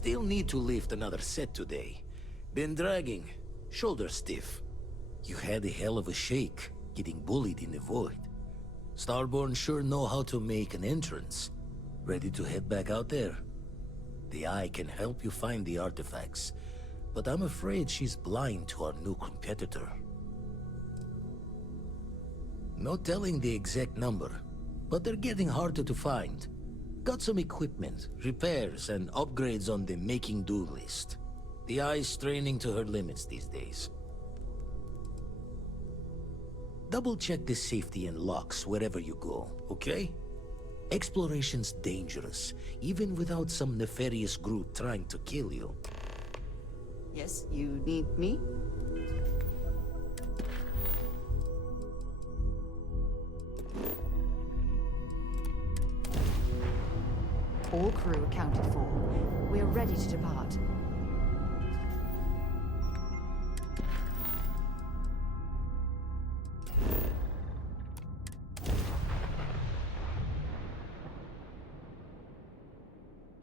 Still need to lift another set today. Been dragging. Shoulder stiff. You had a hell of a shake, getting bullied in the void. Starborn sure know how to make an entrance. Ready to head back out there? The Eye can help you find the artifacts, but I'm afraid she's blind to our new competitor. No telling the exact number, but they're getting harder to find. Got some equipment, repairs, and upgrades on the making do list. The Eye's straining to her limits these days. Double check the safety and locks wherever you go, okay? Exploration's dangerous, even without some nefarious group trying to kill you. Yes, you need me? All crew accounted for. We are ready to depart.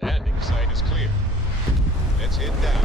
Landing site is clear. Let's head down.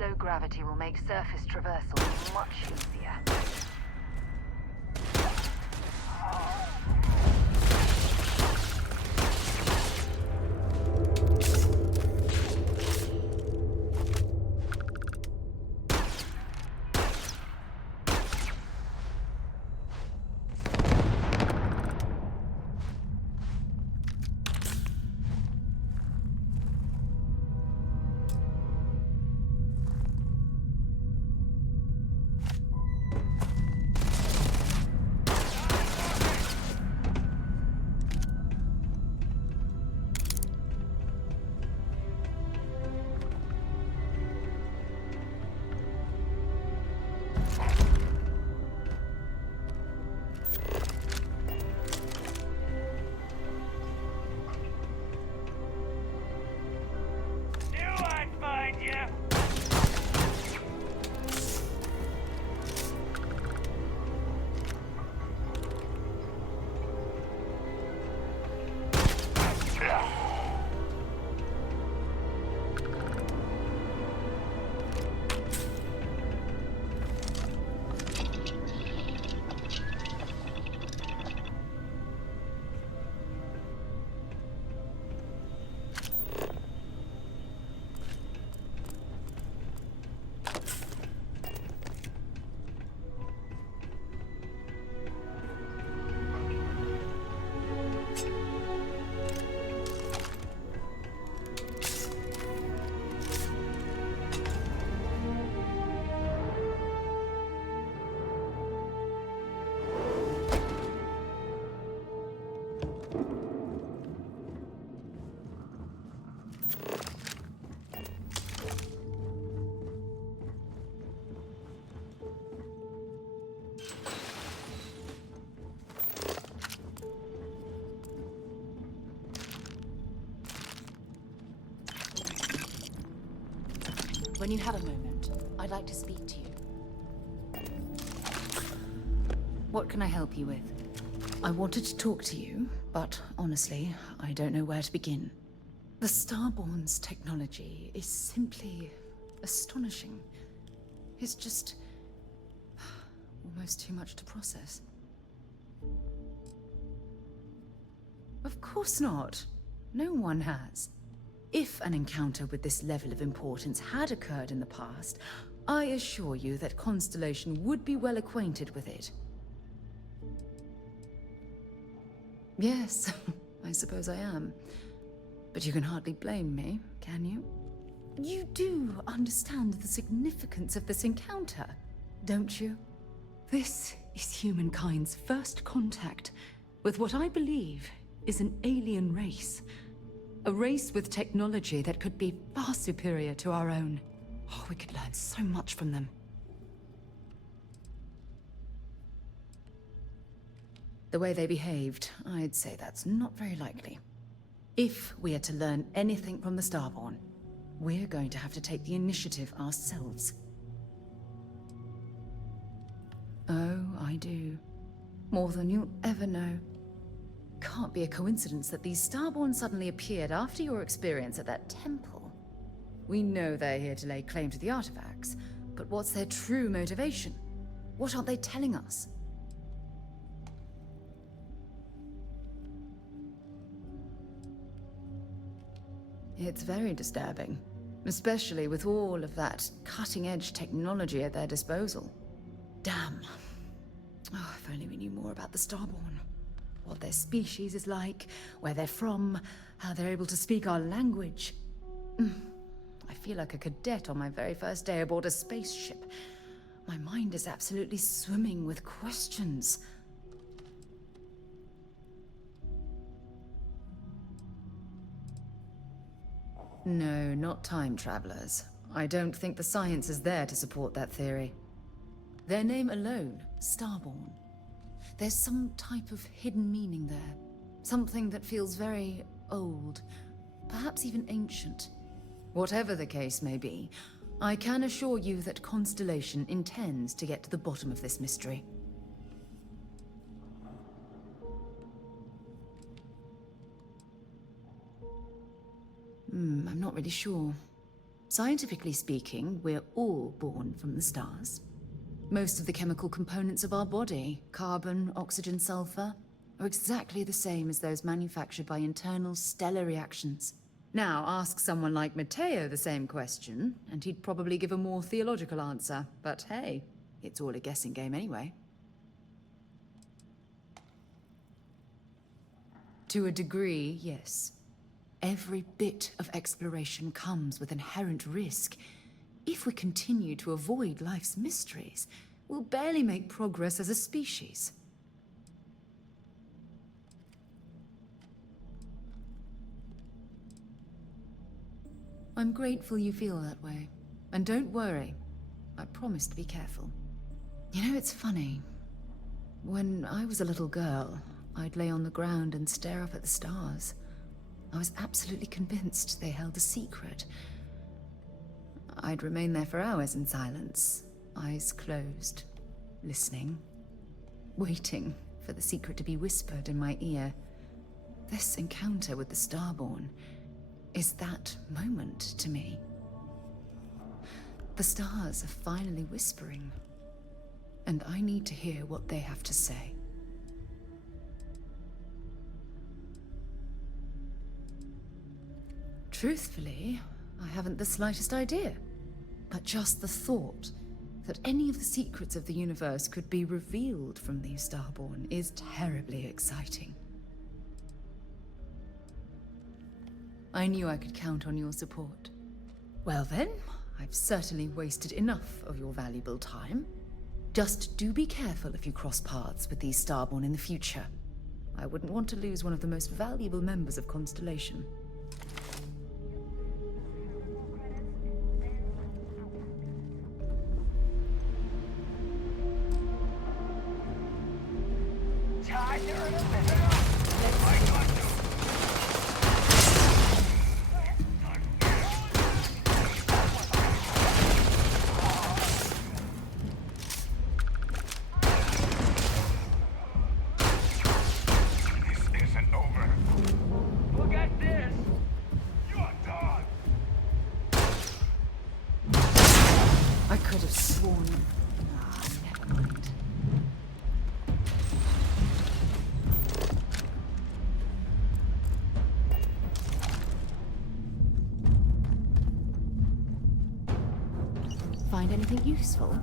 Low gravity will make surface traversal much easier. when you have a moment, I'd like to speak to you. What can I help you with? I wanted to talk to you, but honestly, I don't know where to begin. The Starborn's technology is simply astonishing. It's just almost too much to process. Of course not. No one has. If an encounter with this level of importance had occurred in the past, I assure you that Constellation would be well acquainted with it. Yes, I suppose I am. But you can hardly blame me, can you? You do understand the significance of this encounter, don't you? This is humankind's first contact with what I believe is an alien race. A race with technology that could be far superior to our own. Oh, we could learn so much from them. The way they behaved, I'd say that's not very likely. If we are to learn anything from the Starborn, we're going to have to take the initiative ourselves. Oh, I do. More than you'll ever know. Can't be a coincidence that these Starborn suddenly appeared after your experience at that temple. We know they're here to lay claim to the artifacts, but what's their true motivation? What aren't they telling us? It's very disturbing, especially with all of that cutting-edge technology at their disposal. Damn. Oh, if only we knew more about the Starborn. What their species is like, where they're from, how they're able to speak our language. I feel like a cadet on my very first day aboard a spaceship. My mind is absolutely swimming with questions. No, not time travelers. I don't think the science is there to support that theory. Their name alone, Starborn. There's some type of hidden meaning there. Something that feels very old, perhaps even ancient. Whatever the case may be, I can assure you that Constellation intends to get to the bottom of this mystery. I'm not really sure. Scientifically speaking, we're all born from the stars. Most of the chemical components of our body, carbon, oxygen, sulfur, are exactly the same as those manufactured by internal stellar reactions. Now, ask someone like Matteo the same question, and he'd probably give a more theological answer. But hey, it's all a guessing game anyway. To a degree, yes. Every bit of exploration comes with inherent risk. If we continue to avoid life's mysteries, we'll barely make progress as a species. I'm grateful you feel that way. And don't worry, I promise to be careful. You know, it's funny. When I was a little girl, I'd lay on the ground and stare up at the stars. I was absolutely convinced they held a secret. I'd remain there for hours in silence, eyes closed, listening, waiting for the secret to be whispered in my ear. This encounter with the Starborn is that moment to me. The stars are finally whispering, and I need to hear what they have to say. Truthfully, I haven't the slightest idea. But just the thought that any of the secrets of the universe could be revealed from these Starborn is terribly exciting. I knew I could count on your support. Well then, I've certainly wasted enough of your valuable time. Just do be careful if you cross paths with these Starborn in the future. I wouldn't want to lose one of the most valuable members of Constellation. find anything useful?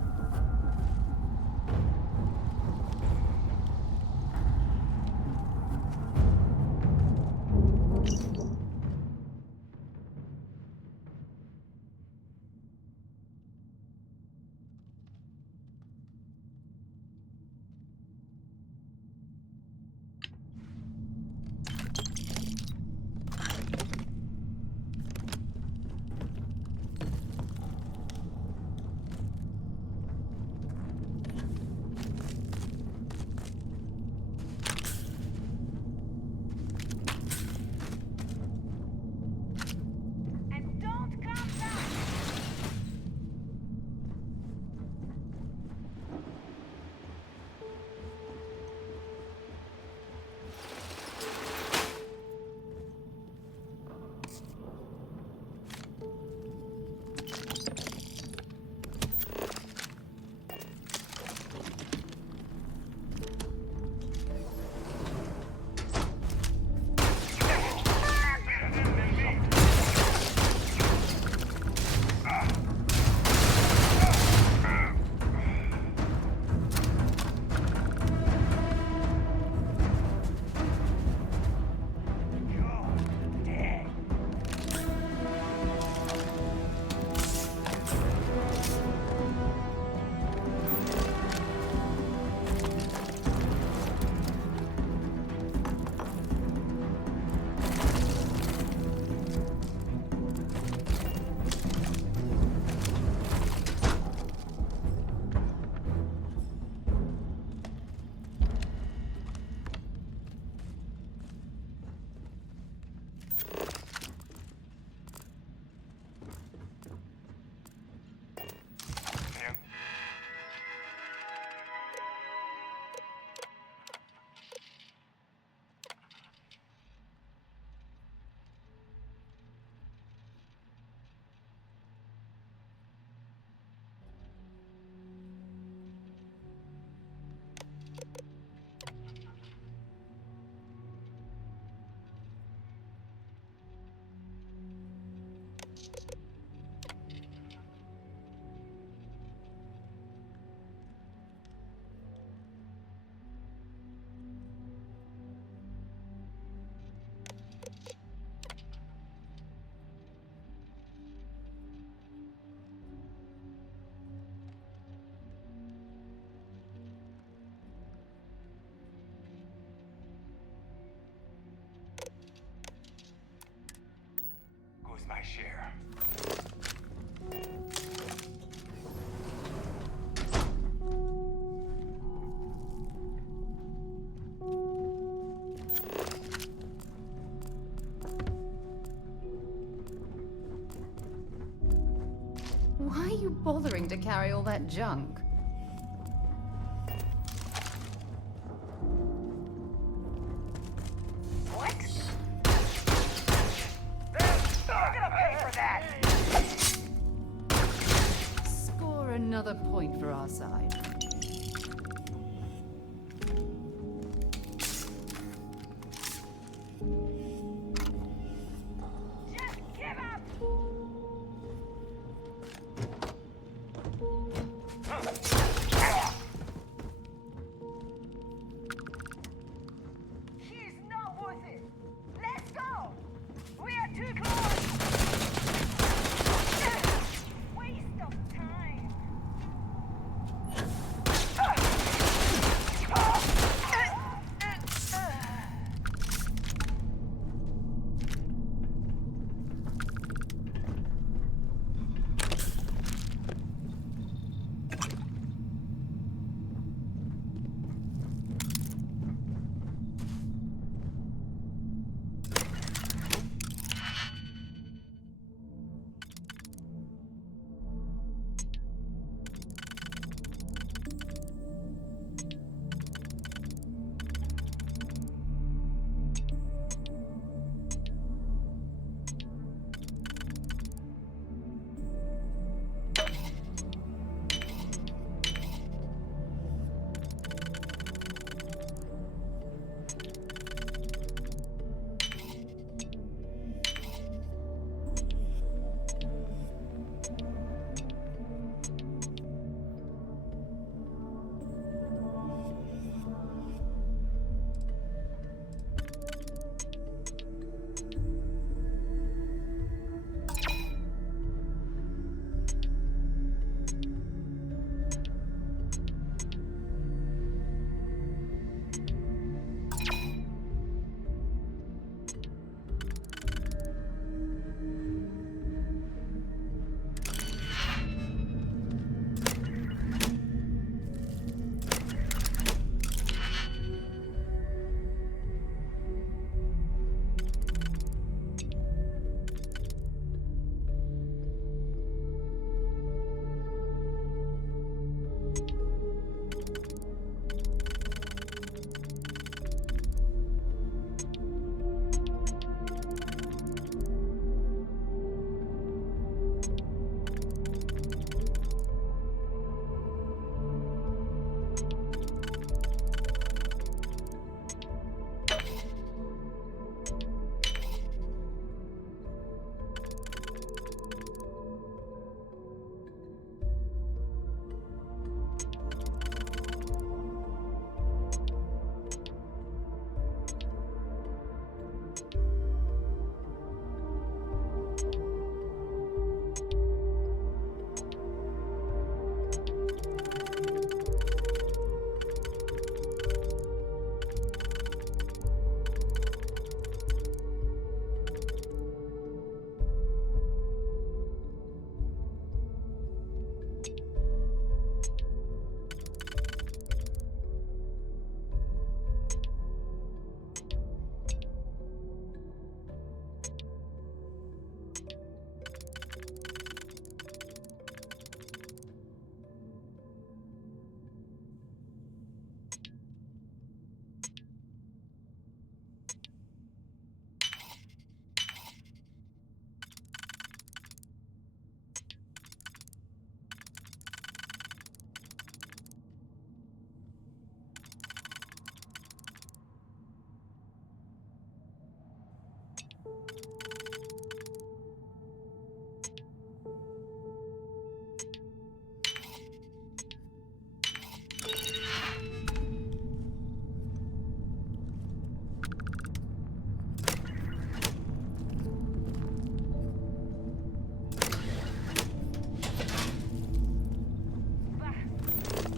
My share. Why are you bothering to carry all that junk? What? You're gonna pay for that! Score another point for our side. Just give up! He's not worth it! Let's go! We are too close! Waste of time!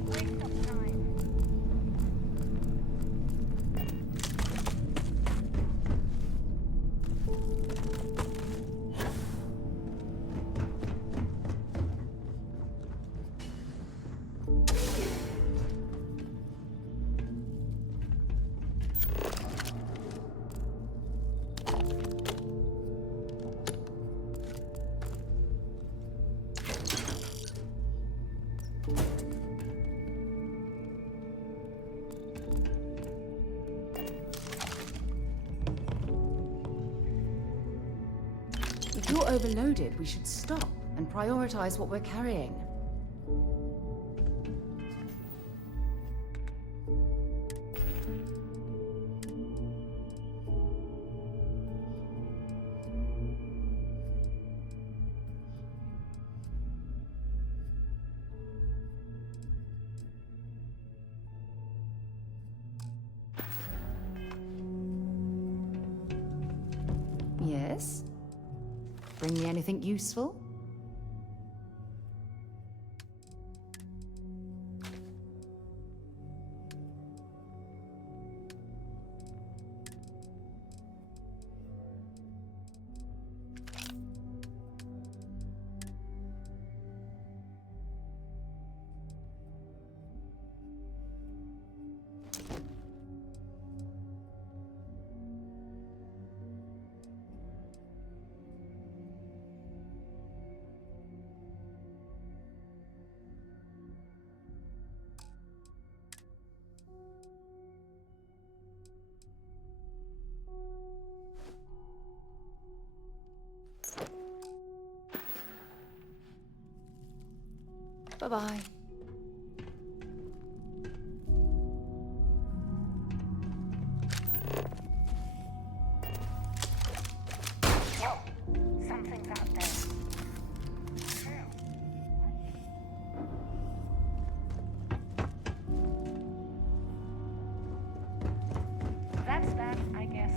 Waste of time. If you're overloaded, we should stop and prioritize what we're carrying. Yes? Bring me anything useful? Bye-bye. Something's out there. That's that, I guess.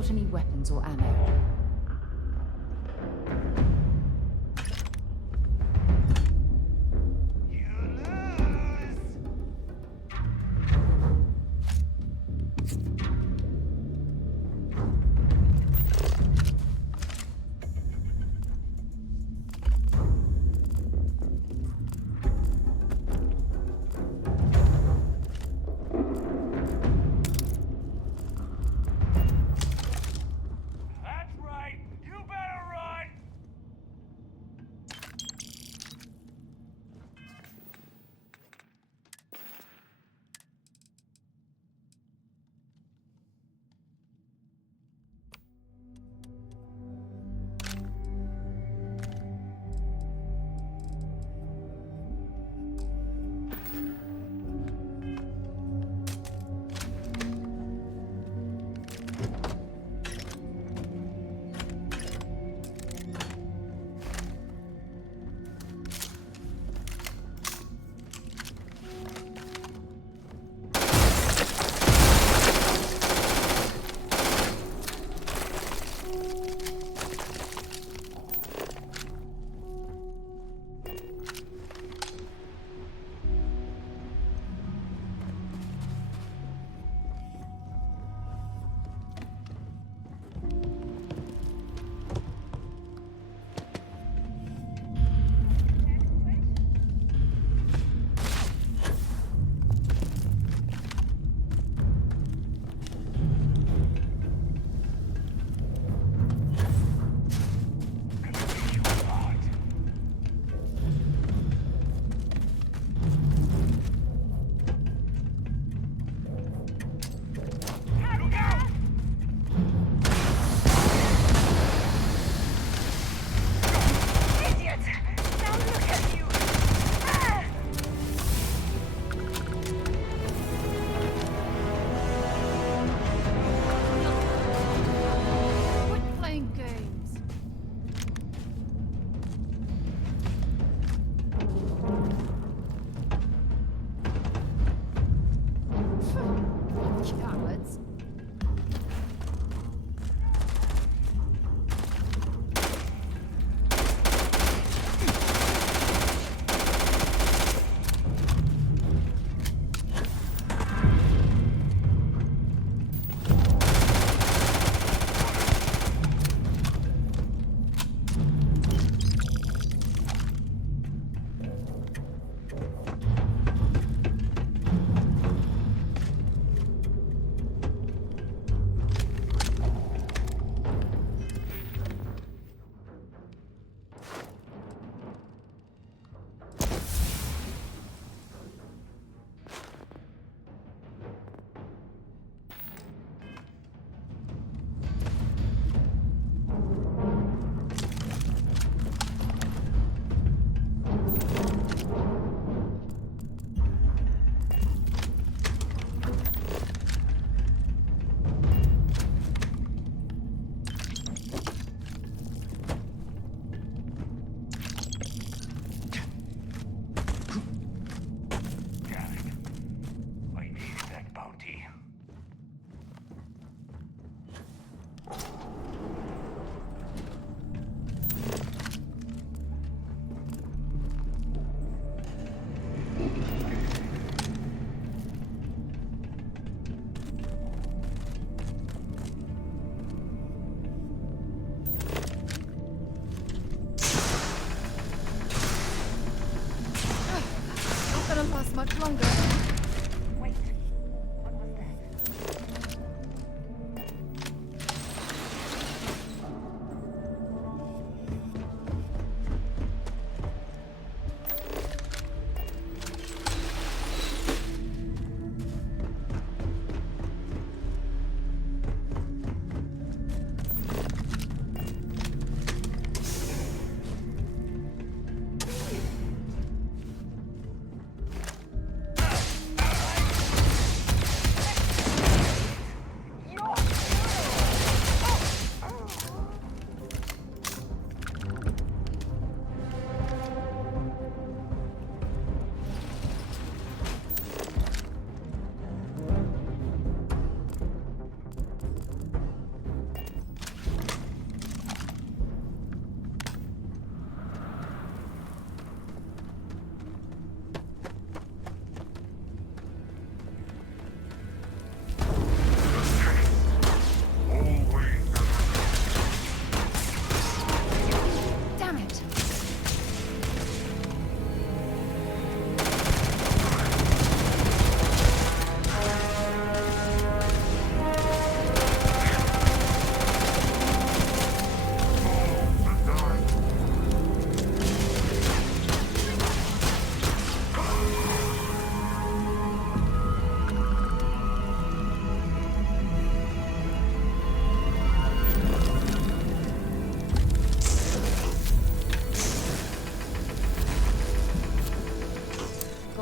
got any weapons or ammo? That's right. You better run. Idiot! Now look at you! Ah! Quit playing games. Cowards. Damn it. I needed that bounty. Not gonna last much longer. Wait. What was that?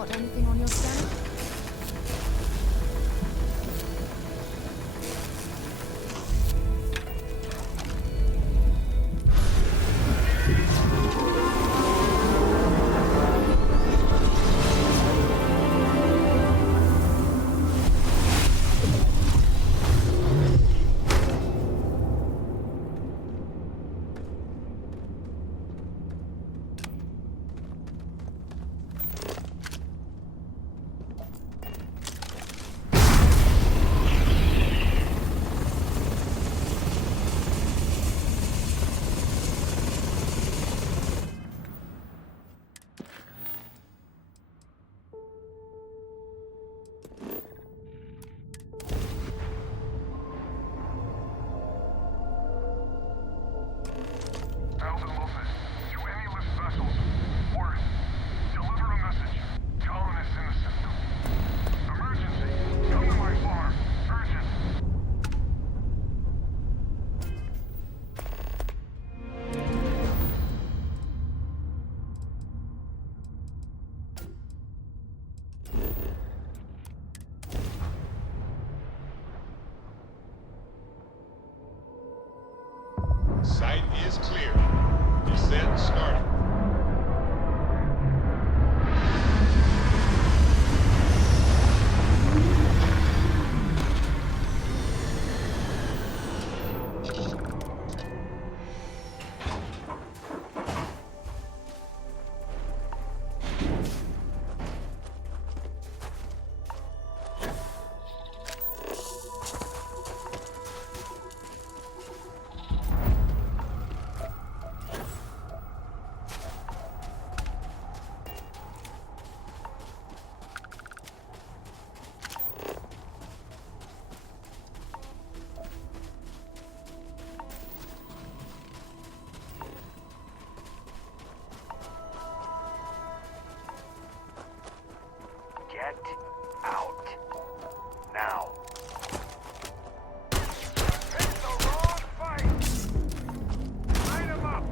Got anything on your stomach? Thousand losses. To any lift vessels. Worse. Deliver a message. Colonists in the system. Emergency. Come to my farm. Urgent. Site is clear. Descent starting. Get out. Now. Pick the wrong fight! Line 'em up!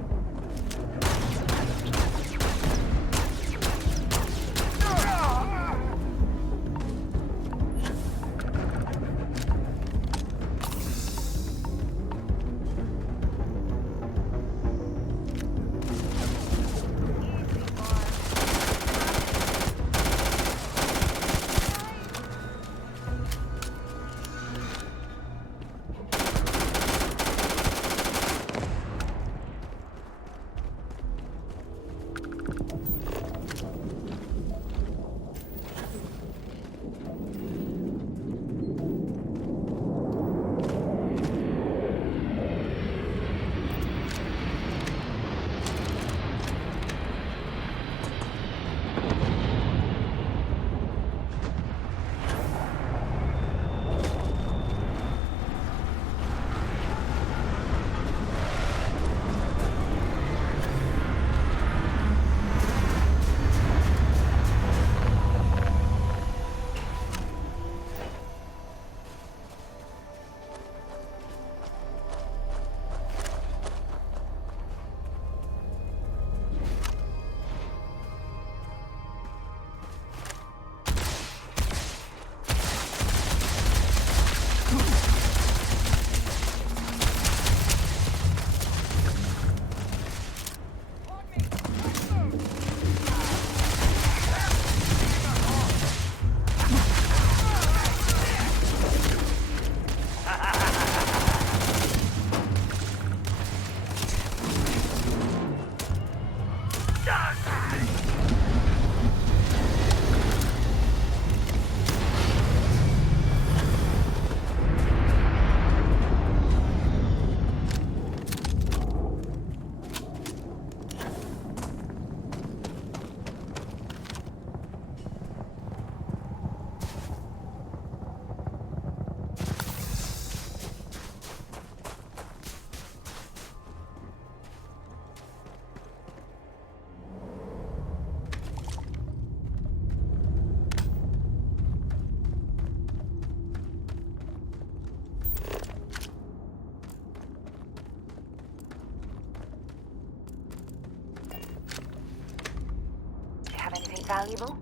Do you have anything valuable?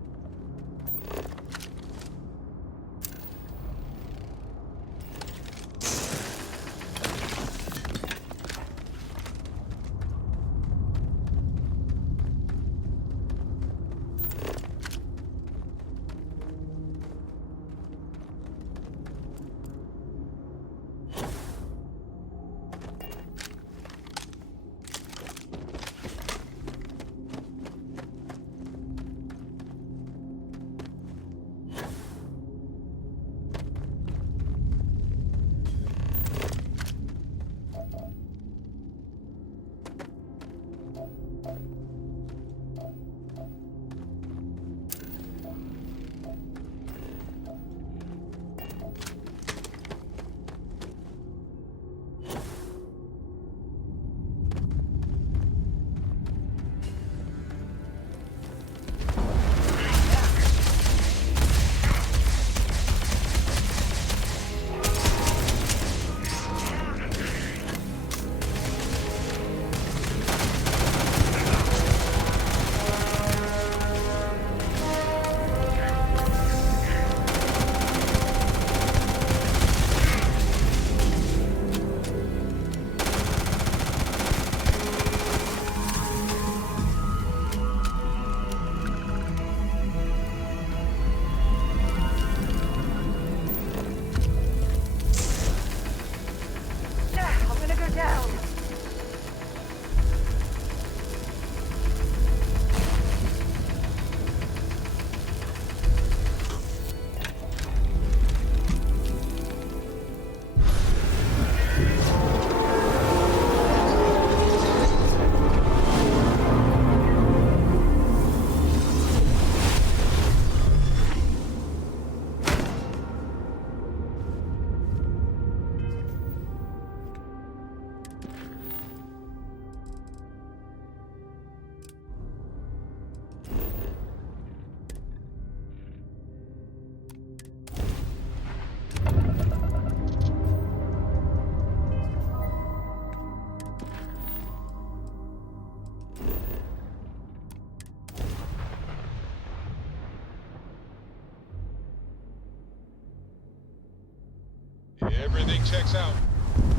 Everything checks out.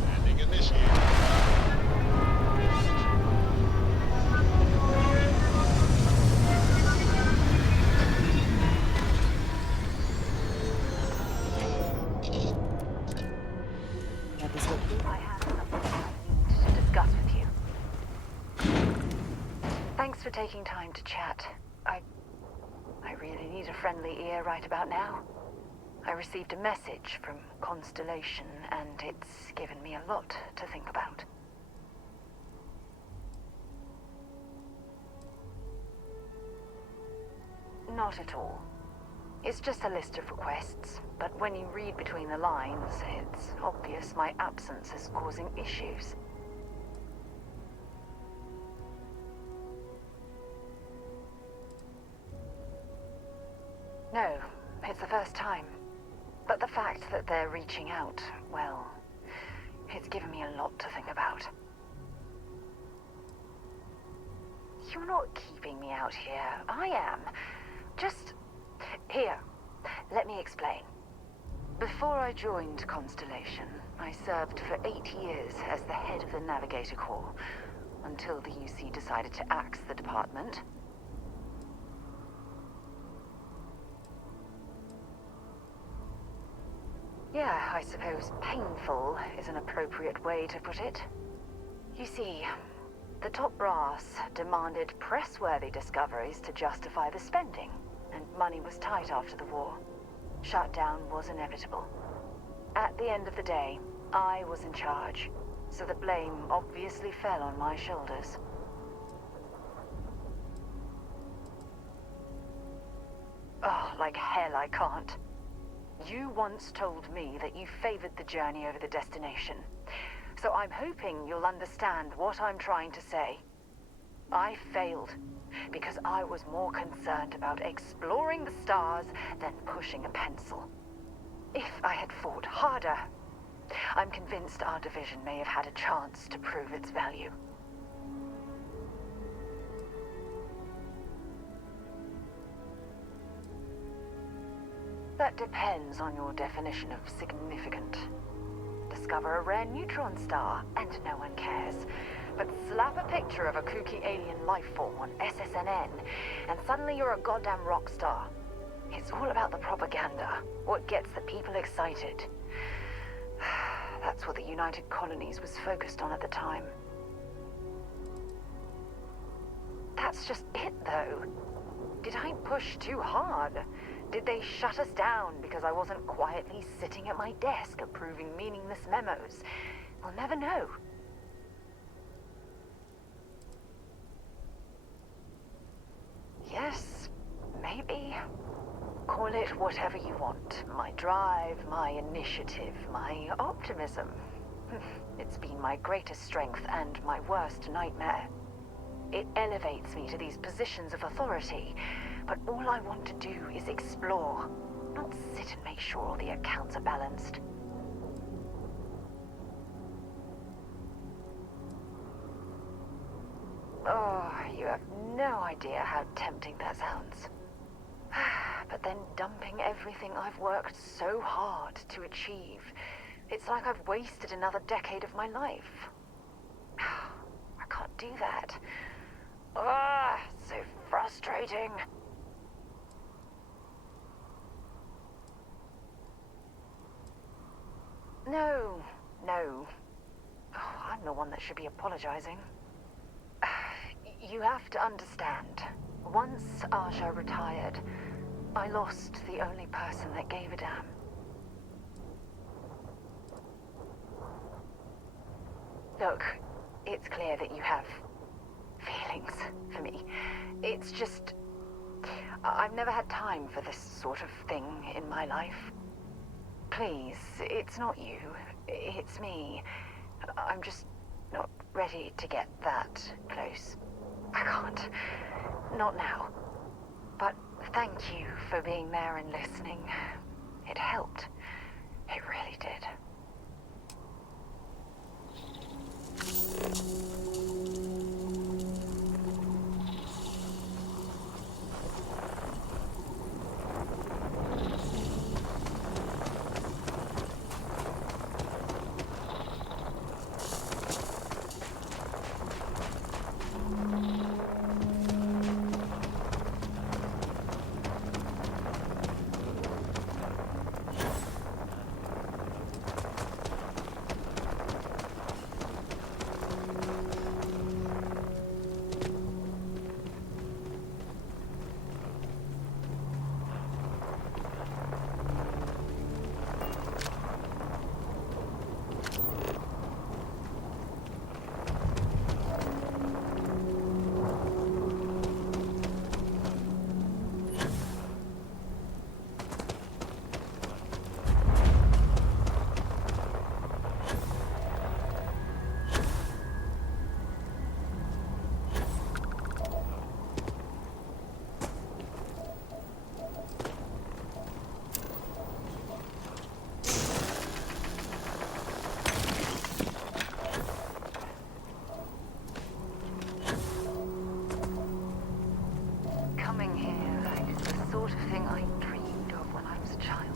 Landing initiated. I have something I need to discuss with you. Thanks for taking time to chat. I really need a friendly ear right about now. I received a message from Constellation, and it's given me a lot to think about. Not at all. It's just a list of requests, but when you read between the lines, it's obvious my absence is causing issues. No, it's the first time. But the fact that they're reaching out, well, it's given me a lot to think about. You're not keeping me out here. I am. Just... Here, let me explain. Before I joined Constellation, I served for 8 years as the head of the Navigator Corps, until the UC decided to axe the department. Yeah, I suppose painful is an appropriate way to put it. You see, the top brass demanded press-worthy discoveries to justify the spending, and money was tight after the war. Shutdown was inevitable. At the end of the day, I was in charge, so the blame obviously fell on my shoulders. Oh, like hell I can't. You once told me that you favored the journey over the destination, so I'm hoping you'll understand what I'm trying to say. I failed because I was more concerned about exploring the stars than pushing a pencil. If I had fought harder, I'm convinced our division may have had a chance to prove its value. That depends on your definition of significant. Discover a rare neutron star, and no one cares. But slap a picture of a kooky alien life form on SSNN, and suddenly you're a goddamn rock star. It's all about the propaganda, what gets the people excited. That's what the United Colonies was focused on at the time. That's just it, though. Did I push too hard? Did they shut us down because I wasn't quietly sitting at my desk approving meaningless memos? We'll never know. Yes, maybe. Call it whatever you want. My drive, my initiative, my optimism. It's been my greatest strength and my worst nightmare. It elevates me to these positions of authority, but all I want to do is explore, not sit and make sure all the accounts are balanced. Oh, you have no idea how tempting that sounds. But then dumping everything I've worked so hard to achieve, it's like I've wasted another decade of my life. I can't do that. So frustrating. No. Oh, I'm the one that should be apologizing. You have to understand. Once Aja retired, I lost the only person that gave a damn. Look, it's clear that you have feelings for me. It's just... I've never had time for this sort of thing in my life. Please, it's not you. It's me. I'm just not ready to get that close. I can't. Not now. But thank you for being there and listening. It helped. It really did. Coming here is the sort of thing I dreamed of when I was a child.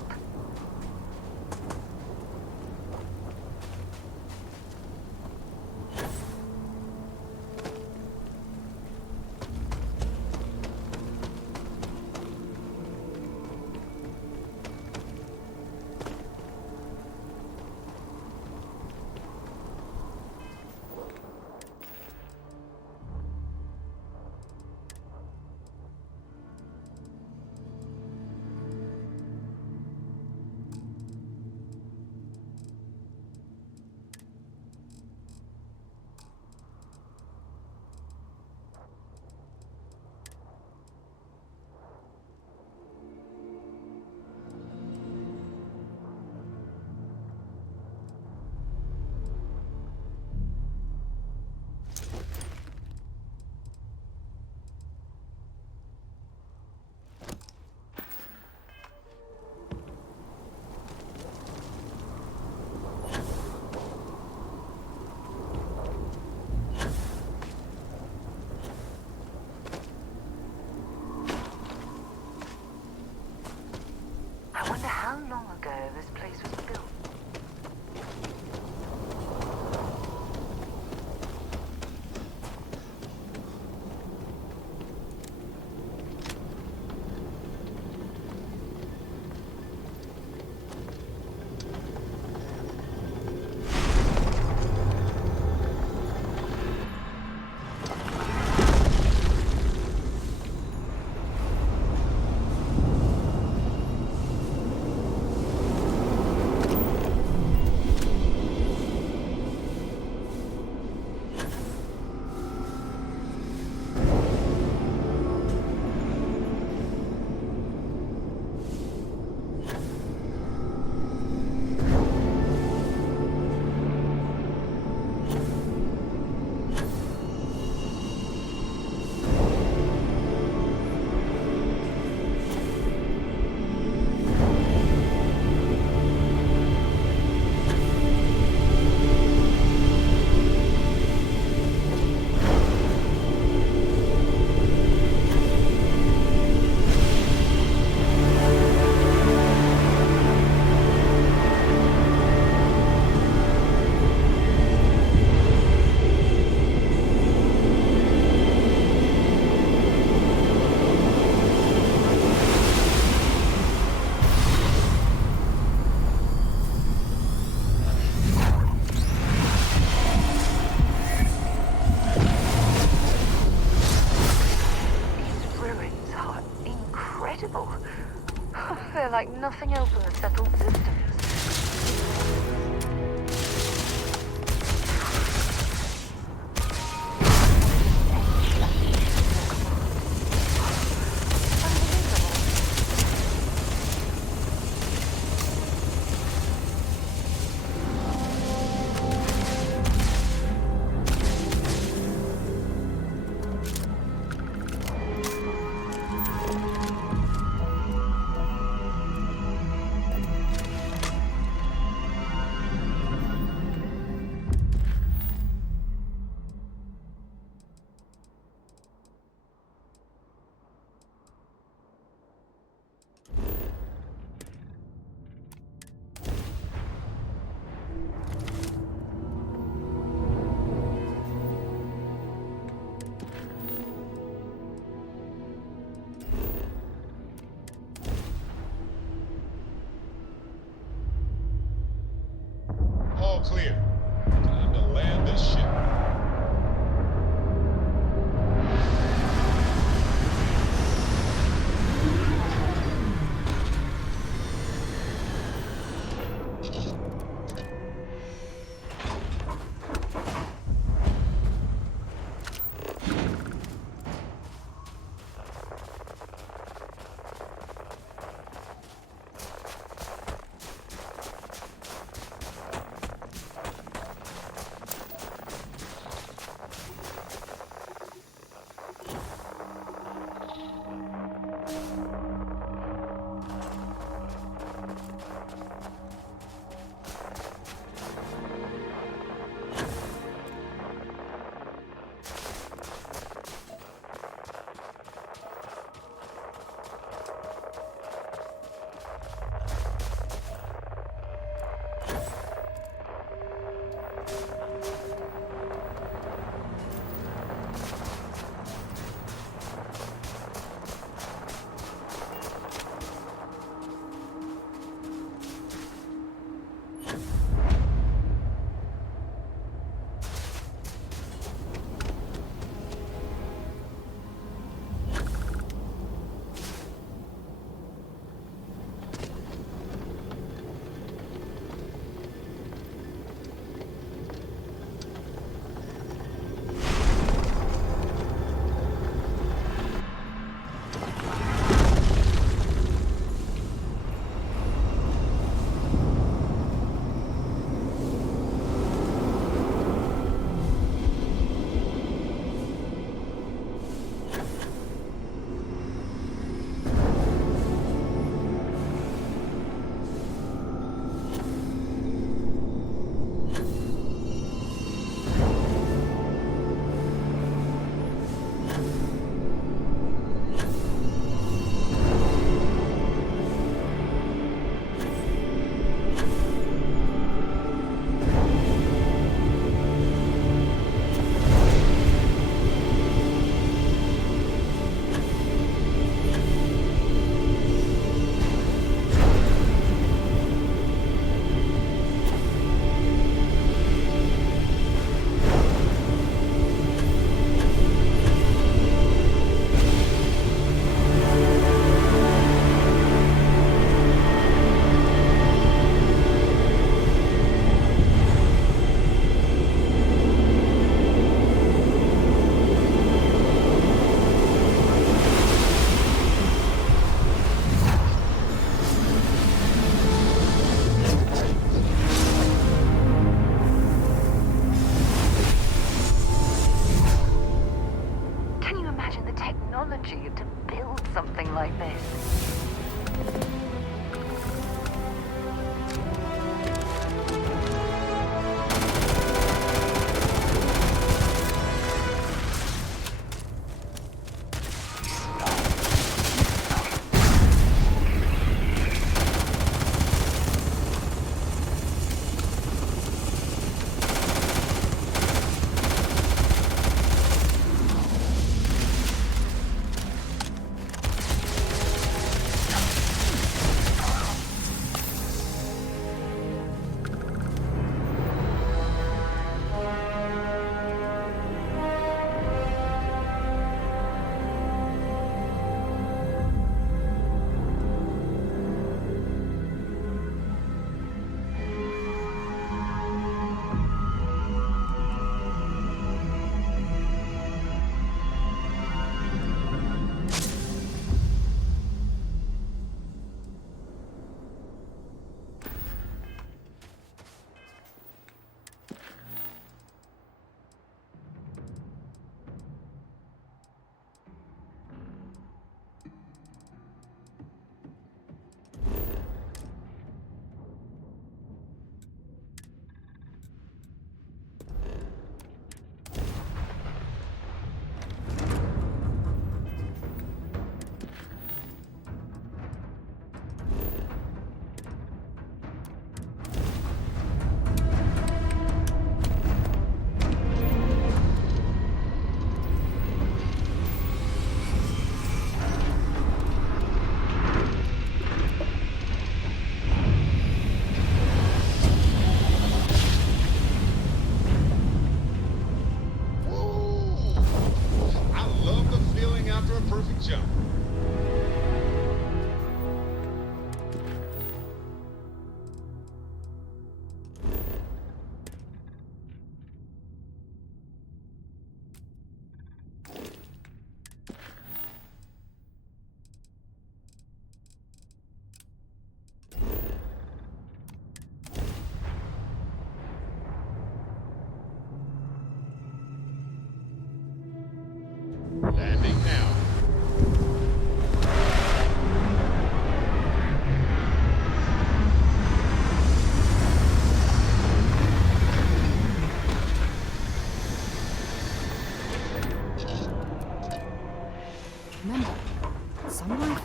I wonder how long ago this place was built. They're like nothing else in the settled systems. All clear. Time to land this ship.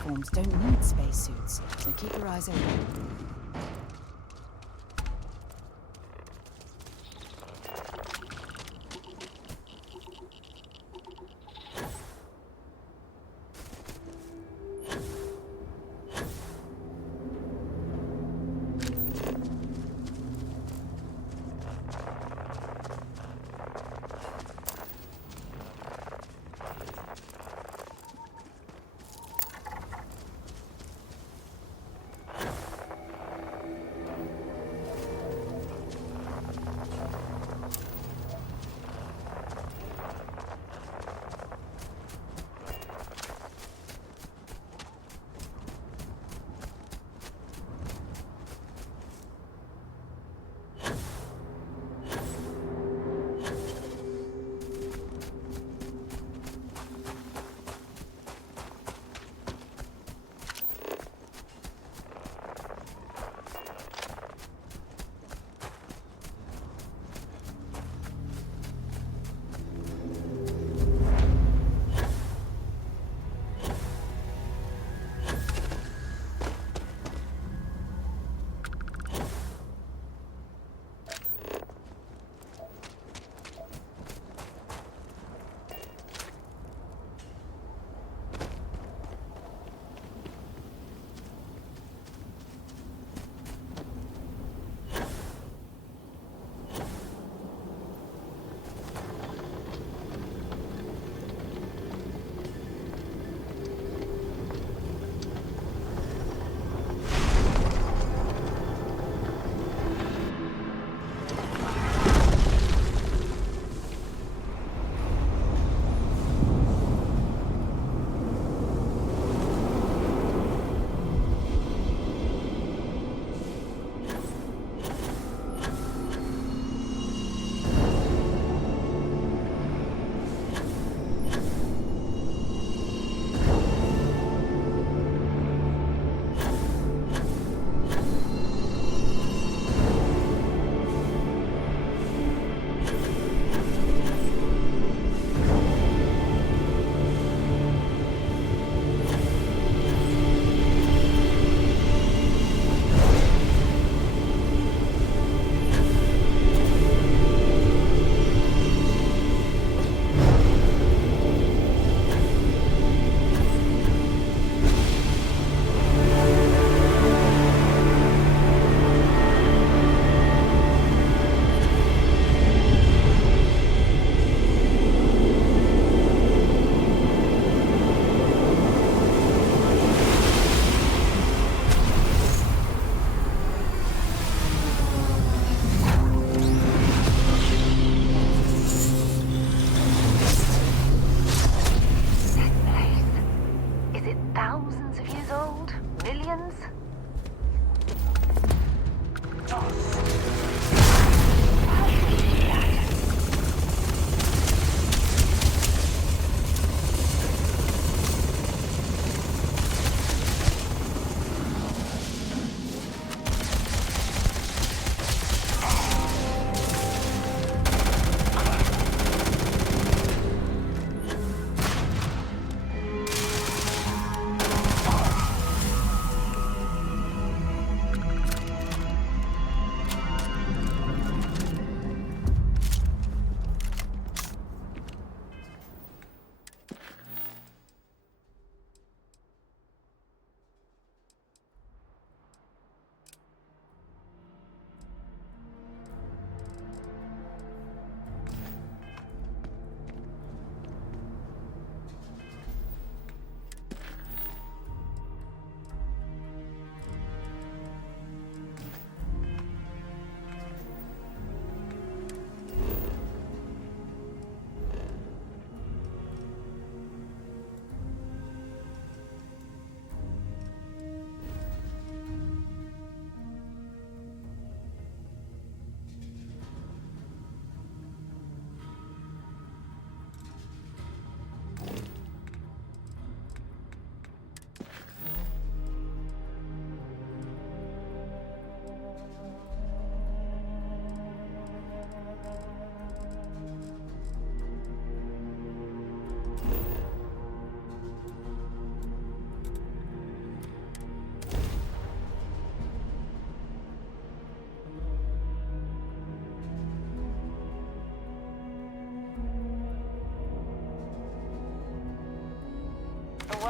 forms don't need spacesuits, so keep your eyes open.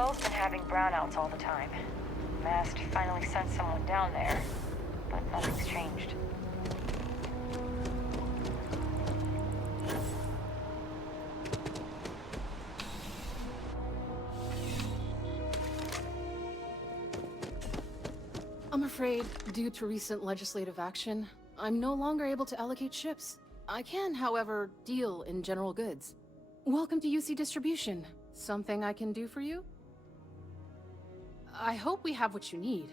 control's been having brownouts all the time. Mast finally sent someone down there, but nothing's changed. I'm afraid, due to recent legislative action, I'm no longer able to allocate ships. I can, however, deal in general goods. Welcome to UC Distribution. Something I can do for you? I hope we have what you need.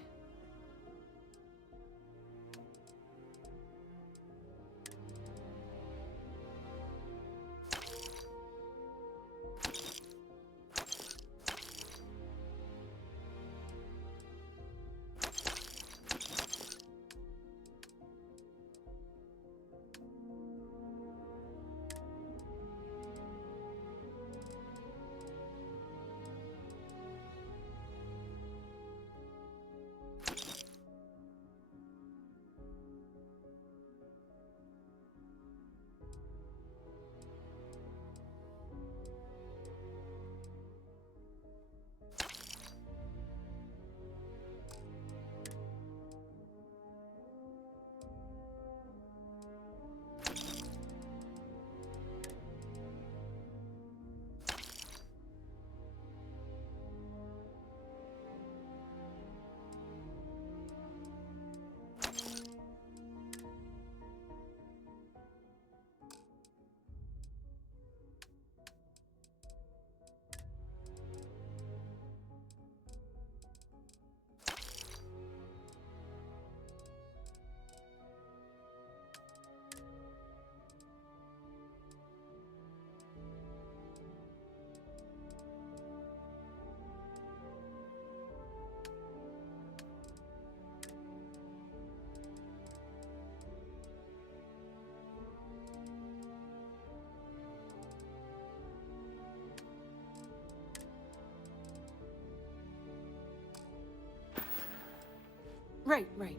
Right.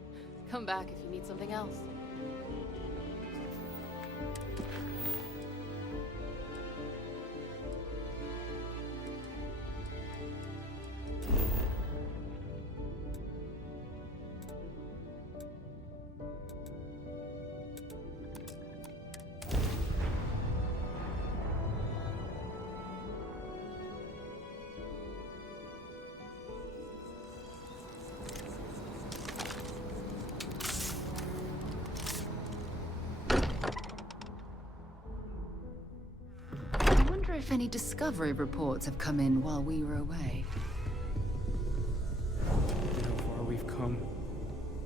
Come back if you need something else. If any discovery reports have come in while we were away. Look at how far we've come.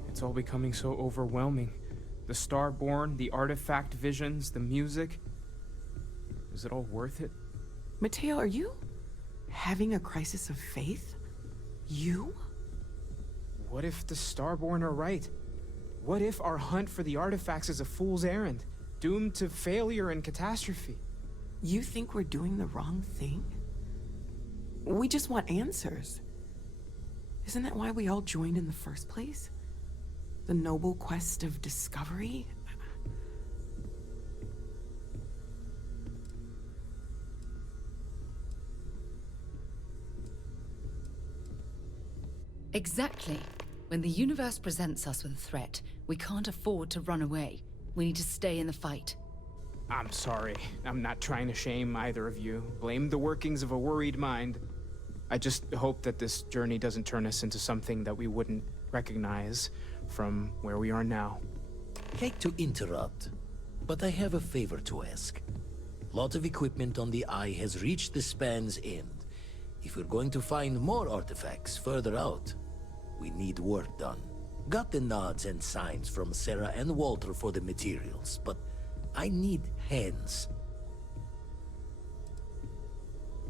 It's all becoming so overwhelming. The Starborn, the artifact visions, the music. Is it all worth it? Mateo, are you having a crisis of faith? You? What if the Starborn are right? What if our hunt for the artifacts is a fool's errand, doomed to failure and catastrophe? You think we're doing the wrong thing? We just want answers. Isn't that why we all joined in the first place? The noble quest of discovery? Exactly. When the universe presents us with a threat, we can't afford to run away. We need to stay in the fight. I'm sorry. I'm not trying to shame either of you. Blame the workings of a worried mind. I just hope that this journey doesn't turn us into something that we wouldn't recognize from where we are now. Hate to interrupt, but I have a favor to ask. Lot of equipment on the Eye has reached the span's end. If we're going to find more artifacts further out, we need work done. Got the nods and signs from Sarah and Walter for the materials, but I need hands.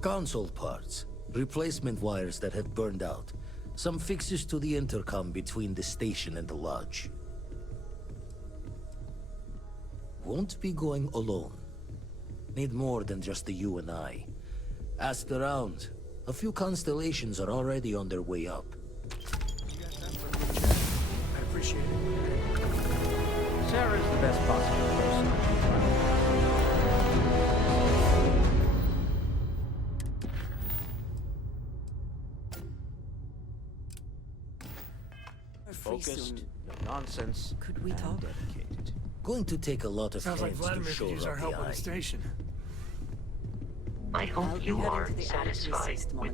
Console parts, replacement wires that have burned out, some fixes to the intercom between the station and the lodge. Won't be going alone. Need more than just the you and I. Asked around. A few constellations are already on their way up. I appreciate it. Sarah's the best possible person I can find. Focused, no nonsense, Could we and talk? dedicated. Going to take a lot of Sounds like hands Vladimir to could shore use our up help the on the eye. station. I hope you are satisfied with...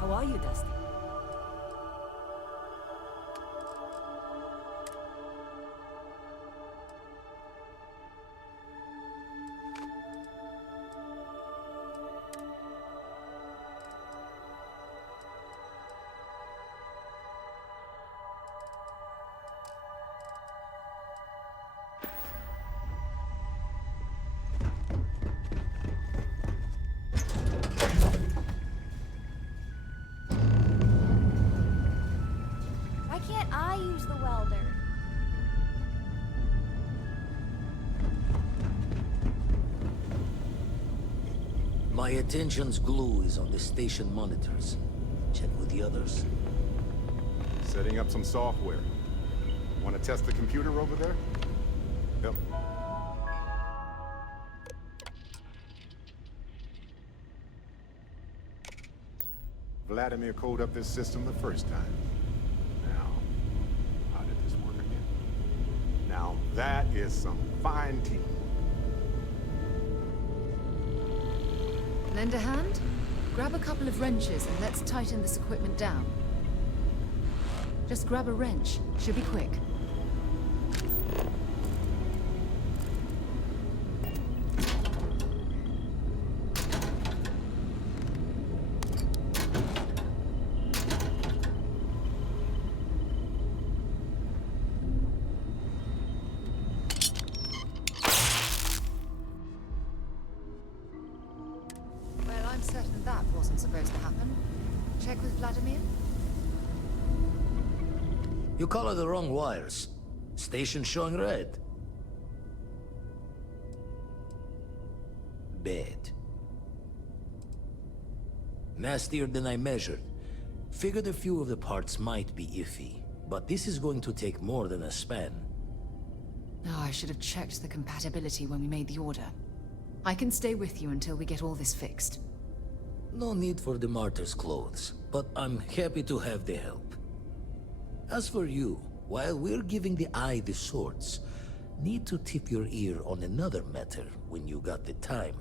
How are you, Dusty? Why can't I use the welder? My attention's glue is on the station monitors. Check with the others. Setting up some software. Want to test the computer over there? Yep. Vladimir coded up this system the first time. Now, how did this work again? Now that is some fine teamwork. Lend a hand? Grab a couple of wrenches and let's tighten this equipment down. Just grab a wrench. Should be quick. Well, I'm certain that wasn't supposed to happen. Check with Vladimir? You color the wrong wires. Station showing red. Bad. Nastier than I measured. Figured a few of the parts might be iffy, but this is going to take more than a span. Oh, I should have checked the compatibility when we made the order. I can stay with you until we get all this fixed. No need for the martyr's clothes, but I'm happy to have the help. As for you, while we're giving the eye the swords, need to tip your ear on another matter when you got the time.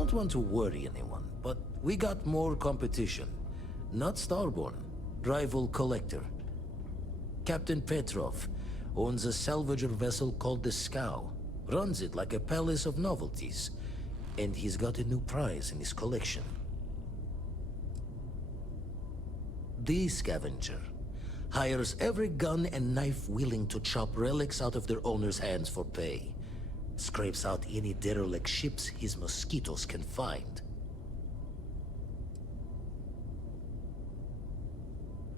don't want to worry anyone, but we got more competition. Not Starborn, rival collector. Captain Petrov owns a salvager vessel called the Scow. Runs it like a palace of novelties. And he's got a new prize in his collection. The Scavenger hires every gun and knife willing to chop relics out of their owner's hands for pay. Scrapes out any derelict ships his mosquitoes can find.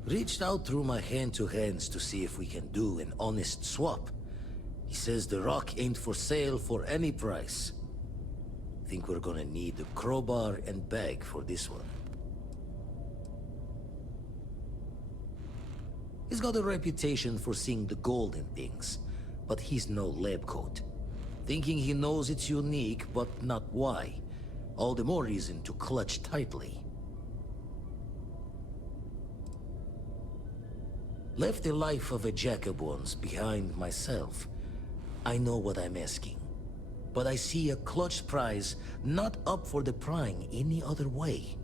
Reached out through my hand-to-hands to see if we can do an honest swap. He says the rock ain't for sale for any price. Think we're gonna need a crowbar and bag for this one. He's got a reputation for seeing the gold in things, but he's no lab coat. Thinking he knows it's unique, but not why. All the more reason to clutch tightly. Left the life of a jack-of-bones behind myself. I know what I'm asking. But I see a clutch prize not up for the prying any other way.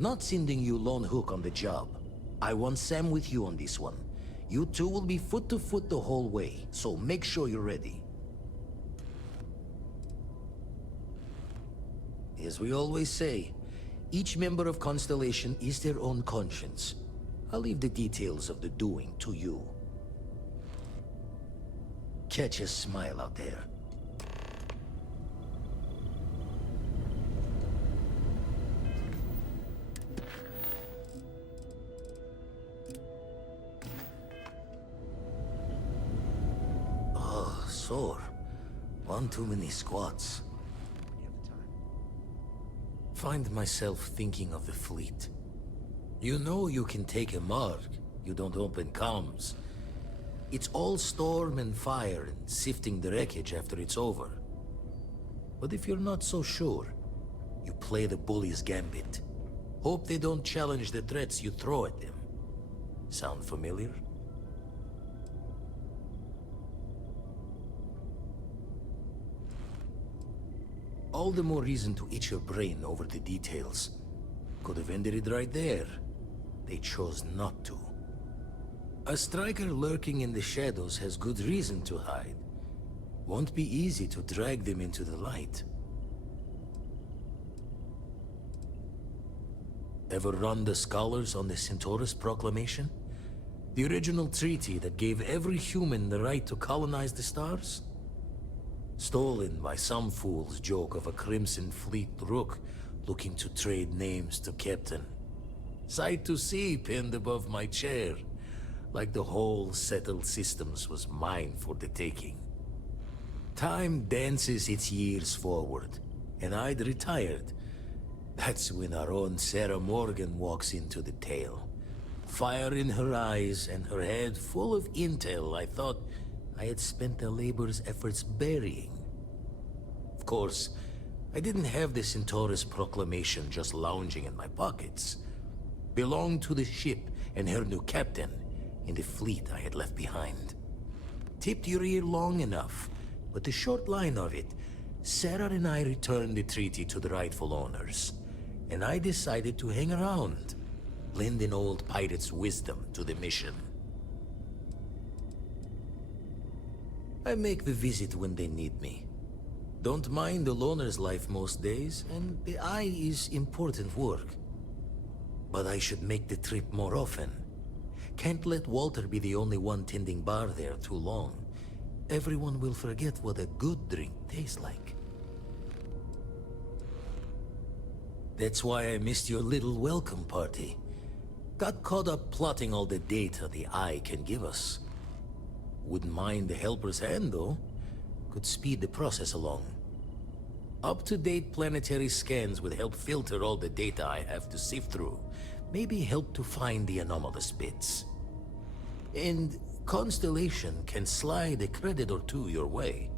Not sending you lone hook on the job. I want Sam with you on this one. You two will be foot to foot the whole way, so make sure you're ready. As we always say, each member of Constellation is their own conscience. I'll leave the details of the doing to you. Catch a smile out there. Oh, sore. One too many squats. Find myself thinking of the fleet. You know you can take a mark, you don't open comms. It's all storm and fire and sifting the wreckage after it's over. But if you're not so sure, you play the bully's gambit. Hope they don't challenge the threats you throw at them. Sound familiar? All the more reason to itch your brain over the details. Could have ended it right there. They chose not to. A striker lurking in the shadows has good reason to hide. Won't be easy to drag them into the light. Ever run the scholars on the Centaurus Proclamation? The original treaty that gave every human the right to colonize the stars? Stolen by some fool's joke of a Crimson Fleet rook looking to trade names to Captain. Sight to see pinned above my chair, like the whole settled systems was mine for the taking. Time dances its years forward, and I'd retired. That's when our own Sarah Morgan walks into the tale. Fire in her eyes and her head full of intel I thought I had spent the labor's efforts burying. Of course, I didn't have the Centaurus Proclamation just lounging in my pockets. Belonged to the ship and her new captain in the fleet I had left behind. Tipped your ear long enough, but the short line of it, Sarah and I returned the treaty to the rightful owners, and I decided to hang around, lend an old pirate's wisdom to the mission. I make the visit when they need me. Don't mind the loner's life most days, and the eye is important work. But I should make the trip more often. Can't let Walter be the only one tending bar there too long. Everyone will forget what a good drink tastes like. That's why I missed your little welcome party. Got caught up plotting all the data the eye can give us. Wouldn't mind the helper's hand, though. Could speed the process along. Up-to-date planetary scans would help filter all the data I have to sift through. Maybe help to find the anomalous bits. And Constellation can slide a credit or two your way.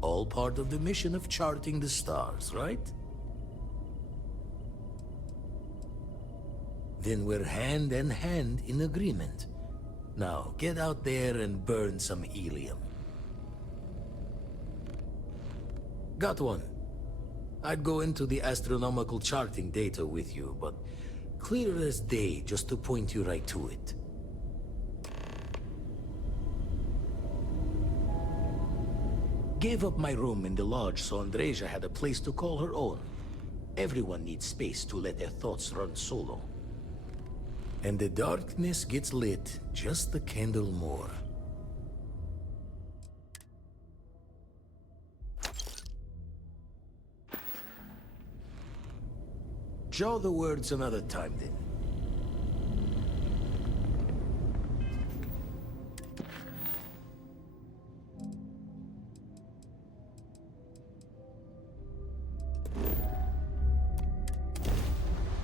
All part of the mission of charting the stars, right? Then we're hand in hand in agreement. Now, get out there and burn some helium. Got one. I'd go into the astronomical charting data with you, but clear as day just to point you right to it. Gave up my room in the lodge so Andreja had a place to call her own. Everyone needs space to let their thoughts run solo. And the darkness gets lit just a candle more. Jaw the words another time, then.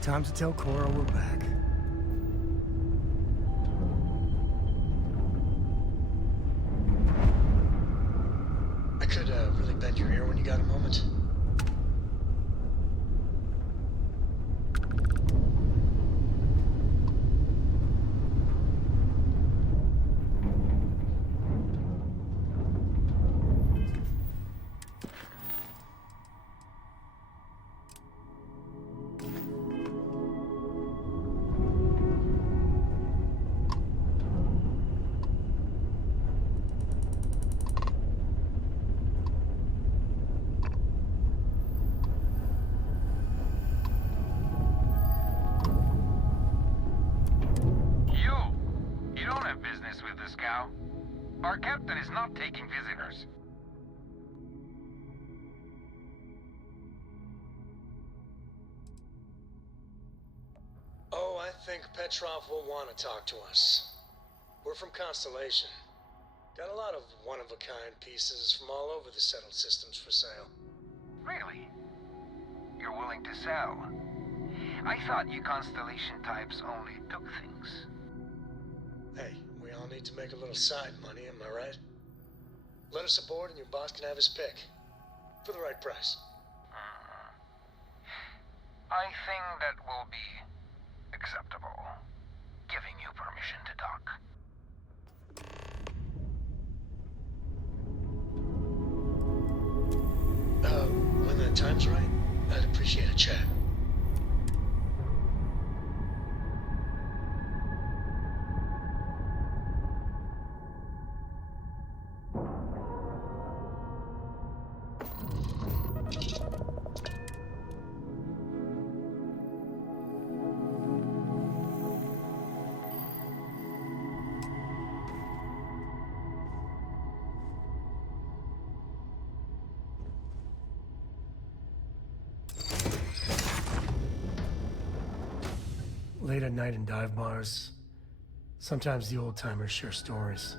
Time to tell Cora we're back. I could really bend your ear when you got a moment. Our captain is not taking visitors. Oh, I think Petrov will want to talk to us. We're from Constellation. Got a lot of one-of-a-kind pieces from all over the settled systems for sale. Really? You're willing to sell? I thought you Constellation types only took things. Hey, we all need to make a little side money, am I right? Let us aboard and your boss can have his pick. For the right price. I think that will be acceptable. Giving you permission to dock. When the time's right, I'd appreciate a chat. Late at night in dive bars, sometimes the old-timers share stories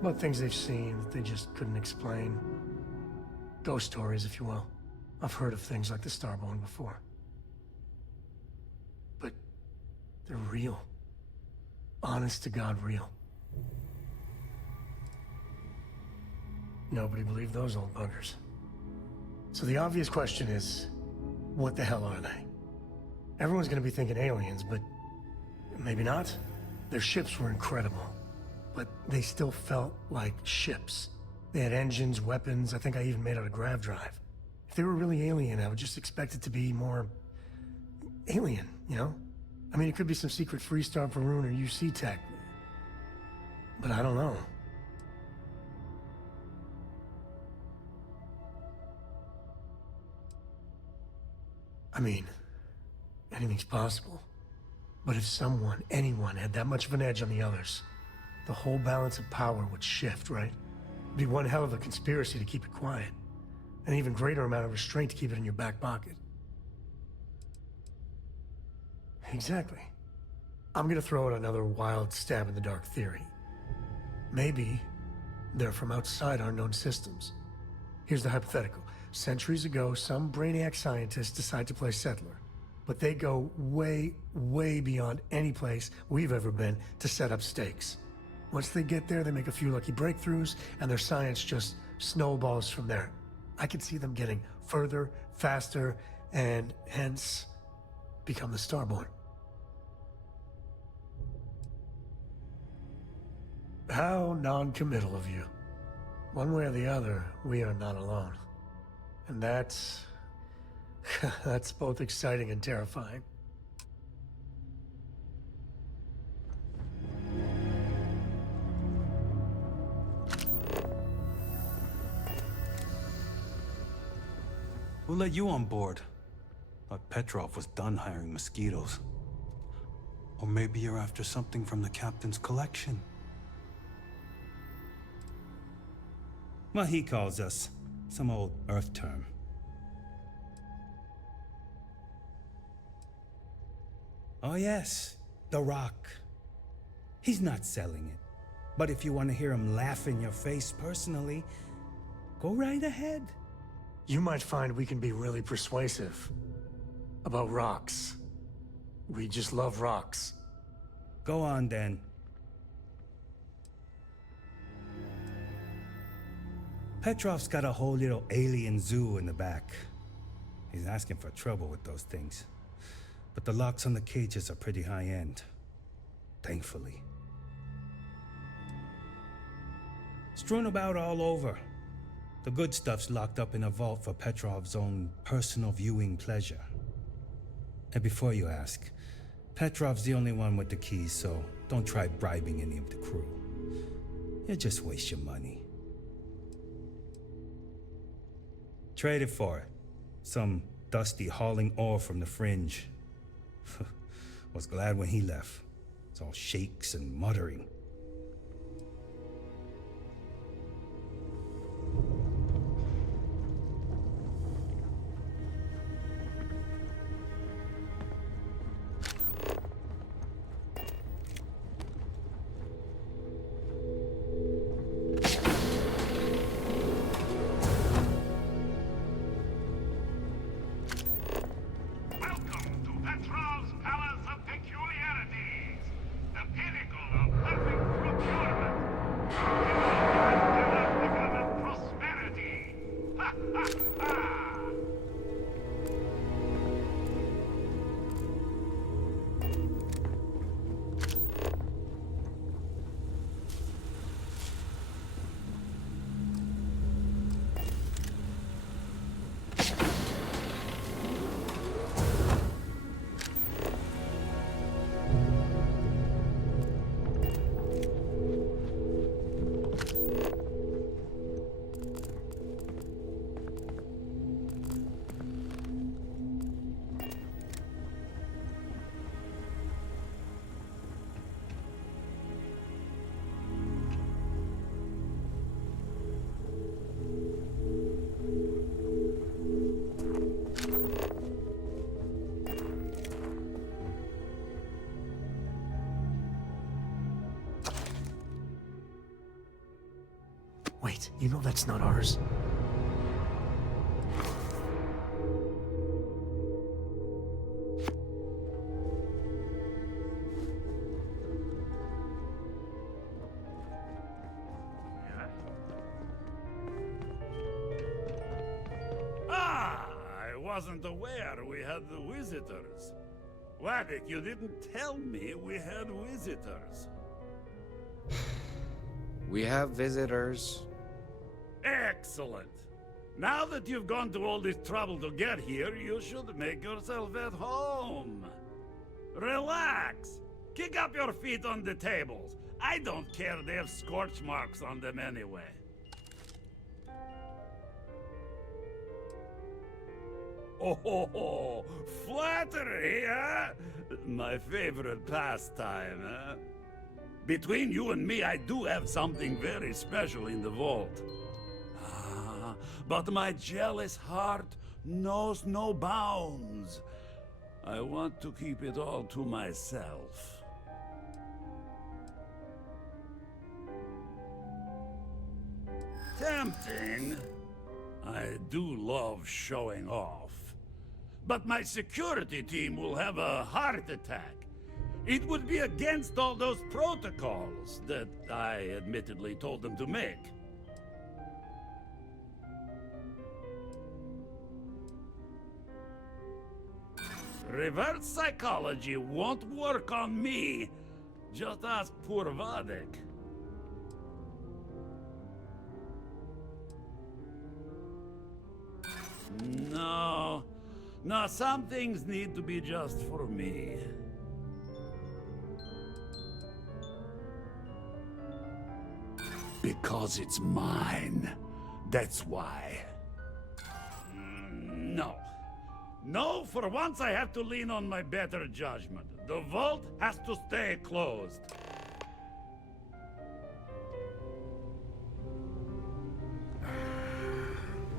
about things they've seen that they just couldn't explain. Ghost stories, if you will. I've heard of things like the Starborn before. But they're real. Honest to God real. Nobody believed those old buggers. So the obvious question is, what the hell are they? Everyone's gonna be thinking aliens, but maybe not. Their ships were incredible, but they still felt like ships. They had engines, weapons, I think I even made out a grav drive. If they were really alien, I would just expect it to be more alien, you know? I mean, it could be some secret Freestar Varun or UC tech, but I don't know. I mean, anything's possible. But if someone, anyone, had that much of an edge on the others, the whole balance of power would shift, right? It'd be one hell of a conspiracy to keep it quiet. An even greater amount of restraint to keep it in your back pocket. Exactly. I'm gonna throw out another wild stab in the dark theory. Maybe they're from outside our known systems. Here's the hypothetical. Centuries ago, some brainiac scientists decide to play settler. But they go way, way beyond any place we've ever been to set up stakes. Once they get there, they make a few lucky breakthroughs, and their science just snowballs from there. I could see them getting further, faster, and hence become the Starborn. How non-committal of you. One way or the other, we are not alone. And that's That's both exciting and terrifying. Who let you on board? Thought Petrov was done hiring mosquitoes. Or maybe you're after something from the captain's collection. Well, he calls us. Some old Earth term. Oh yes, the Rock. He's not selling it. But if you want to hear him laugh in your face personally, go right ahead. You might find we can be really persuasive. About rocks. We just love rocks. Go on then. Petrov's got a whole little alien zoo in the back. He's asking for trouble with those things. But the locks on the cages are pretty high-end. Thankfully. Strewn about all over. The good stuff's locked up in a vault for Petrov's own personal viewing pleasure. And before you ask, Petrov's the only one with the keys, so don't try bribing any of the crew. You'll just waste your money. Trade it for it. Some dusty hauling ore from the fringe. Was glad when he left. It's all shakes and muttering. Wait, you know that's not ours. I wasn't aware we had the visitors. Wadik, you didn't tell me we had visitors. We have visitors. Excellent. Now that you've gone to all this trouble to get here, you should make yourself at home. Relax. Kick up your feet on the tables. I don't care they have scorch marks on them anyway. Oh, flattery, huh? My favorite pastime, huh? Between you and me, I do have something very special in the vault. But my jealous heart knows no bounds. I want to keep it all to myself. Tempting. I do love showing off. But my security team will have a heart attack. It would be against all those protocols that I admittedly told them to make. Reverse psychology won't work on me. Just ask poor Vadik. No, No, some things need to be just for me. Because it's mine. That's why. No. No, for once I have to lean on my better judgment. The vault has to stay closed.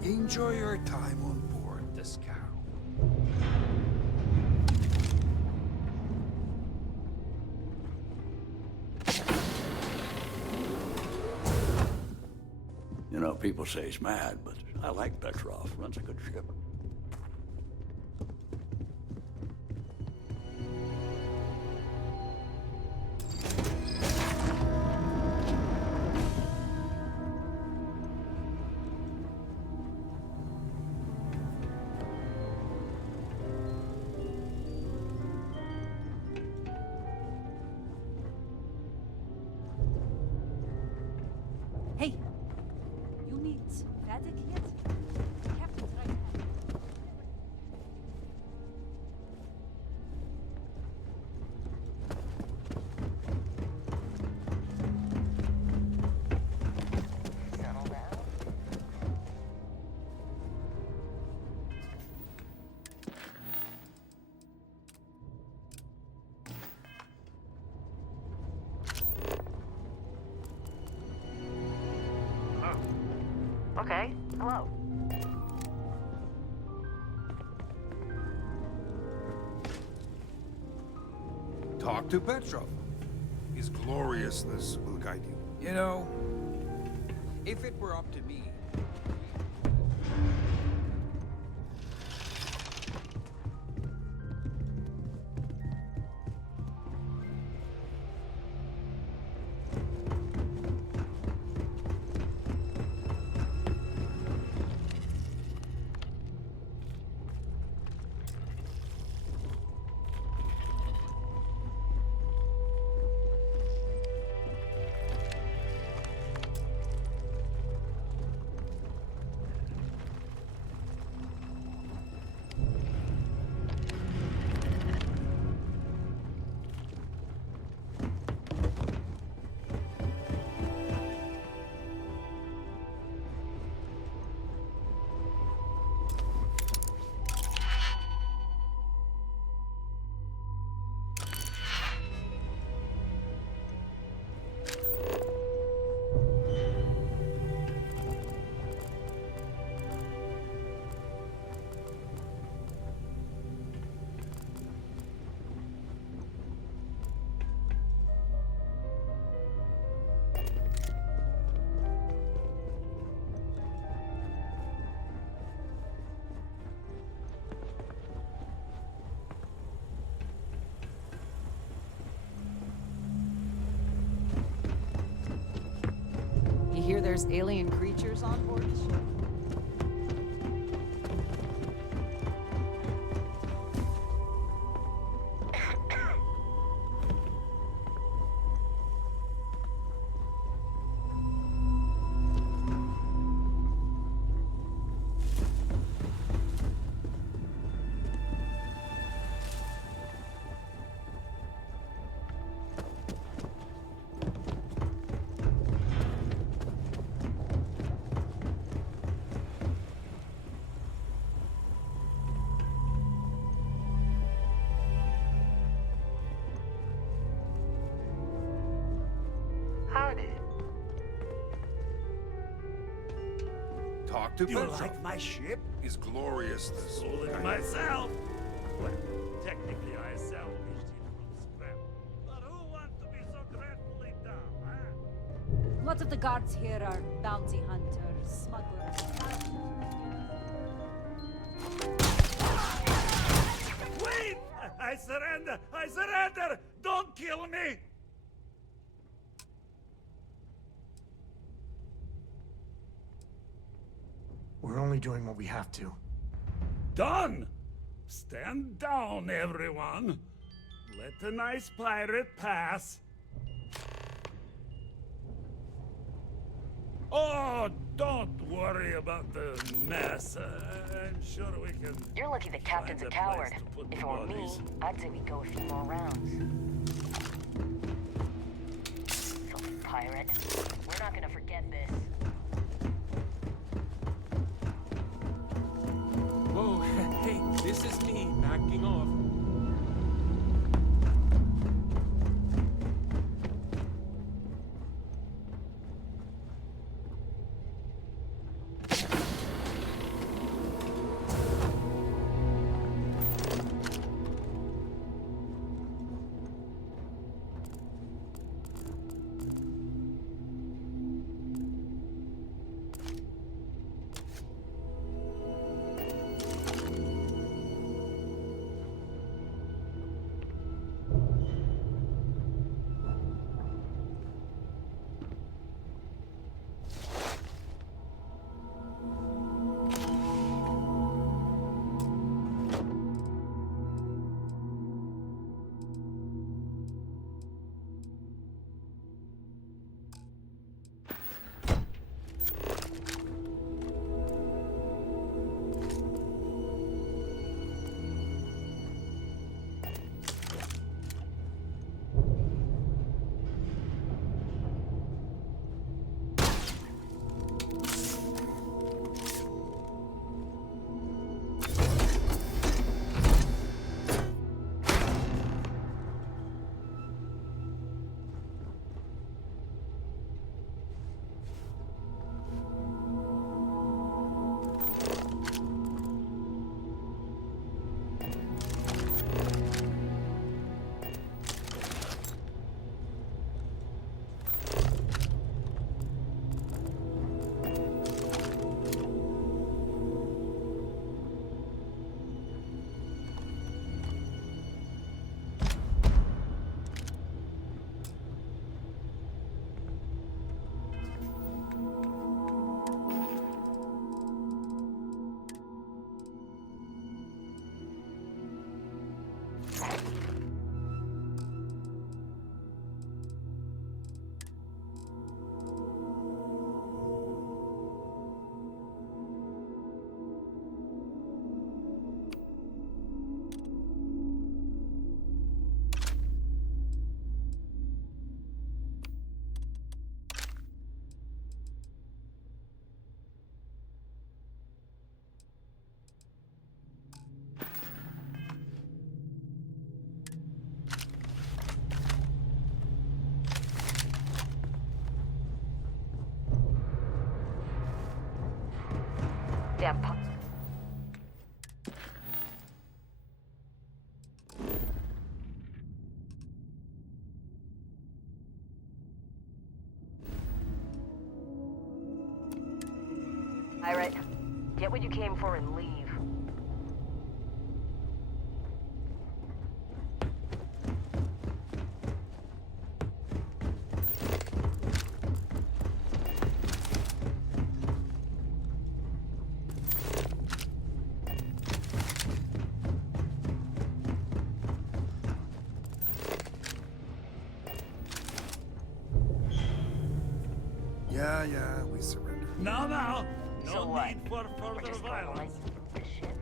Enjoy your time on board the scow. You know, people say he's mad, but I like Petrov. Runs a good ship. Hey, you need Vadik yet? Captain's right ahead. Settle down. Okay, hello. Talk to Petrov. His gloriousness will guide you. You know, if it were up to me, You hear there's alien creatures on board the ship? Howdy. Talk to Do you Petrov. like my ship? His gloriousness. Stole will it guide you. myself. Well, technically I salvaged it from scrap. But who wants to be so gratefully dumb, huh? Lots of the guards here are bounty hunters, smugglers. Wait! I surrender! I surrender! Don't kill me! We're only doing what we have to. Done! Stand down, everyone. Let the nice pirate pass. Oh, Oh, don't worry about the mess. I'm sure we can... You're lucky the captain's a coward. If it were me, I'd say we'd go a few more rounds. Filthy pirate. We're not gonna forget this. Whoa, hey, this is me backing off. Damn. Pirate, get what you came for and leave. Yeah, we surrender. Now, no So what? need for We're further just gonna violence. let this shit.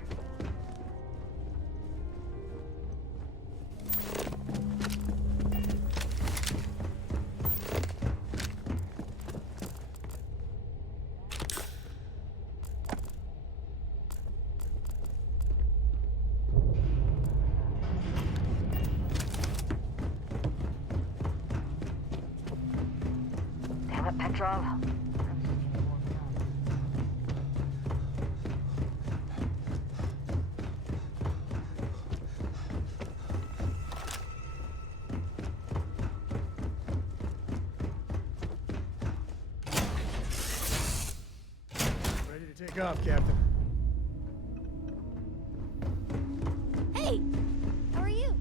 Damn it, Petrov. Ready to take off, Captain. Hey! How are you?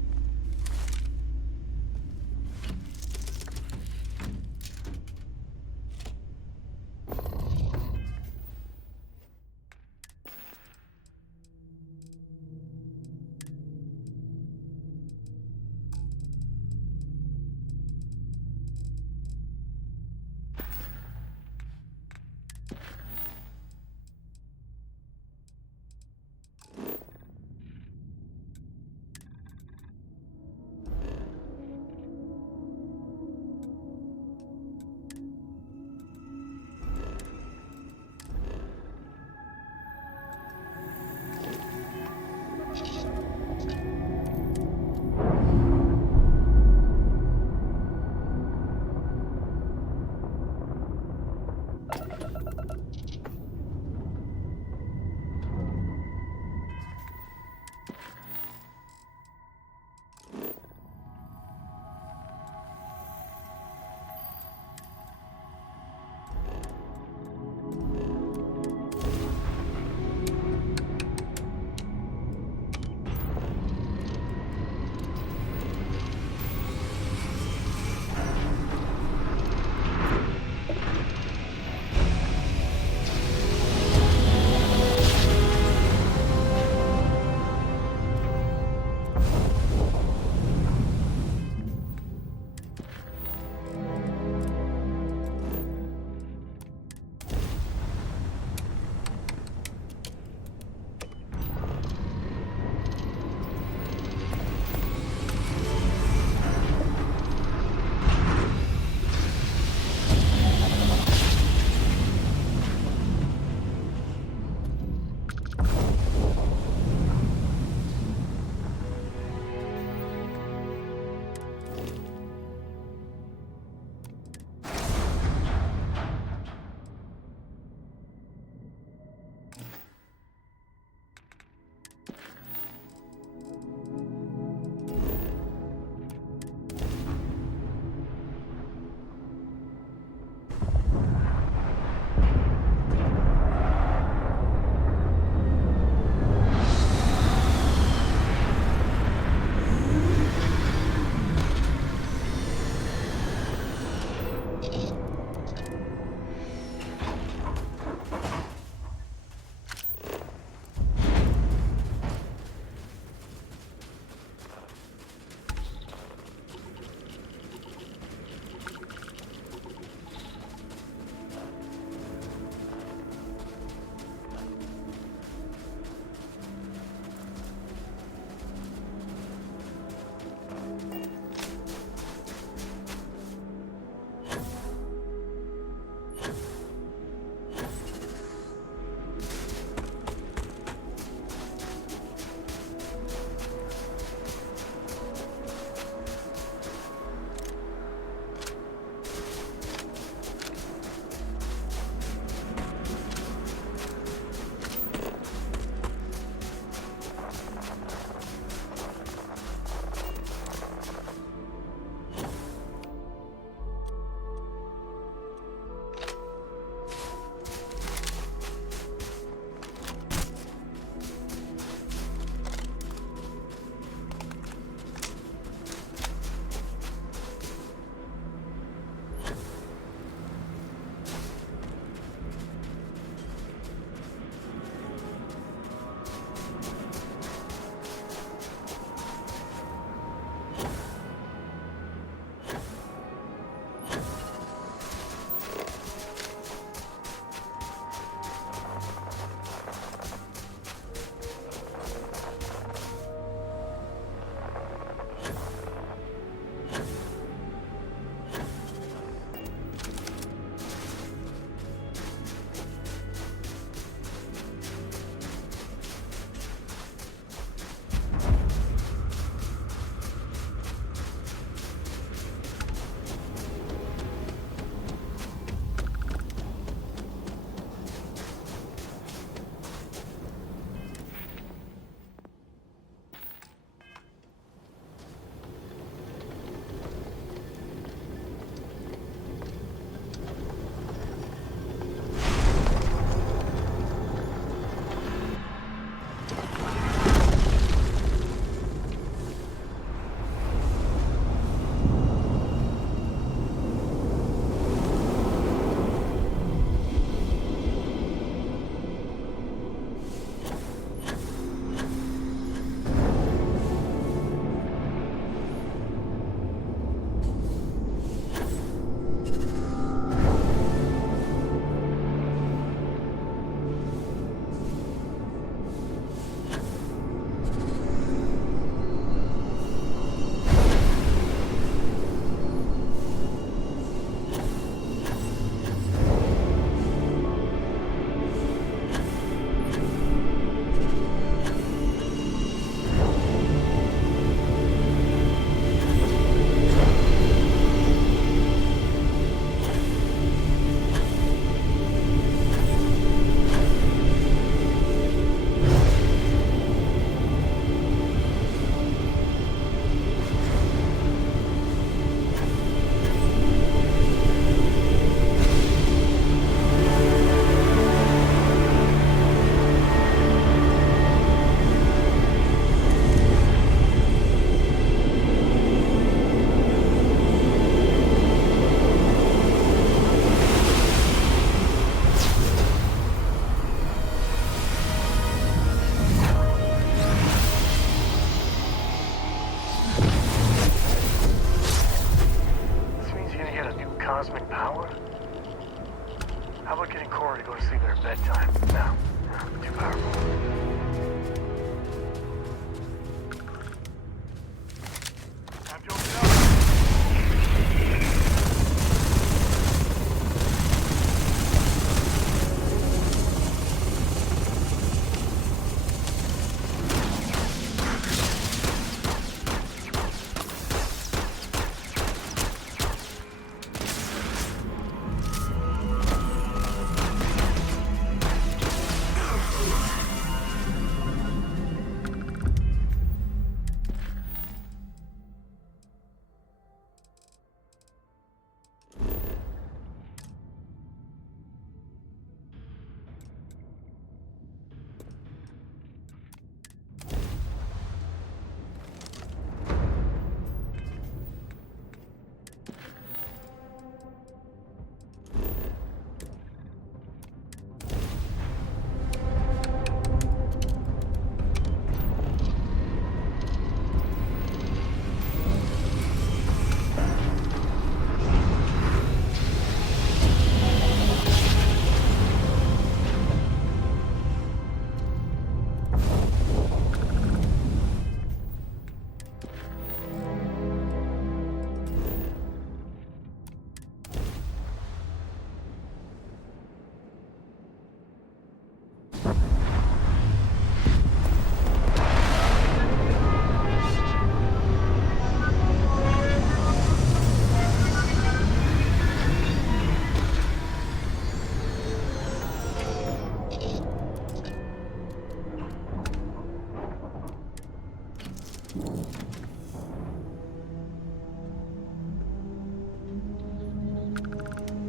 How about getting Cora to go to sleep at her bedtime? No, too powerful.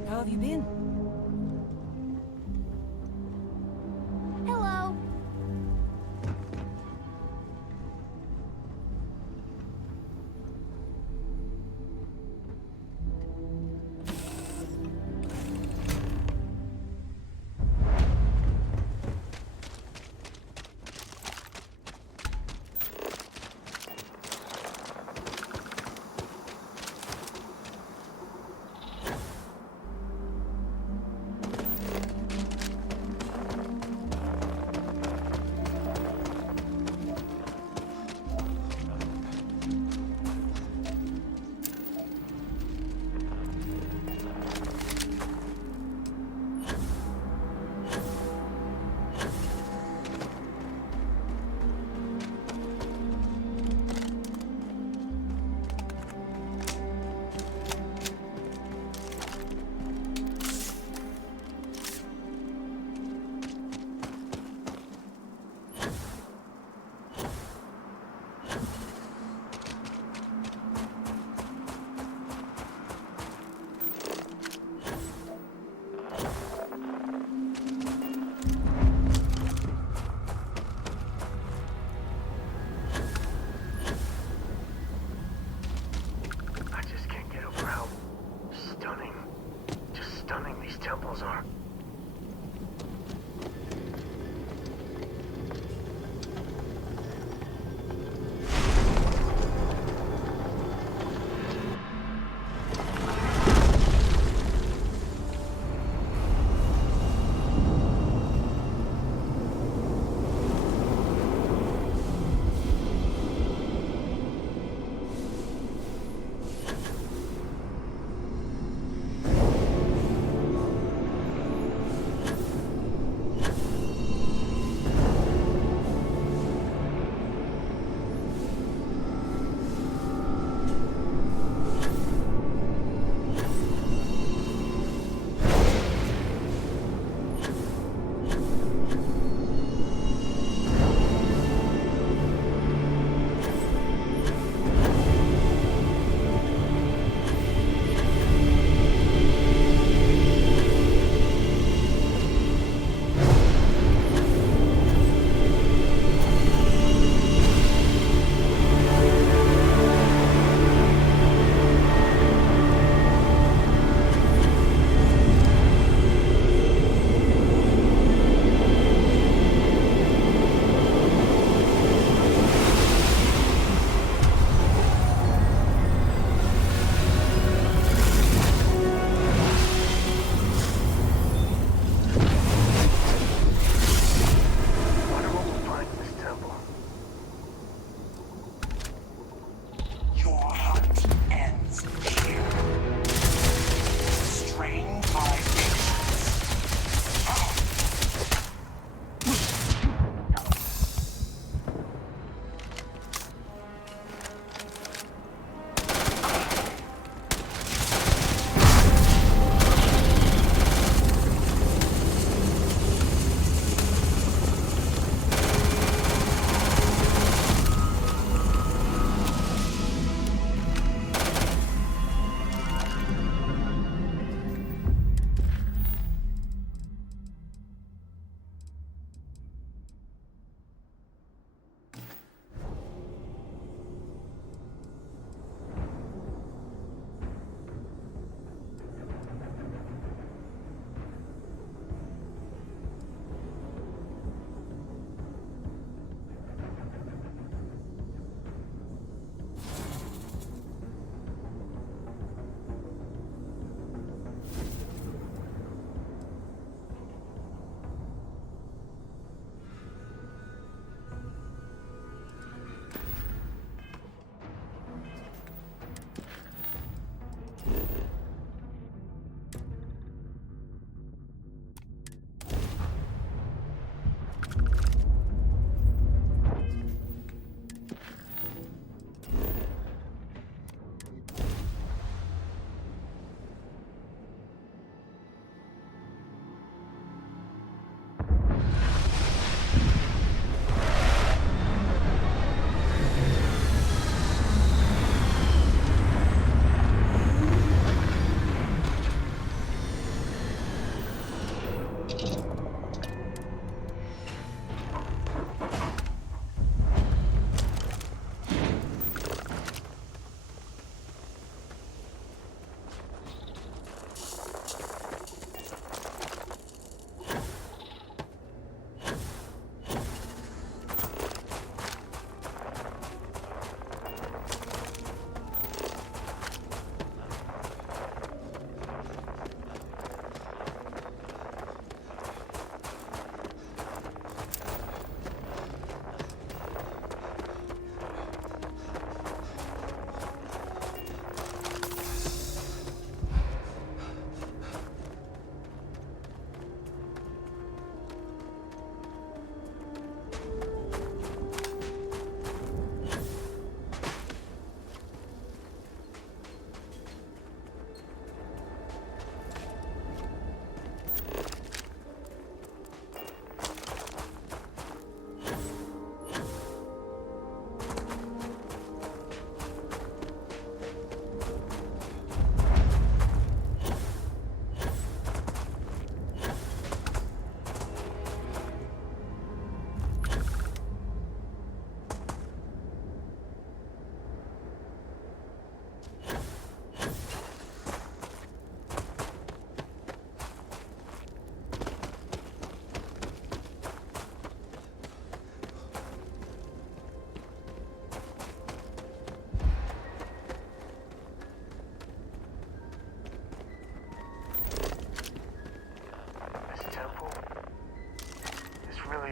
How have you been? Hello. temples are.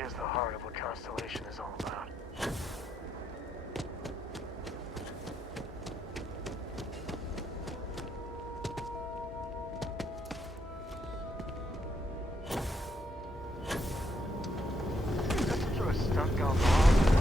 is the heart of what Constellation is all about. Is that some sort of stunt gone wrong?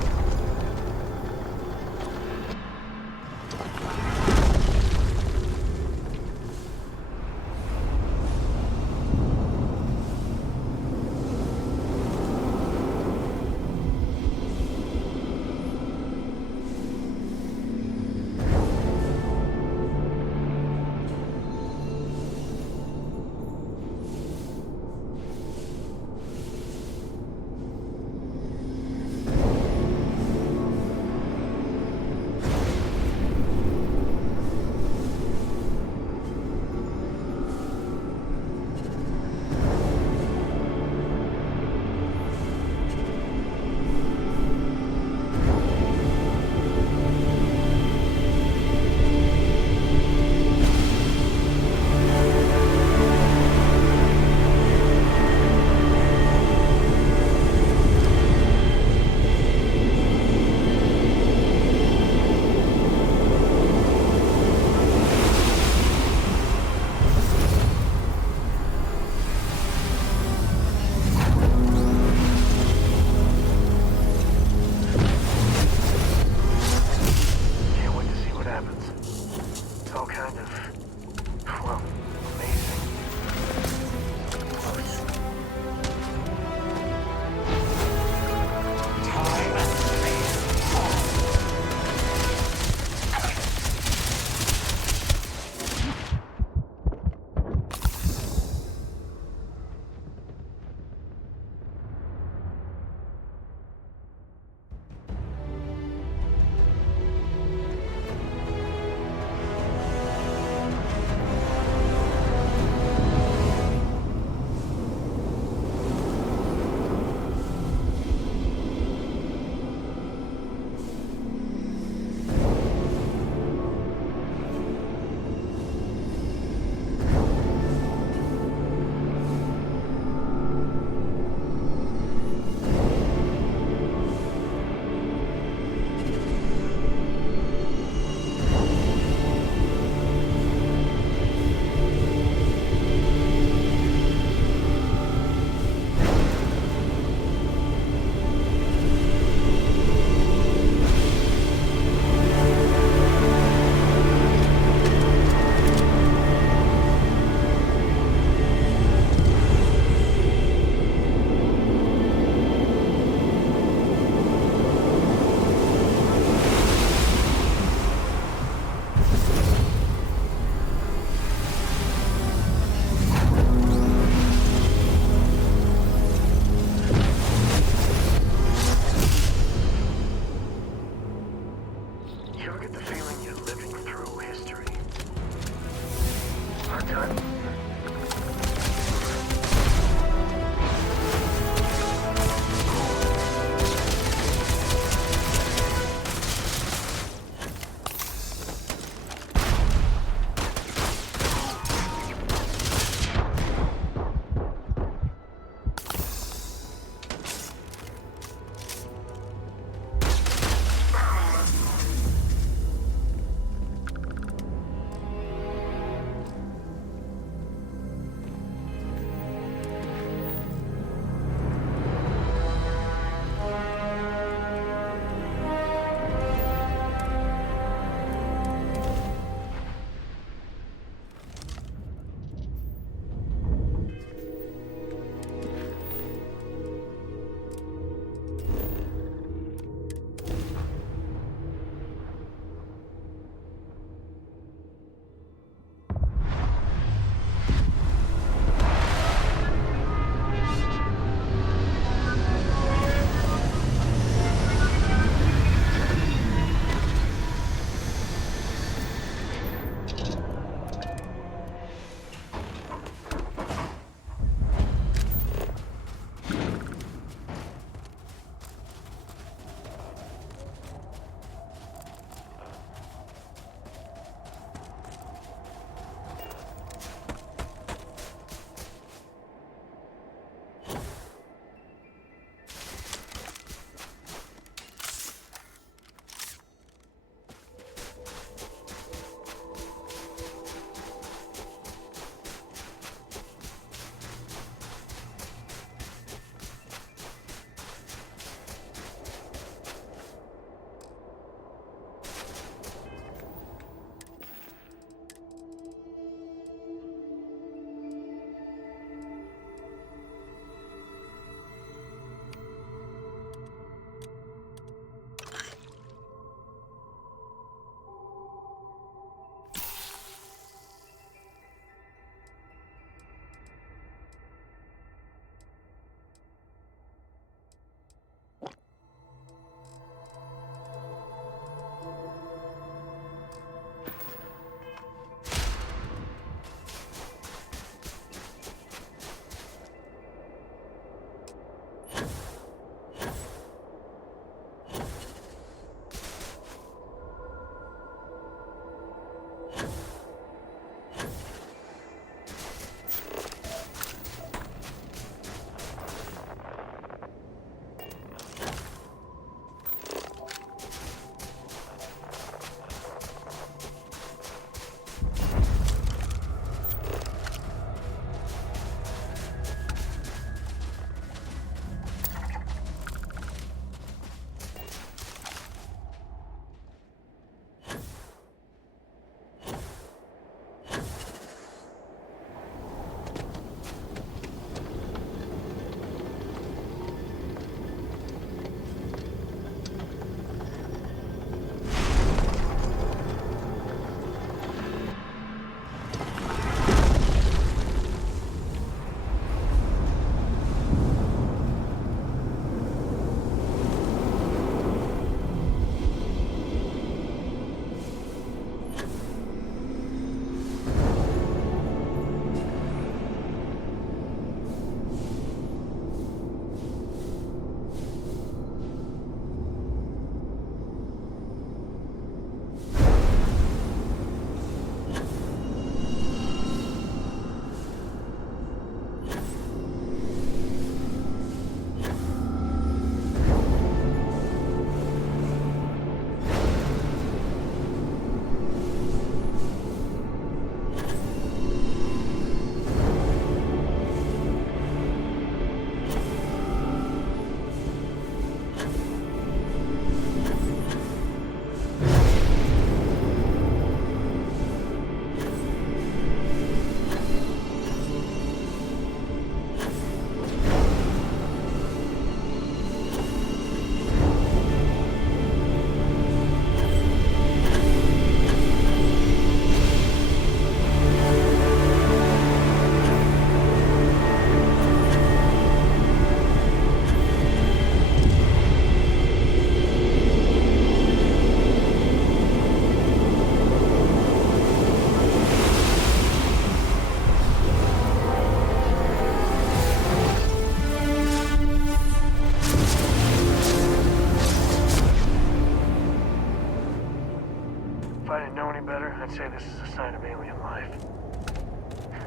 say this is a sign of alien life.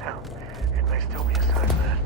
Hell, it may still be a sign of that.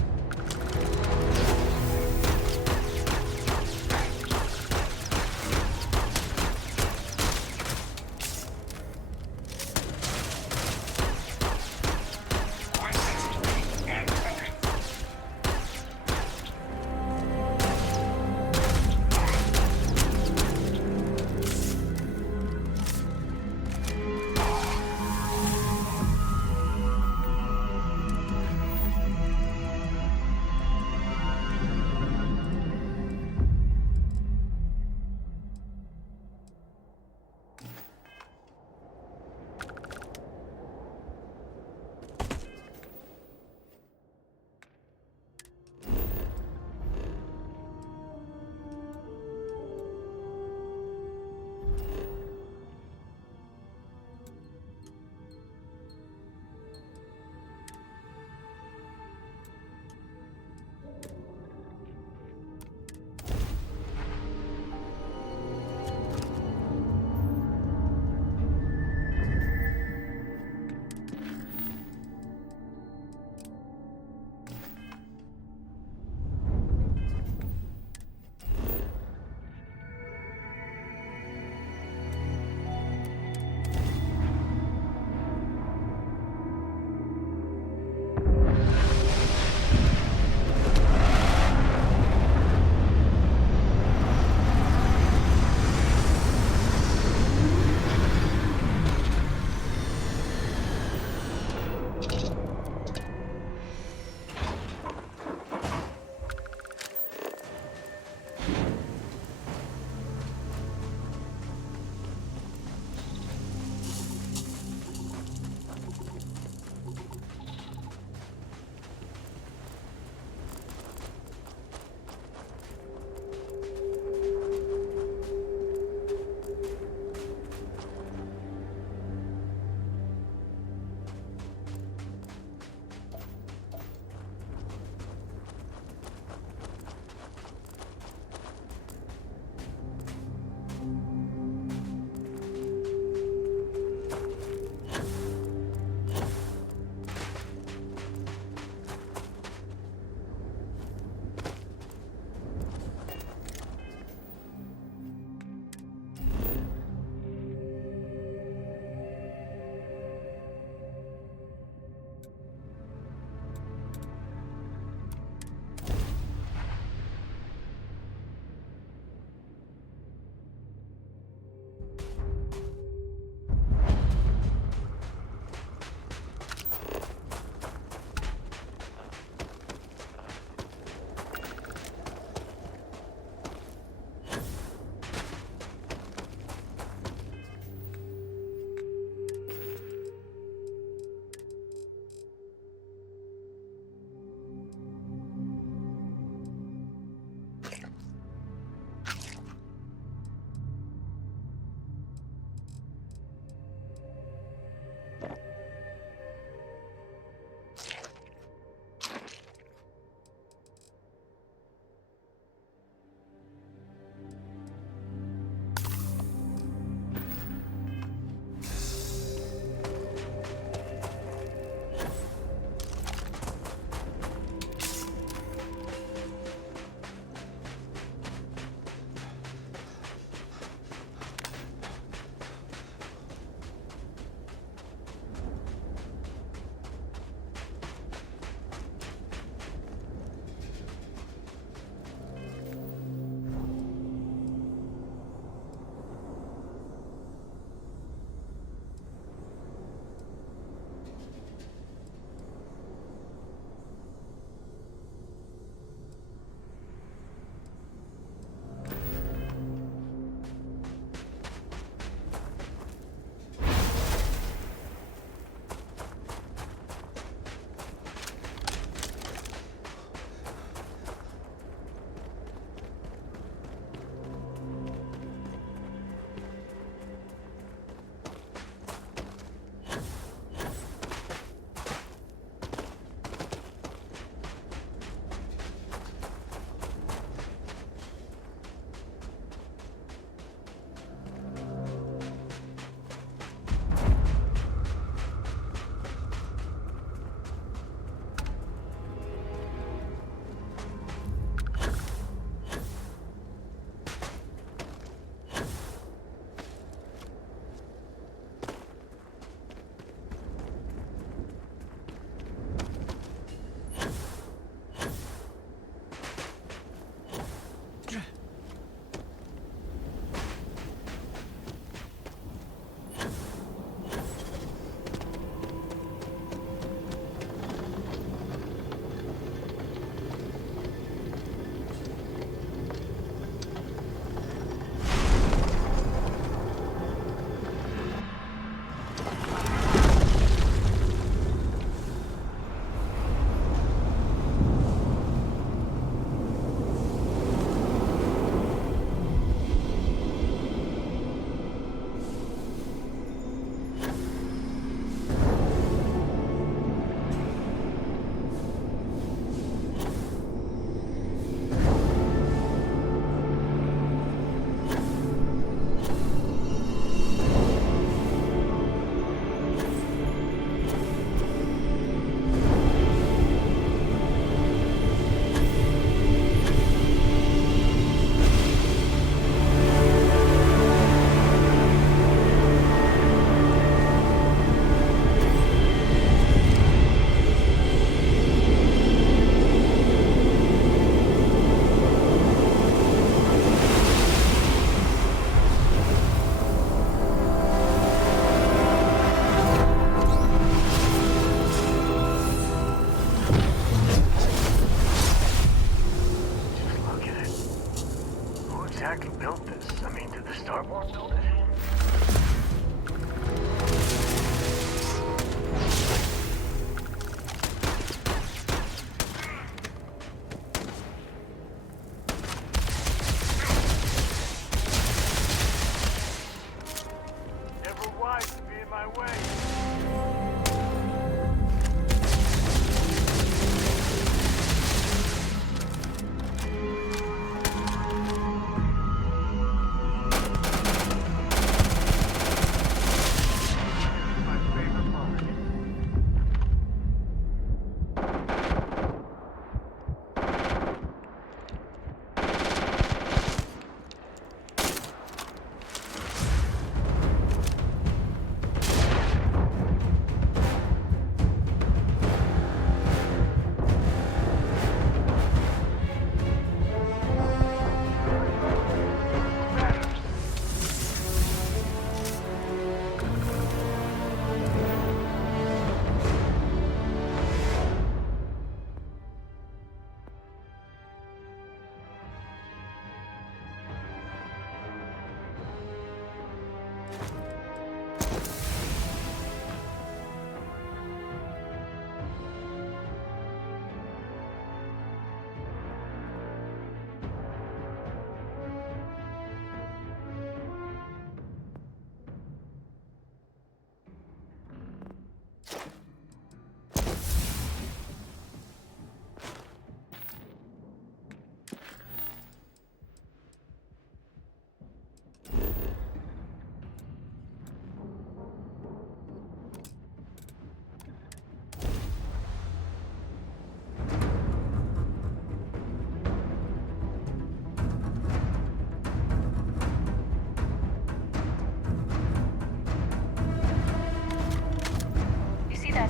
exactly built this? I mean, did the Starborn build it?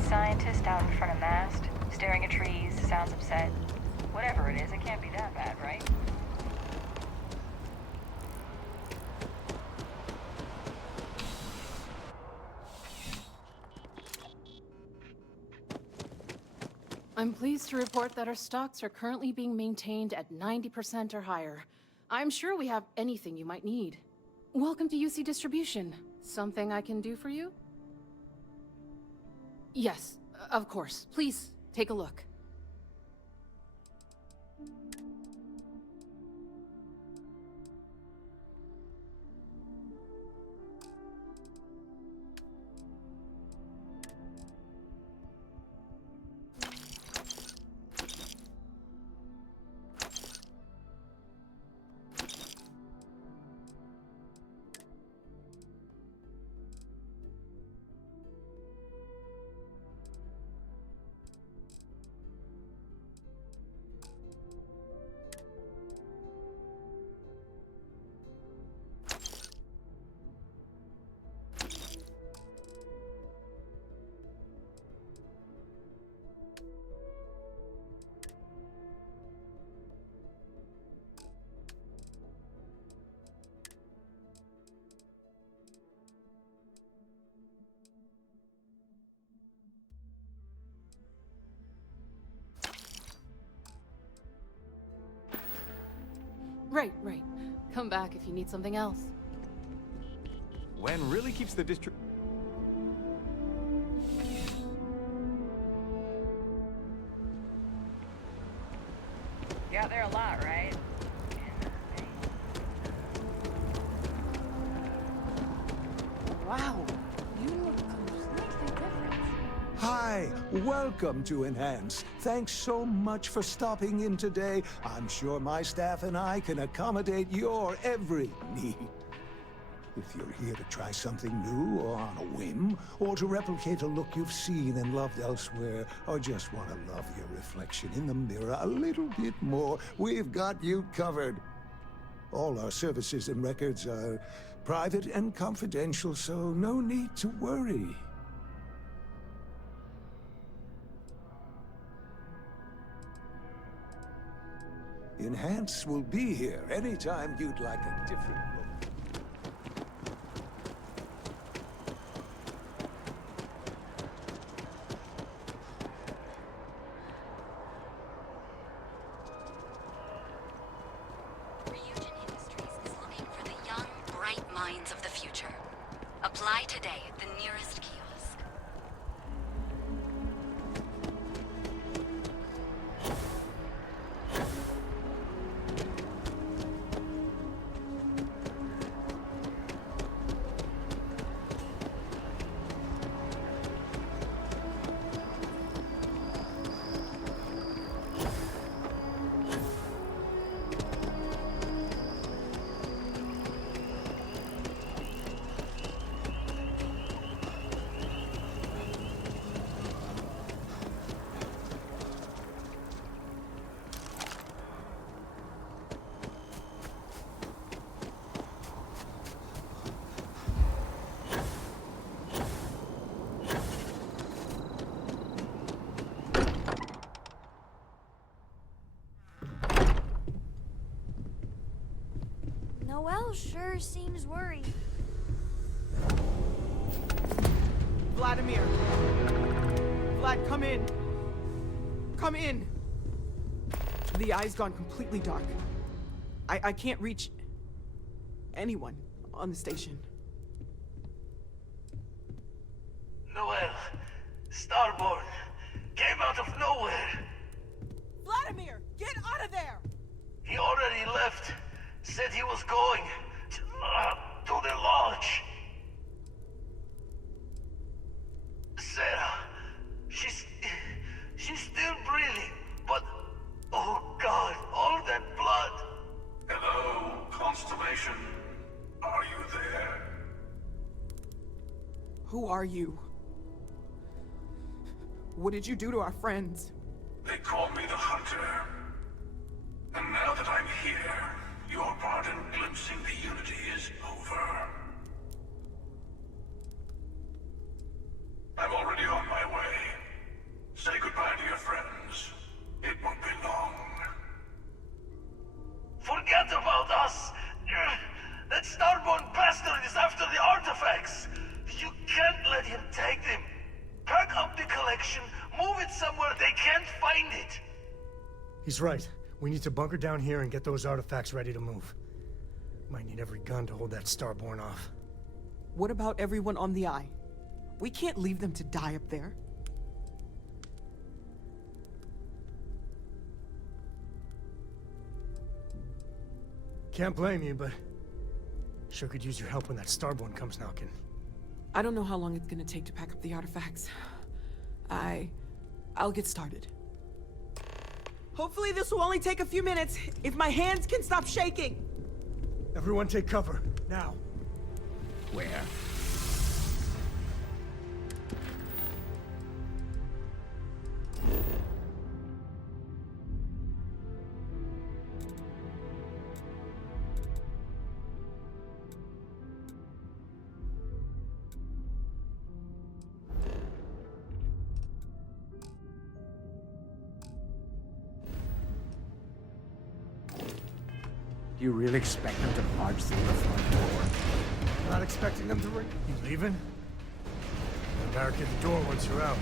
Scientist out in front of mast, staring at trees, sounds upset. Whatever it is, it can't be that bad, right? I'm pleased to report that our stocks are currently being maintained at 90% or higher. I'm sure we have anything you might need. Welcome to UC Distribution. Something I can do for you? Yes, of course. Please, take a look. Right. Come back if you need something else. When really keeps the district... You out there a lot, right? Wow, you look completely different. Hi, welcome to Enhance. Thanks so much for stopping in today. I'm sure my staff and I can accommodate your every need. If you're here to try something new or on a whim, or to replicate a look you've seen and loved elsewhere, or just want to love your reflection in the mirror a little bit more, we've got you covered. All our services and records are private and confidential, so no need to worry. Enhance will be here anytime you'd like a different look. Ryujin Industries is Mines of the Future. Apply today at the nearest kiosk. Noelle sure seems worried. Vladimir! Vlad, come in! Come in! The eye's gone completely dark. I can't reach anyone on the station. Noelle, Starborn, came out of nowhere. Vladimir, get out of there! He already left. Said he was going to the lodge. Sarah, she's still breathing, but oh God, all that blood. Hello, Constellation. Are you there? Who are you? What did you do to our friends? They call me the Hunter. And now that I'm here, your part in glimpsing the Unity is over. I'm already on my way. Say goodbye to your friends. It won't be long. Forget about us! That Starborn bastard is after the artifacts! You can't let him take them! Pack up the collection, move it somewhere they can't find it! He's right. We need to bunker down here and get those artifacts ready to move. Might need every gun to hold that Starborn off. What about everyone on the Eye? We can't leave them to die up there. Can't blame you, but sure could use your help when that Starborn comes knocking. I don't know how long it's gonna take to pack up the artifacts. I'll get started. Hopefully this will only take a few minutes, if my hands can stop shaking! Everyone take cover, now. Where? Do you really expect them to barge through the front door? Not expecting them to ring. You leaving? Barricade the door once you're out.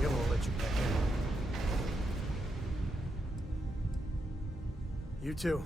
He'll let you back in. You too.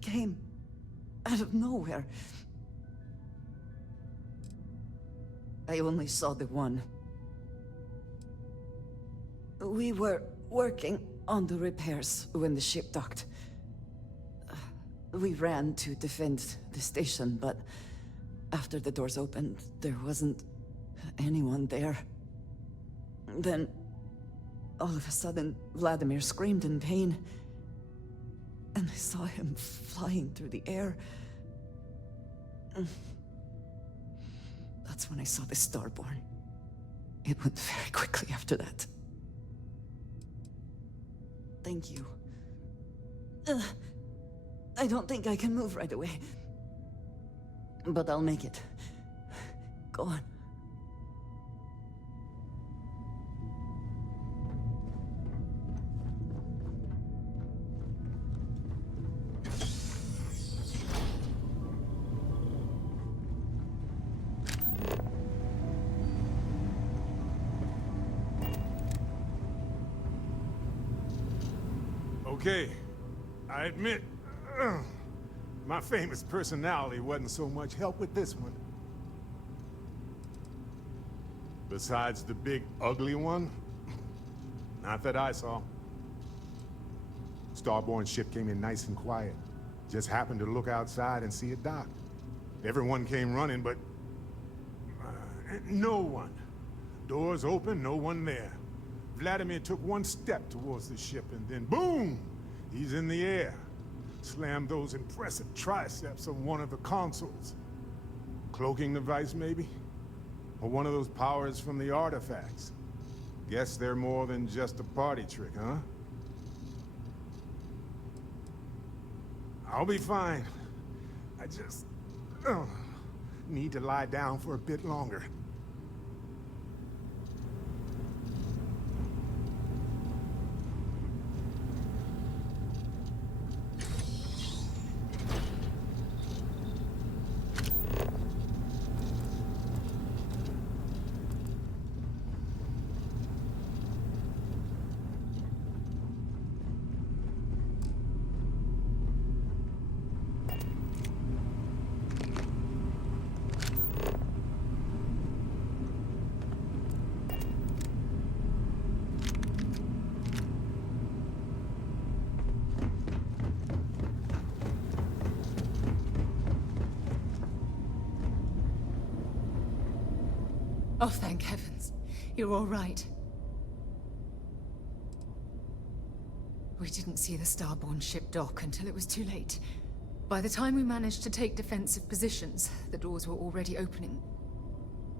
Came out of nowhere. I only saw the one. We were working on the repairs when the ship docked. We ran to defend the station, but after the doors opened, there wasn't anyone there. Then, all of a sudden, Vladimir screamed in pain, and I saw him flying through the air. That's when I saw the Starborn. It went very quickly after that. Thank you. I don't think I can move right away. But I'll make it. Go on. Okay, I admit, my famous personality wasn't so much help with this one. Besides the big, ugly one, not that I saw. Starborn's ship came in nice and quiet. Just happened to look outside and see it dock. Everyone came running, but no one. Doors open, no one there. Vladimir took one step towards the ship, and then boom! He's in the air. Slammed those impressive triceps on one of the consoles. Cloaking device, maybe? Or one of those powers from the artifacts. Guess they're more than just a party trick, huh? I'll be fine. I just need to lie down for a bit longer. Oh, thank heavens. You're all right. We didn't see the Starborn ship dock until it was too late. By the time we managed to take defensive positions, the doors were already opening.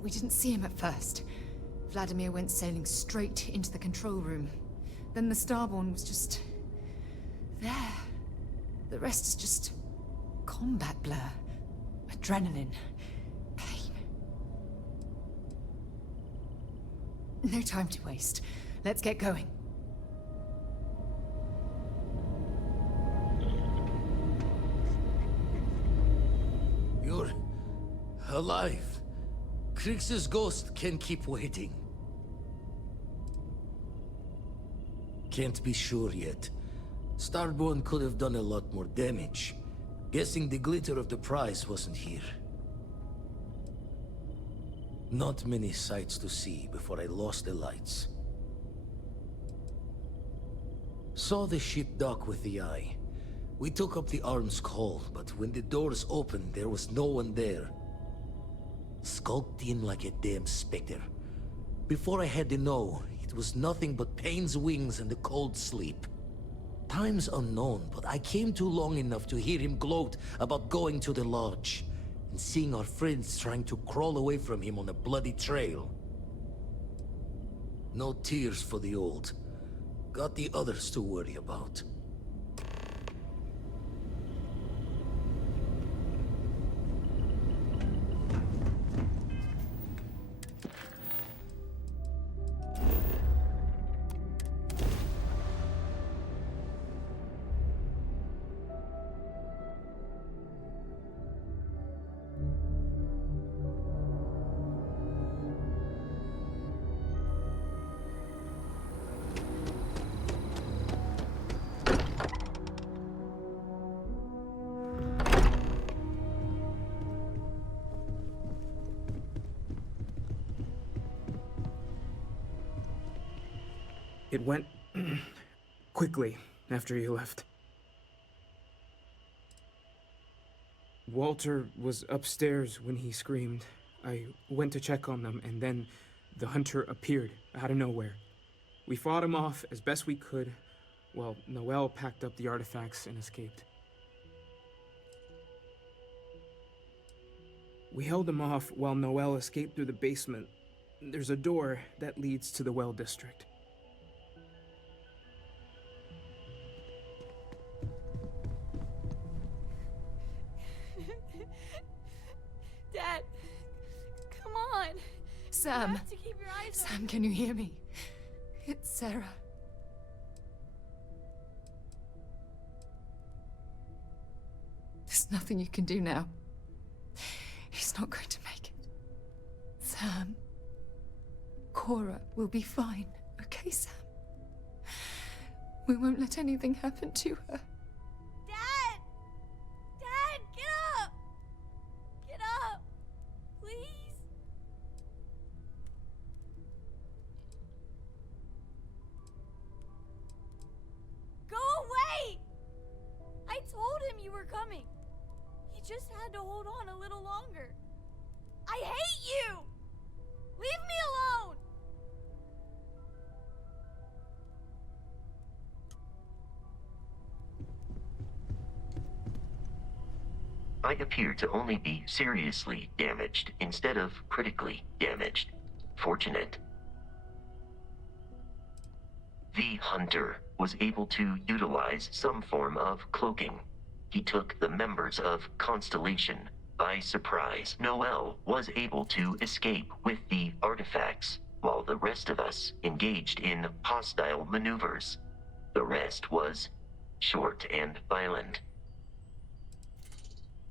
We didn't see him at first. Vladimir went sailing straight into the control room. Then the Starborn was just... there. The rest is just... combat blur. Adrenaline. Pain. No time to waste. Let's get going. You're... alive. Krix's ghost can't keep waiting. Can't be sure yet. Starborn could have done a lot more damage. Guessing the glitter of the prize wasn't here. Not many sights to see before I lost the lights. Saw the ship dock with the eye. We took up the arms call, but when the doors opened, there was no one there. Skulked in like a damn specter. Before I had to know, it was nothing but pain's wings and a cold sleep. Time's unknown, but I came too long enough to hear him gloat about going to the lodge, and seeing our friends trying to crawl away from him on a bloody trail. No tears for the old. Got the others to worry about. It went quickly after you left. Walter was upstairs when he screamed. I went to check on them, and then the hunter appeared out of nowhere. We fought him off as best we could, while Noel packed up the artifacts and escaped. We held him off while Noel escaped through the basement. There's a door that leads to the well district. Dad, come on. Sam. You have to keep your eyes Sam, open. can you hear me? It's Sarah. There's nothing you can do now. He's not going to make it. Sam. Cora will be fine, okay, Sam? We won't let anything happen to her. Dad! Dad, get up! Get up! Please? Go away! I told him you were coming. He just had to hold on a little longer. I hate you! Leave me alone! I appear to only be seriously damaged instead of critically damaged. Fortunate. The hunter was able to utilize some form of cloaking. He took the members of Constellation by surprise. Noel was able to escape with the artifacts, while the rest of us engaged in hostile maneuvers. The rest was short and violent.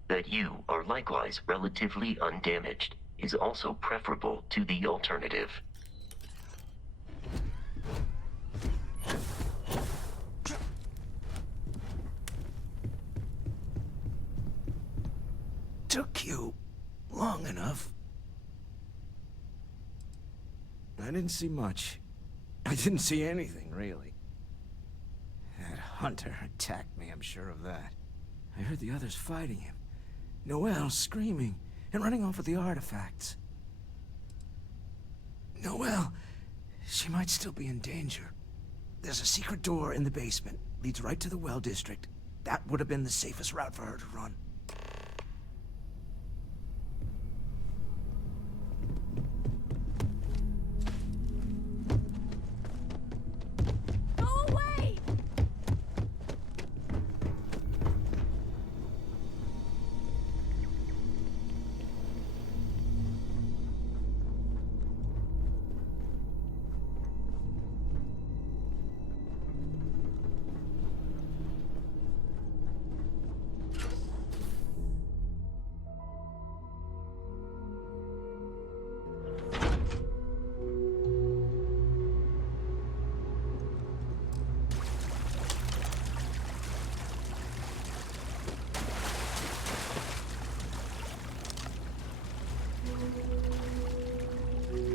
That you are likewise relatively undamaged is also preferable to the alternative. Took you long enough. I didn't see much. I didn't see anything, really. That hunter attacked me, I'm sure of that. I heard the others fighting him. Noelle screaming and running off with the artifacts. Noelle, she might still be in danger. There's a secret door in the basement. Leads right to the well district. That would have been the safest route for her to run. Go away!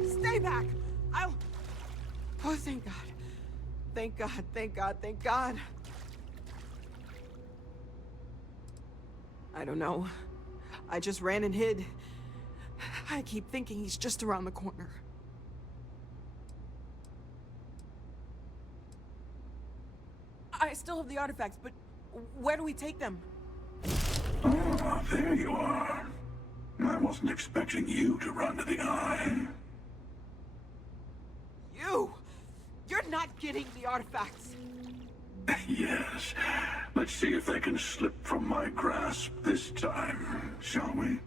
Stay back! I'll... Oh, thank God. Thank God, thank God, thank God. I don't know. I just ran and hid. I keep thinking he's just around the corner. I still have the artifacts, but where do we take them? Ah, there you are. I wasn't expecting you to run to the eye. You! You're not getting the artifacts! Yes. Let's see if they can slip from my grasp this time, shall we?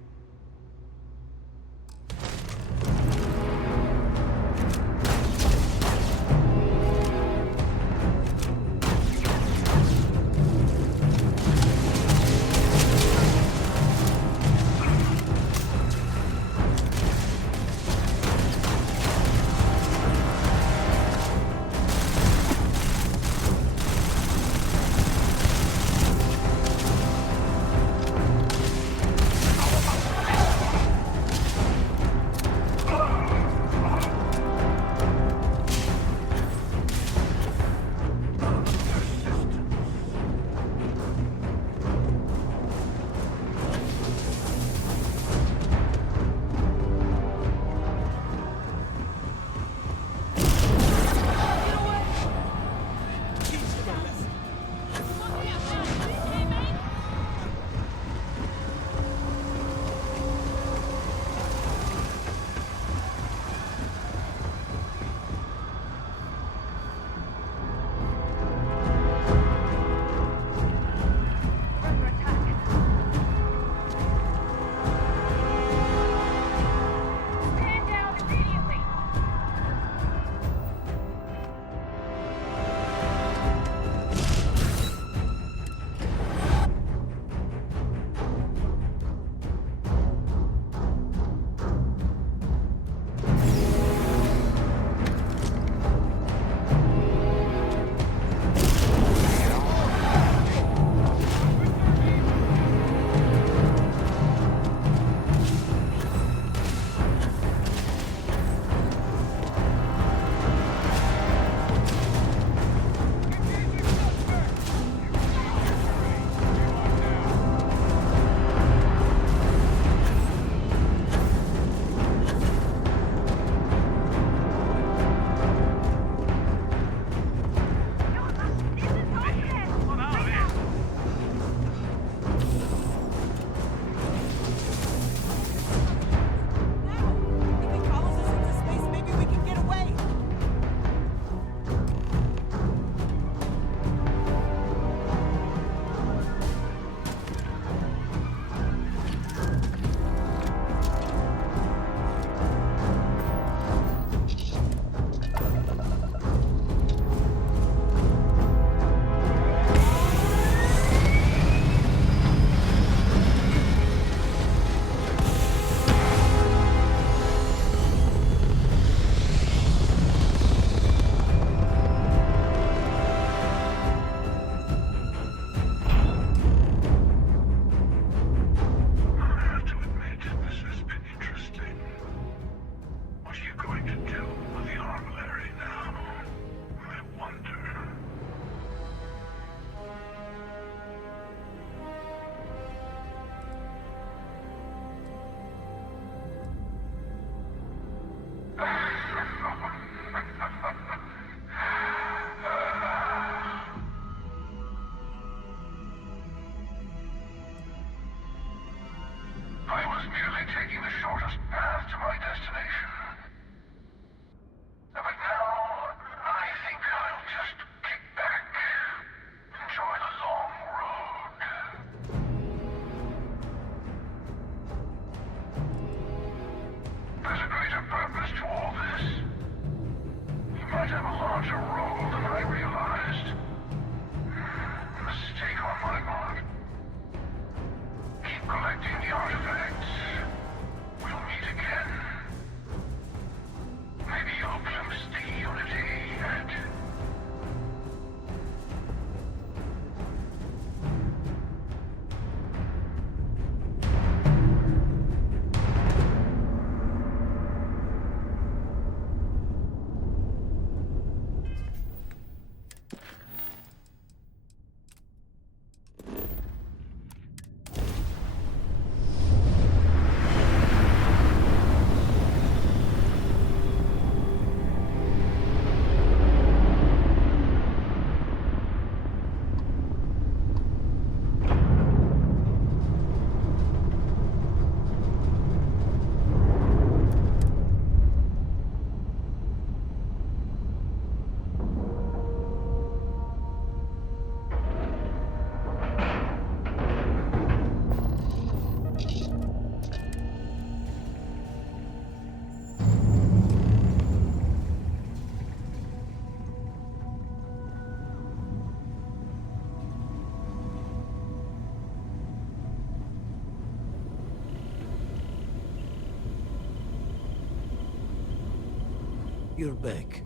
you're back.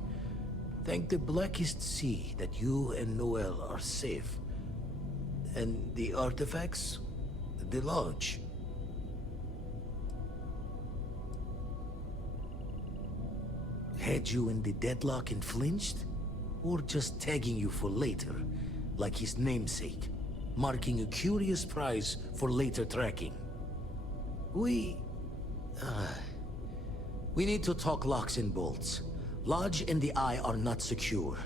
Thank the blackest sea that you and Noel are safe. And the artifacts? The lodge. Had you in the deadlock and flinched? Or just tagging you for later, like his namesake, marking a curious prize for later tracking? We need to talk locks and bolts. Lodge and the Eye are not secure.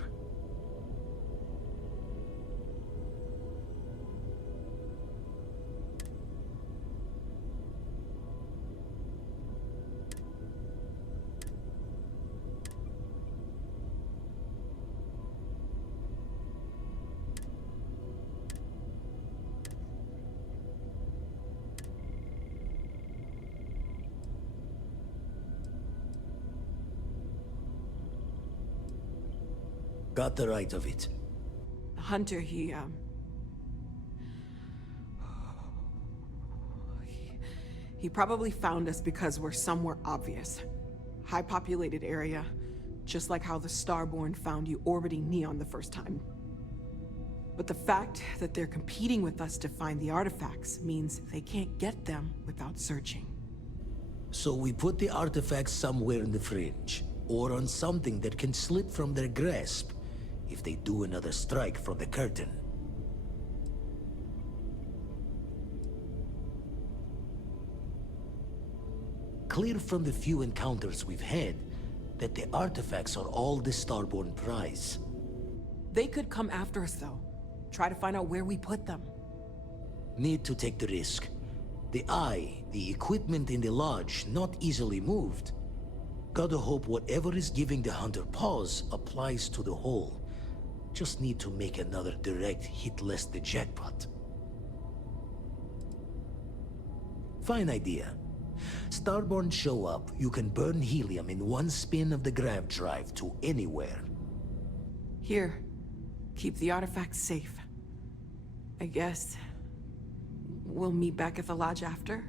Got the right of it. Hunter, he probably found us because we're somewhere obvious. High-populated area, just like how the Starborn found you orbiting Neon the first time. But the fact that they're competing with us to find the artifacts means they can't get them without searching. So we put the artifacts somewhere in the fringe, or on something that can slip from their grasp if they do another strike from the curtain. Clear from the few encounters we've had that the artifacts are all the Starborn prize. They could come after us, though. Try to find out where we put them. Need to take the risk. The Eye, the equipment in the lodge, not easily moved. Gotta hope whatever is giving the Hunter pause applies to the whole. Just need to make another direct hit less the jackpot. Fine idea. Starborn show up, you can burn helium in one spin of the grav drive to anywhere. Here, keep the artifacts safe. I guess we'll meet back at the lodge after.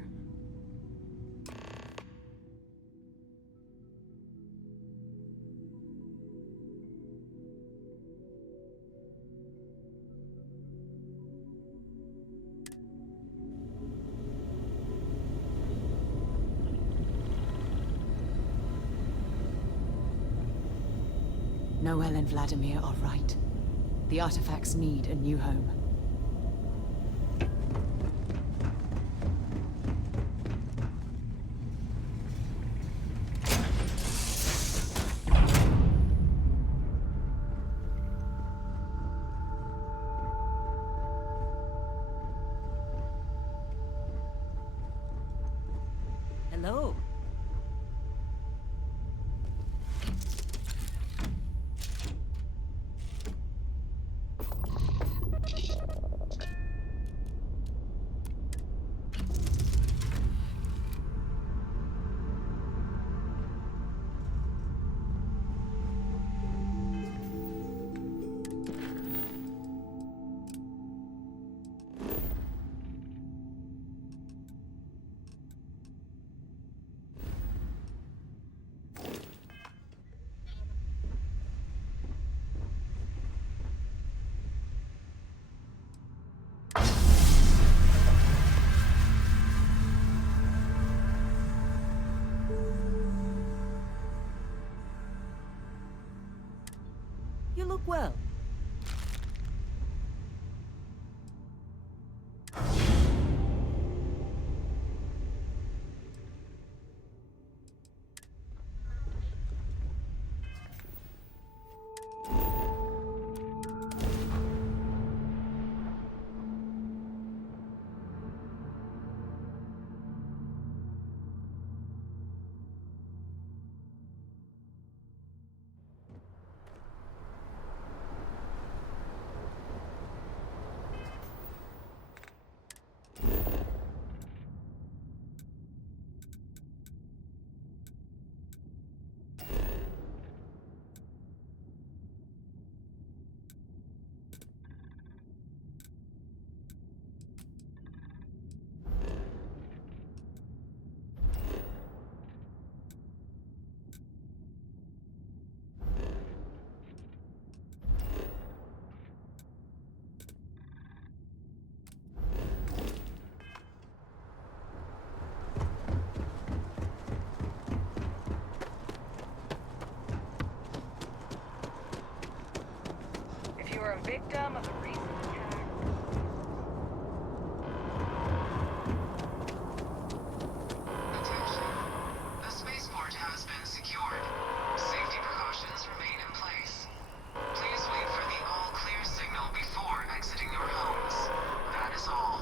Noel and Vladimir are right. The artifacts need a new home. Hello. You look well. a victim of a recent attack. Attention. The spaceport has been secured. Safety precautions remain in place. Please wait for the all-clear signal before exiting your homes. That is all.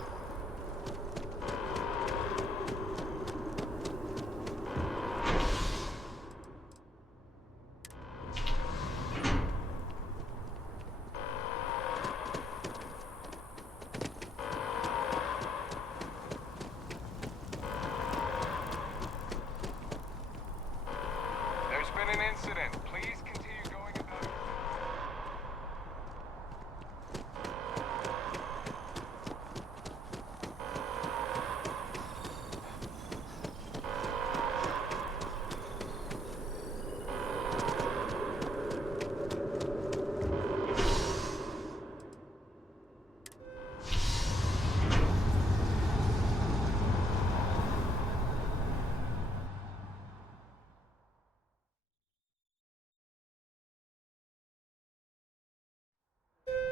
There's been an incident. Please continue going about.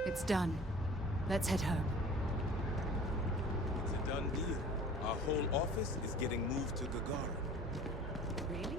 It's done. Let's head home. It's a done deal. Our whole office is getting moved to Gagarin. Really?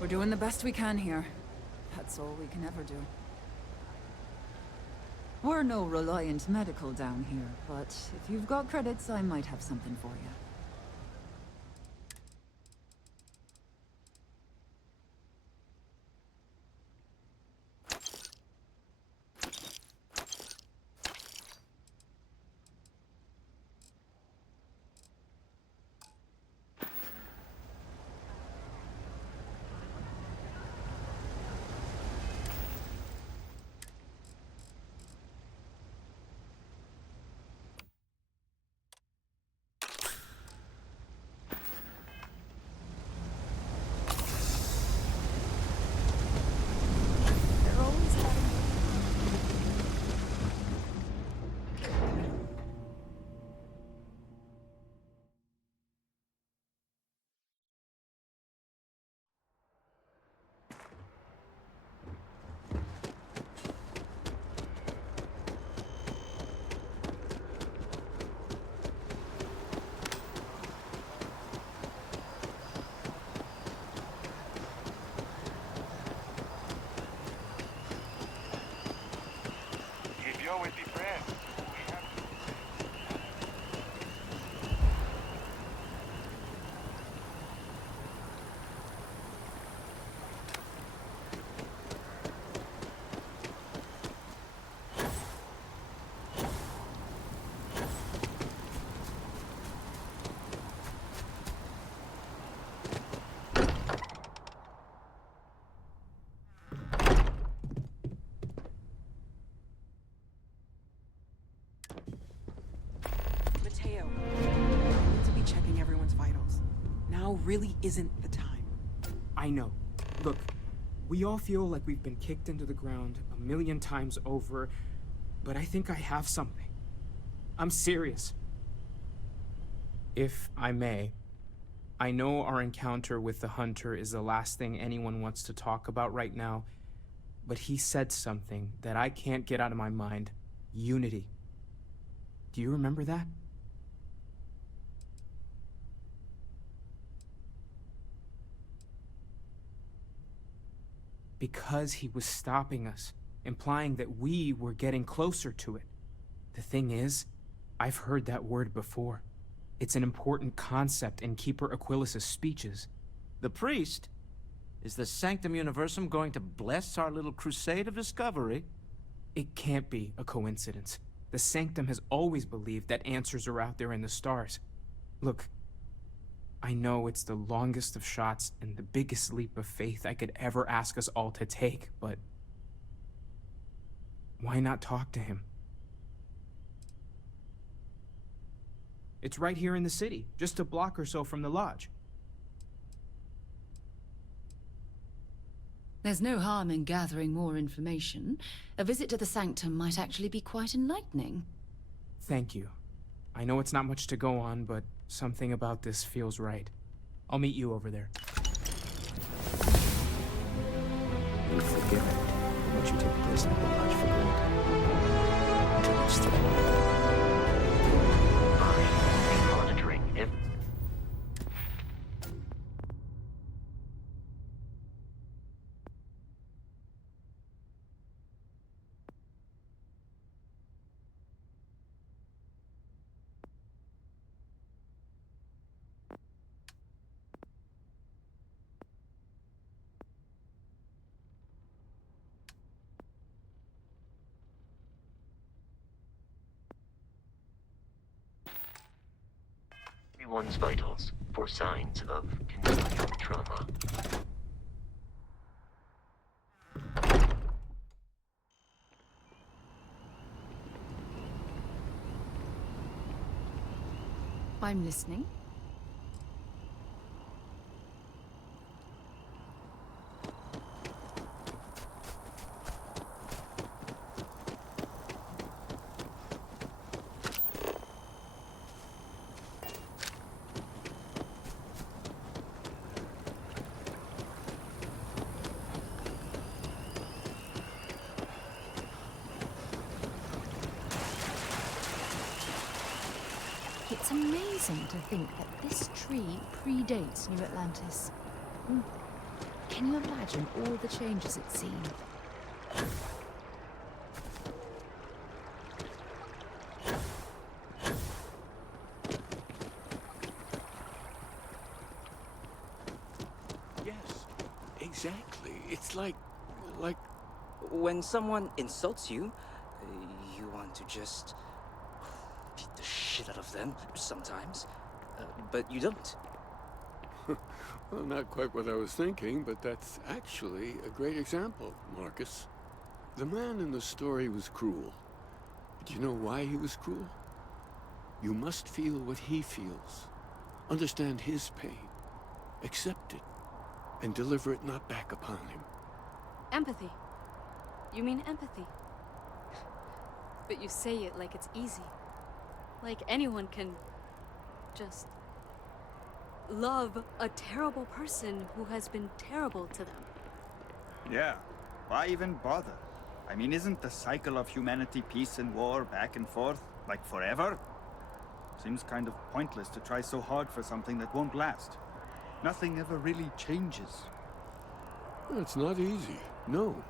We're doing the best we can here. That's all we can ever do. We're no Reliant Medical down here, but if you've got credits, I might have something for you. If you're with your friends, we have Mateo, I need to be checking everyone's vitals. Now really isn't the time. I know. Look, we all feel like we've been kicked into the ground a million times over, but I think I have something. I'm serious. If I may, I know our encounter with the Hunter is the last thing anyone wants to talk about right now, but he said something that I can't get out of my mind. Unity. Do you remember that? Because he was stopping us, implying that we were getting closer to it. The thing is, I've heard that word before. It's an important concept in Keeper Aquilas's speeches. The priest? Is the Sanctum Universum going to bless our little crusade of discovery? It can't be a coincidence. The Sanctum has always believed that answers are out there in the stars. Look, I know it's the longest of shots and the biggest leap of faith I could ever ask us all to take, but why not talk to him? It's right here in the city, just a block or so from the lodge. There's no harm in gathering more information. A visit to the Sanctum might actually be quite enlightening. Thank you. I know it's not much to go on, but something about this feels right. I'll meet you over there. You're forgiven. Won't you take place in the lodge for good? Until it's through. Monitoring every... Everyone's vitals for signs of continuing trauma. I'm listening. It's amazing to think that this tree predates New Atlantis. Can you imagine all the changes it's seen? Yes, exactly. It's like... When someone insults you, you want to just beat the shit out of them sometimes, but you don't. Well, not quite what I was thinking, but that's actually a great example, Marcus. The man in the story was cruel. Do you know why he was cruel? You must feel what he feels. Understand his pain. Accept it. And deliver it not back upon him. Empathy. You mean empathy? But you say it like it's easy. Like anyone can just love a terrible person who has been terrible to them. Yeah, why even bother? I mean, isn't the cycle of humanity peace and war back and forth, like forever? Seems kind of pointless to try so hard for something that won't last. Nothing ever really changes. It's not easy, no.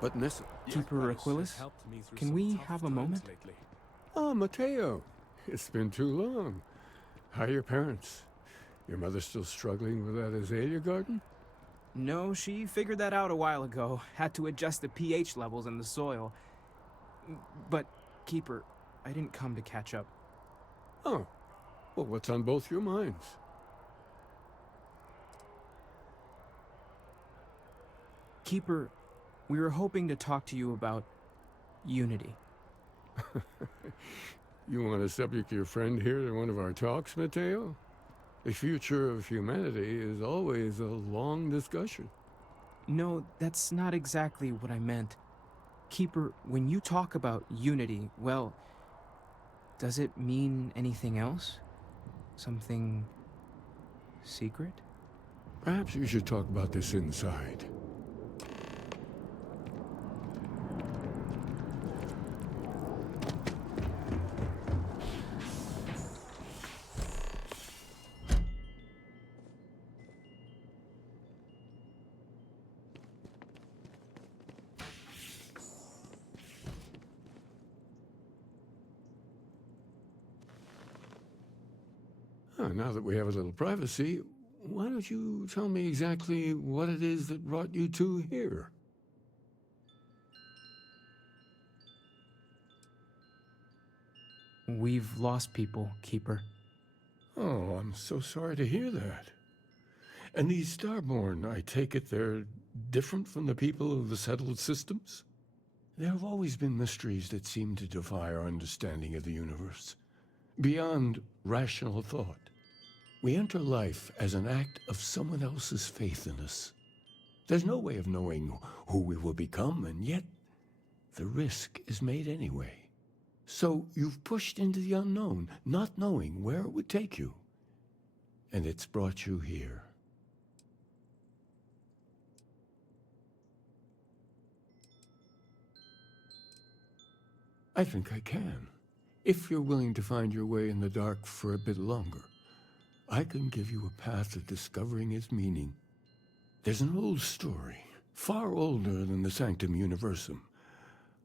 But necessary. Keeper Aquilus, can we have a moment? Oh, Mateo. It's been too long. How are your parents? Your mother still struggling with that azalea garden? No, she figured that out a while ago. Had to adjust the pH levels in the soil. But, Keeper, I didn't come to catch up. Oh. Well, what's on both your minds? Keeper, we were hoping to talk to you about Unity. You want to subject your friend here to one of our talks, Mateo? The future of humanity is always a long discussion. No, that's not exactly what I meant. Keeper, when you talk about Unity, well, does it mean anything else? Something secret? Perhaps you should talk about this inside. Now that we have a little privacy, why don't you tell me exactly what it is that brought you two here? We've lost people, Keeper. Oh, I'm so sorry to hear that. And these Starborn, I take it they're different from the people of the settled systems? There have always been mysteries that seem to defy our understanding of the universe. beyond rational thought. We enter life as an act of someone else's faith in us. There's no way of knowing who we will become, and yet the risk is made anyway. So you've pushed into the unknown, not knowing where it would take you. And it's brought you here. I think I can. If you're willing to find your way in the dark for a bit longer, I can give you a path to discovering its meaning. There's an old story, far older than the Sanctum Universum,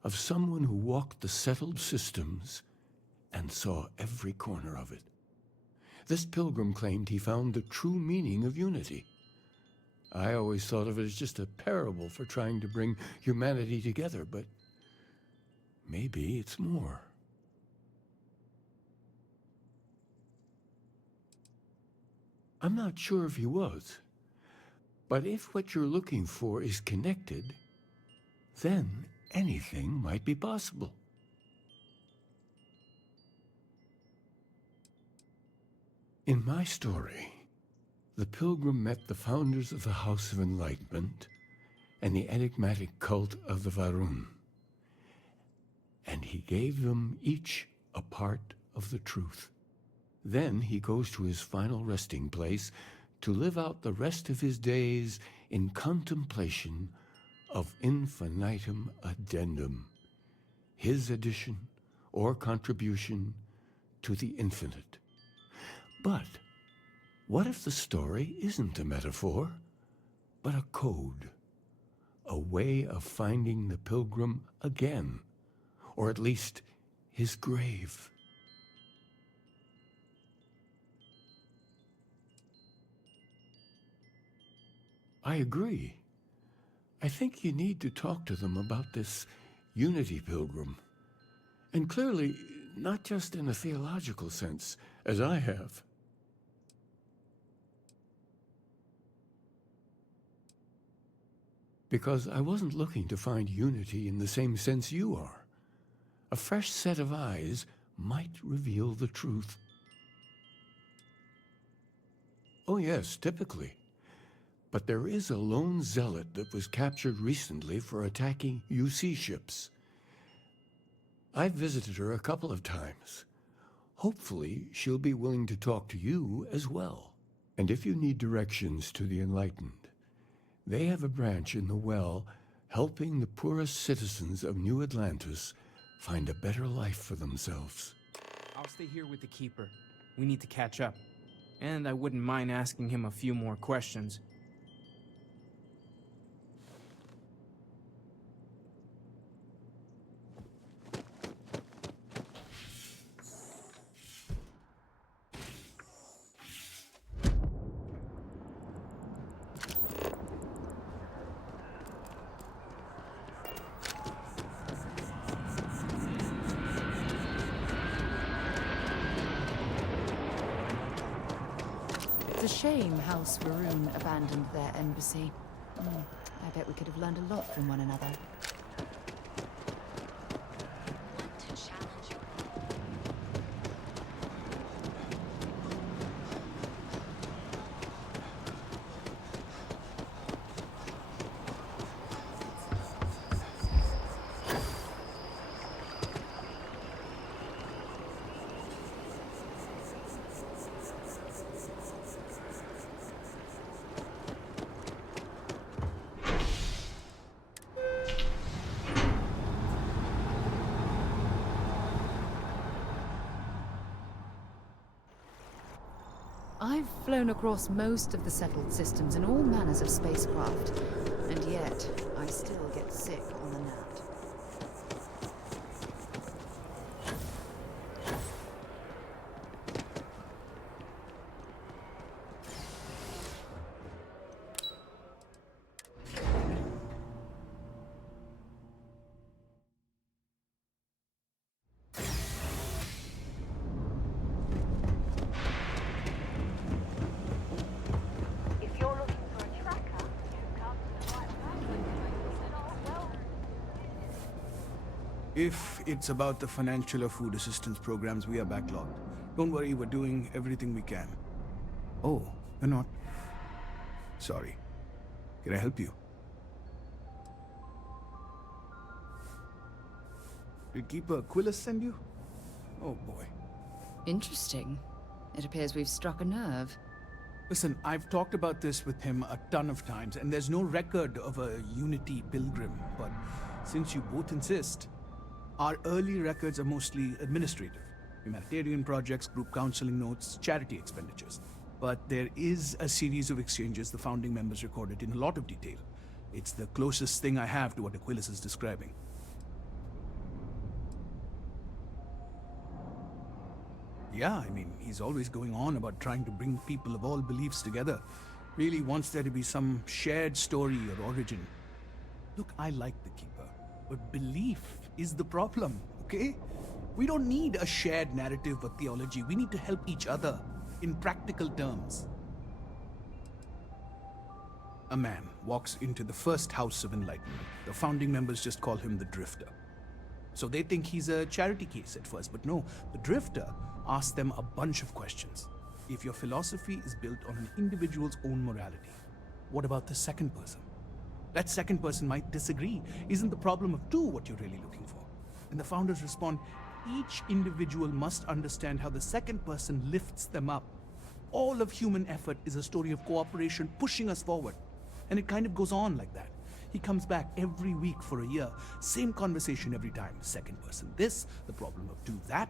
of someone who walked the settled systems and saw every corner of it. This pilgrim claimed he found the true meaning of unity. I always thought of it as just a parable for trying to bring humanity together, but maybe it's more. I'm not sure if he was, but if what you're looking for is connected, then anything might be possible. In my story, the pilgrim met the founders of the House of Enlightenment and the enigmatic cult of the Varun, and he gave them each a part of the truth. Then he goes to his final resting place to live out the rest of his days in contemplation of infinitum addendum, his addition or contribution to the infinite. But what if the story isn't a metaphor, but a code, a way of finding the pilgrim again, or at least his grave? I agree. I think you need to talk to them about this unity pilgrim. And clearly, not just in a theological sense, as I have. Because I wasn't looking to find unity in the same sense you are. A fresh set of eyes might reveal the truth. Oh yes, typically. But there is a lone zealot that was captured recently for attacking UC ships. I've visited her a couple of times. Hopefully, she'll be willing to talk to you as well. And if you need directions to the Enlightened, they have a branch in the Well helping the poorest citizens of New Atlantis find a better life for themselves. I'll stay here with the Keeper. We need to catch up. And I wouldn't mind asking him a few more questions. It's a shame House Varun abandoned their embassy. I bet we could have learned a lot from one another. I've flown across most of the settled systems in all manners of spacecraft, and yet I still get sick on the gnat. If it's about the financial or food assistance programs, we are backlogged. Don't worry, we're doing everything we can. Oh, you're not. Sorry. Can I help you? Did Keeper Aquilus send you? Oh boy. Interesting. It appears we've struck a nerve. Listen, I've talked about this with him a ton of times, and there's no record of a Unity pilgrim, but since you both insist, our early records are mostly administrative. Humanitarian projects, group counseling notes, charity expenditures. But there is a series of exchanges the founding members recorded in a lot of detail. It's the closest thing I have to what Aquilus is describing. Yeah, I mean, he's always going on about trying to bring people of all beliefs together. Really wants there to be some shared story or origin. Look, I like the Keeper, but belief is the problem, okay? We don't need a shared narrative or theology. We need to help each other in practical terms. A man walks into the first house of enlightenment. The founding members just call him the Drifter. So they think he's a charity case at first, but no, the Drifter asks them a bunch of questions. If your philosophy is built on an individual's own morality, what about the second person? That second person might disagree. Isn't the problem of two what you're really looking for? And the founders respond, each individual must understand how the second person lifts them up. All of human effort is a story of cooperation pushing us forward. And it kind of goes on like that. He comes back every week for a year. Same conversation every time. Second person this, the problem of two that.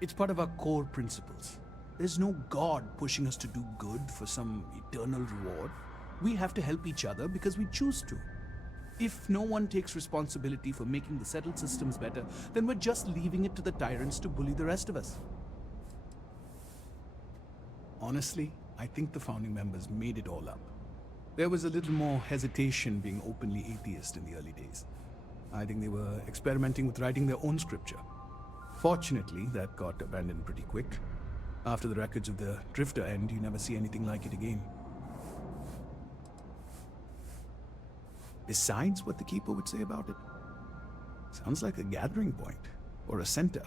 It's part of our core principles. There's no God pushing us to do good for some eternal reward. We have to help each other because we choose to. If no one takes responsibility for making the settled systems better, then we're just leaving it to the tyrants to bully the rest of us. Honestly, I think the founding members made it all up. There was a little more hesitation being openly atheist in the early days. I think they were experimenting with writing their own scripture. Fortunately, that got abandoned pretty quick. After the records of the Drifter end, you never see anything like it again. Besides what the Keeper would say about it, sounds like a gathering point, or a center.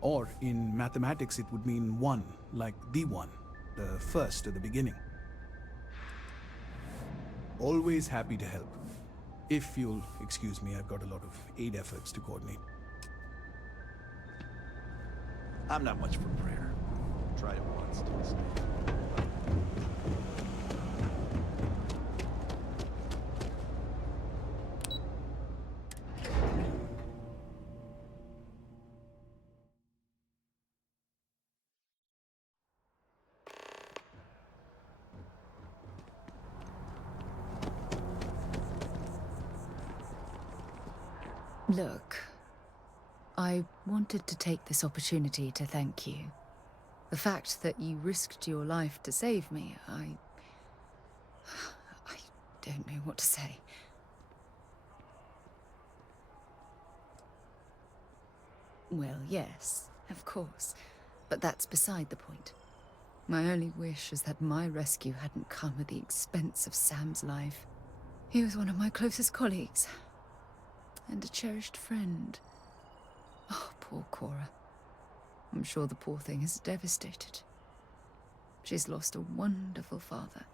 Or, in mathematics, it would mean one, like the one, the first at the beginning. Always happy to help. If you'll excuse me, I've got a lot of aid efforts to coordinate. I'm not much for prayer. Tried it once, didn't stay. Look, I wanted to take this opportunity to thank you. The fact that you risked your life to save me, I don't know what to say. Well, yes, of course, but that's beside the point. My only wish is that my rescue hadn't come at the expense of Sam's life. He was one of my closest colleagues, and a cherished friend. Oh, poor Cora. I'm sure the poor thing is devastated. She's lost a wonderful father.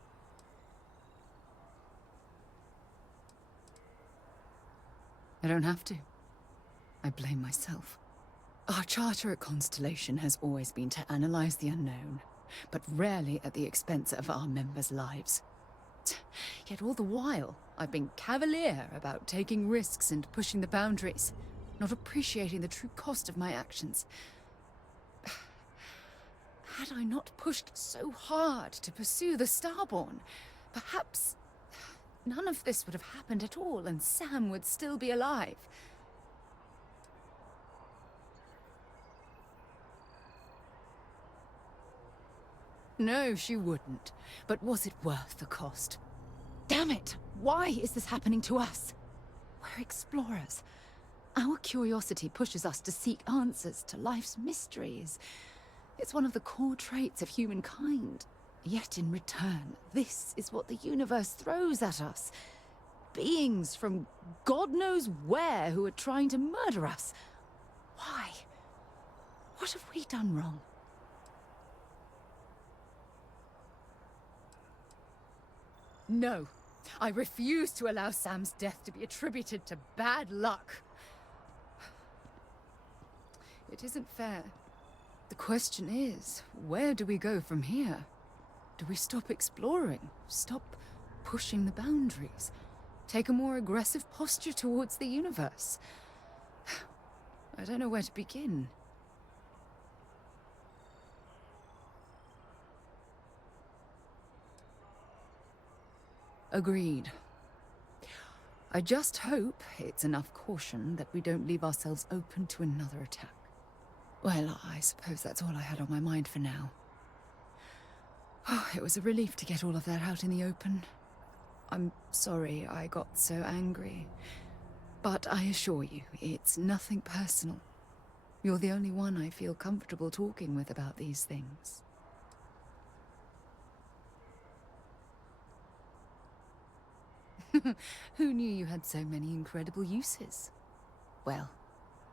I don't have to. I blame myself. Our charter at Constellation has always been to analyze the unknown, but rarely at the expense of our members' lives. Yet all the while, I've been cavalier about taking risks and pushing the boundaries, not appreciating the true cost of my actions. Had I not pushed so hard to pursue the Starborn, perhaps none of this would have happened at all and Sam would still be alive. No, she wouldn't. But was it worth the cost? Damn it! Why is this happening to us? We're explorers. Our curiosity pushes us to seek answers to life's mysteries. It's one of the core traits of humankind. Yet in return, this is what the universe throws at us. beings from God knows where who are trying to murder us. Why? What have we done wrong? No. I refuse to allow Sam's death to be attributed to bad luck. It isn't fair. The question is, where do we go from here? Do we stop exploring? Stop pushing the boundaries? Take a more aggressive posture towards the universe? I don't know where to begin. Agreed. I just hope it's enough caution that we don't leave ourselves open to another attack. Well, I suppose that's all I had on my mind for now. Oh, it was a relief to get all of that out in the open. I'm sorry I got so angry. But I assure you, it's nothing personal. You're the only one I feel comfortable talking with about these things. Who knew you had so many incredible uses? Well,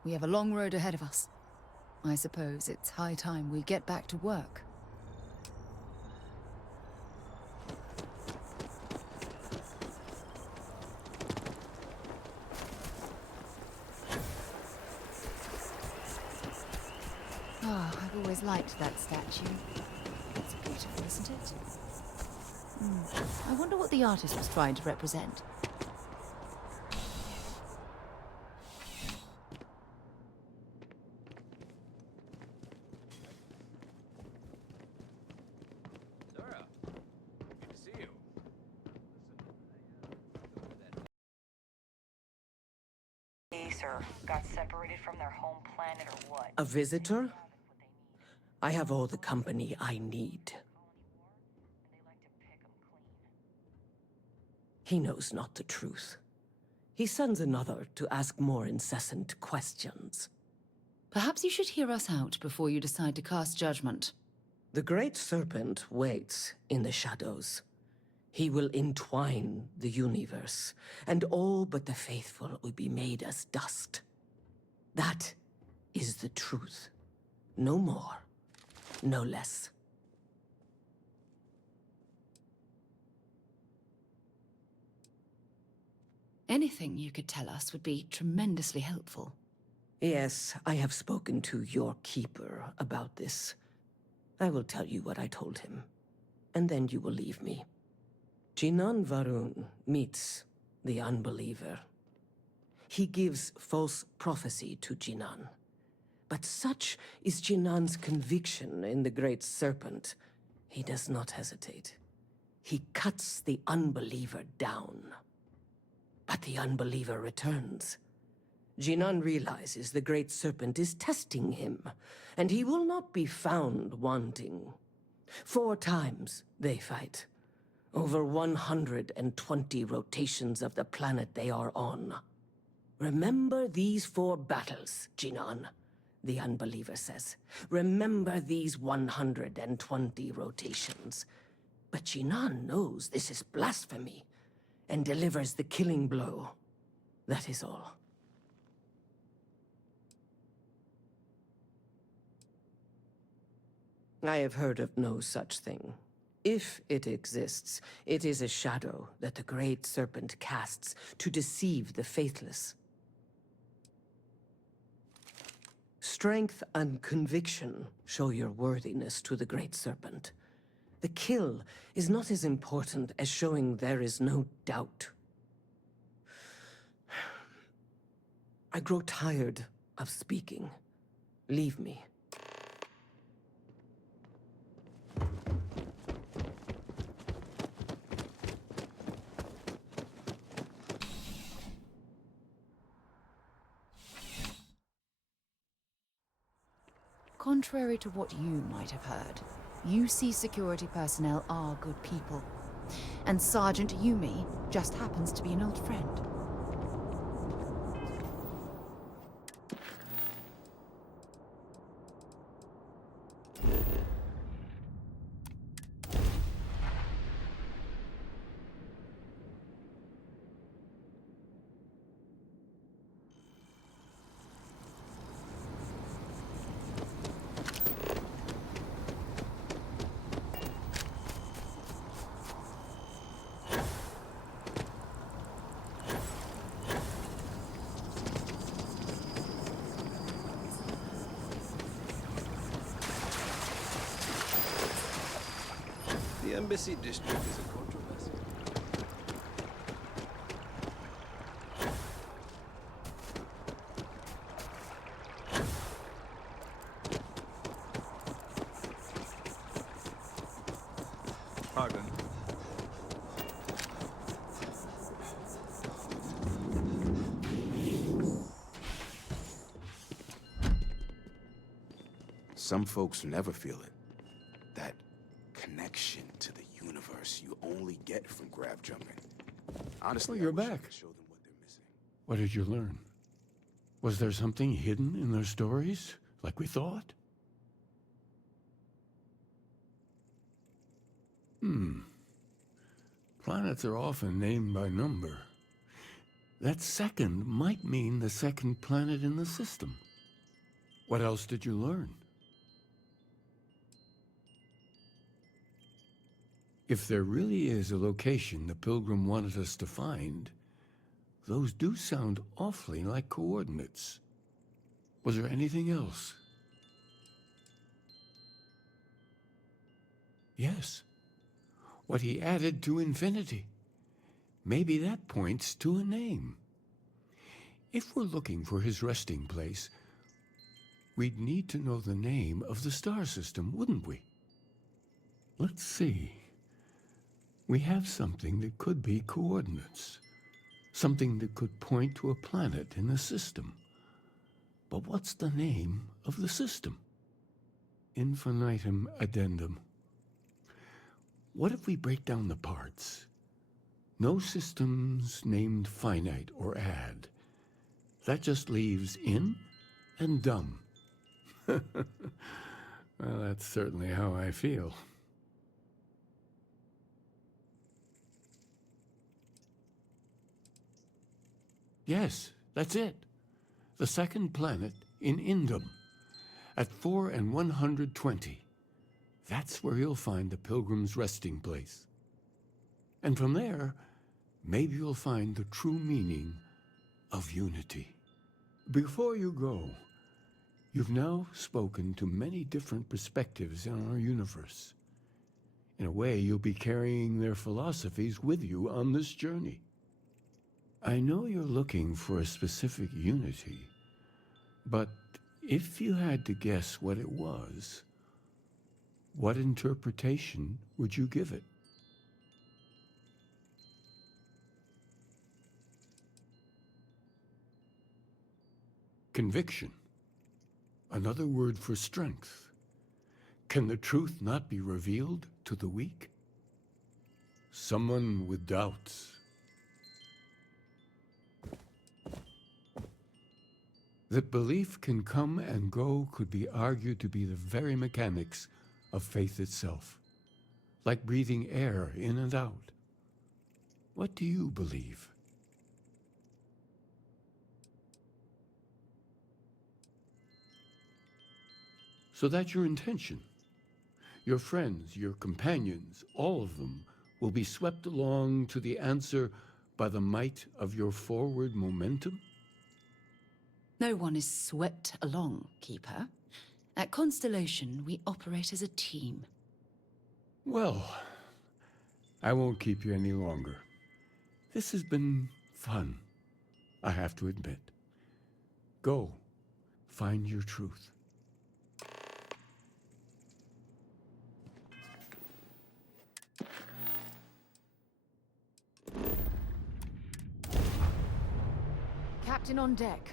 we have a long road ahead of us. I suppose it's high time we get back to work. Ah, I've always liked that statue. It's beautiful, isn't it? I wonder what the artist was trying to represent. Zora, good to see you. Sir, got separated from their home planet or what? A visitor? I have all the company I need. He knows not the truth. He sends another to ask more incessant questions. Perhaps you should hear us out before you decide to cast judgment. The Great Serpent waits in the shadows. He will entwine the universe, and all but the faithful will be made as dust. That is the truth. No more, no less. Anything you could tell us would be tremendously helpful. Yes, I have spoken to your keeper about this. I will tell you what I told him, and then you will leave me. Jinan Varun meets the unbeliever. He gives false prophecy to Jinan. But such is Jinan's conviction in the Great Serpent, he does not hesitate. He cuts the unbeliever down. But the unbeliever returns. Jinan realizes the Great Serpent is testing him, and he will not be found wanting. 4 times they fight. Over 120 rotations of the planet they are on. Remember these 4 battles, Jinan, the unbeliever says. Remember these 120 rotations. But Jinan knows this is blasphemy, and delivers the killing blow. That is all. I have heard of no such thing. If it exists, it is a shadow that the Great Serpent casts to deceive the faithless. Strength and conviction show your worthiness to the Great Serpent. The kill is not as important as showing there is no doubt. I grow tired of speaking. Leave me. Contrary to what you might have heard, UC security personnel are good people. And Sergeant Yumi just happens to be an old friend. Embassy District is a controversy. Pardon. Some folks never feel it. That connection to the universe you only get from grab jumping. Honestly, Well, you're I wish I back. could show them what they're missing. What did you learn? Was there something hidden in their stories, like we thought? Planets are often named by number. That second might mean the second planet in the system. What else did you learn? If there really is a location the Pilgrim wanted us to find, those do sound awfully like coordinates. Was there anything else? Yes. What he added to infinity. Maybe that points to a name. If we're looking for his resting place, we'd need to know the name of the star system, wouldn't we? Let's see. We have something that could be coordinates. Something that could point to a planet in the system. But what's the name of the system? Infinitum addendum. What if we break down the parts? No systems named finite or add. That just leaves in and dumb. Well, that's certainly how I feel. Yes, that's it. The second planet in Indum, at 4 and 120. That's where you'll find the Pilgrim's resting place. And from there, maybe you'll find the true meaning of unity. Before you go, you've now spoken to many different perspectives in our universe. In a way, you'll be carrying their philosophies with you on this journey. I know you're looking for a specific unity, but if you had to guess what it was, what interpretation would you give it? Conviction. Another word for strength. Can the truth not be revealed to the weak? Someone with doubts. That belief can come and go could be argued to be the very mechanics of faith itself, like breathing air in and out. What do you believe? So that's your intention. Your friends, your companions, all of them will be swept along to the answer by the might of your forward momentum? No one is swept along, Keeper. At Constellation, we operate as a team. Well, I won't keep you any longer. This has been fun, I have to admit. Go, find your truth. Captain on deck.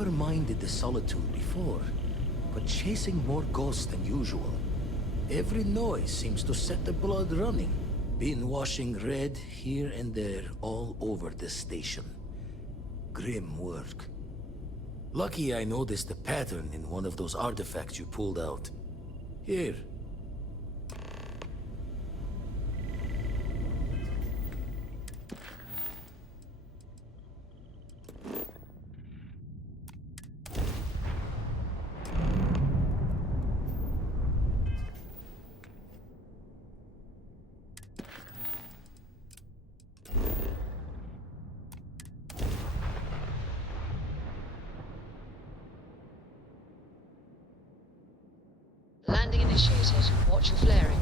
never minded the solitude before, but chasing more ghosts than usual. Every noise seems to set the blood running. Been washing red here and there all over the station. Grim work. Lucky I noticed a pattern in one of those artifacts you pulled out. Here. Landing initiated. Watch your flaring.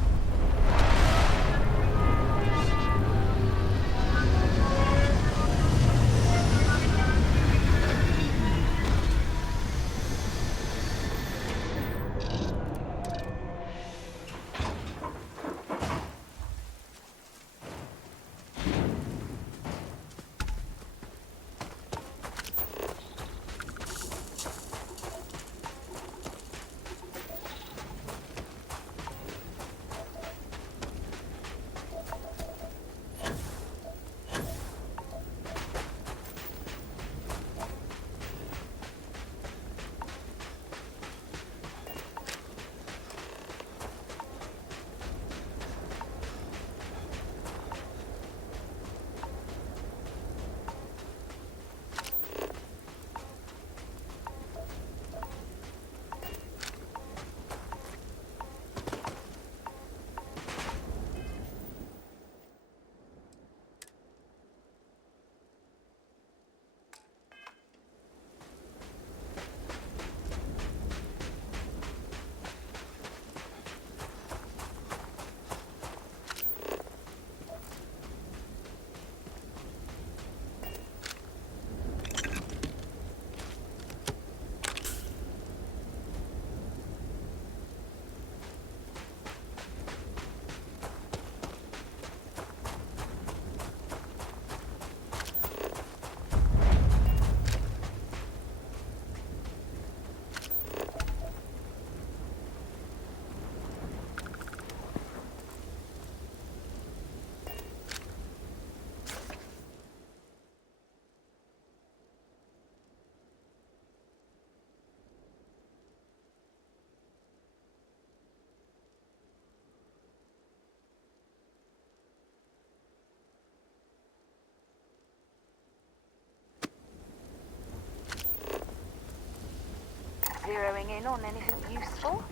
Zeroing in on anything useful?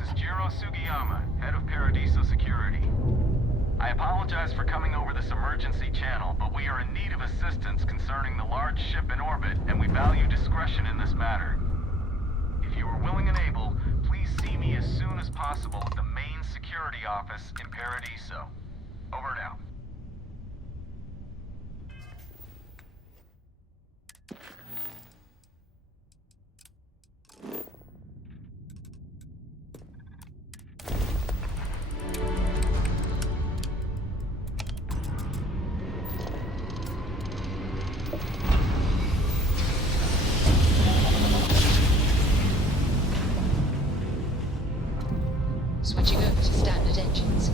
This is Jiro Sugiyama, head of Paradiso Security. I apologize for coming over this emergency channel, but we are in need of assistance concerning the large ship in orbit, and we value discretion in this matter. If you are willing and able, please see me as soon as possible at the main security office in Paradiso. Over and out. Switching over to standard engines.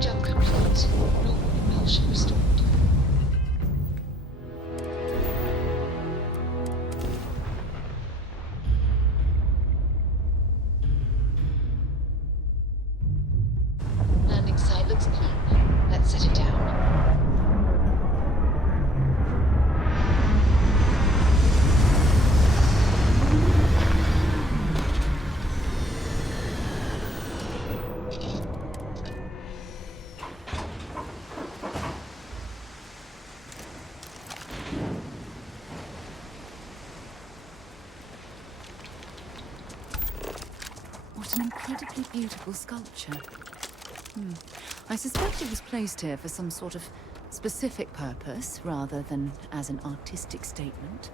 Jump complete. Normal impulsion restored. Landing site looks clean. Let's set it down. What an incredibly beautiful sculpture. I suspect it was placed here for some sort of specific purpose, rather than as an artistic statement.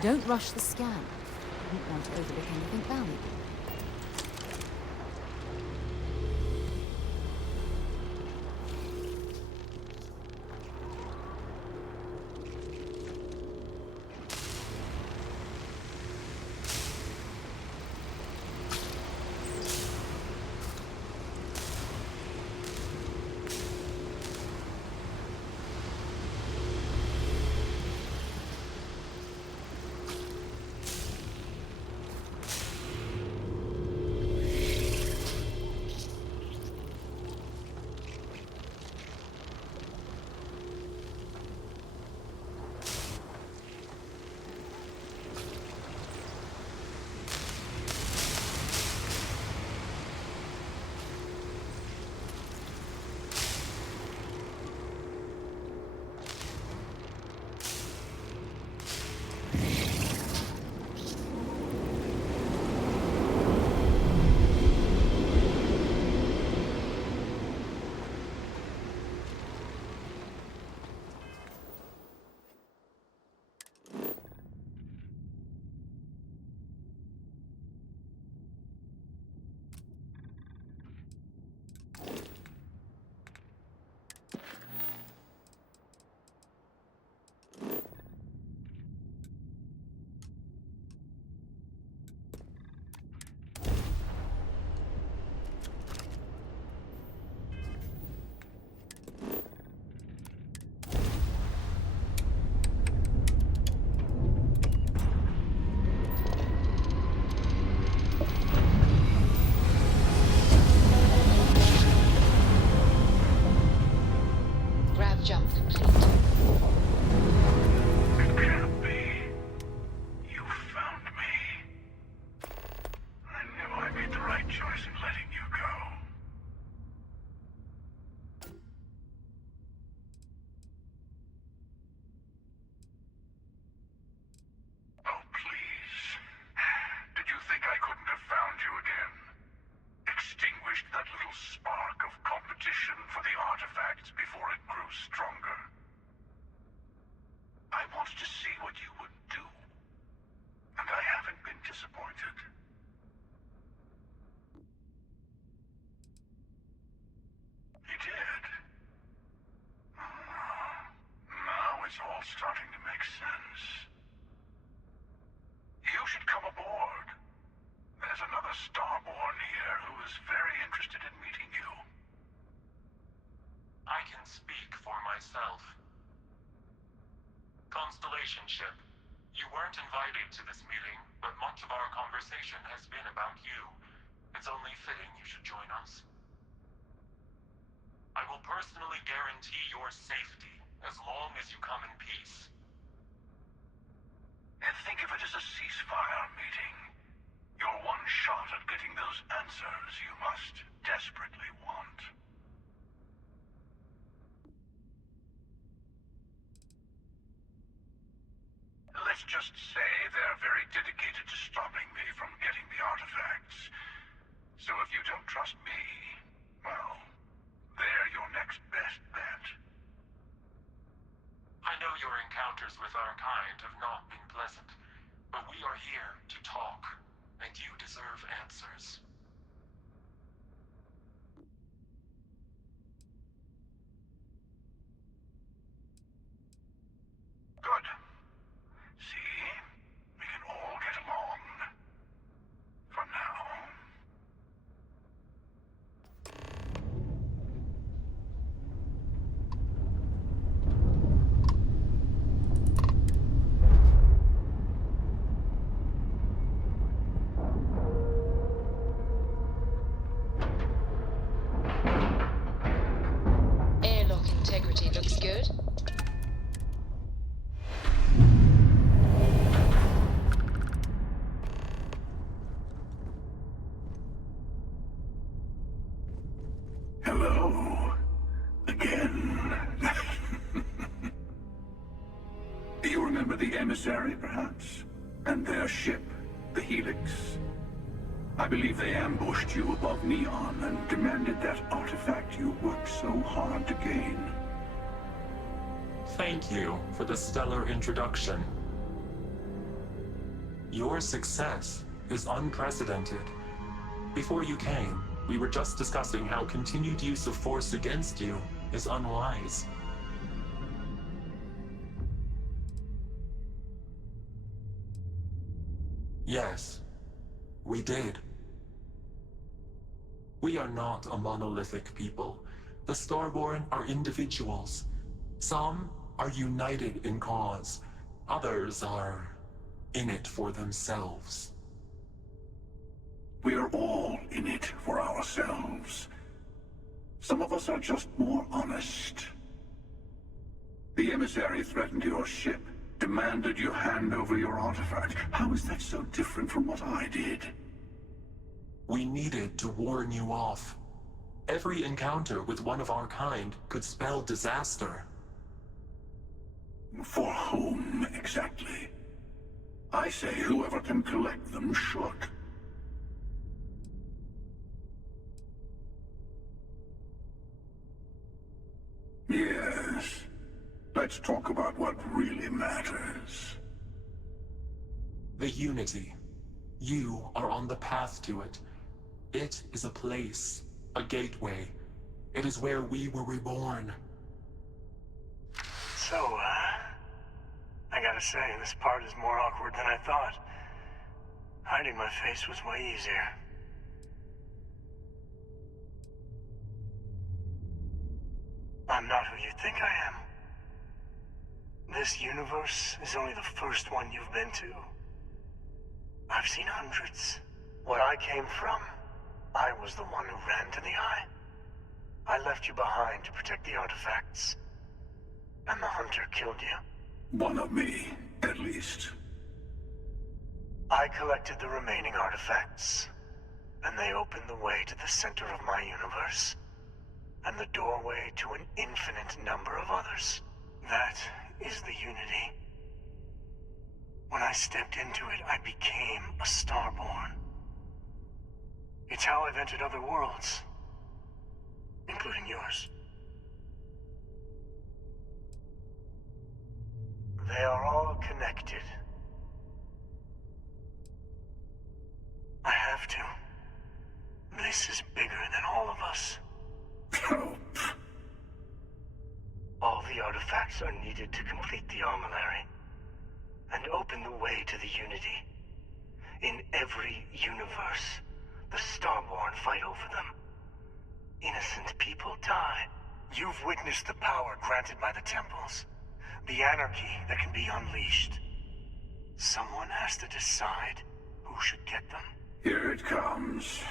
Don't rush the scan. I didn't want to overlook anything valuable. Jump complete. It can't be. You found me. I knew I made the right choice in letting you go. Oh, please. Did you think I couldn't have found you again? Extinguished that little spark of competition for the artifacts before it grew stronger. I wanted to see what you would do, and I haven't been disappointed. You did? Now it's all starting to make sense. You should come aboard. There's another Starborn here who is very interested in meeting you. I can speak for myself. Constellation ship, you weren't invited to this meeting, but much of our conversation has been about you. It's only fitting you should join us. I will personally guarantee your safety as long as you come in peace. And think of it as a ceasefire meeting. Your one shot at getting those answers you must desperately want. Let's just say they're very dedicated to stopping me from getting the artifacts. So if you don't trust me, well, they're your next best bet. I know your encounters with our kind have not been pleasant, but we are here to talk, and you deserve answers. Good. See? We can all get along. For now. security looks good. Hello. Again. Do you remember the emissary, perhaps? And their ship, the Helix? I believe they ambushed you above Neon and demanded that artifact you worked so hard to gain. Thank you for the stellar introduction. Your success is unprecedented. Before you came, we were just discussing how continued use of force against you is unwise. Yes, we did. We are not a monolithic people. The Starborn are individuals. Some are united in cause. Others are in it for themselves. We are all in it for ourselves. Some of us are just more honest. The emissary threatened your ship, demanded you hand over your artifact. How is that so different from what I did? We needed to warn you off. Every encounter with one of our kind could spell disaster. For whom, exactly? I say whoever can collect them should. Yes. Let's talk about what really matters. The Unity. You are on the path to it. It is a place, a gateway. It is where we were reborn. So, I gotta say, this part is more awkward than I thought. Hiding my face was way easier. I'm not who you think I am. This universe is only the first one you've been to. I've seen hundreds. Where I came from, I was the one who ran to the Eye. I left you behind to protect the artifacts. And the Hunter killed you. One of me, at least. I collected the remaining artifacts, and they opened the way to the center of my universe, and the doorway to an infinite number of others. That is the Unity. When I stepped into it, I became a Starborn. It's how I've entered other worlds, including yours. They are all connected. I have to. This is bigger than all of us. All the artifacts are needed to complete the armillary and open the way to the Unity. In every universe, the Starborn fight over them. Innocent people die. You've witnessed the power granted by the temples. The anarchy that can be unleashed. Someone has to decide who should get them. Here it comes.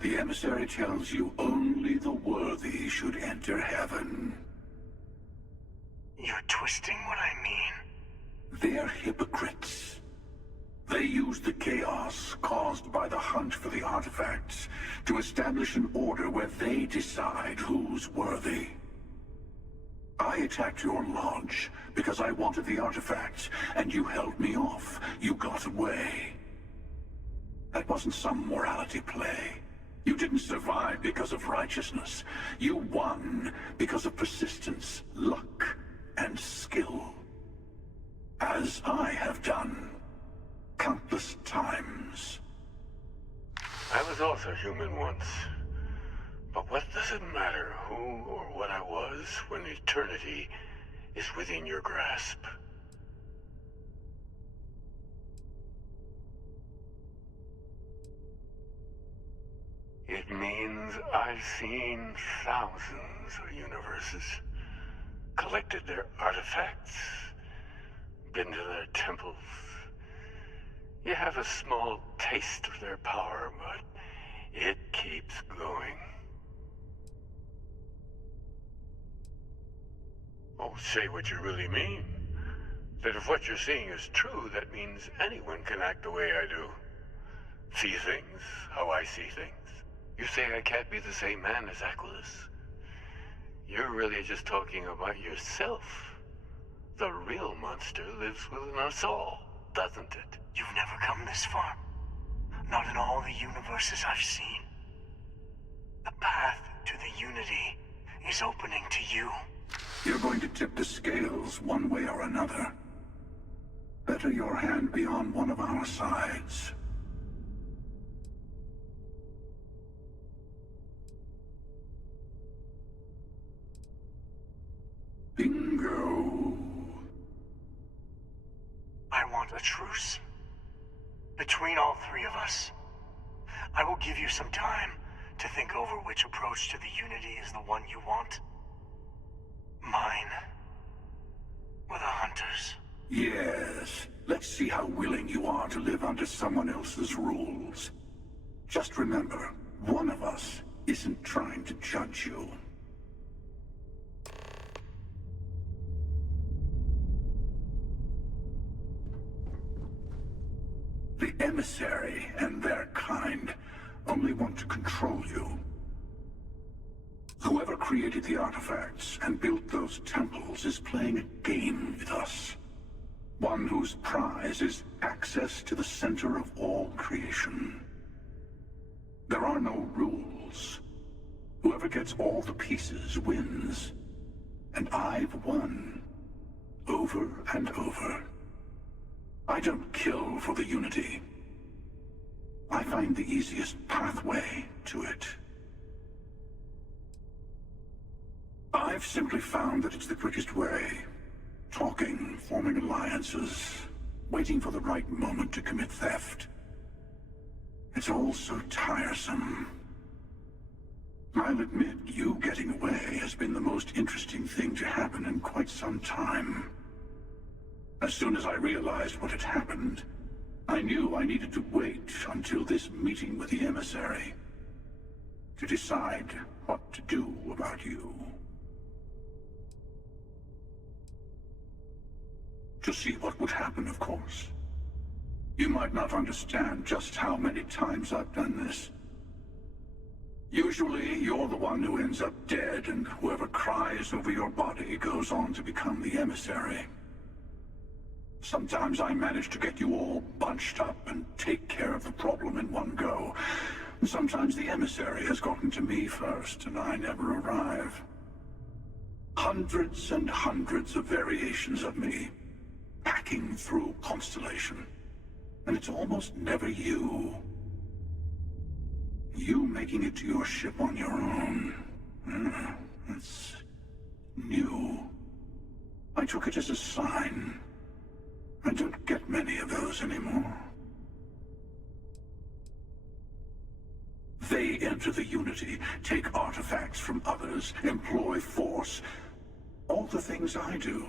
The emissary tells you only the worthy should enter heaven. You're twisting what I mean. They're hypocrites. They use the chaos caused by the hunt for the artifacts to establish an order where they decide who's worthy. I attacked your lodge because I wanted the artifacts, and you held me off. You got away. That wasn't some morality play. You didn't survive because of righteousness. You won because of persistence, luck, and skill. As I have done countless times. I was also human once. But what does it matter who or what I was when eternity is within your grasp? It means I've seen thousands of universes, collected their artifacts, been to their temples. You have a small taste of their power, but it keeps going. say what you really mean. That if what you're seeing is true, that means anyone can act the way I do. See things how I see things. You say I can't be the same man as Aquilus. You're really just talking about yourself. The real monster lives within us all, doesn't it? You've never come this far. Not in all the universes I've seen. The path to the Unity is opening to you. You're going to tip the scales one way or another. Better your hand be on one of our sides. Bingo. I want a truce. Between all three of us. I will give you some time to think over which approach to the Unity is the one you want. Mine. Or the Hunters. Yes. Let's see how willing you are to live under someone else's rules. Just remember, one of us isn't trying to judge you. The emissary and their kind only want to control you. Whoever created the artifacts and built those temples is playing a game with us. One whose prize is access to the center of all creation. There are no rules. Whoever gets all the pieces wins. And I've won. Over and over. I don't kill for the Unity. I find the easiest pathway to it. I've simply found that it's the quickest way. Talking, forming alliances, waiting for the right moment to commit theft. It's all so tiresome. I'll admit, you getting away has been the most interesting thing to happen in quite some time. As soon as I realized what had happened, I knew I needed to wait until this meeting with the emissary to decide what to do about you. To see what would happen, of course. You might not understand just how many times I've done this. Usually, you're the one who ends up dead, and whoever cries over your body goes on to become the emissary. Sometimes I manage to get you all bunched up and take care of the problem in one go. And sometimes the emissary has gotten to me first, and I never arrive. Hundreds and hundreds of variations of me, hacking through Constellation. And it's almost never you. You making it to your ship on your own. That's new. I took it as a sign. I don't get many of those anymore. They enter the Unity, take artifacts from others, employ force. All the things I do.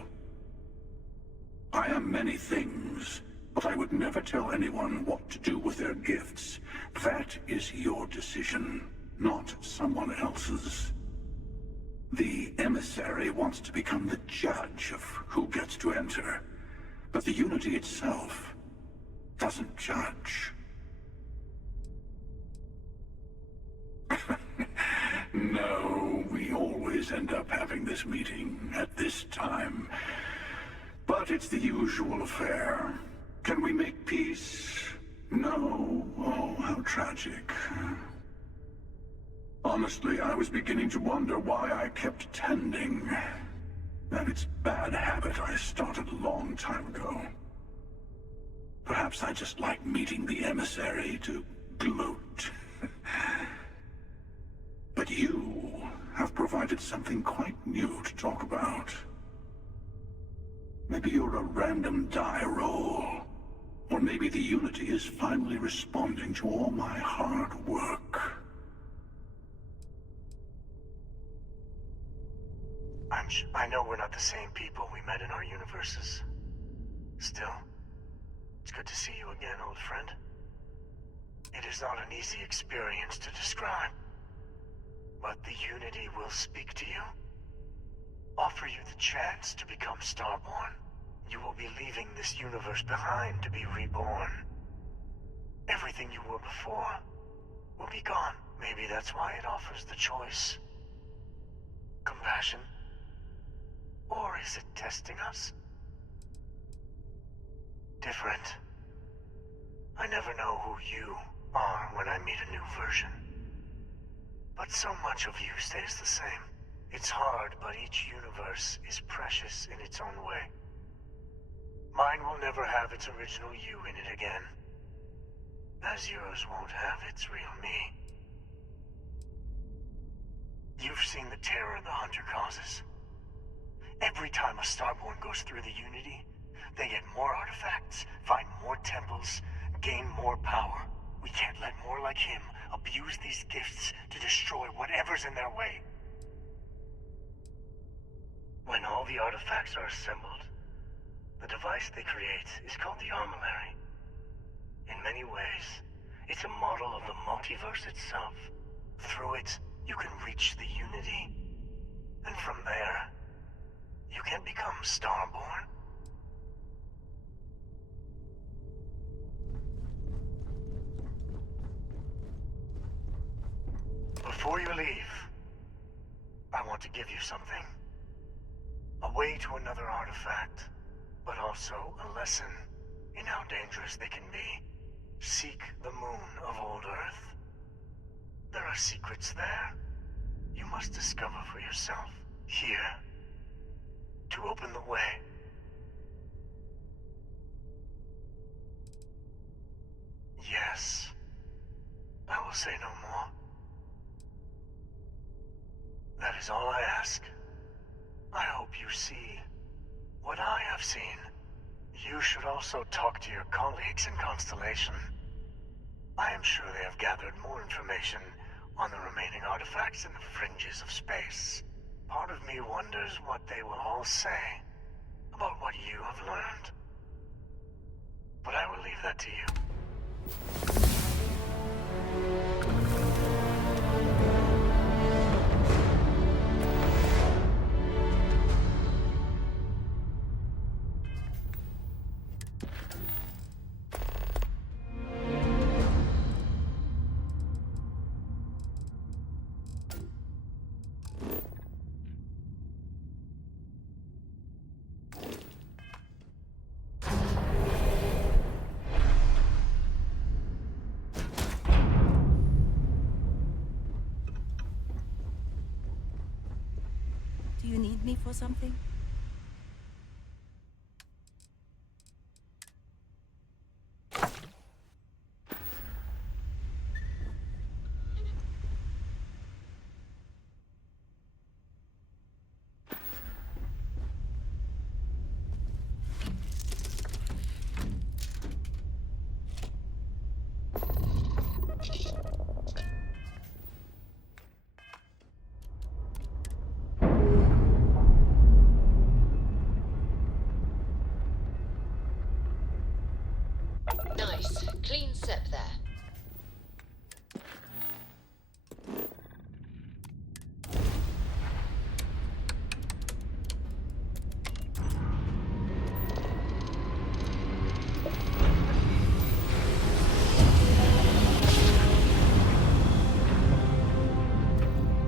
I am many things, but I would never tell anyone what to do with their gifts. That is your decision, not someone else's. The emissary wants to become the judge of who gets to enter. But the Unity itself doesn't judge. No, we always end up having this meeting at this time. But it's the usual affair. Can we make peace? No. Oh, how tragic. Honestly, I was beginning to wonder why I kept tending. That it's bad habit I started a long time ago. Perhaps I just like meeting the emissary to gloat. But you have provided something quite new to talk about. Maybe you're a random die roll. Or maybe the Unity is finally responding to all my hard work. I know we're not the same people we met in our universes. Still, it's good to see you again, old friend. It is not an easy experience to describe, but the Unity will speak to you. offer you the chance to become Starborn. You will be leaving this universe behind to be reborn. Everything you were before will be gone. Maybe that's why it offers the choice. Compassion? Or is it testing us? Different. I never know who you are when I meet a new version. But so much of you stays the same. It's hard, but each universe is precious in its own way. Mine will never have its original you in it again. As yours won't have its real me. You've seen the terror the Hunter causes. Every time a Starborn goes through the Unity, they get more artifacts, find more temples, gain more power. We can't let more like him abuse these gifts to destroy whatever's in their way. When all the artifacts are assembled, the device they create is called the armillary. In many ways, it's a model of the multiverse itself. Through it, you can reach the Unity. And from there, you can become Starborn. Before you leave, I want to give you something. A way to another artifact, but also a lesson in how dangerous they can be. Seek the moon of old Earth. There are secrets there you must discover for yourself. Here, to open the way. Yes, I will say no more. That is all I ask. I hope you see what I have seen. You should also talk to your colleagues in Constellation. I am sure they have gathered more information on the remaining artifacts in the fringes of space. Part of me wonders what they will all say about what you have learned. But I will leave that to you. Do you need me for something? Nice. Clean sep there.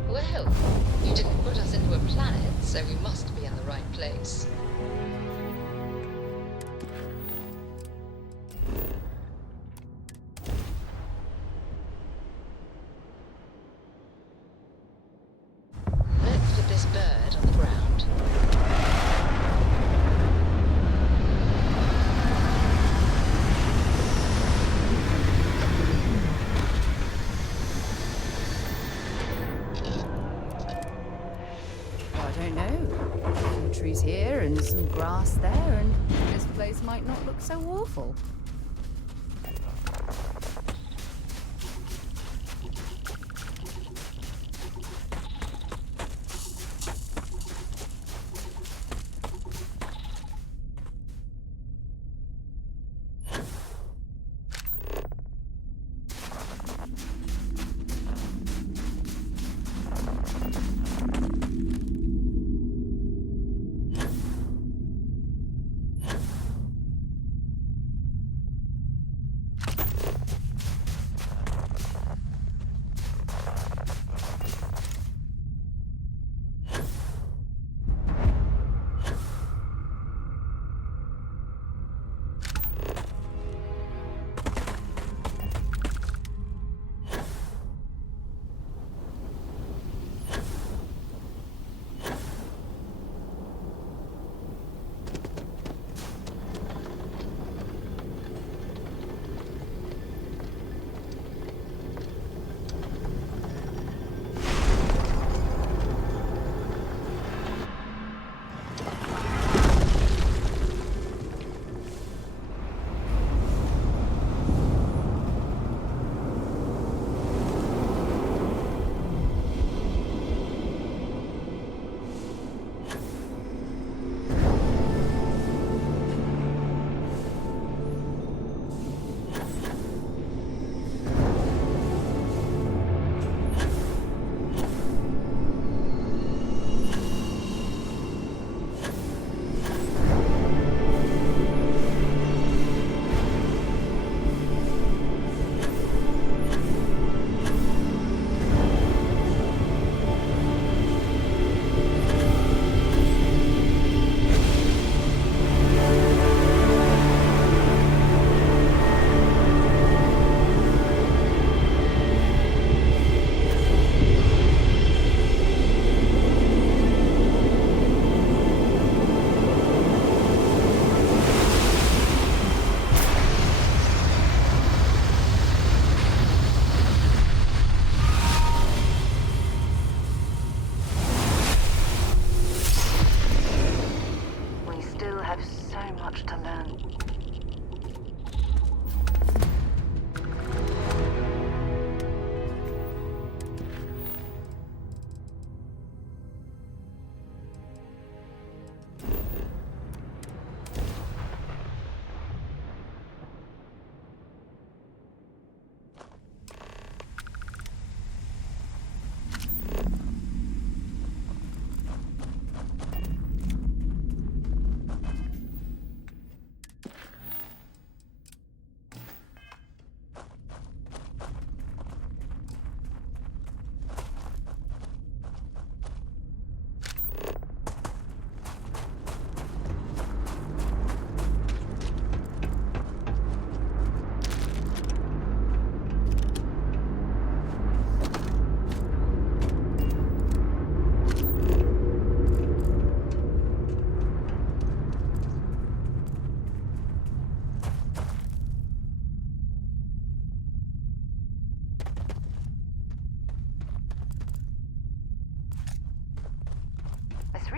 Well, you didn't put us into a planet, so we must be in the right place. Let's put this bird on the ground. I don't know. A few trees here and some grass there, and this place might not look so awful.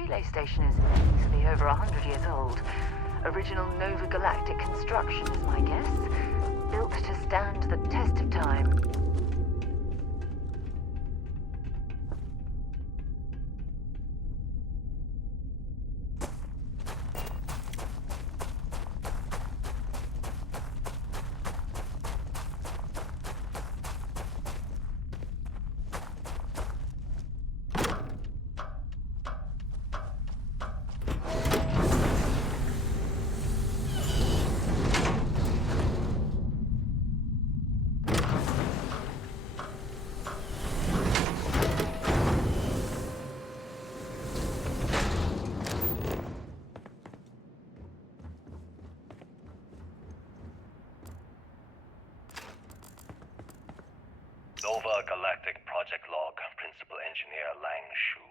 relay station is easily over 100 years old. Original Nova Galactic construction is my guess. Built to stand the test of time. Nova Galactic Project Log, Principal Engineer Lang Shu.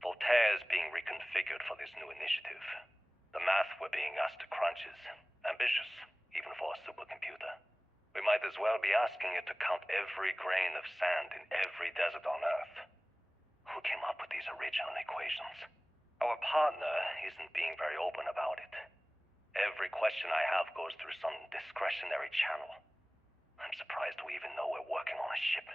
Voltaire is being reconfigured for this new initiative. The math we're being asked to crunch is ambitious, even for a supercomputer. We might as well be asking it to count every grain of sand in every desert on Earth. Who came up with these original equations? Our partner isn't being very open about it. Every question I have goes through some discretionary channel. I'm surprised we even know we're working on a ship.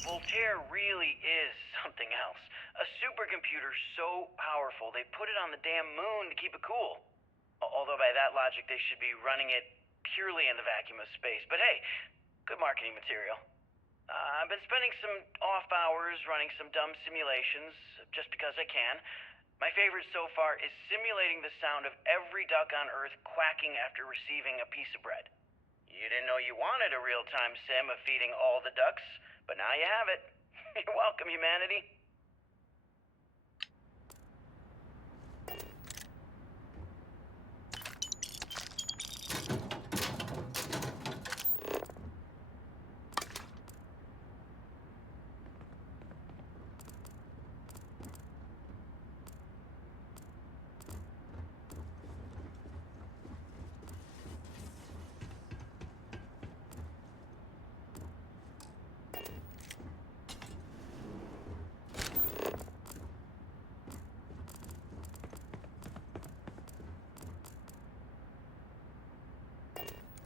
Voltaire really is something else. A supercomputer so powerful they put it on the damn moon to keep it cool. Although by that logic they should be running it purely in the vacuum of space. But hey, good marketing material. I've been spending some off hours running some dumb simulations, just because I can. My favorite so far is simulating the sound of every duck on Earth quacking after receiving a piece of bread. You didn't know you wanted a real-time sim of feeding all the ducks, but now you have it. You're welcome, humanity.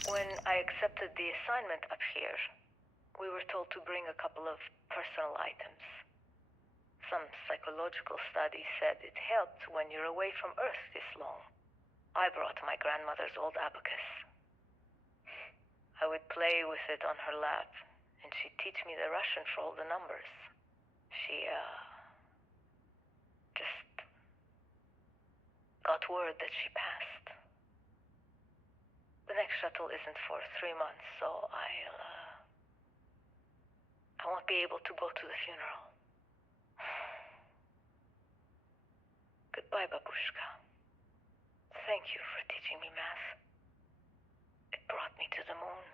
When I accepted the assignment up here, we were told to bring a couple of personal items. Some psychological studies said it helped when you're away from Earth this long. I brought my grandmother's old abacus. I would play with it on her lap, and she'd teach me the Russian for all the numbers. She, just got word that she passed. The next shuttle isn't for 3 months, so I won't be able to go to the funeral. Goodbye, babushka. Thank you for teaching me math. It brought me to the moon.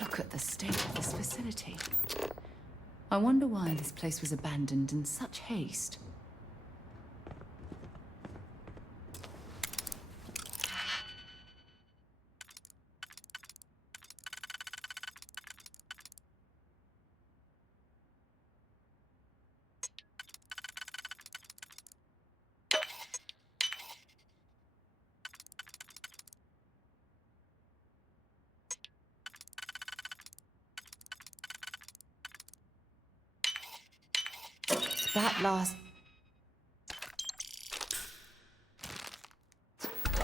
Look at the state of this facility. I wonder why this place was abandoned in such haste. That last...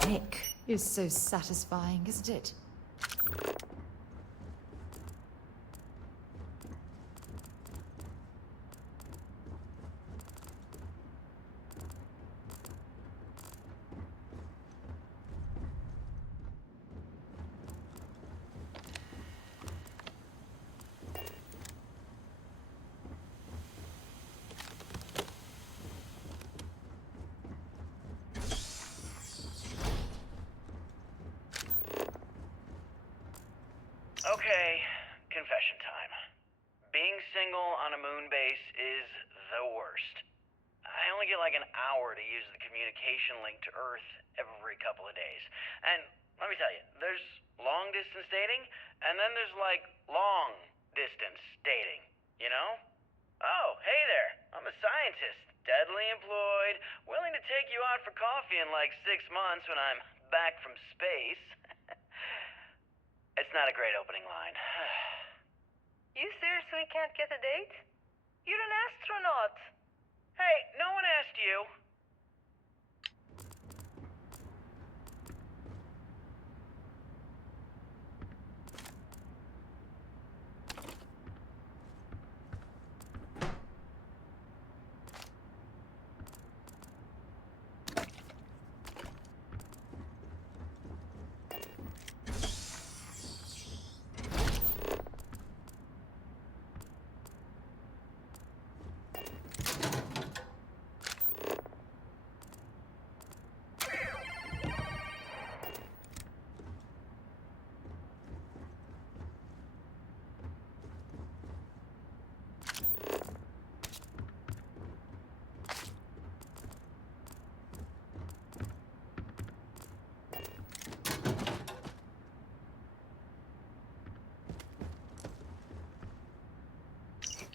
Nick is so satisfying, isn't it? Okay, confession time. Being single on a moon base is the worst. I only get like an hour to use the communication link to Earth every couple of days. And let me tell you, there's long distance dating, and then there's like long distance dating, you know? Oh, hey there, I'm a scientist, deadly employed, willing to take you out for coffee in like 6 months when I'm back from space. It's not a great opening line. You seriously can't get a date? You're an astronaut. Hey, no one asked you.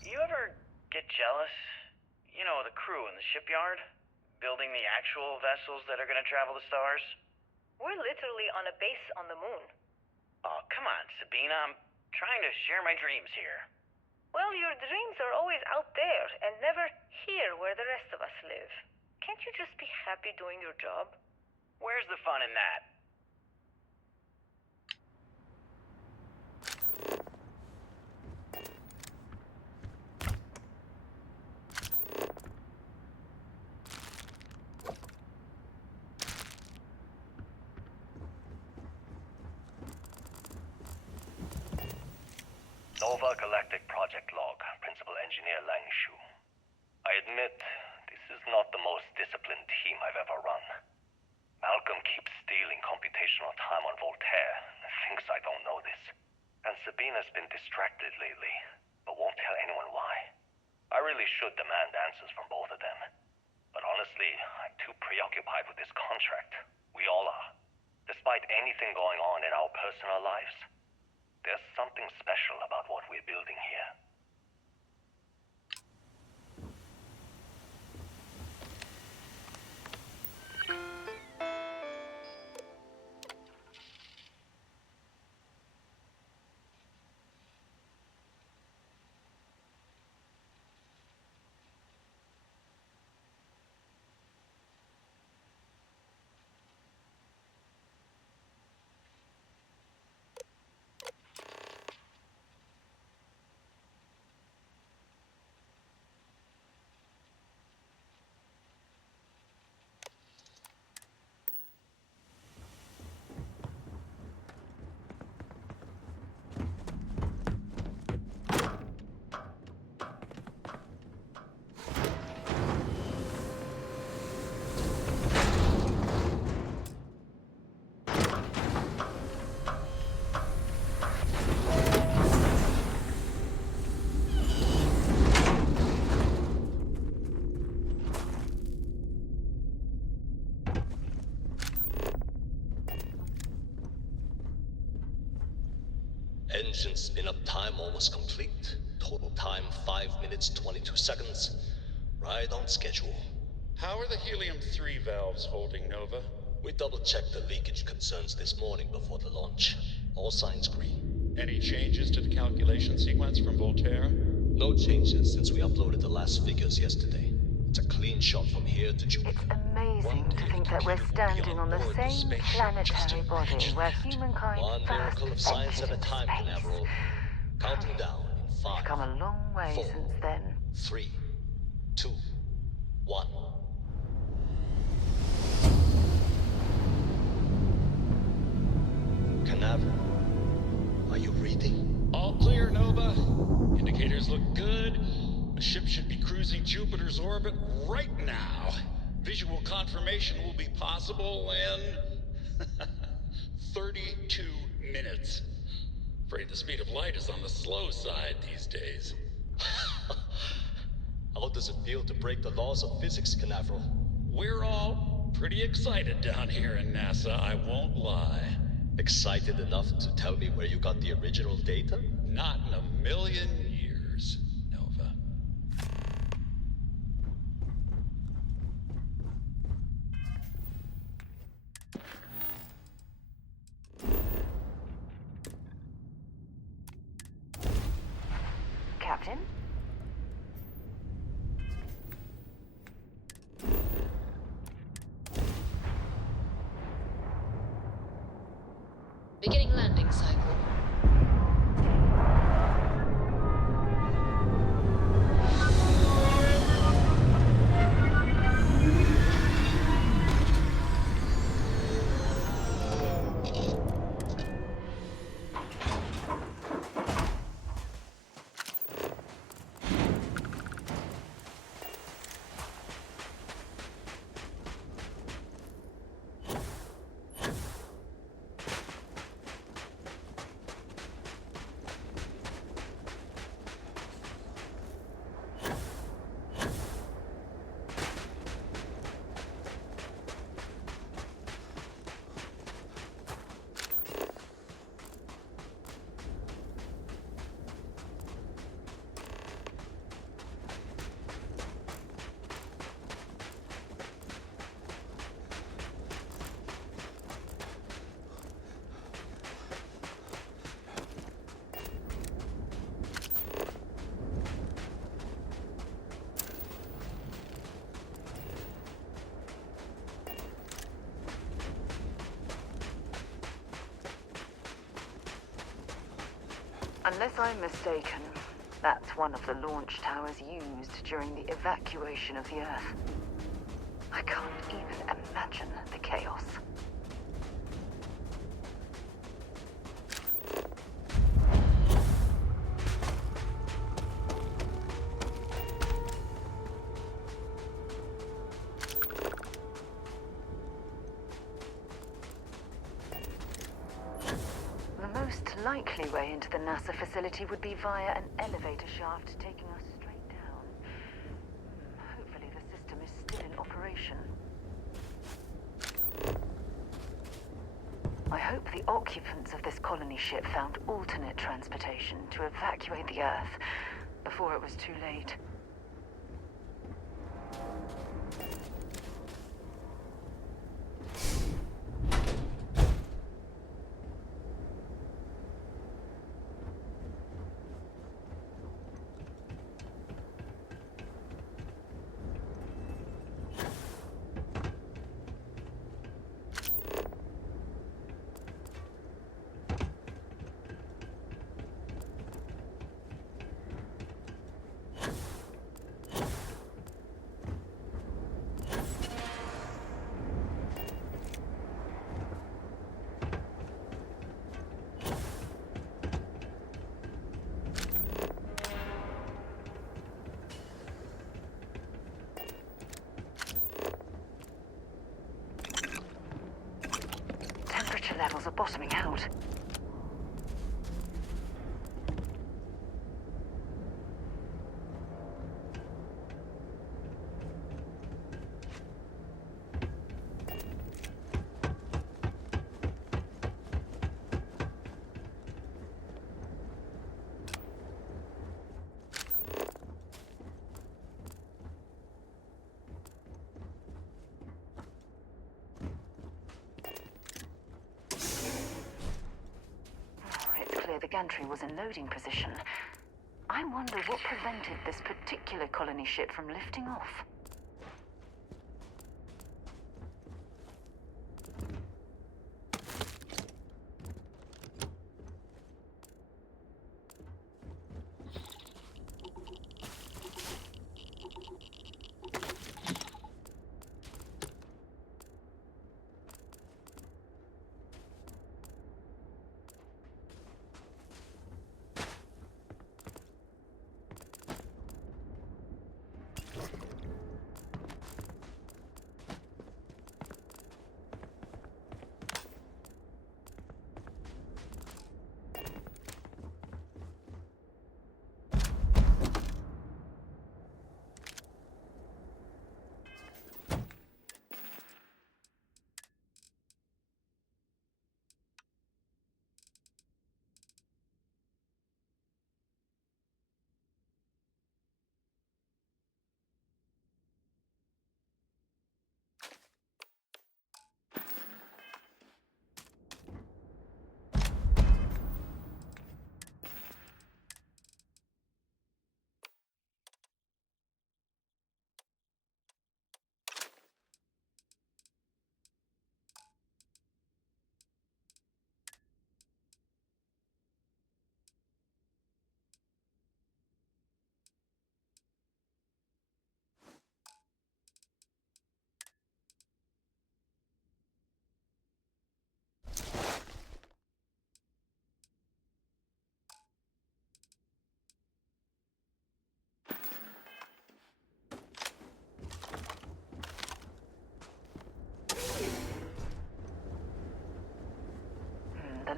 You ever get jealous? You know, the crew in the shipyard? Building the actual vessels that are gonna travel the stars? We're literally on a base on the moon. Oh, come on, Sabina. I'm trying to share my dreams here. Well, your dreams are always out there and never here where the rest of us live. Can't you just be happy doing your job? Where's the fun in that? Nova Galactic Project Log, Principal Engineer Langshu. I admit, this is not the most disciplined team I've ever run. Malcolm keeps stealing computational time on Voltaire and thinks I don't know this. And Sabina's been distracted lately, but won't tell anyone why. I really should demand answers from both of them. But honestly, I'm too preoccupied with this contract. We all are. Despite anything going on in our personal lives, there's something special about what we're building here. Engine spin-up time almost complete. Total time 5 minutes 22 seconds. Right on schedule. How are the helium-3 valves holding, Nova? We double-checked the leakage concerns this morning before the launch. All signs green. Any changes to the calculation sequence from Voltaire? No changes since we uploaded the last figures yesterday. It's a clean shot from here to Jupiter. Amazing to think that we're standing on the same planetary body where humankind One miracle of science at a time, Canaveral. Counting down in 5. We've come a long way 4, since then. 3, 2, 1. Canaveral, are you reading? All clear, Nova. Indicators look good. The ship should be cruising Jupiter's orbit right now. Visual confirmation will be possible in 32 minutes. Afraid the speed of light is on the slow side these days. How does it feel to break the laws of physics, Canaveral? We're all pretty excited down here in NASA, I won't lie. Excited enough to tell me where you got the original data? Not in a million years, Nova. Captain? Beginning landing cycle. Unless I'm mistaken, that's one of the launch towers used during the evacuation of the Earth. I can't even imagine the chaos. The most likely way into the NASA facility would be via an elevator shaft taking us straight down. Hopefully the system is still in operation. I hope the occupants of this colony ship found alternate transportation to evacuate the Earth before it was too late. Levels are bottoming out. The gantry was in loading position. I wonder what prevented this particular colony ship from lifting off.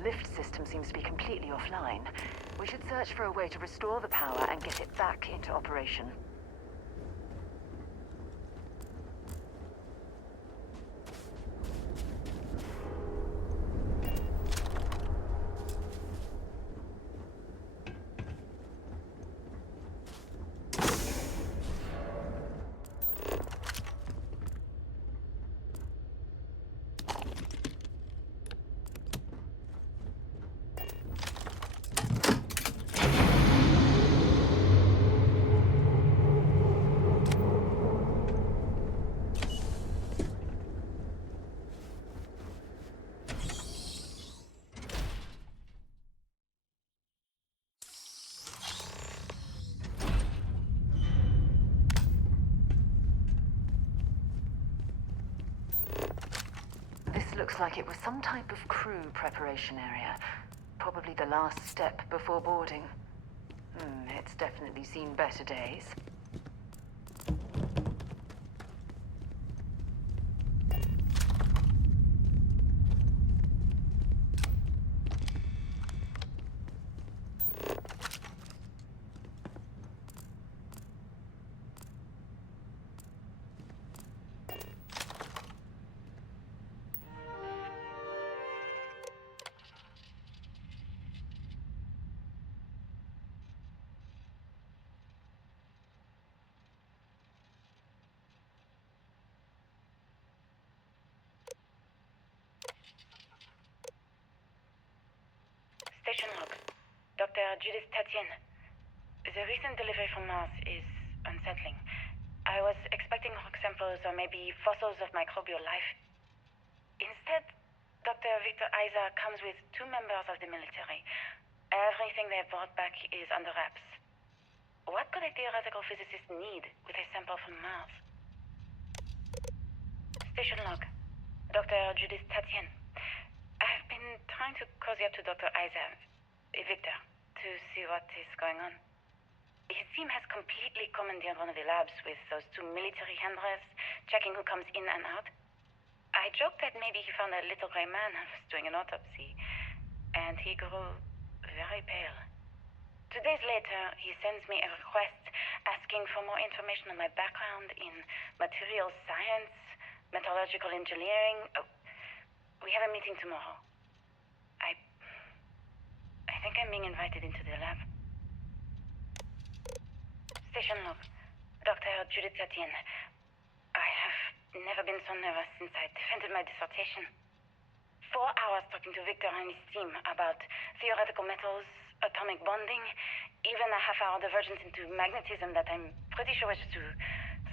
lift system seems to be completely offline. We should search for a way to restore the power and get it back into operation. Looks like it was some type of crew preparation area. Probably the last step before boarding. It's definitely seen better days. Station log. Dr. Judith Tatien. The recent delivery from Mars is unsettling. I was expecting rock samples or maybe fossils of microbial life. Instead, Dr. Victor Isa comes with 2 members of the military. Everything they brought back is under wraps. What could a theoretical physicist need with a sample from Mars? Station log. Dr. Judith Tatien. I've been trying to cozy up to Dr. Isa, Victor, to see what is going on. His team has completely commandeered one of the labs with those 2 military handlers, checking who comes in and out. I joked that maybe he found a little gray man who was doing an autopsy, and he grew very pale. 2 days later, he sends me a request asking for more information on my background in material science, metallurgical engineering. We have a meeting tomorrow. I think I'm being invited into the lab. Station log. Dr. Judith Tatien. I have never been so nervous since I defended my dissertation. 4 hours talking to Victor and his team about theoretical metals, atomic bonding, even a half-hour divergence into magnetism that I'm pretty sure was just to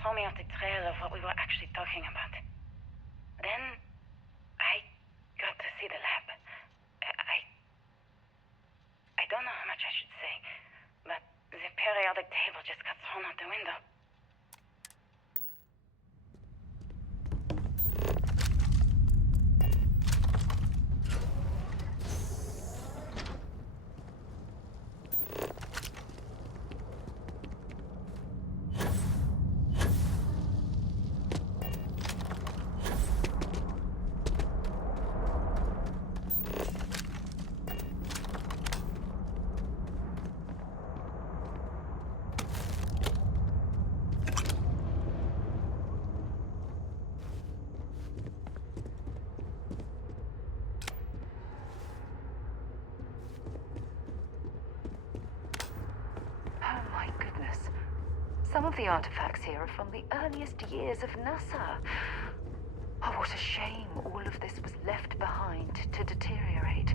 throw me off the trail of what we were actually talking about. Then, I got to see the lab. I don't know how much I should say, but the periodic table just got thrown out the window. Some of the artifacts here are from the earliest years of NASA. Oh, what a shame all of this was left behind to deteriorate.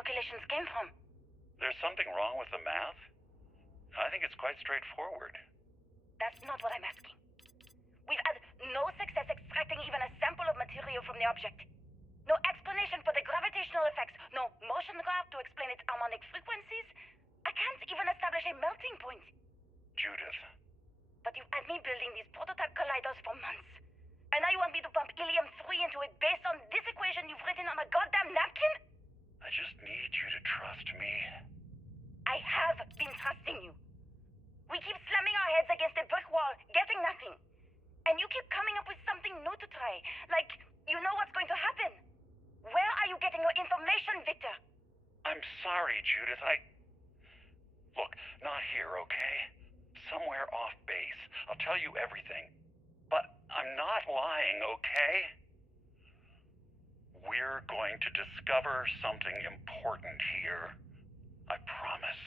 calculations came from. There's something wrong with the math? I think it's quite straightforward. That's not what I'm asking. We've had no success extracting even a sample of material from the object. No explanation for the gravitational effects, no motion graph to explain its harmonic frequencies. I can't even establish a melting point. Judith. But you've had me building these prototype colliders for months. And now you want me to pump helium-3 into it based on this equation you've written on a goddamn napkin? I just need you to trust me. I have been trusting you. We keep slamming our heads against a brick wall, getting nothing. And you keep coming up with something new to try. Like, you know what's going to happen. Where are you getting your information, Victor? I'm sorry, Judith. Look, not here, okay? Somewhere off base. I'll tell you everything. But I'm not lying, okay? We're going to discover something important here. I promise.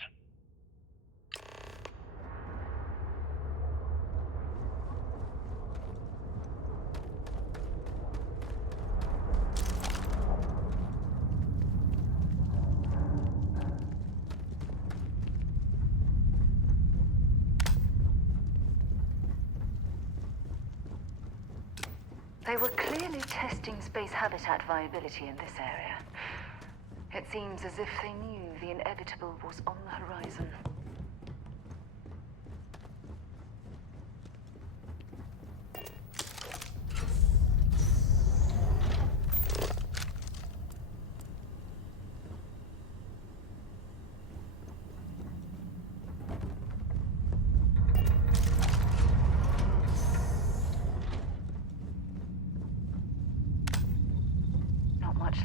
They were clearly testing space habitat viability in this area. It seems as if they knew the inevitable was on the horizon.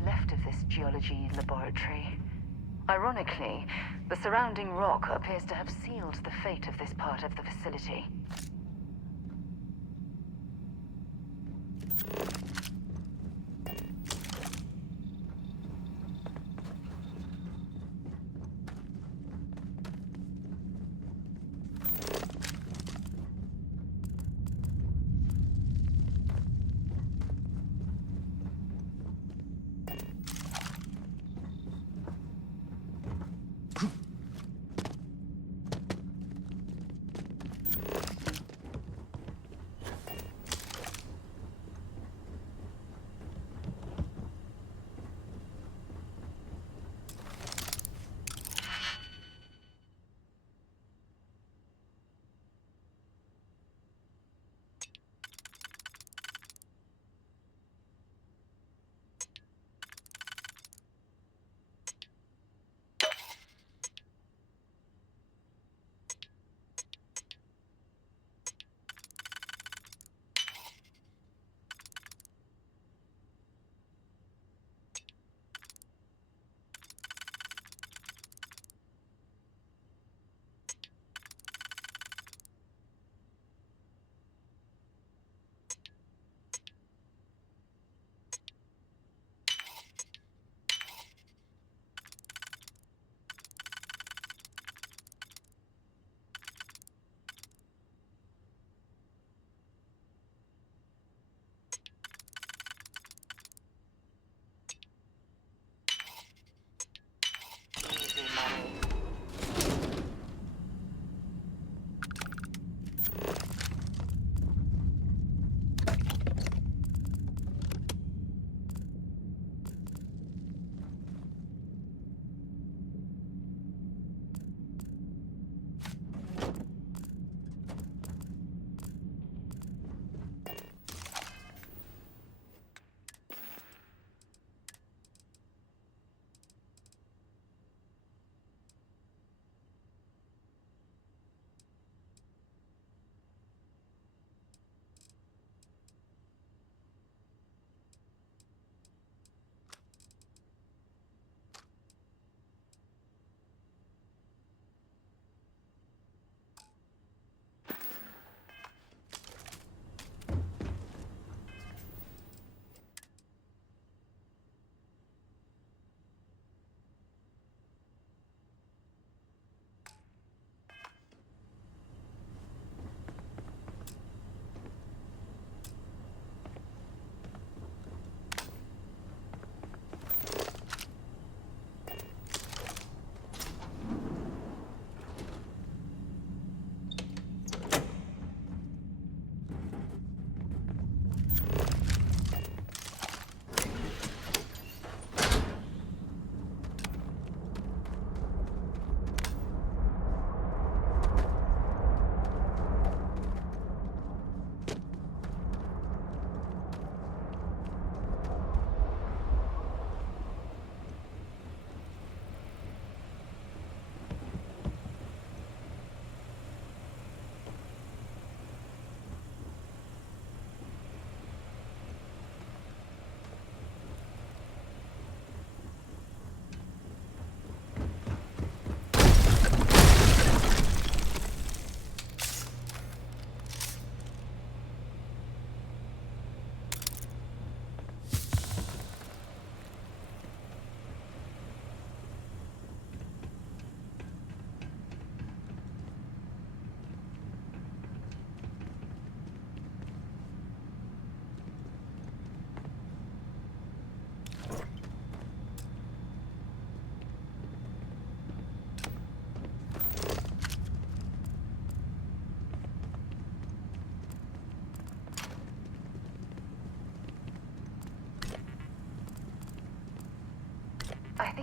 Left of this geology laboratory. Ironically, the surrounding rock appears to have sealed the fate of this part of the facility.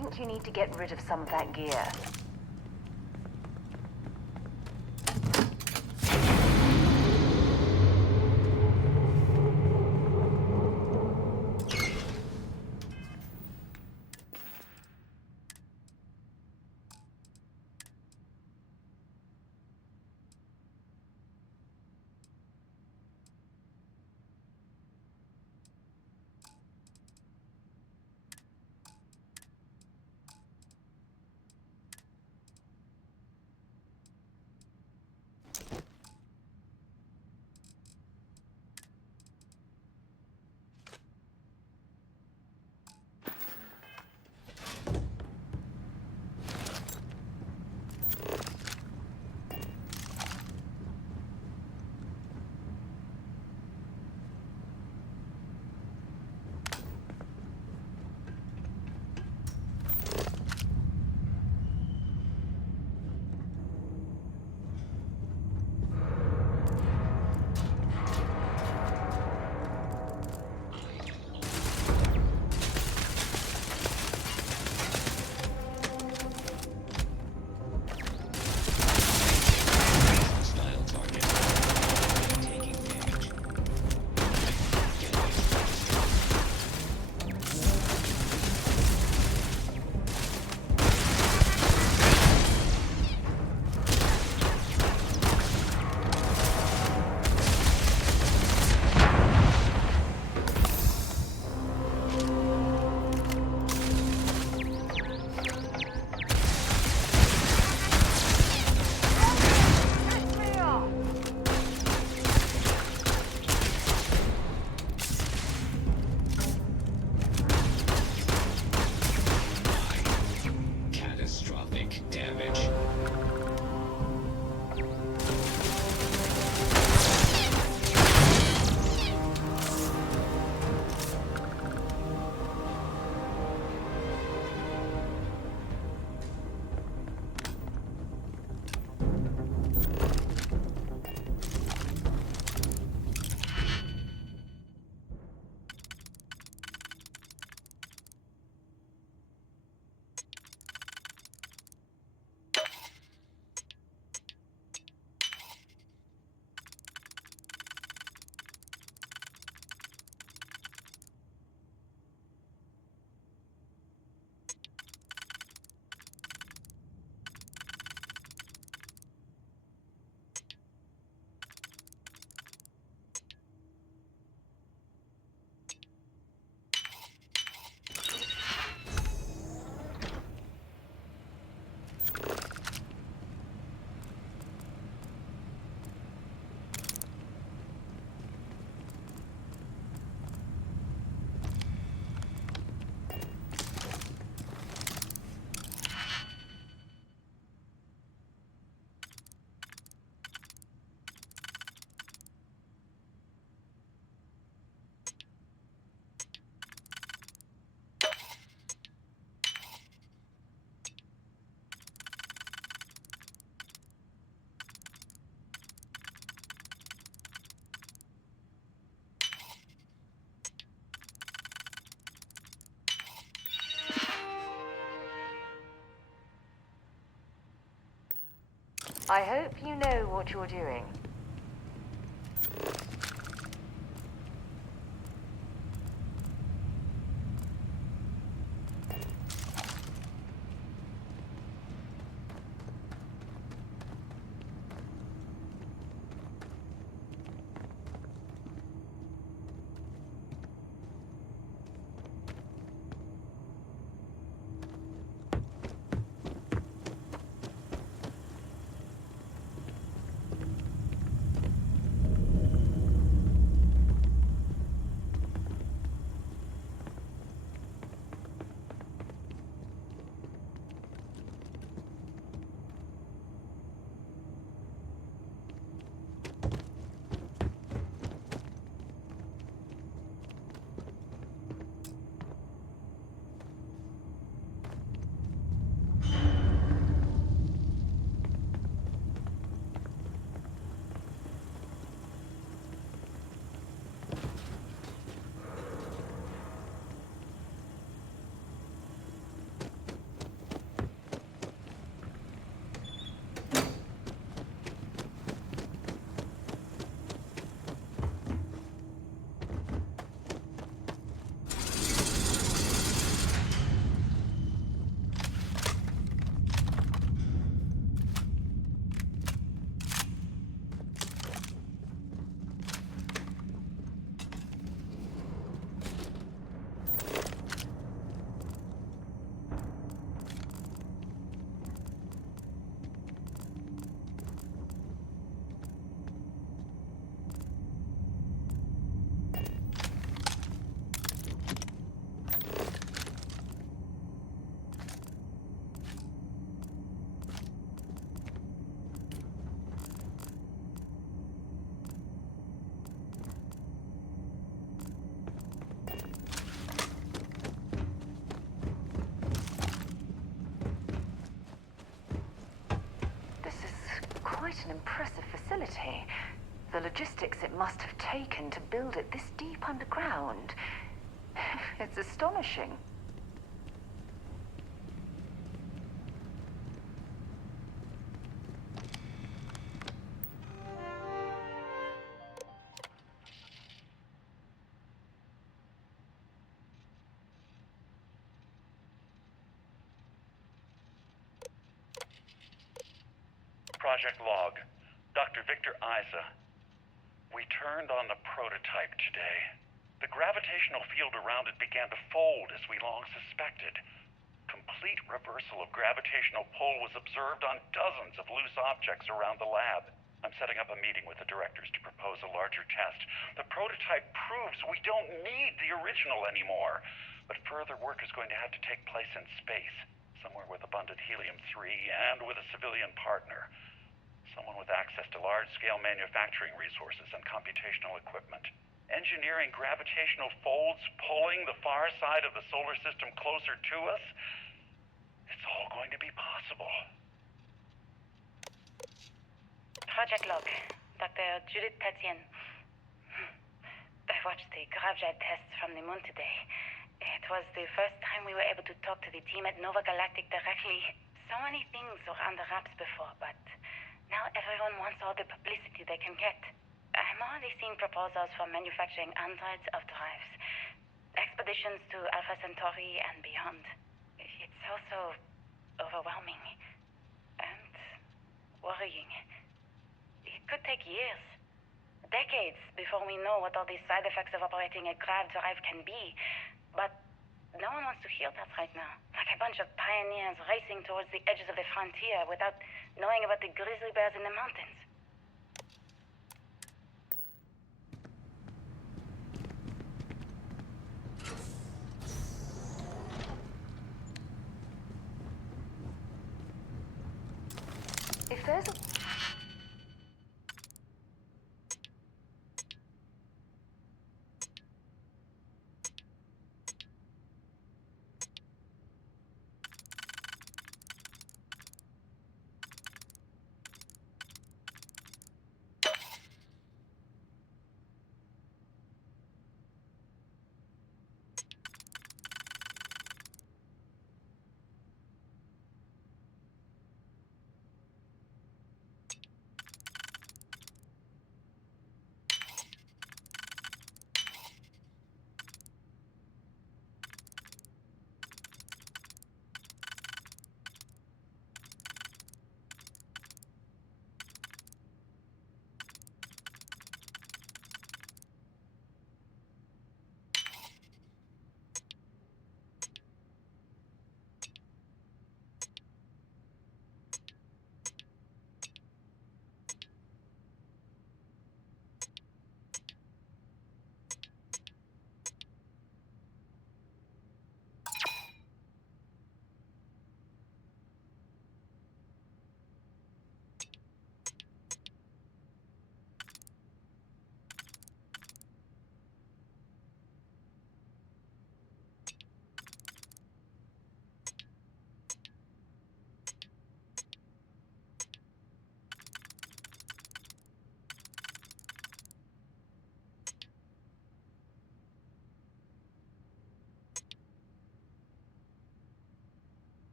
think you need to get rid of some of that gear. I hope you know what you're doing. facility. The logistics it must have taken to build it this deep underground. It's astonishing. Project log. Dr. Victor Isa. We turned on the prototype today. The gravitational field around it began to fold as we long suspected. Complete reversal of gravitational pull was observed on dozens of loose objects around the lab. I'm setting up a meeting with the directors to propose a larger test. The prototype proves we don't need the original anymore. But further work is going to have to take place in space, somewhere with abundant helium-3 and with a civilian partner. Someone with access to large-scale manufacturing resources and computational equipment. Engineering gravitational folds pulling the far side of the solar system closer to us. It's all going to be possible. Project log. Dr. Judith Tatian. I watched the gravjet tests from the moon today. It was the first time we were able to talk to the team at Nova Galactic directly. So many things were under wraps before, but now everyone wants all the publicity they can get. I'm already seeing proposals for manufacturing androids of drives. Expeditions to Alpha Centauri and beyond. It's also overwhelming. And worrying. It could take years. Decades before we know what all the side effects of operating a grav drive can be. But no one wants to hear that right now. Like a bunch of pioneers racing towards the edges of the frontier without knowing about the grizzly bears in the mountains. If there's a...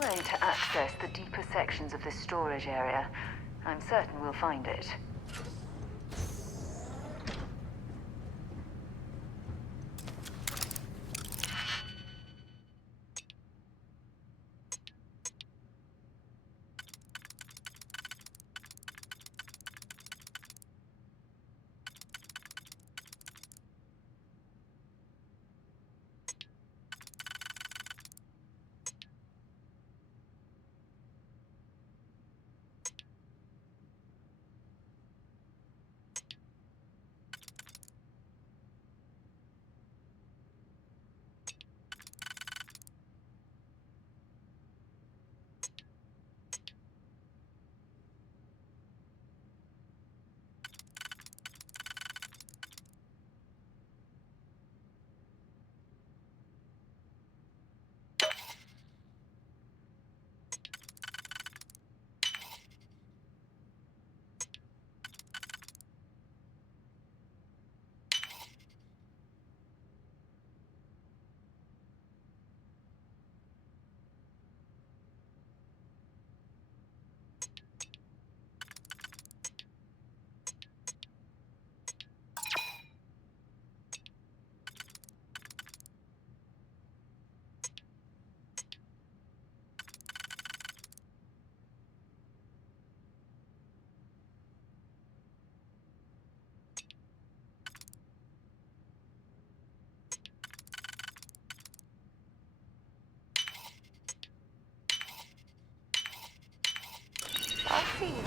way to access the deeper sections of this storage area. I'm certain we'll find it.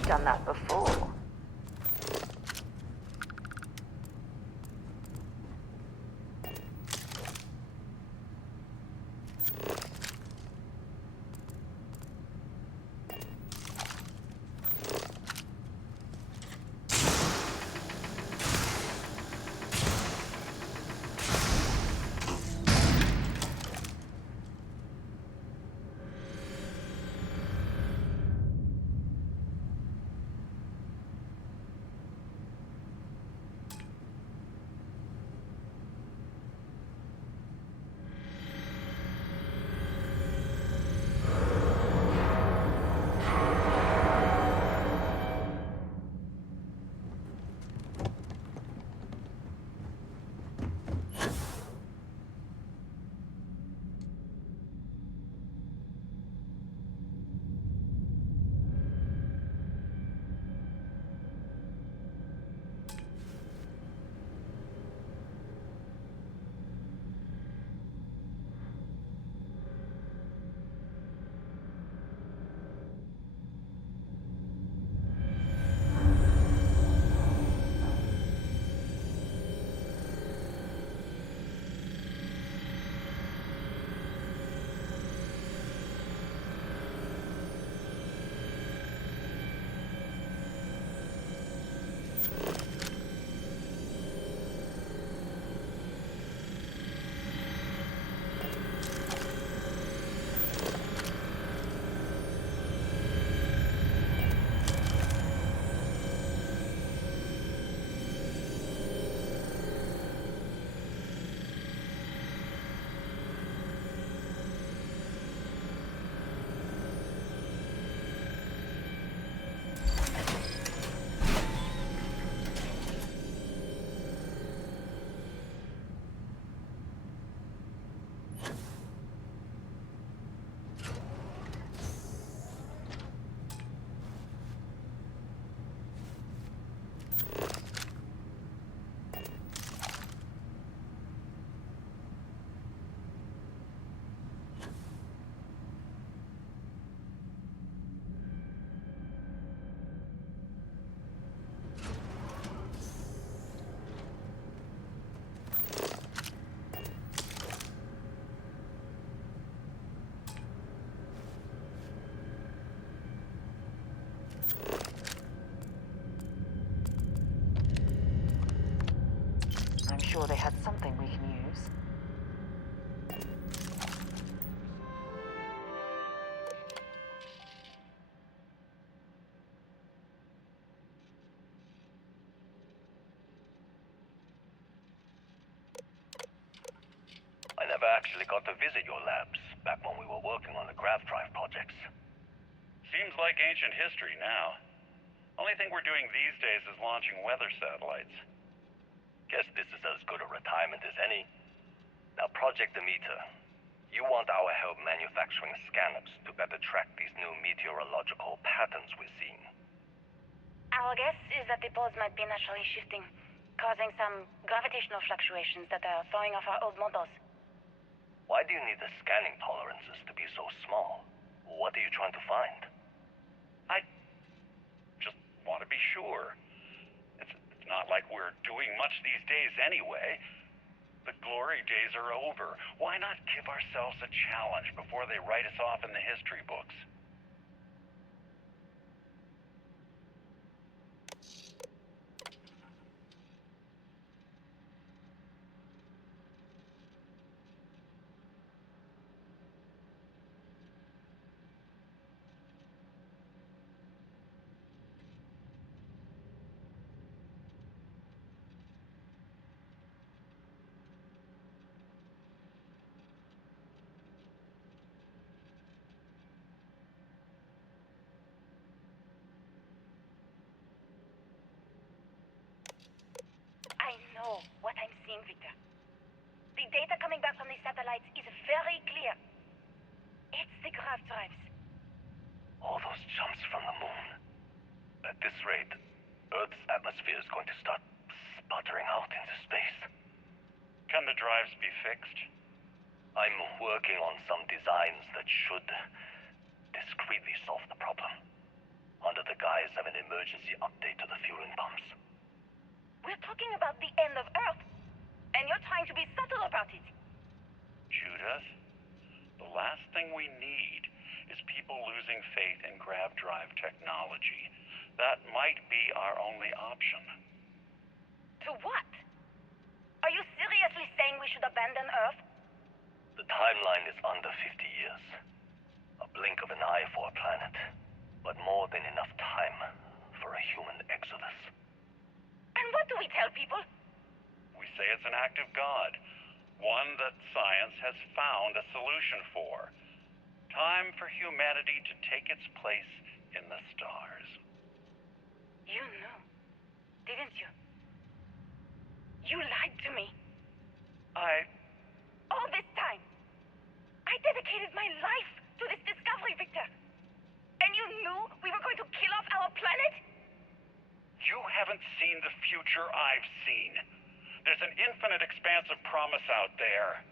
done that before. I'm sure they had something we can use. I never actually got to visit your labs back when we were working on the grav drive projects. Seems like ancient history now. Only thing we're doing these days is launching weather satellites. Guess this is as good a retirement as any. Now, Project Demeter, you want our help manufacturing scanners to better track these new meteorological patterns we're seeing. Our guess is that the poles might be naturally shifting, causing some gravitational fluctuations that are throwing off our old models. Why do you need the scanning tolerances to be so small? What are you trying to find? I just want to be sure. It's not like we're doing much these days anyway. The glory days are over. Why not give ourselves a challenge before they write us off in the history books? I know what I'm seeing, Victor. The data coming back from the satellites is very clear. It's the grav drives. All those jumps from the moon. At this rate, Earth's atmosphere is going to start sputtering out into space. Can the drives be fixed? I'm working on some designs that should discreetly solve the problem. Under the the guys have an emergency update to the fueling pumps. We're talking about the end of Earth, and you're trying to be subtle about it. Judith, the last thing we need is people losing faith in grav drive technology. That might be our only option. To what? Are you seriously saying we should abandon Earth? The timeline is under 50 years. A blink of an eye for a planet, but more than enough time for a human exodus. And what do we tell people? We say it's an act of God, one that science has found a solution for. Time for humanity to take its place in the stars. You knew, didn't you? You lied to me. All this time, I dedicated my life to this discovery, Victor. And you knew we were going to kill off our planet? You haven't seen the future I've seen. There's an infinite expanse of promise out there.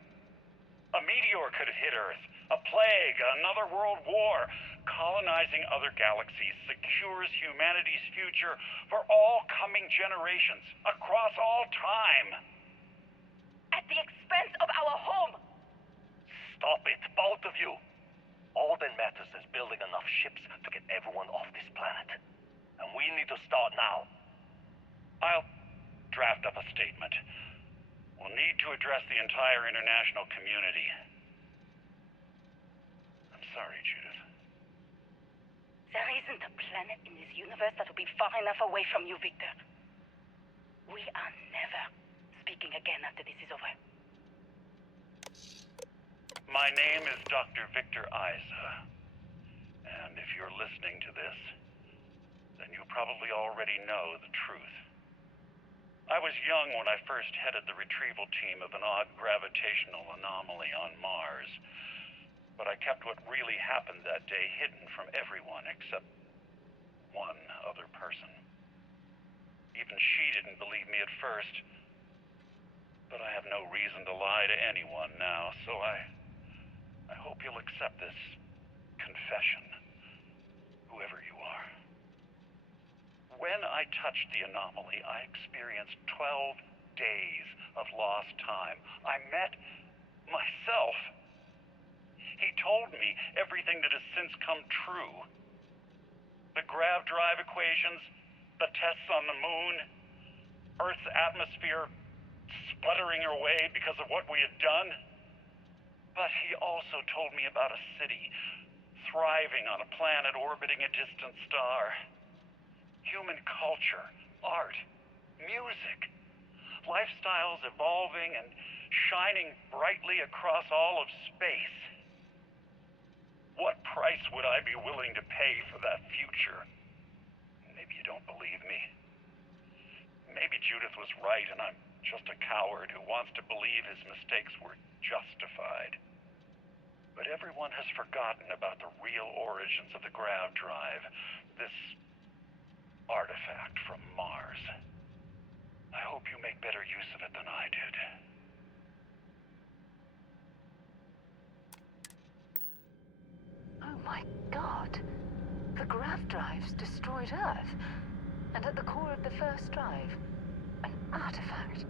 A meteor could have hit Earth. A plague, another world war. Colonizing other galaxies secures humanity's future for all coming generations, across all time. At the expense of our home. Stop it, both of you. All that matters is building enough ships to get everyone off this planet. And we need to start now. I'll draft up a statement. We'll need to address the entire international community. I'm sorry, Judith. There isn't a planet in this universe that will be far enough away from you, Victor. We are never speaking again after this is over. My name is Dr. Victor Isa. And if you're listening to this, then you probably already know the truth. I was young when I first headed the retrieval team of an odd gravitational anomaly on Mars. But I kept what really happened that day hidden from everyone except one other person. Even she didn't believe me at first. But I have no reason to lie to anyone now, so I hope you'll accept this confession, whoever you are. When I touched the anomaly, I experienced 12 days of lost time. I met myself. He told me everything that has since come true. The grav drive equations, the tests on the moon, Earth's atmosphere sputtering away because of what we had done. But he also told me about a city thriving on a planet orbiting a distant star. Human culture, art, music, lifestyles evolving and shining brightly across all of space. What price would I be willing to pay for that future? Maybe you don't believe me. Maybe Judith was right and I'm just a coward who wants to believe his mistakes were justified. But everyone has forgotten about the real origins of the grav drive, this artifact from Mars. I hope you make better use of it than I did. Oh my God. The grav drives destroyed Earth. And at the core of the first drive, an artifact.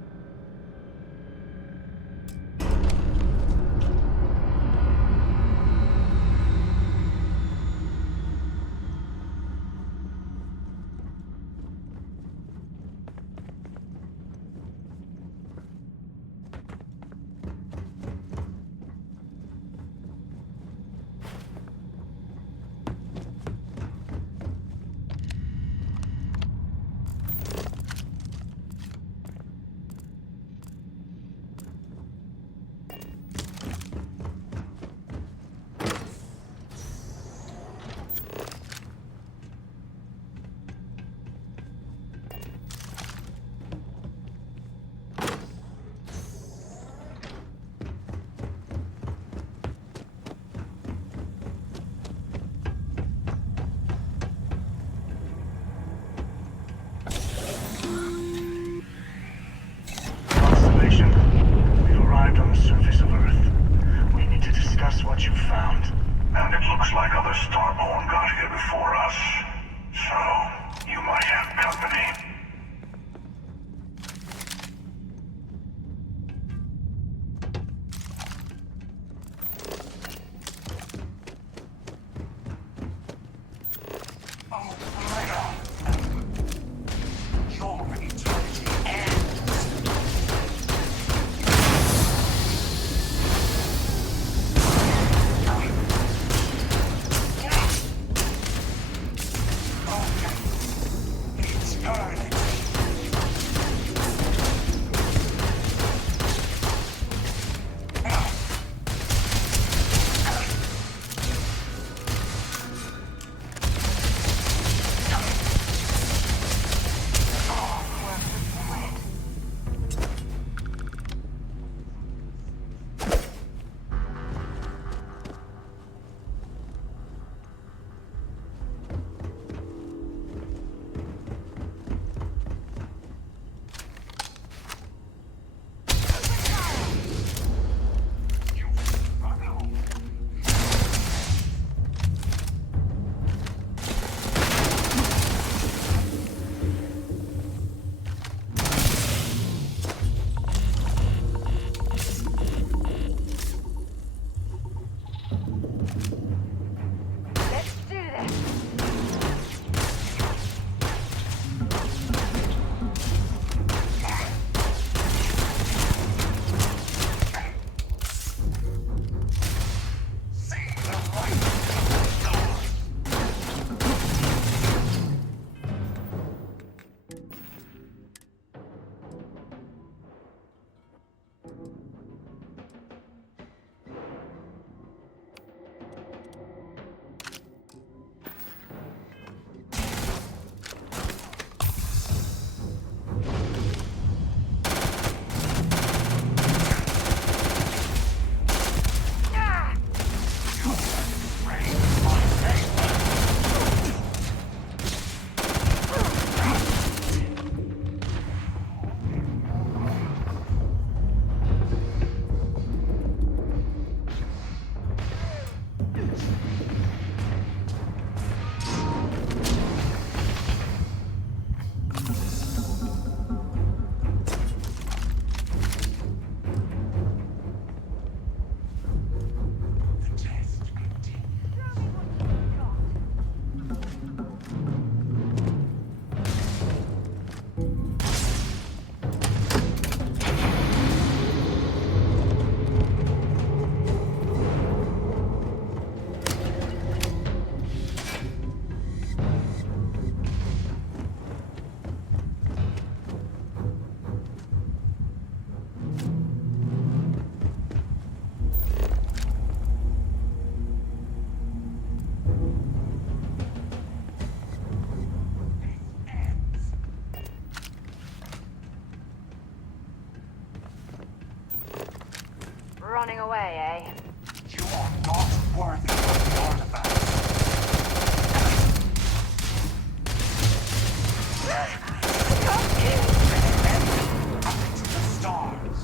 Constellation, we've arrived on the surface of Earth. We need to discuss what you found. And it looks like other Starborn got here before us. So, running away, eh? You are not worthy of the artifacts. Up into the stars.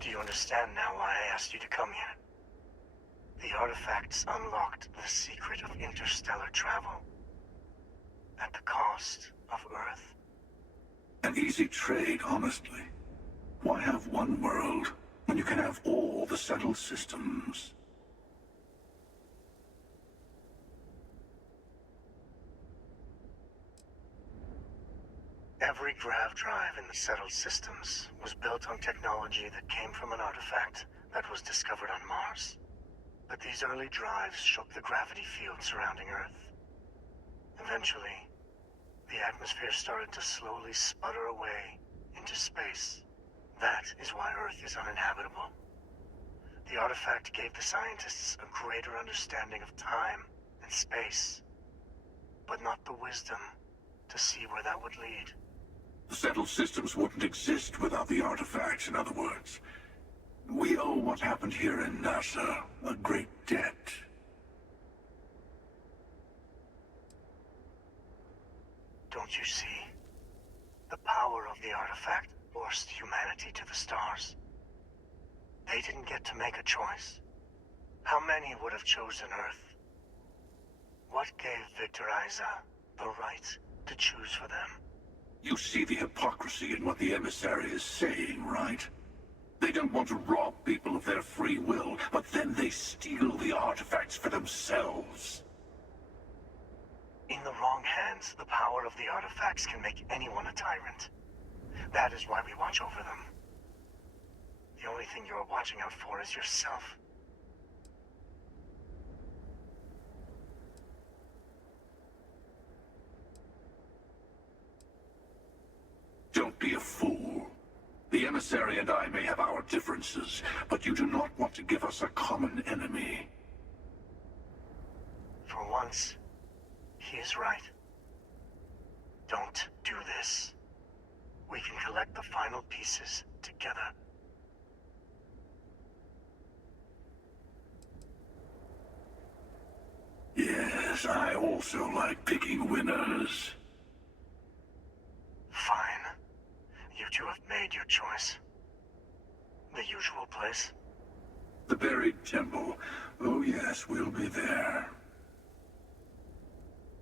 Do you understand now why I asked you to come here? The artifacts unlocked the secret of interstellar travel. At the cost of Earth. An easy trade, honestly. Why have one world when you can have all the settled systems? Every grav drive in the settled systems was built on technology that came from an artifact that was discovered on Mars. But these early drives shook the gravity field surrounding Earth. Eventually, the atmosphere started to slowly sputter away into space. That is why Earth is uninhabitable. The artifact gave the scientists a greater understanding of time and space, but not the wisdom to see where that would lead. The settled systems wouldn't exist without the artifacts, in other words. We owe what happened here in NASA a great debt. Don't you see? The power of the artifact forced humanity to the stars. They didn't get to make a choice. How many would have chosen Earth? What gave Victor Isa the right to choose for them? You see the hypocrisy in what the emissary is saying, right? They don't want to rob people of their free will, but then they steal the artifacts for themselves. In the wrong hands, the power of the artifacts can make anyone a tyrant. That is why we watch over them. The only thing you're watching out for is yourself. Don't be a fool. The emissary and I may have our differences, but you do not want to give us a common enemy. For once, he is right. Don't do this. We can collect the final pieces together. Yes, I also like picking winners. Fine. You two have made your choice. The usual place. The buried temple. Oh yes, we'll be there.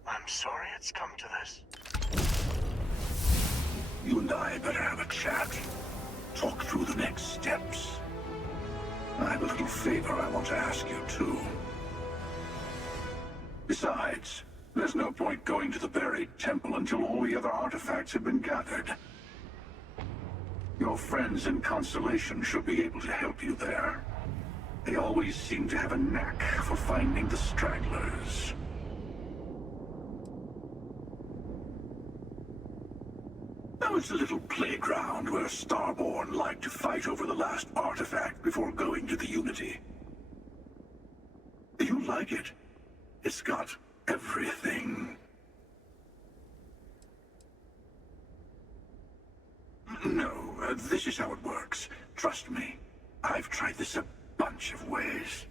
I'm sorry it's come to this. You and I better have a chat. Talk through the next steps. I have a little favor I want to ask you, too. Besides, there's no point going to the buried temple until all the other artifacts have been gathered. Your friends in Constellation should be able to help you there. They always seem to have a knack for finding the stragglers. Now it's a little playground where Starborn liked to fight over the last artifact before going to the Unity. You like it? It's got everything. No, this is how it works. Trust me. I've tried this a bunch of ways.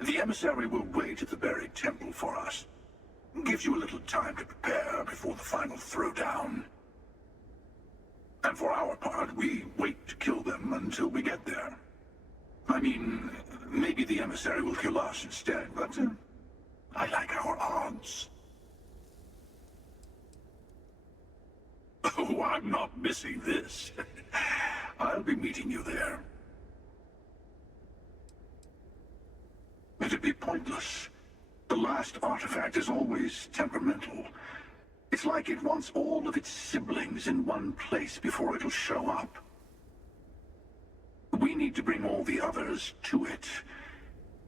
The emissary will wait at the buried temple for us. Gives you a little time to prepare before the final throwdown. And for our part, we wait to kill them until we get there. I mean, maybe the emissary will kill us instead, but I like our odds. Oh, I'm not missing this. I'll be meeting you there. It'd be pointless. The last artifact is always temperamental. It's like it wants all of its siblings in one place before it'll show up. We need to bring all the others to it.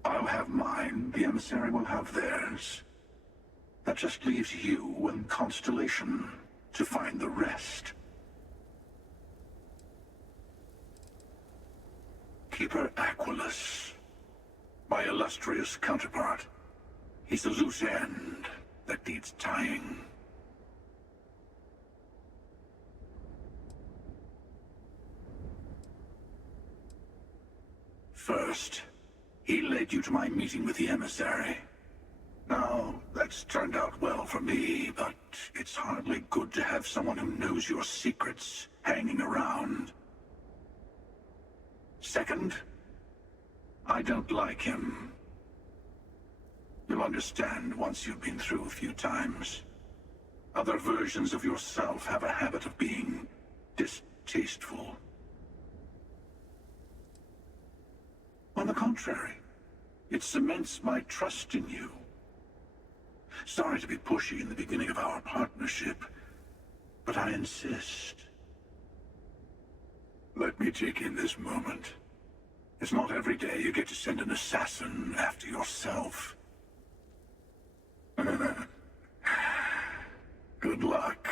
I'll have mine, the emissary will have theirs. That just leaves you and Constellation to find the rest. Keeper Aquilus, my illustrious counterpart. He's a loose end that needs tying. First, he led you to my meeting with the emissary. Now, that's turned out well for me, but it's hardly good to have someone who knows your secrets hanging around. Second, I don't like him. You'll understand once you've been through a few times. Other versions of yourself have a habit of being distasteful. On the contrary, it cements my trust in you. Sorry to be pushy in the beginning of our partnership, but I insist. Let me take in this moment. It's not every day you get to send an assassin after yourself. Good luck.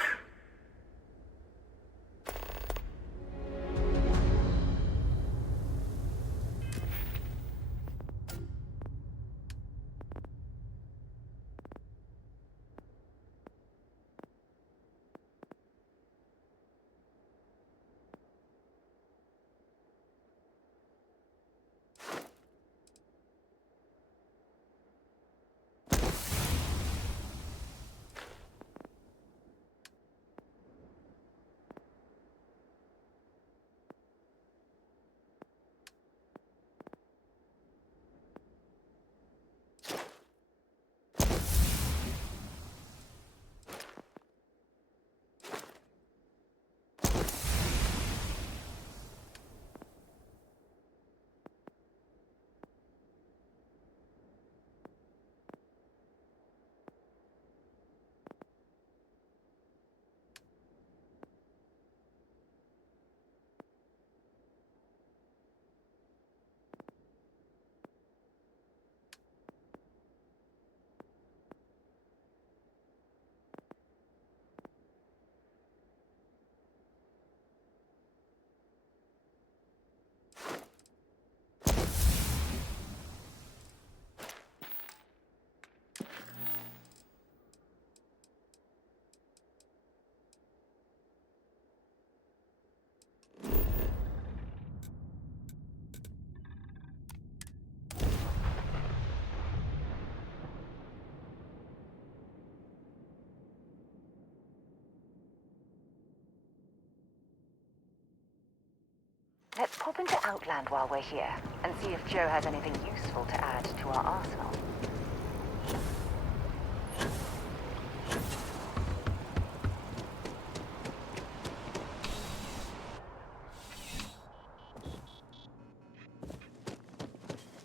Let's pop into Outland while we're here, and see if Joe has anything useful to add to our arsenal.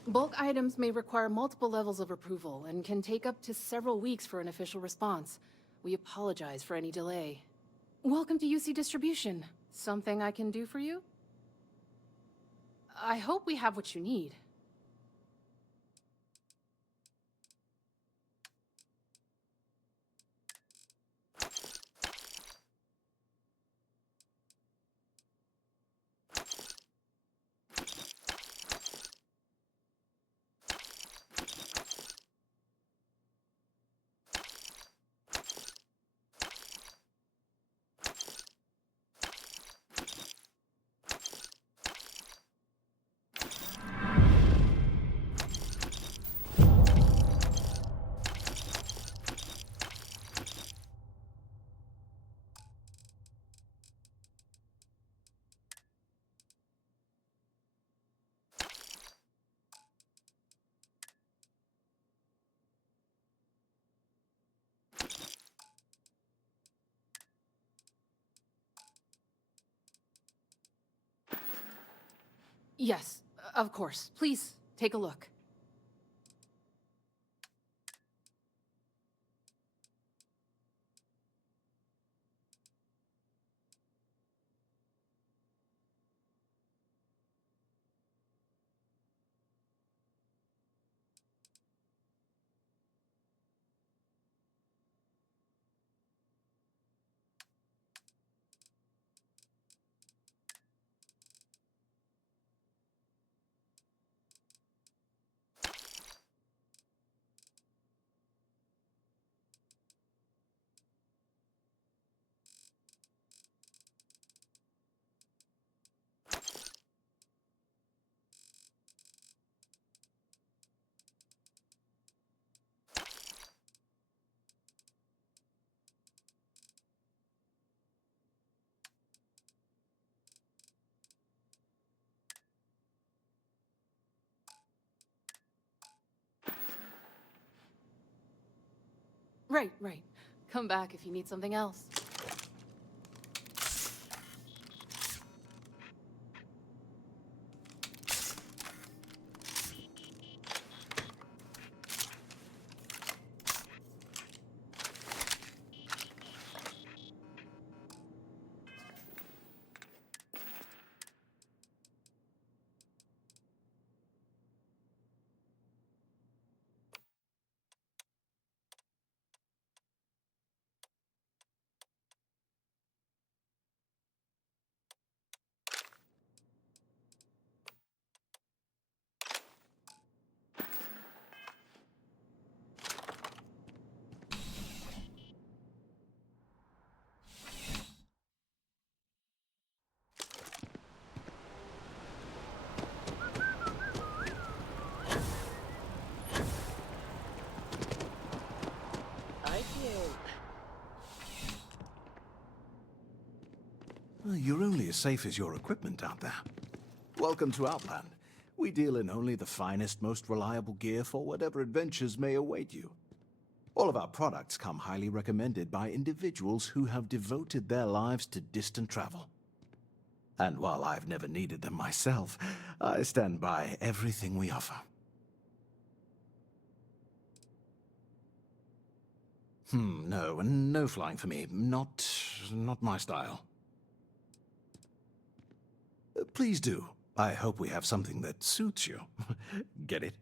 Bulk items may require multiple levels of approval and can take up to several weeks for an official response. We apologize for any delay. Welcome to UC Distribution. Something I can do for you? I hope we have what you need. Yes, of course. Please, take a look. Right. Come back if you need something else. You're only as safe as your equipment out there. Welcome to Outland. We deal in only the finest, most reliable gear for whatever adventures may await you. All of our products come highly recommended by individuals who have devoted their lives to distant travel. And while I've never needed them myself, I stand by everything we offer. No flying for me. Not my style. Please do. I hope we have something that suits you. Get it?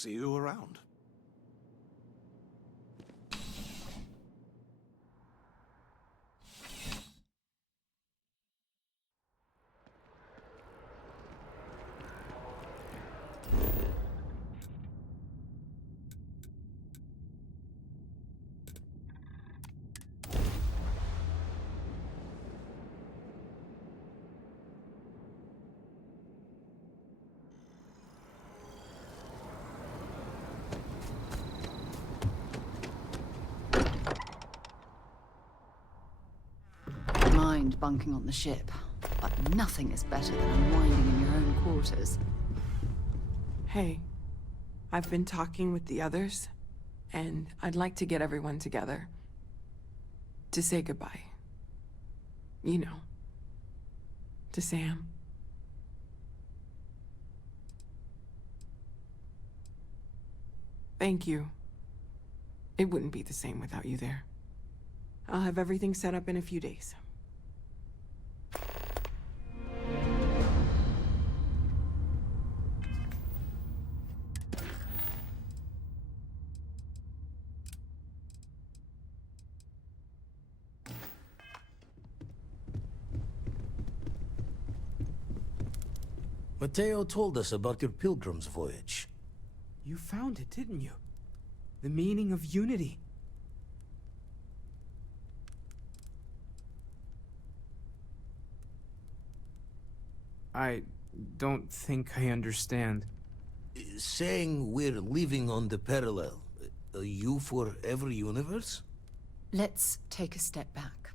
See you around. Mind bunking on the ship, but nothing is better than unwinding in your own quarters. Hey, I've been talking with the others, and I'd like to get everyone together to say goodbye. You know, to Sam. Thank you. It wouldn't be the same without you there. I'll have everything set up in a few days. Mateo told us about your pilgrim's voyage. You found it, didn't you? The meaning of unity. I don't think I understand. Saying we're living on the parallel, a you for every universe? Let's take a step back.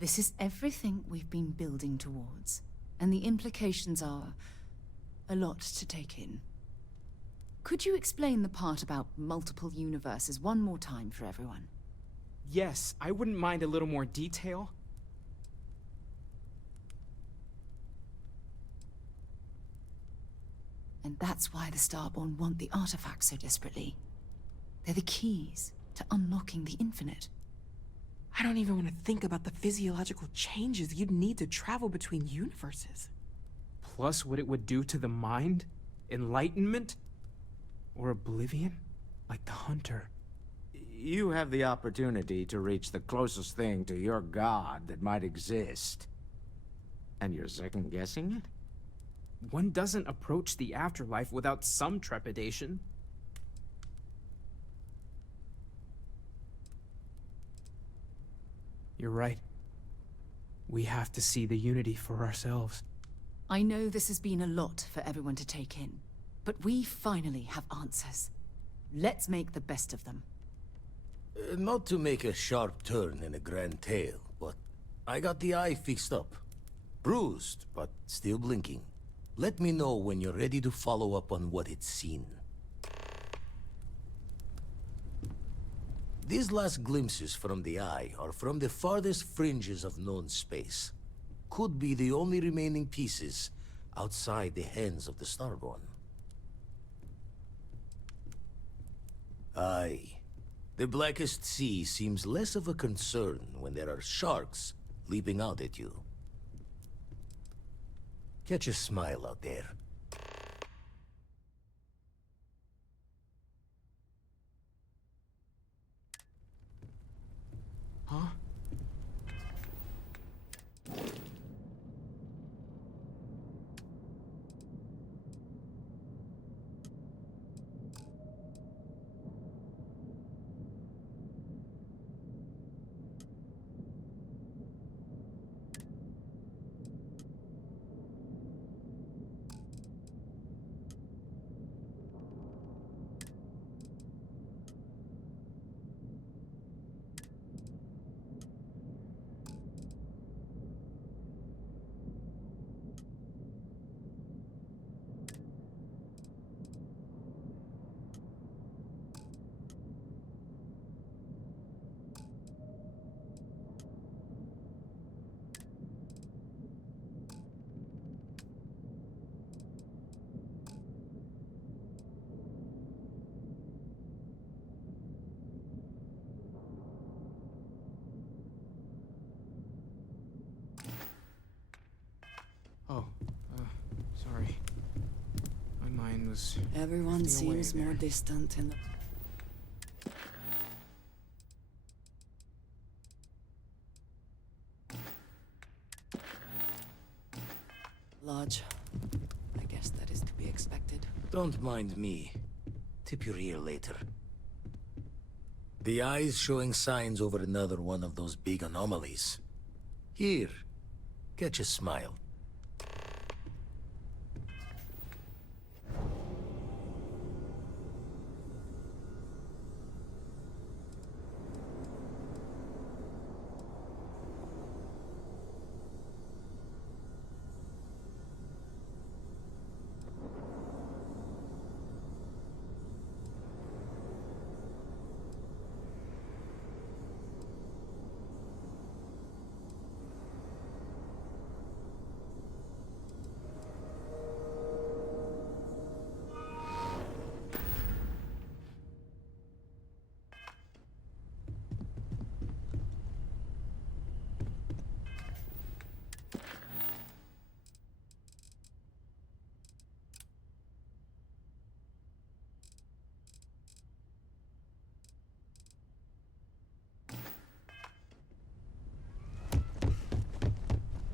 This is everything we've been building towards, and the implications are a lot to take in. Could you explain the part about multiple universes one more time for everyone? Yes, I wouldn't mind a little more detail. And that's why the Starborn want the artifacts so desperately. They're the keys to unlocking the infinite. I don't even want to think about the physiological changes you'd need to travel between universes. Plus what it would do to the mind? Enlightenment? Or oblivion? Like the Hunter. You have the opportunity to reach the closest thing to your god that might exist. And you're second-guessing it? One doesn't approach the afterlife without some trepidation. You're right. We have to see the unity for ourselves. I know this has been a lot for everyone to take in, but we finally have answers. Let's make the best of them. Not to make a sharp turn in a grand tale, but I got the eye fixed up. Bruised, but still blinking. Let me know when you're ready to follow up on what it's seen. These last glimpses from the eye are from the farthest fringes of known space. Could be the only remaining pieces outside the hands of the Starborn. Aye. The Blackest Sea seems less of a concern when there are sharks leaping out at you. Catch a smile out there. Huh? Oh, sorry. My Mine was... Everyone drifting away seems more there. distant in the... Lodge. I guess that is to be expected. Don't mind me. Tip your ear later. The eye's showing signs over another one of those big anomalies. Here, catch a smile.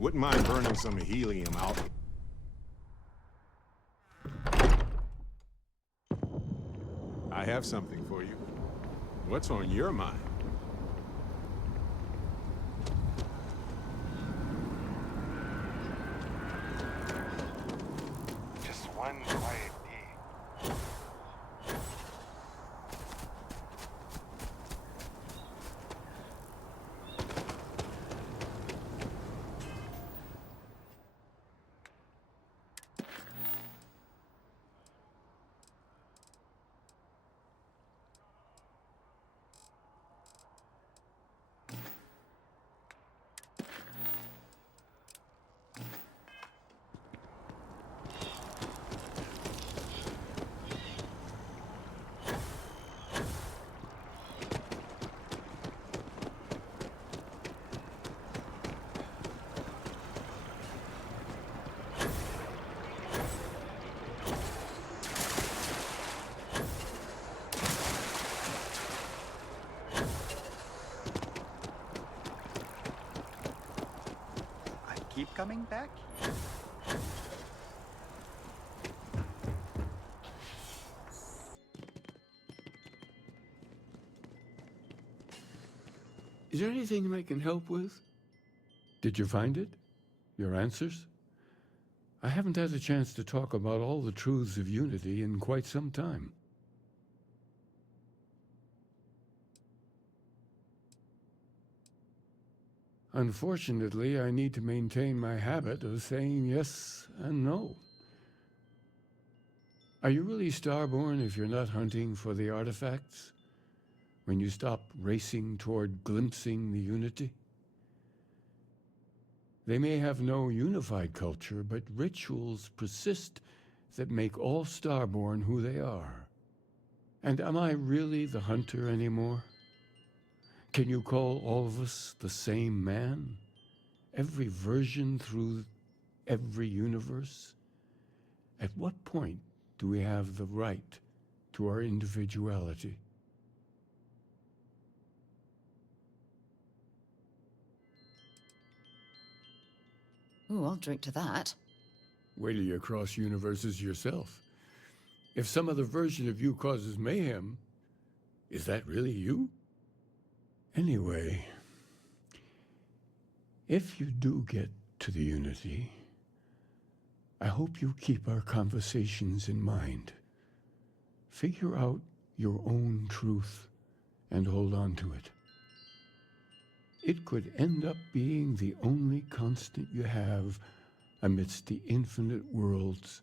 Wouldn't mind burning some helium out. I have something for you. What's on your mind? Just one quiet day. Keep coming back? Is there anything I can help with? Did you find it? Your answers? I haven't had a chance to talk about all the truths of Unity in quite some time. Unfortunately, I need to maintain my habit of saying yes and no. Are you really Starborn if you're not hunting for the artifacts? When you stop racing toward glimpsing the Unity? They may have no unified culture, but rituals persist that make all Starborn who they are. And am I really the hunter anymore? Can you call all of us the same man? Every version through every universe? At what point do we have the right to our individuality? Ooh, I'll drink to that. Wait till you cross universes yourself. If some other version of you causes mayhem, is that really you? Anyway, if you do get to the Unity, I hope you keep our conversations in mind. Figure out your own truth and hold on to it. It could end up being the only constant you have amidst the infinite worlds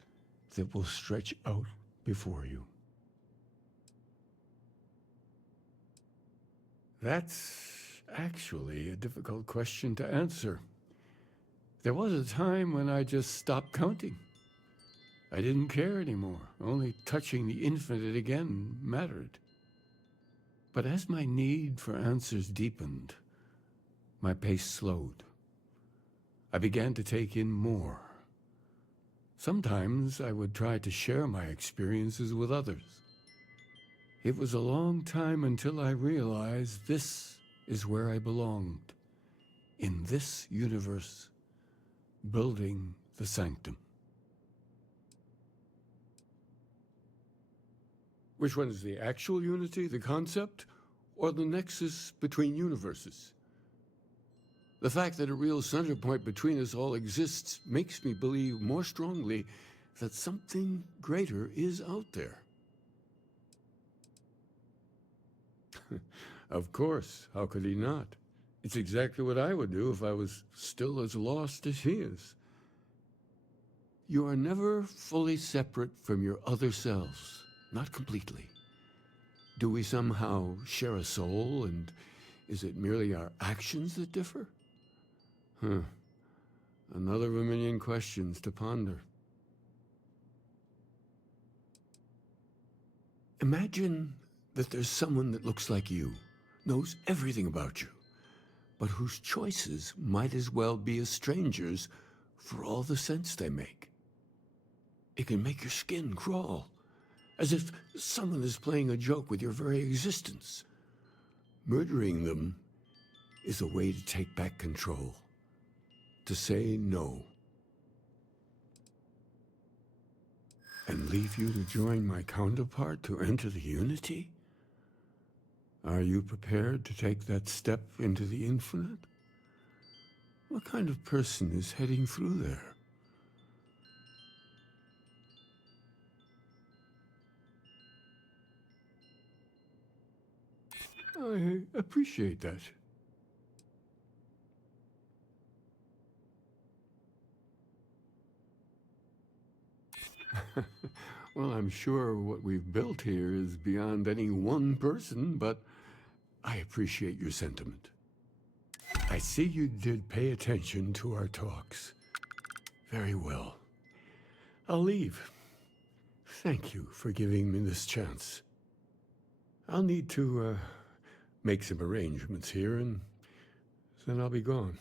that will stretch out before you. That's actually a difficult question to answer. There was a time when I just stopped counting. I didn't care anymore. Only touching the infinite again mattered. But as my need for answers deepened, my pace slowed. I began to take in more. Sometimes I would try to share my experiences with others. It was a long time until I realized this is where I belonged. In this universe, building the sanctum. Which one is the actual unity, the concept, or the nexus between universes? The fact that a real center point between us all exists makes me believe more strongly that something greater is out there. Of course, how could he not? It's exactly what I would do if I was still as lost as he is. You are never fully separate from your other selves, not completely. Do we somehow share a soul, and is it merely our actions that differ? Another of a million questions to ponder. Imagine that there's someone that looks like you, knows everything about you, but whose choices might as well be a stranger's for all the sense they make. It can make your skin crawl, as if someone is playing a joke with your very existence. Murdering them is a way to take back control, to say no, and leave you to join my counterpart to enter the Unity? Are you prepared to take that step into the infinite? What kind of person is heading through there? I appreciate that. Well, I'm sure what we've built here is beyond any one person, but I appreciate your sentiment. I see you did pay attention to our talks. Very well. I'll leave. Thank you for giving me this chance. I'll need to make some arrangements here, and then I'll be gone.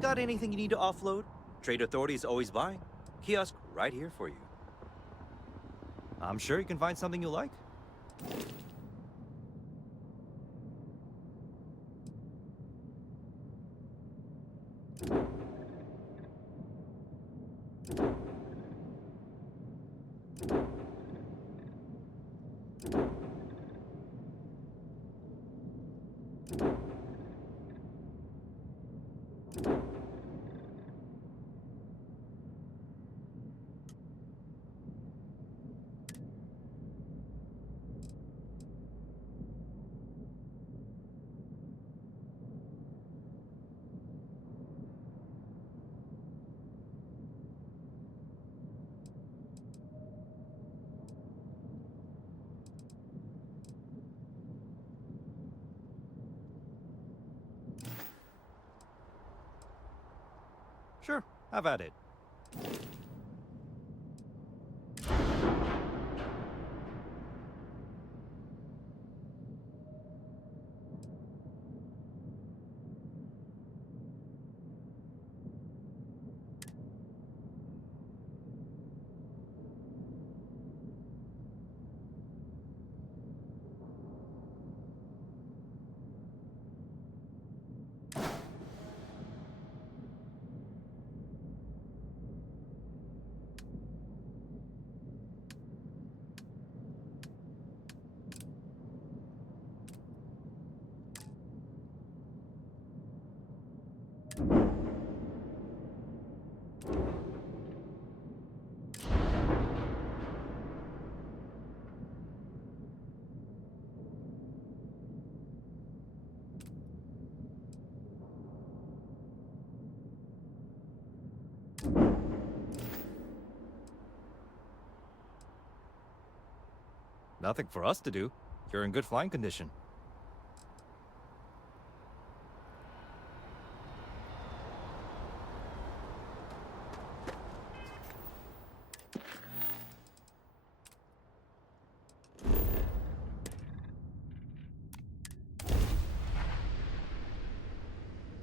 Got anything you need to offload? Trade Authority is always buying. Kiosk right here for you. I'm sure you can find something you like. Have at it. Nothing for us to do. You're in good flying condition.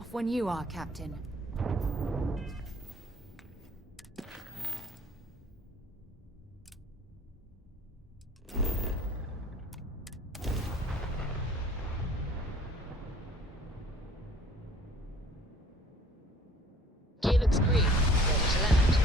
Off when you are, Captain. Gear looks green. Ready to land.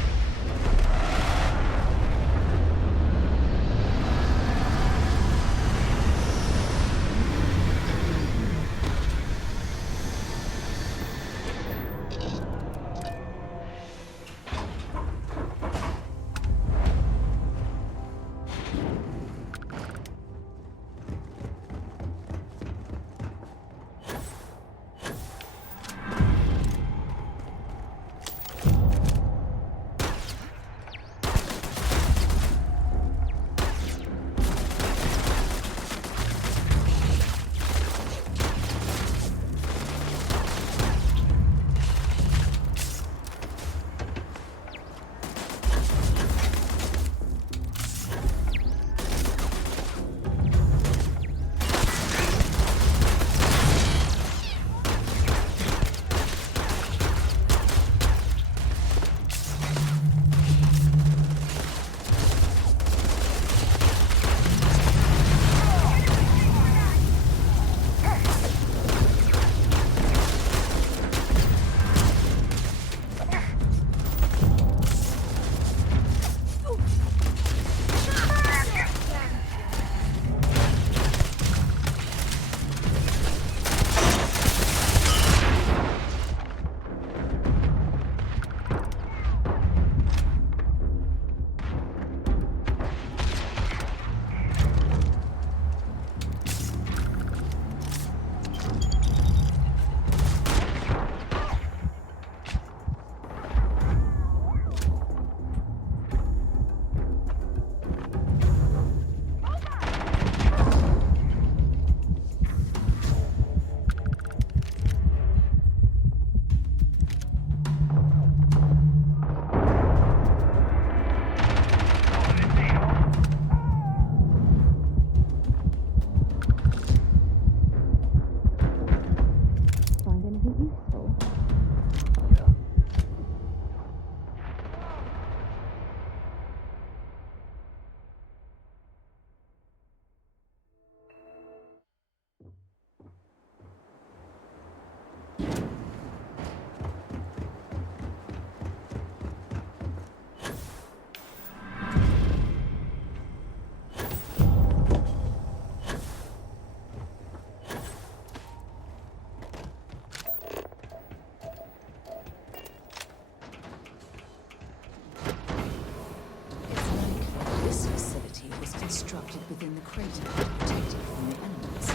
Constructed within the crater, protected from the elements.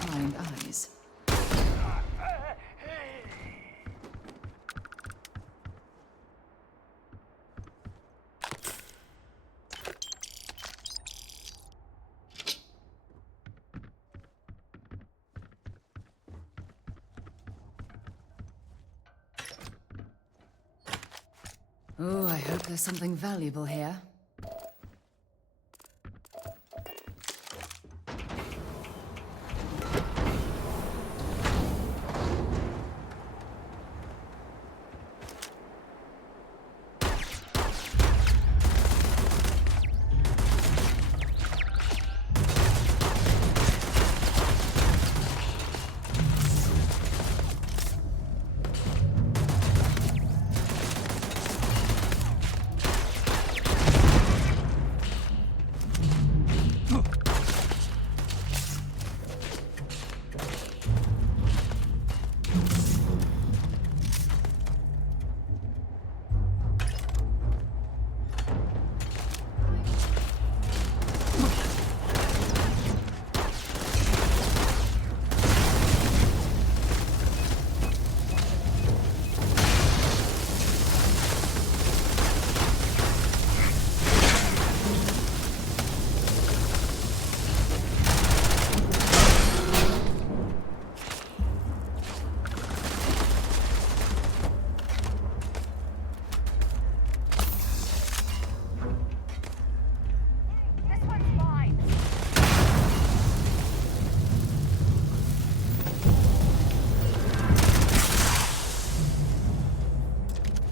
Prying eyes. Oh, I hope there's something valuable here.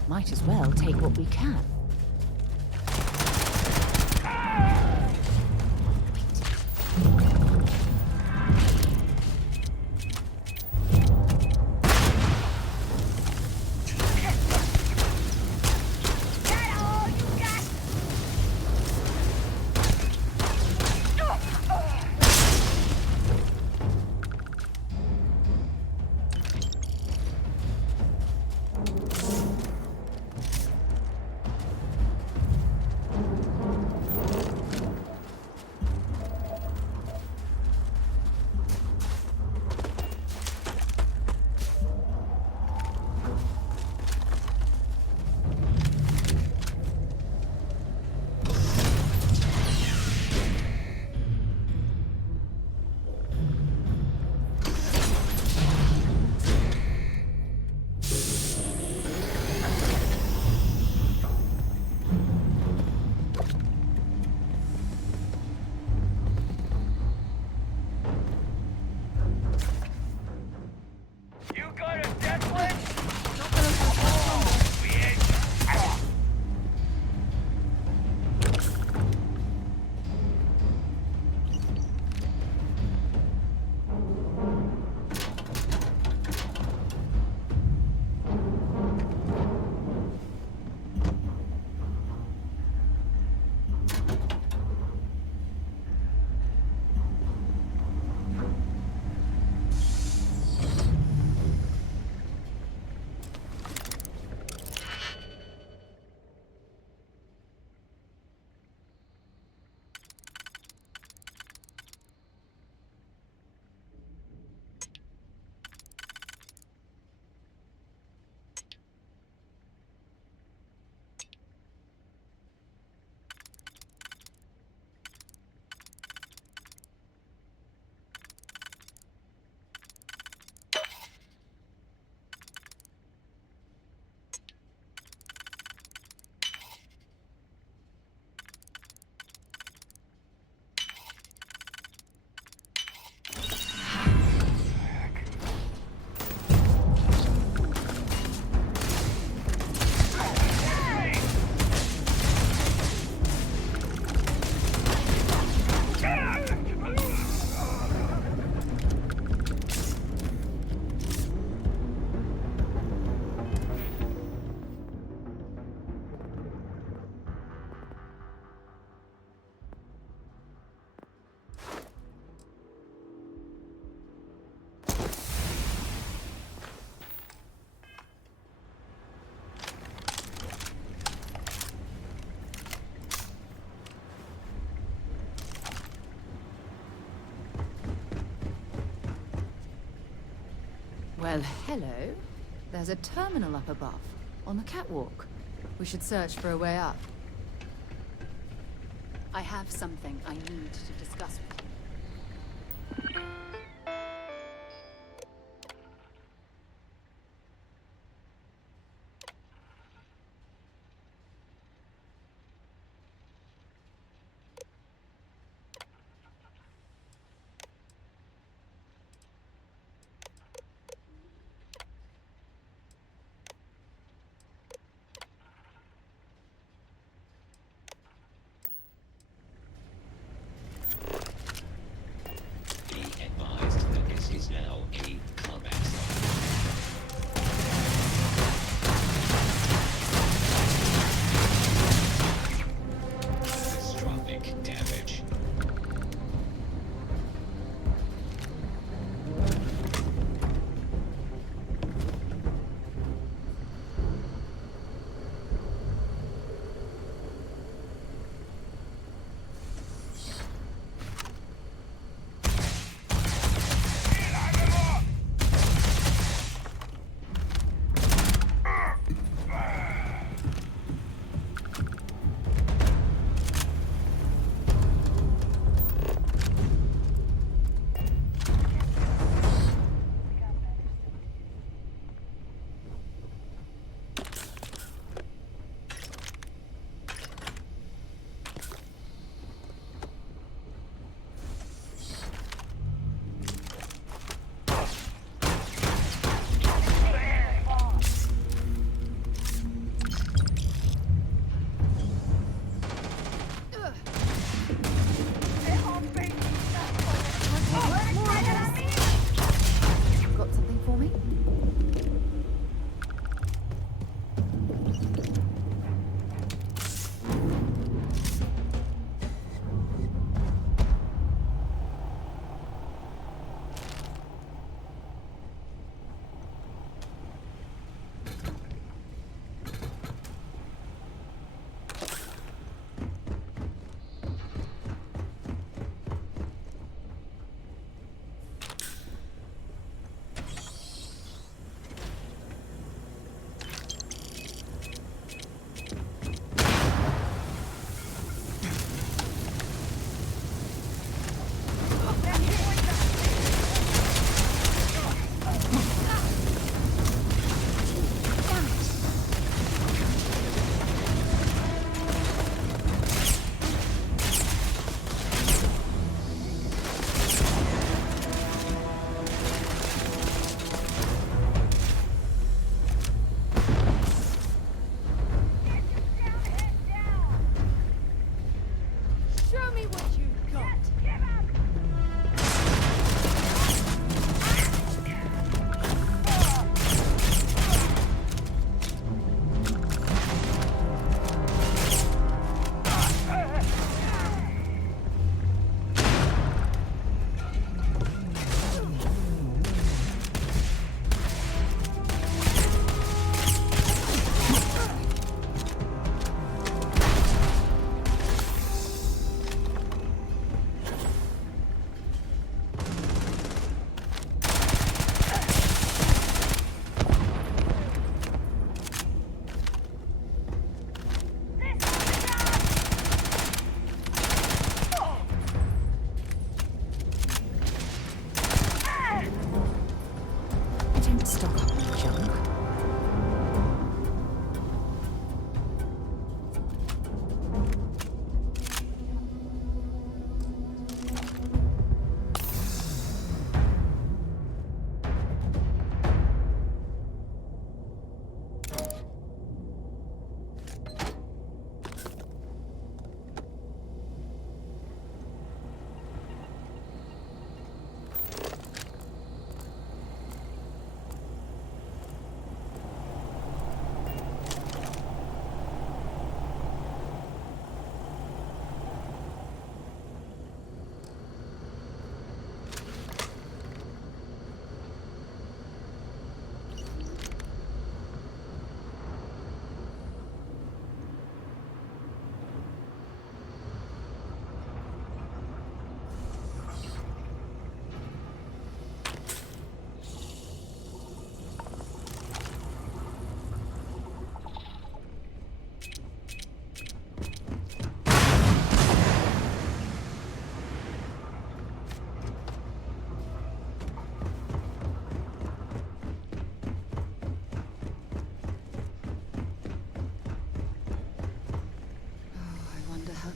Might as well take what we can. Well, hello. There's a terminal up above, on the catwalk. We should search for a way up. I have something I need to discuss with you.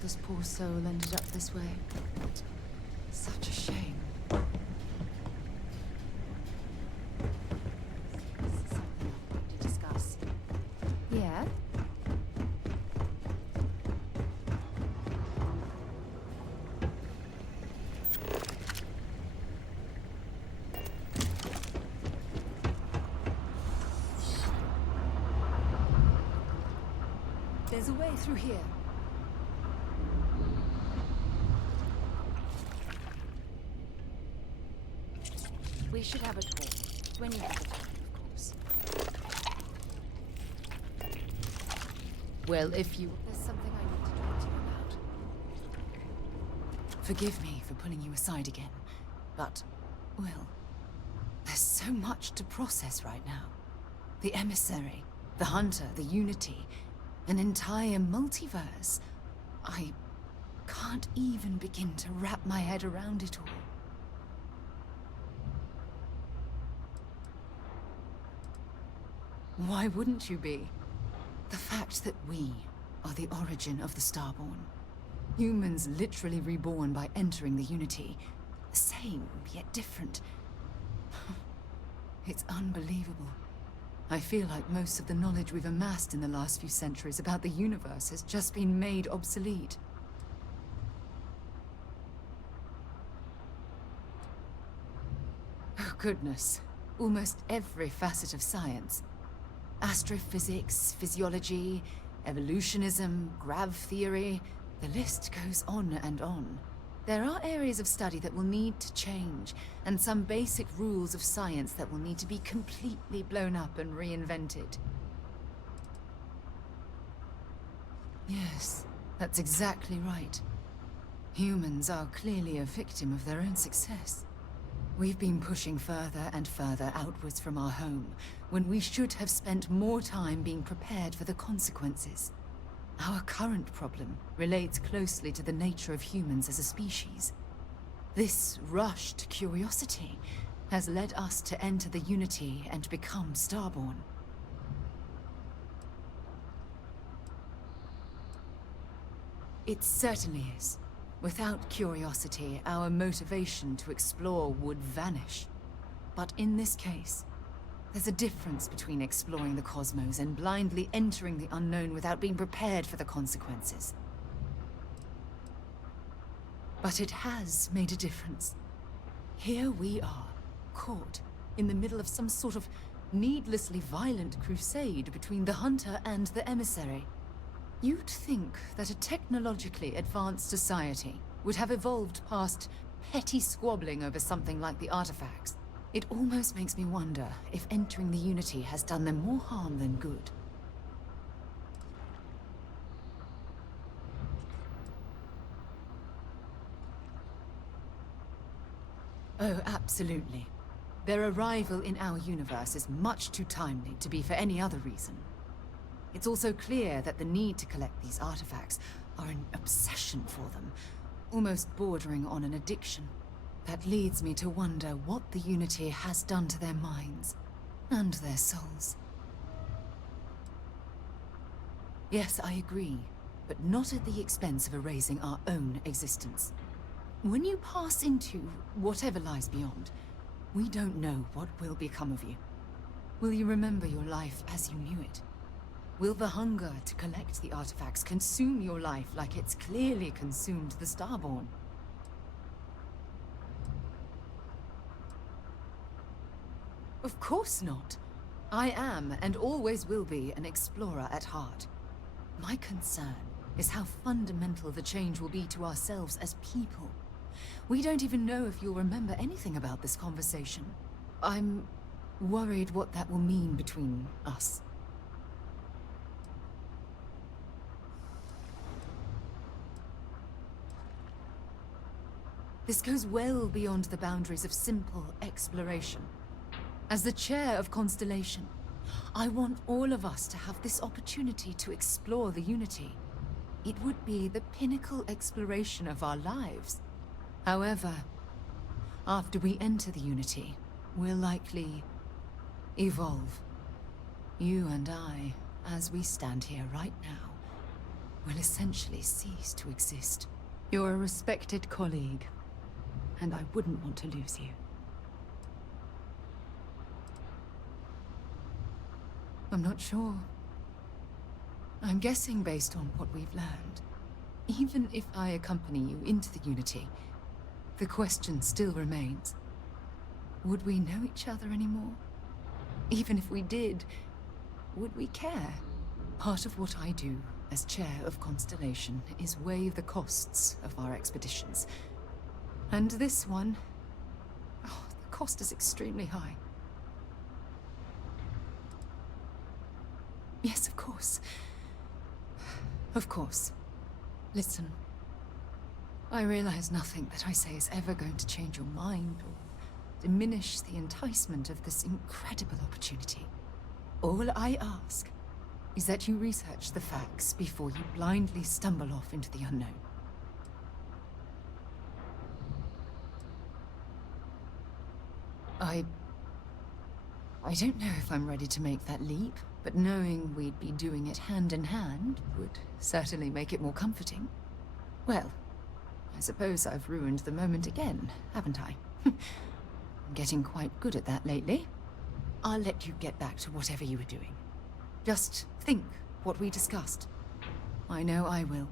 This poor soul ended up this way. Such a shame. Something I want to discuss. Yeah? There's a way through here. We should have a talk. When you have the time, of course. Well, if you... There's something I need to talk to you about. Forgive me for pulling you aside again, but, well, there's so much to process right now. The emissary, the hunter, the unity, an entire multiverse. I can't even begin to wrap my head around it all. Why wouldn't you be? The fact that we are the origin of the Starborn. Humans literally reborn by entering the Unity. The same, yet different. It's unbelievable. I feel like most of the knowledge we've amassed in the last few centuries about the universe has just been made obsolete. Oh goodness. Almost every facet of science. Astrophysics, physiology, evolutionism, grav theory, the list goes on and on. There are areas of study that will need to change, and some basic rules of science that will need to be completely blown up and reinvented. Yes, that's exactly right. Humans are clearly a victim of their own success. We've been pushing further and further outwards from our home, when we should have spent more time being prepared for the consequences. Our current problem relates closely to the nature of humans as a species. This rushed curiosity has led us to enter the Unity and become Starborn. It certainly is. Without curiosity, our motivation to explore would vanish. But in this case, there's a difference between exploring the cosmos and blindly entering the unknown without being prepared for the consequences. But it has made a difference. Here we are, caught in the middle of some sort of needlessly violent crusade between the hunter and the emissary. You'd think that a technologically advanced society would have evolved past petty squabbling over something like the artifacts. It almost makes me wonder if entering the Unity has done them more harm than good. Oh, absolutely. Their arrival in our universe is much too timely to be for any other reason. It's also clear that the need to collect these artifacts are an obsession for them, almost bordering on an addiction. That leads me to wonder what the Unity has done to their minds and their souls. Yes, I agree, but not at the expense of erasing our own existence. When you pass into whatever lies beyond, we don't know what will become of you. Will you remember your life as you knew it? Will the hunger to collect the artifacts consume your life like it's clearly consumed the Starborn? Of course not. I am, and always will be, an explorer at heart. My concern is how fundamental the change will be to ourselves as people. We don't even know if you'll remember anything about this conversation. I'm worried what that will mean between us. This goes well beyond the boundaries of simple exploration. As the chair of Constellation, I want all of us to have this opportunity to explore the Unity. It would be the pinnacle exploration of our lives. However, after we enter the Unity, we'll likely evolve. You and I, as we stand here right now, will essentially cease to exist. You're a respected colleague, and I wouldn't want to lose you. I'm not sure. I'm guessing based on what we've learned. Even if I accompany you into the Unity, the question still remains. Would we know each other anymore? Even if we did, would we care? Part of what I do as chair of Constellation is weigh the costs of our expeditions. And this one, the cost is extremely high. Yes, of course. Of course. Listen. I realize nothing that I say is ever going to change your mind or diminish the enticement of this incredible opportunity. All I ask is that you research the facts before you blindly stumble off into the unknown. I don't know if I'm ready to make that leap, but knowing we'd be doing it hand in hand would certainly make it more comforting. Well, I suppose I've ruined the moment again, haven't I? I'm getting quite good at that lately. I'll let you get back to whatever you were doing. Just think what we discussed. I know I will.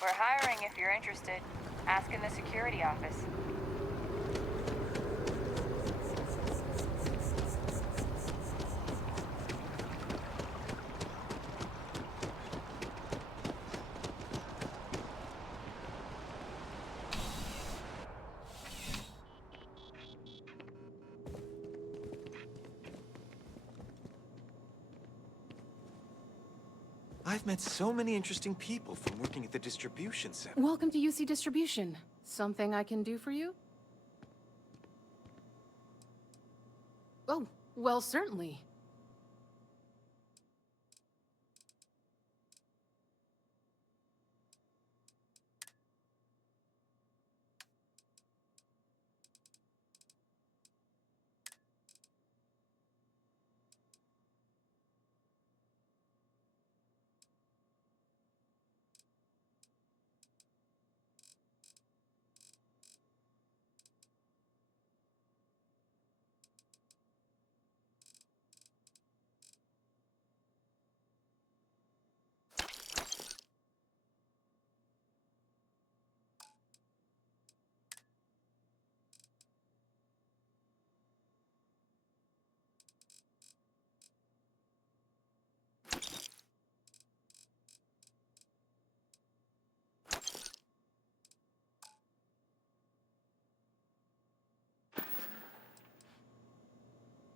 We're hiring if you're interested. Ask in the security office. I've met so many interesting people from working at the distribution center. Welcome to UC Distribution. Something I can do for you? Oh, well, certainly.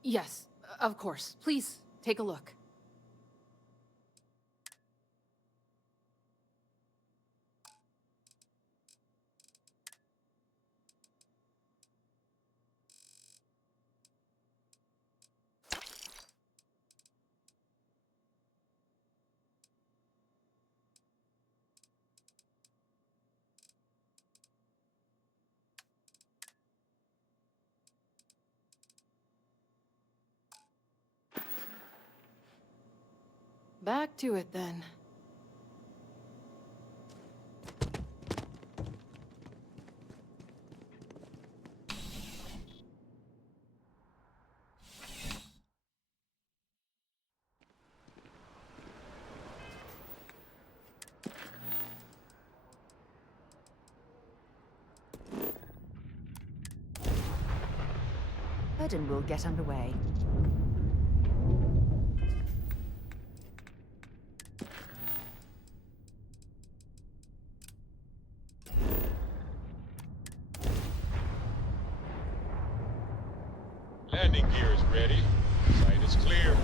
Yes, of course. Please, take a look. Back to it, then. And we'll get underway. Landing gear is ready. Site is clear.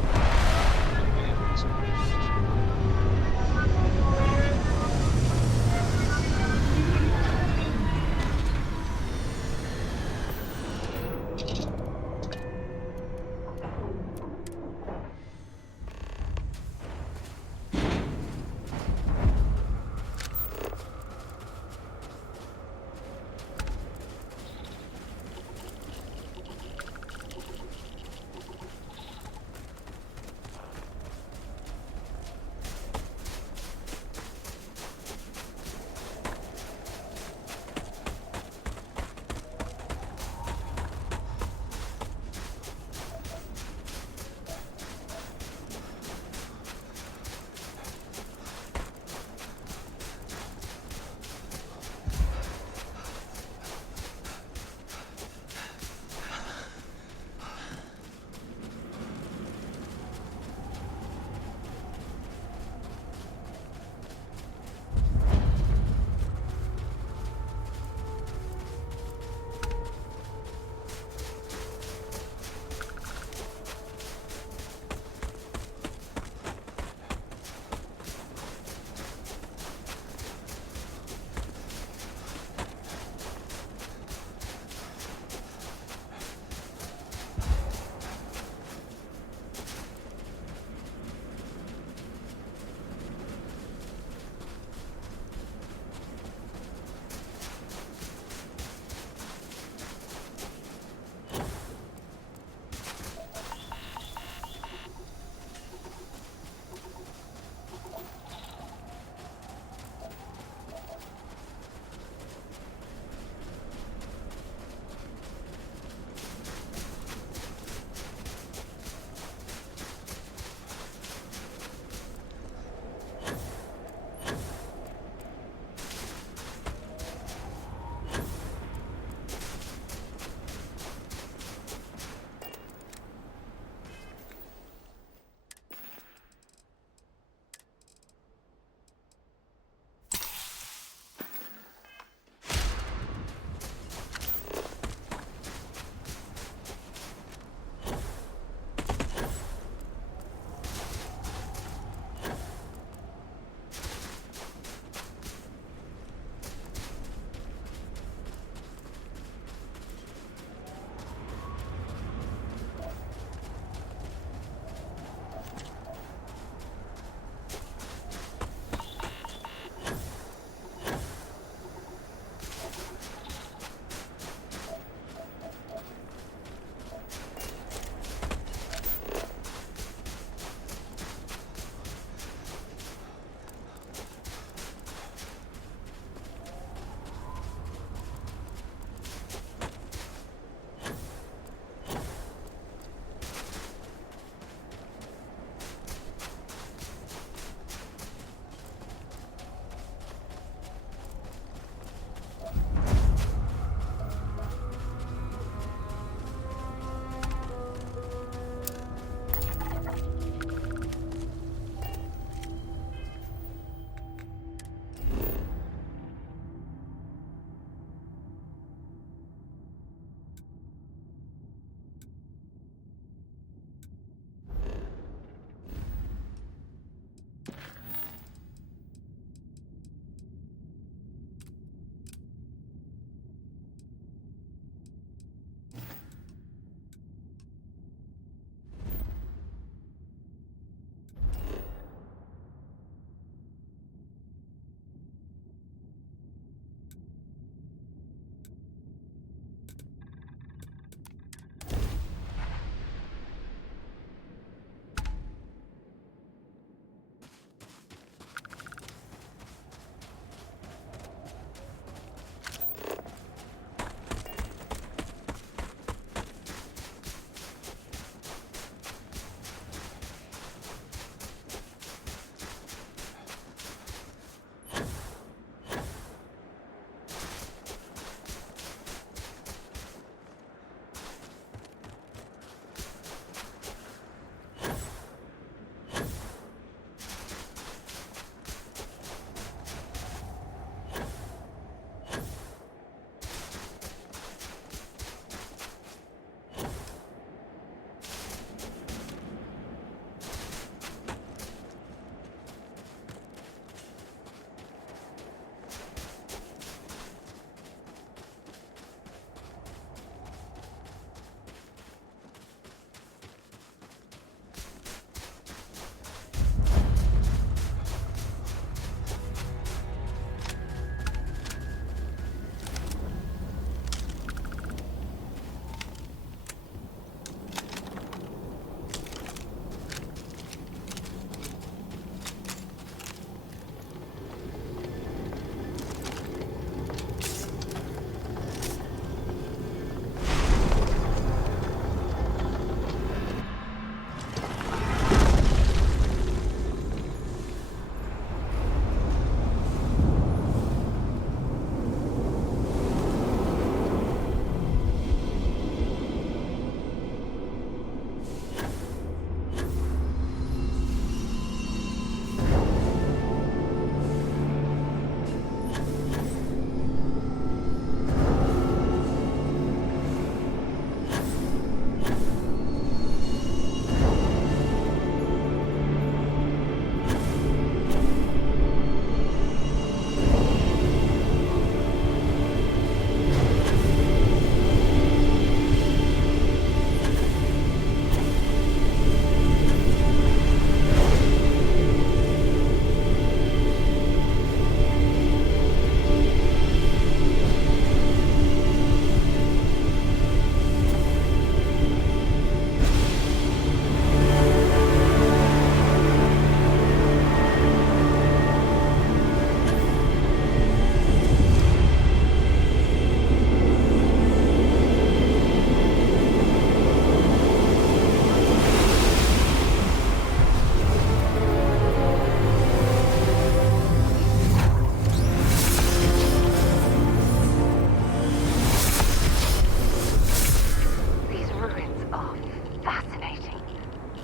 fascinating.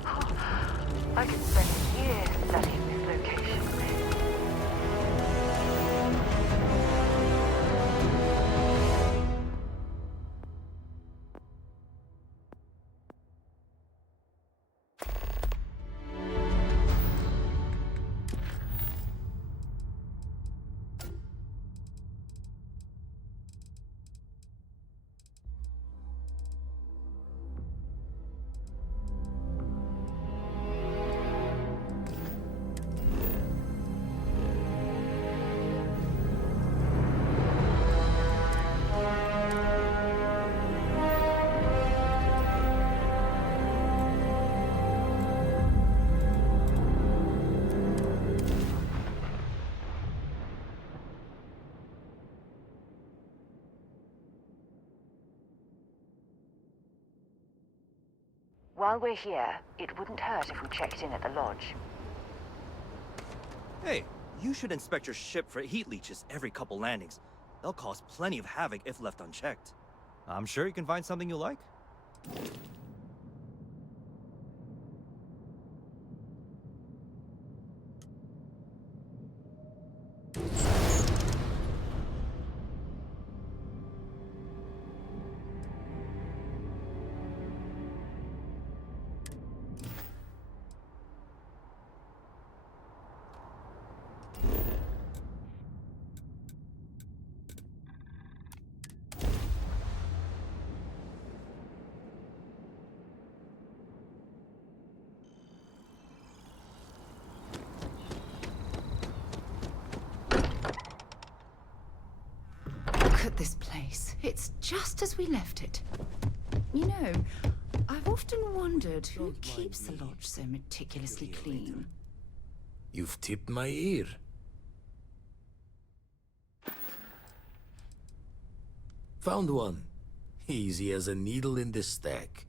Oh, I could spend years studying this location. While we're here, it wouldn't hurt if we checked in at the lodge. Hey, you should inspect your ship for heat leeches every couple landings. They'll cause plenty of havoc if left unchecked. I'm sure you can find something you like. Look at this place. It's just as we left it. You know, I've often wondered who keeps the lodge so meticulously clean. You've tipped my ear. Found one. Easy as a needle in the stack.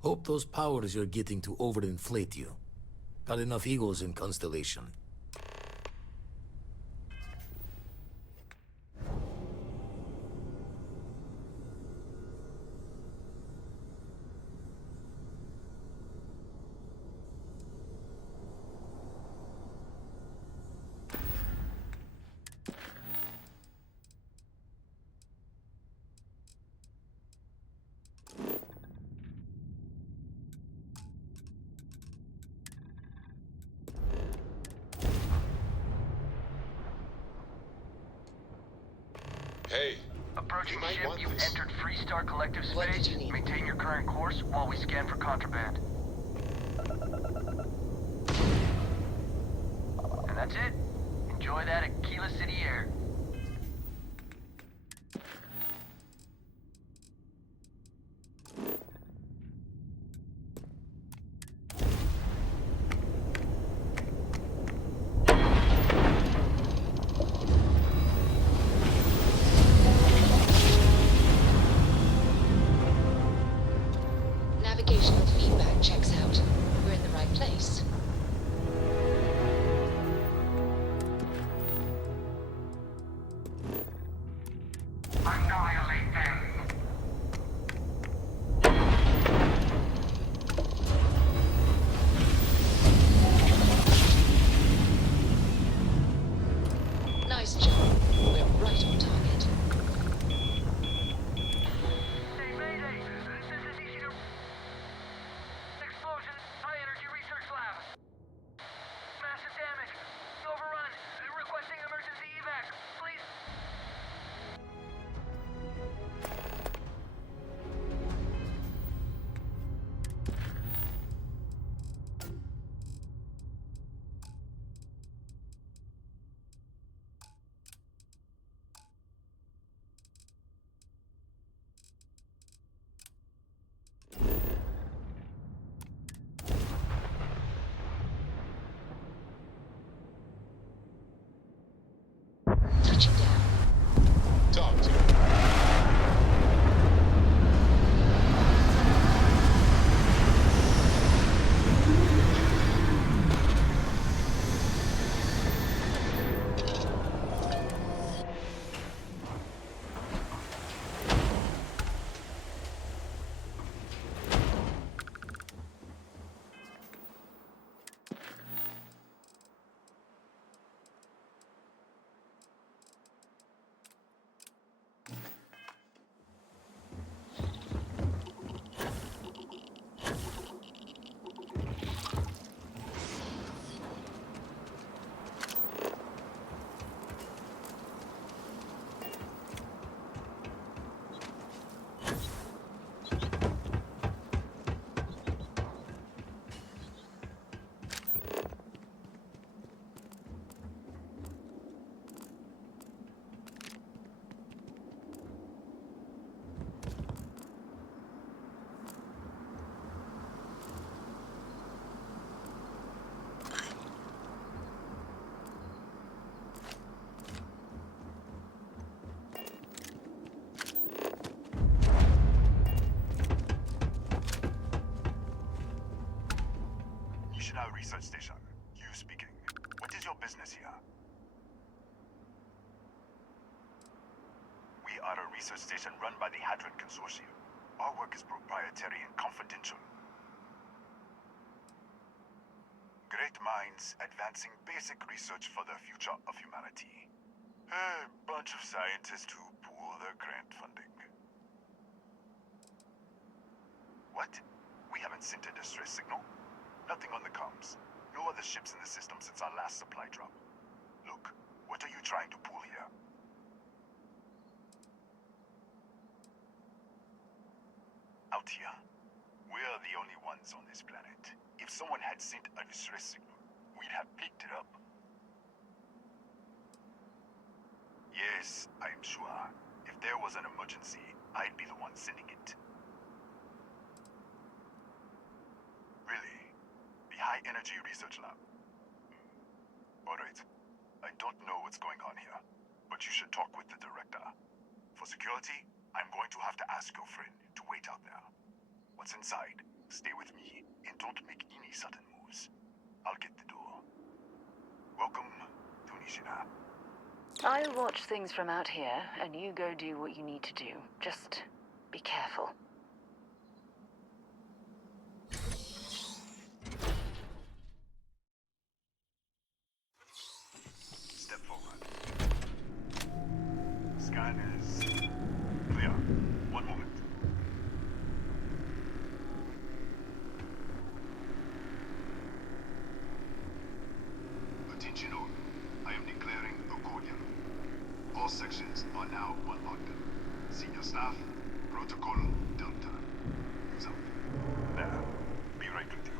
Hope those powers you're getting to overinflate you. Got enough egos in Constellation. Hey. Approaching ship, you've entered Freestar Collective space. Maintain your current course while we scan for contraband. And that's it. Enjoy that Aquila City air. Navigational feedback checks out. We're in the right place. Nishina Research Station. You speaking. What is your business here? We are a research station run by the Hadron Consortium. Our work is proprietary and confidential. Great minds advancing basic research for the future of humanity. A bunch of scientists who pool their grant funding. What? We haven't sent a distress signal? Nothing on the comms. No other ships in the system since our last supply drop. Look, what are you trying to pull here? Out here, we're the only ones on this planet. If someone had sent a distress signal, we'd have picked it up. Yes, I'm sure. If there was an emergency, I'd be the one sending it. Really? The High Energy Research Lab? Alright. I don't know what's going on here, but you should talk with the director. For security, I'm going to have to ask your friend to wait out there. What's inside? Stay with me, and don't make any sudden moves. I'll get the door. Welcome to Nishina. I'll watch things from out here, and you go do what you need to do. Just be careful. Step forward. Scan is clear. One moment. Attention all. I am declaring accordion. All sections are now unlocked. Senior staff, protocol Delta. Use up. There. Be right with you.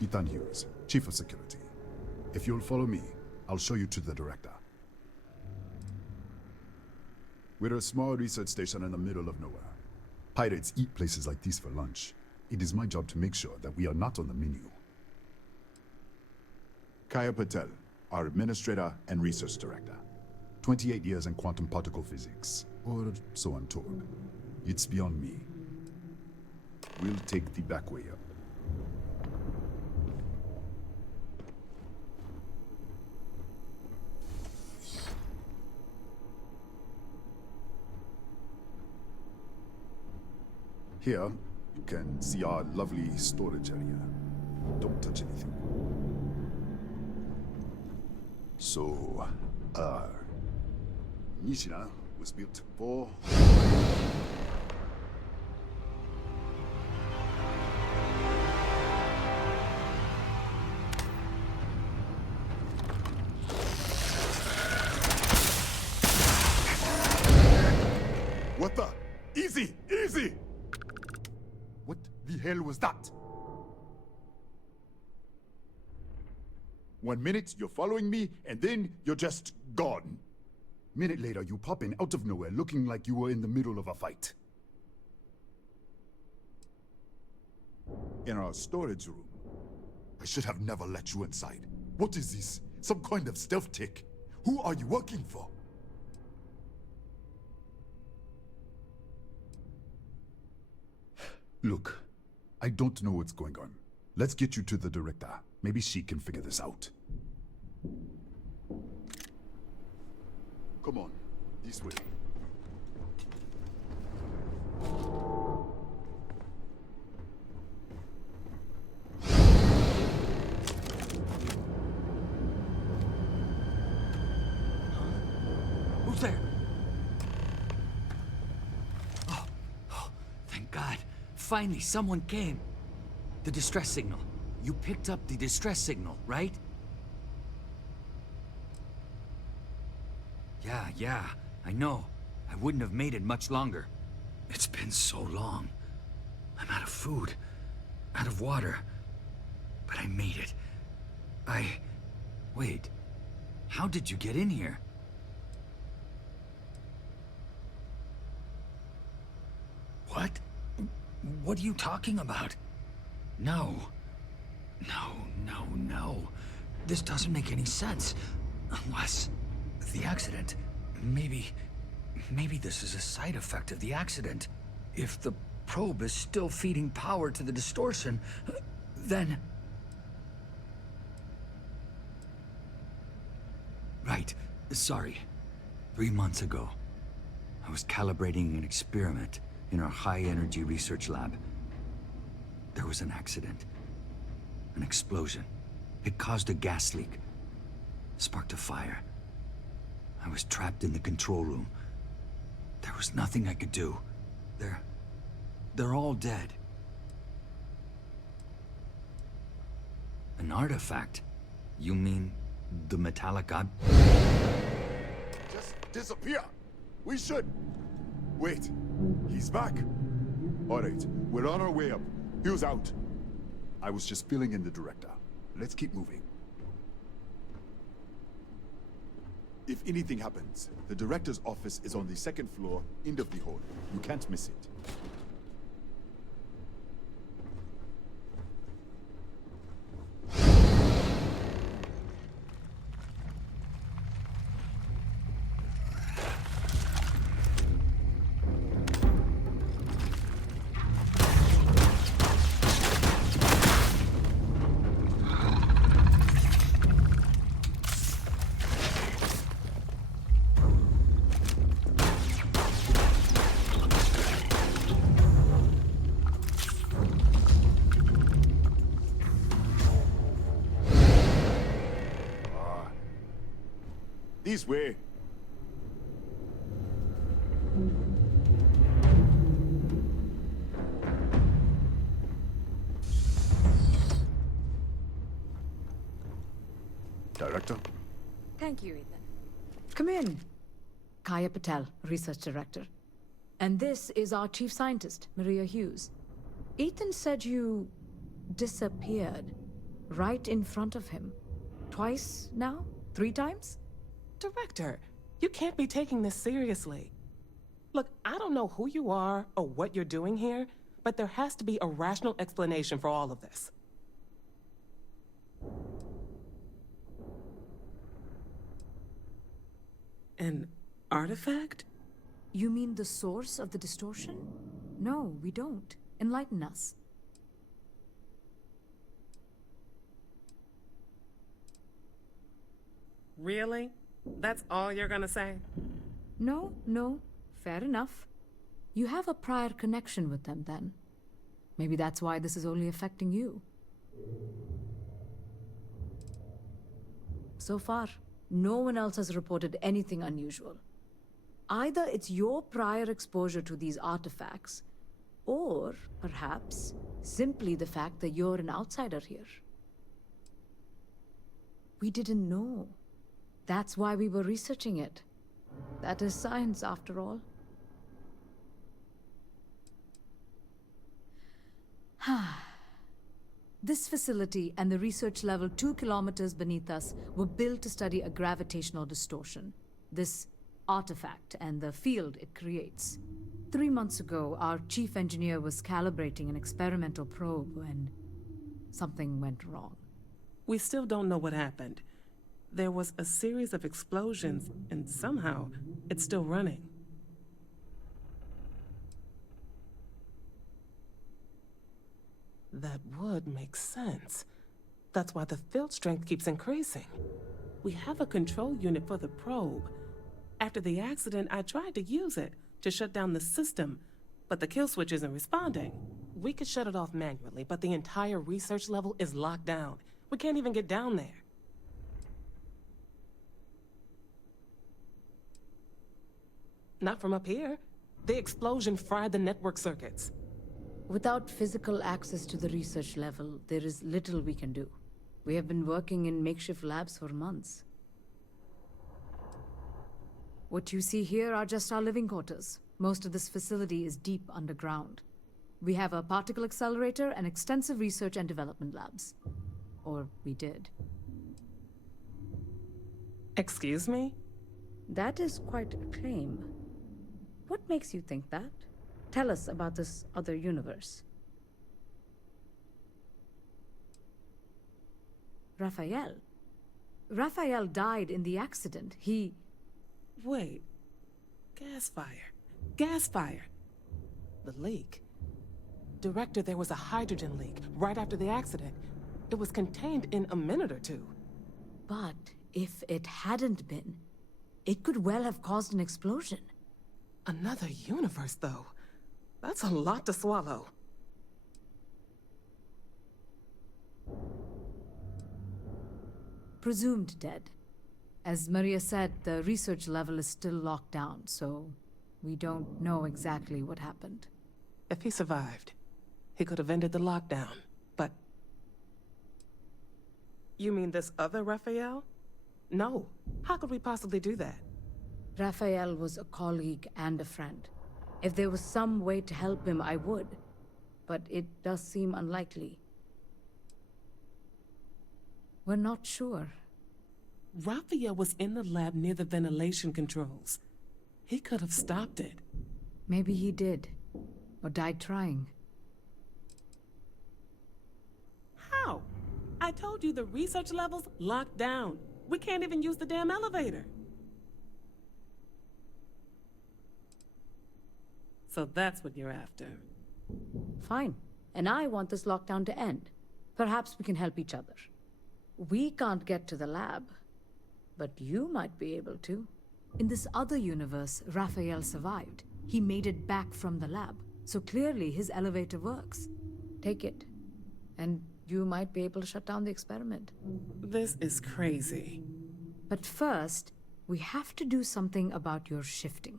Ethan Hughes, Chief of Security. If you'll follow me, I'll show you to the director. We're a small research station in the middle of nowhere. Pirates eat places like these for lunch. It is my job to make sure that we are not on the menu. Kaya Patel, our administrator and research director. 28 years in quantum particle physics, or so I'm told. It's beyond me. We'll take the back way up. Here, you can see our lovely storage area. Don't touch anything. So, Nishina was built for... What the? Easy! Easy! What the hell was that? 1 minute, you're following me, and then you're just gone. Minute later, you pop in out of nowhere looking like you were in the middle of a fight. In our storage room. I should have never let you inside. What is this? Some kind of stealth tech? Who are you working for? Look, I don't know what's going on. Let's get you to the director. Maybe she can figure this out. Come on, this way. Who's there? Oh, thank God. Finally, someone came. The distress signal. You picked up the distress signal, right? Yeah, I know. I wouldn't have made it much longer. It's been so long. I'm out of food, out of water. But I made it. Wait. How did you get in here? What? What are you talking about? No. No. This doesn't make any sense. Unless... the accident. Maybe this is a side effect of the accident. If the probe is still feeding power to the distortion, then... Right. Sorry. 3 months ago, I was calibrating an experiment in our high-energy research lab. There was an accident. An explosion. It caused a gas leak. Sparked a fire. I was trapped in the control room. There was nothing I could do. They're all dead. An artifact? You mean the metallic ob... Just disappear! We should... Wait. He's back. Alright, we're on our way up. Hughes out. I was just filling in the director. Let's keep moving. If anything happens, the director's office is on the second floor, end of the hall. You can't miss it. This way. Director? Thank you, Ethan. Come in. Kaya Patel, Research Director. And this is our Chief Scientist, Maria Hughes. Ethan said you disappeared right in front of him. Twice now? 3 times? Director, you can't be taking this seriously. Look, I don't know who you are or what you're doing here, but there has to be a rational explanation for all of this. An artifact? You mean the source of the distortion? No, we don't. Enlighten us. Really? That's all you're gonna say? No. Fair enough. You have a prior connection with them, then. Maybe that's why this is only affecting you. So far, no one else has reported anything unusual. Either it's your prior exposure to these artifacts, or perhaps simply the fact that you're an outsider here. We didn't know. That's why we were researching it. That is science, after all. This facility and the research level 2 kilometers beneath us were built to study a gravitational distortion. This artifact and the field it creates. 3 months ago, our chief engineer was calibrating an experimental probe when something went wrong. We still don't know what happened. There was a series of explosions, and somehow, it's still running. That would make sense. That's why the field strength keeps increasing. We have a control unit for the probe. After the accident, I tried to use it to shut down the system, but the kill switch isn't responding. We could shut it off manually, but the entire research level is locked down. We can't even get down there. Not from up here. The explosion fried the network circuits. Without physical access to the research level, there is little we can do. We have been working in makeshift labs for months. What you see here are just our living quarters. Most of this facility is deep underground. We have a particle accelerator and extensive research and development labs. Or we did. Excuse me? That is quite a claim. What makes you think that? Tell us about this other universe. Raphael? Raphael died in the accident. He... Wait. Gas fire. Gas fire. The leak. Director, there was a hydrogen leak right after the accident. It was contained in a minute or two. But if it hadn't been, it could well have caused an explosion. Another universe, though. That's a lot to swallow. Presumed dead. As Maria said, the research level is still locked down, so we don't know exactly what happened. If he survived, he could have ended the lockdown, but... You mean this other Raphael? No. How could we possibly do that? Raphael was a colleague and a friend. If there was some way to help him, I would. But it does seem unlikely. We're not sure. Raphael was in the lab near the ventilation controls. He could have stopped it. Maybe he did. Or died trying. How? I told you the research level's locked down. We can't even use the damn elevator. So that's what you're after. Fine. And I want this lockdown to end. Perhaps we can help each other. We can't get to the lab, but you might be able to. In this other universe, Raphael survived. He made it back from the lab, so clearly his elevator works. Take it, and you might be able to shut down the experiment. This is crazy. But first, we have to do something about your shifting.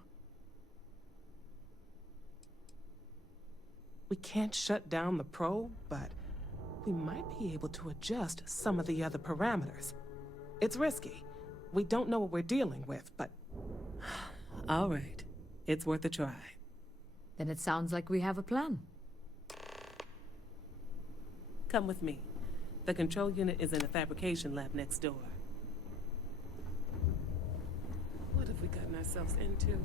We can't shut down the probe, but we might be able to adjust some of the other parameters. It's risky. We don't know what we're dealing with, but... All right. It's worth a try. Then it sounds like we have a plan. Come with me. The control unit is in the fabrication lab next door. What have we gotten ourselves into?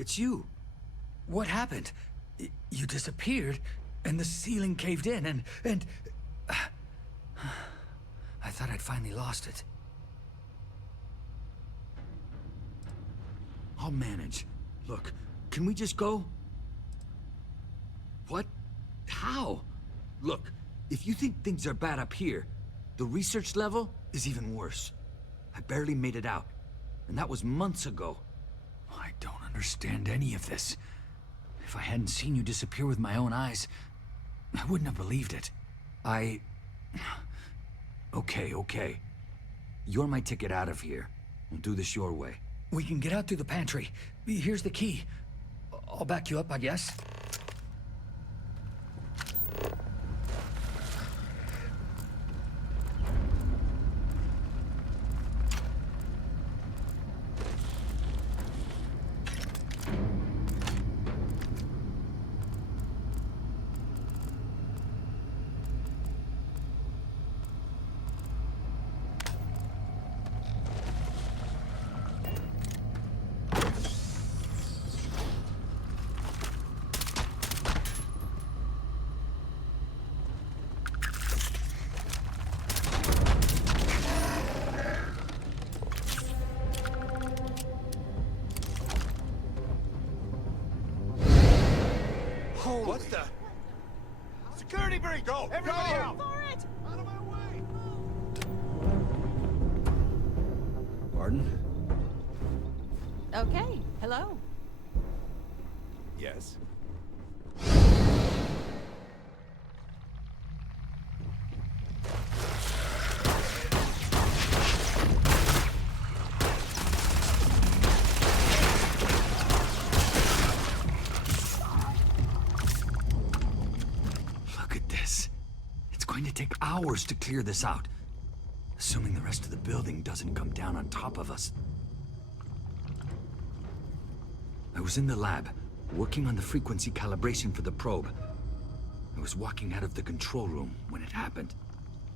It's you. What happened? You disappeared, and the ceiling caved in, and... I thought I'd finally lost it. I'll manage. Look, can we just go? What? How? Look, if you think things are bad up here, the research level is even worse. I barely made it out, and that was months ago. I don't understand any of this. If I hadn't seen you disappear with my own eyes, I wouldn't have believed it. Okay. You're my ticket out of here. We'll do this your way. We can get out through the pantry. Here's the key. I'll back you up, I guess. What's the... Security breach! Go! Everybody out! For it! Out of my way! Pardon? Okay, hello. Yes? Hours to clear this out. Assuming the rest of the building doesn't come down on top of us. I was in the lab, working on the frequency calibration for the probe. I was walking out of the control room when it happened.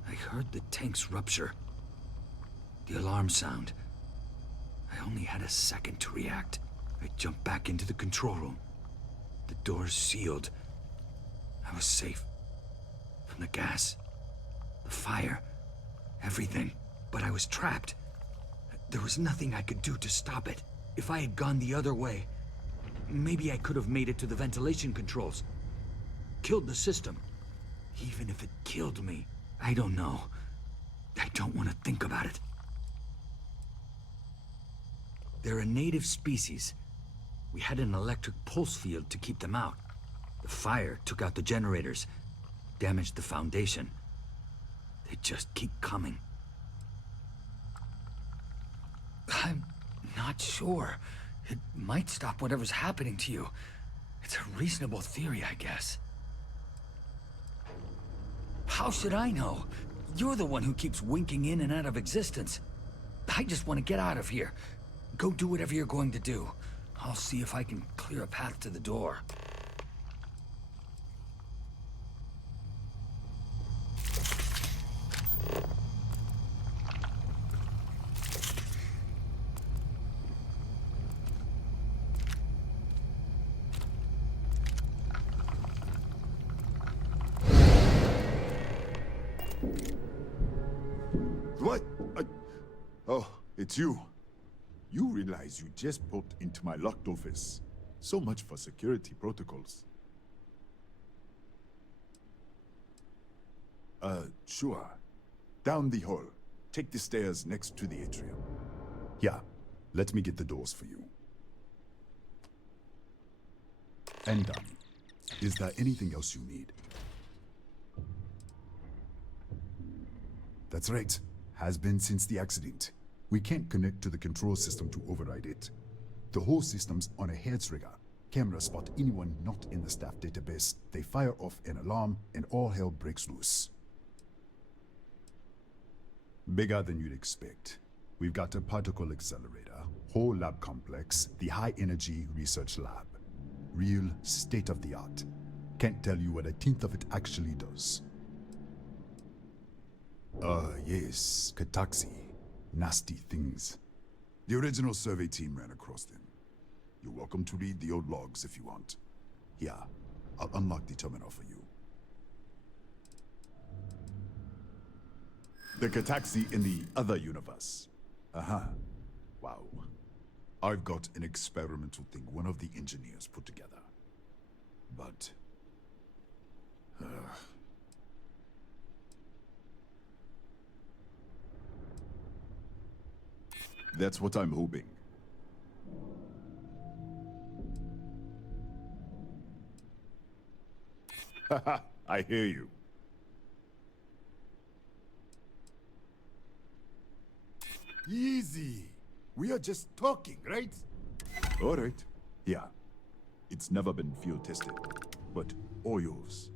I heard the tanks rupture. The alarm sound. I only had a second to react. I jumped back into the control room. The doors sealed. I was safe. From the gas. The fire, everything. But I was trapped. There was nothing I could do to stop it. If I had gone the other way, maybe I could have made it to the ventilation controls. Killed the system. Even if it killed me, I don't know. I don't want to think about it. They're a native species. We had an electric pulse field to keep them out. The fire took out the generators, damaged the foundation. They just keep coming. I'm not sure. It might stop whatever's happening to you. It's a reasonable theory, I guess. How should I know? You're the one who keeps winking in and out of existence. I just want to get out of here. Go do whatever you're going to do. I'll see if I can clear a path to the door. What? Oh, it's you. You realize you just poked into my locked office. So much for security protocols. Sure. Down the hall. Take the stairs next to the atrium. Yeah, let me get the doors for you. And done. Is there anything else you need? That's right. Has been since the accident. We can't connect to the control system to override it. The whole system's on a hair trigger. Cameras spot anyone not in the staff database. They fire off an alarm and all hell breaks loose. Bigger than you'd expect. We've got a particle accelerator, whole lab complex, the high energy research lab. Real state of the art. Can't tell you what a tenth of it actually does. Yes, Kataxi. Nasty things. The original survey team ran across them. You're welcome to read the old logs if you want. Here, I'll unlock the terminal for you. The Kataxi in the other universe. Uh-huh. Wow. I've got an experimental thing one of the engineers put together. But... that's what I'm hoping. Haha, I hear you. Easy. We are just talking, right? All right. Yeah. It's never been field tested, but all yours.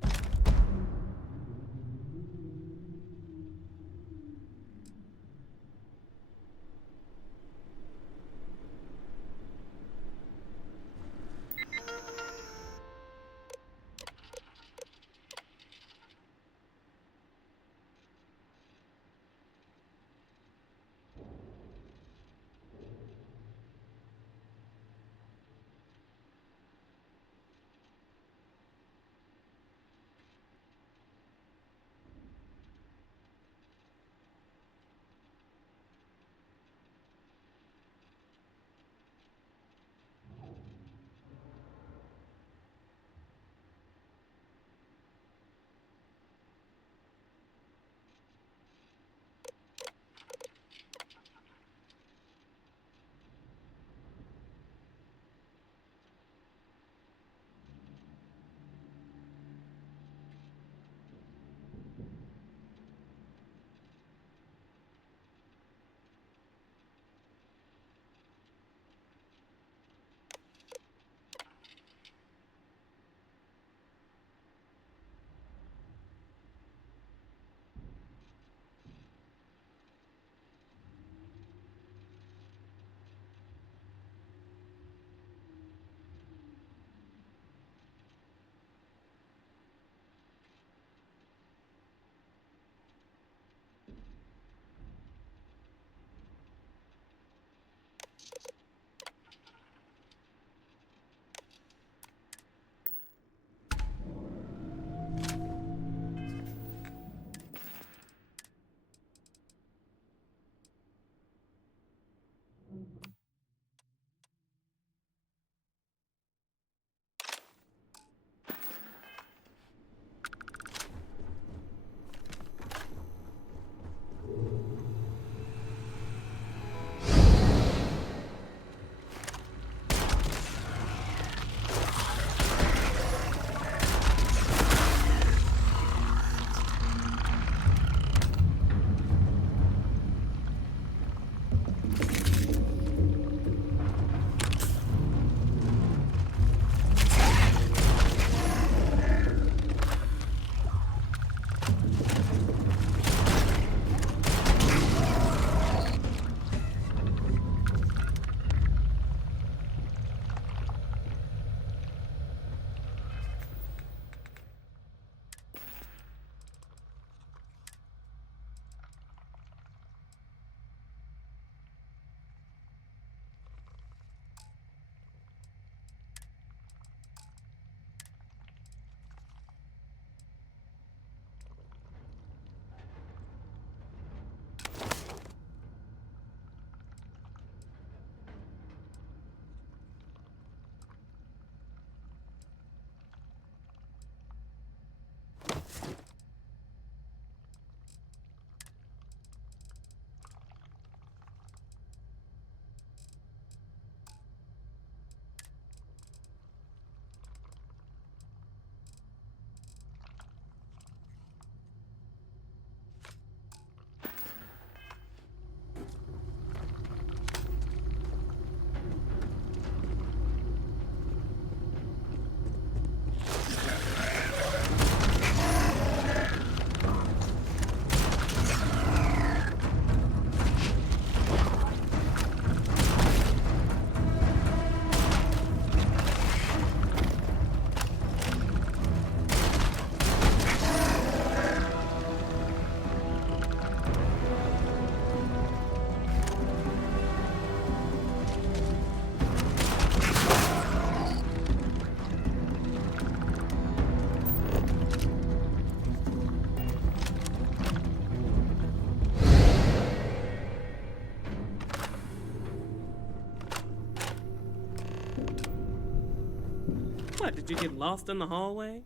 What, did you get lost in the hallway?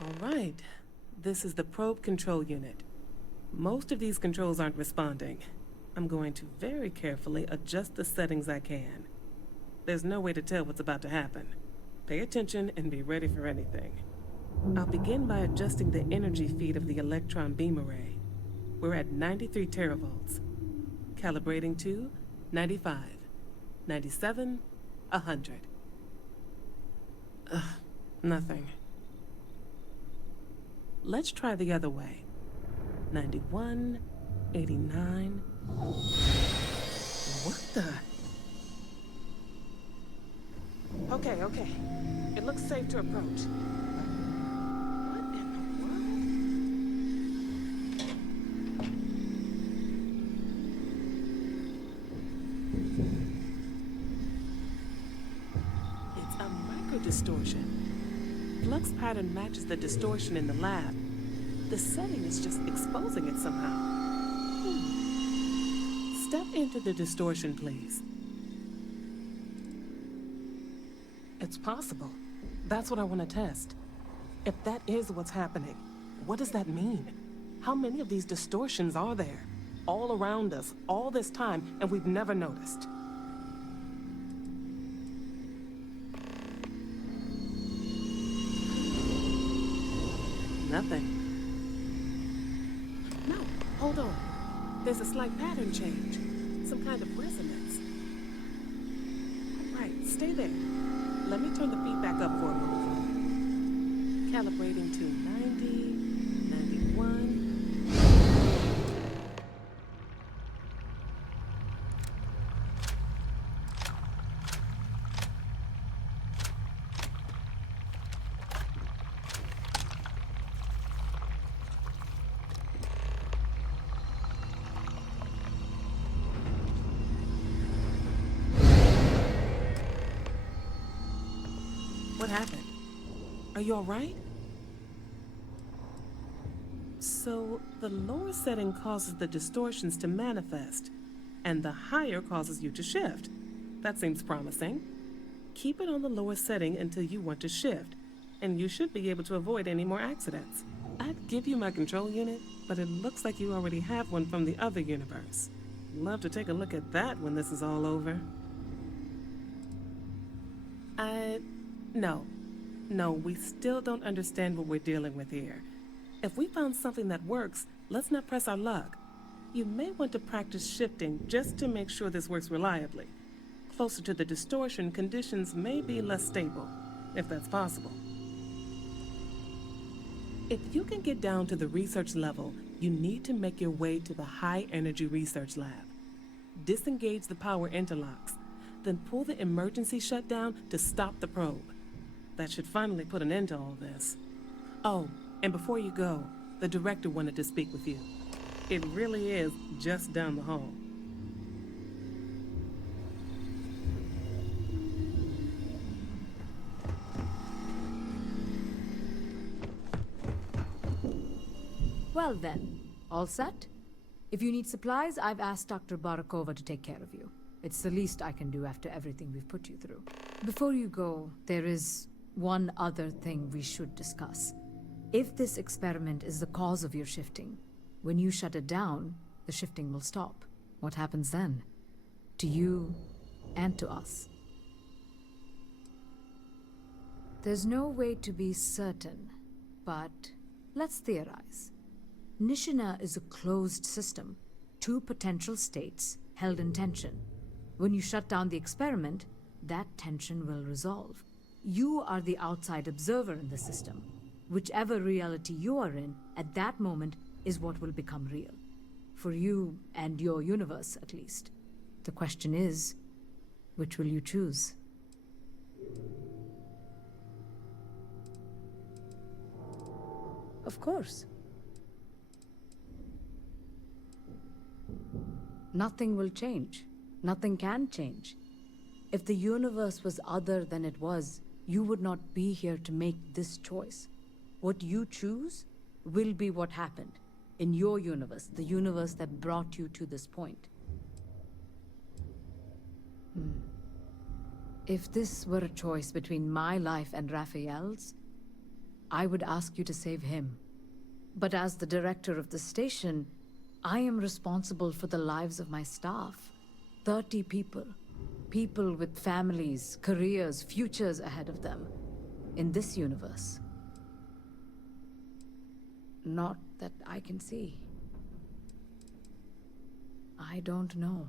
All right. This is the probe control unit. Most of these controls aren't responding. I'm going to very carefully adjust the settings I can. There's no way to tell what's about to happen. Pay attention and be ready for anything. I'll begin by adjusting the energy feed of the electron beam array. We're at 93 teravolts. Calibrating to 95, 97, 100. Nothing. Let's try the other way. 91, 89. What the? Okay. It looks safe to approach. What in the world? It's a micro-distortion. Flux pattern matches the distortion in the lab. The setting is just exposing it somehow. Step into the distortion, please. It's possible. That's what I want to test. If that is what's happening, what does that mean? How many of these distortions are there? All around us, all this time, and we've never noticed. Nothing. No, hold on. There's a slight pattern change. Some kind of resonance. Right, stay there. Let me turn the feedback up for a moment. Calibrating to 90, 91. What happened? Are you all right? So, the lower setting causes the distortions to manifest, and the higher causes you to shift. That seems promising. Keep it on the lower setting until you want to shift, and you should be able to avoid any more accidents. I'd give you my control unit, but it looks like you already have one from the other universe. Love to take a look at that when this is all over. No, we still don't understand what we're dealing with here. If we found something that works, let's not press our luck. You may want to practice shifting just to make sure this works reliably. Closer to the distortion, conditions may be less stable, if that's possible. If you can get down to the research level, you need to make your way to the high-energy research lab. Disengage the power interlocks, then pull the emergency shutdown to stop the probe. That should finally put an end to all this. Oh, and before you go, the director wanted to speak with you. It really is just down the hall. Well then, all set? If you need supplies, I've asked Dr. Barakova to take care of you. It's the least I can do after everything we've put you through. Before you go, there is one other thing we should discuss. If this experiment is the cause of your shifting, when you shut it down, the shifting will stop. What happens then? To you and to us. There's no way to be certain, but let's theorize. Nishina is a closed system, two potential states held in tension. When you shut down the experiment, that tension will resolve. You are the outside observer in the system. Whichever reality you are in, at that moment, is what will become real. For you and your universe, at least. The question is, which will you choose? Of course. Nothing will change. Nothing can change. If the universe was other than it was, you would not be here to make this choice. What you choose will be what happened in your universe, the universe that brought you to this point. If this were a choice between my life and Raphael's, I would ask you to save him. But as the director of the station, I am responsible for the lives of my staff. 30 people. People with families, careers, futures ahead of them. In this universe. Not that I can see. I don't know.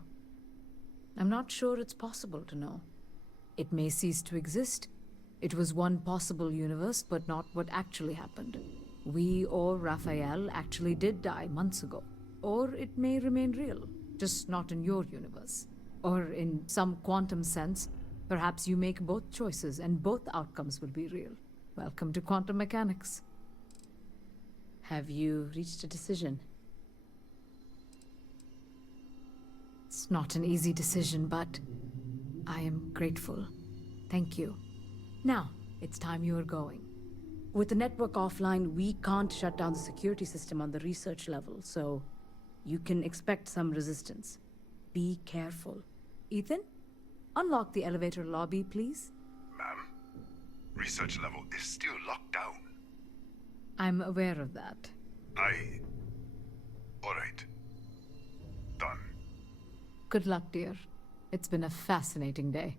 I'm not sure it's possible to know. It may cease to exist. It was one possible universe, but not what actually happened. We or Raphael actually did die months ago. Or it may remain real, just not in your universe. Or in some quantum sense, perhaps you make both choices and both outcomes will be real. Welcome to quantum mechanics. Have you reached a decision? It's not an easy decision, but I am grateful. Thank you. Now, it's time you are going. With the network offline, we can't shut down the security system on the research level, so you can expect some resistance. Be careful. Ethan, unlock the elevator lobby, please. Ma'am, research level is still locked down. I'm aware of that. All right. Done. Good luck, dear. It's been a fascinating day.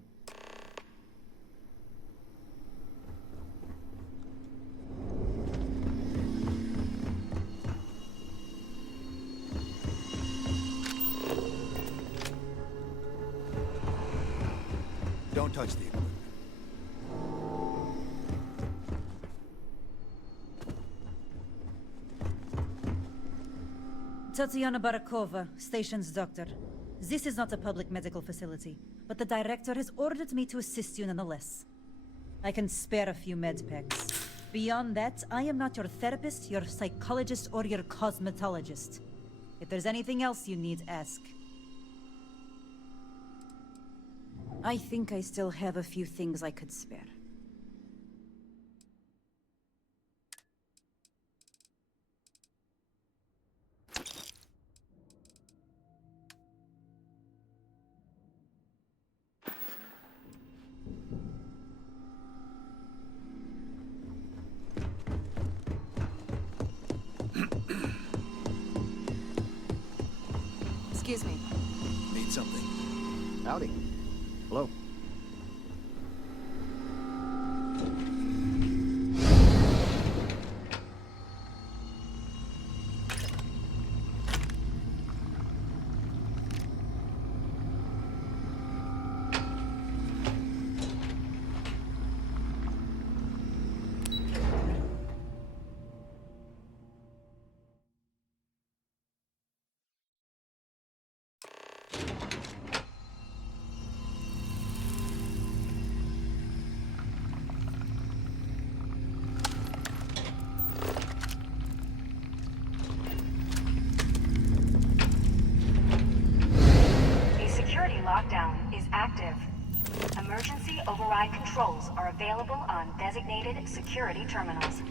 Don't touch the equipment. Tatiana Barakova, station's doctor. This is not a public medical facility, but the director has ordered me to assist you nonetheless. I can spare a few med packs. Beyond that, I am not your therapist, your psychologist, or your cosmetologist. If there's anything else you need, ask. I think I still have a few things I could spare. Excuse me. Need something. Howdy. Hello. Lockdown is active. Emergency override controls are available on designated security terminals.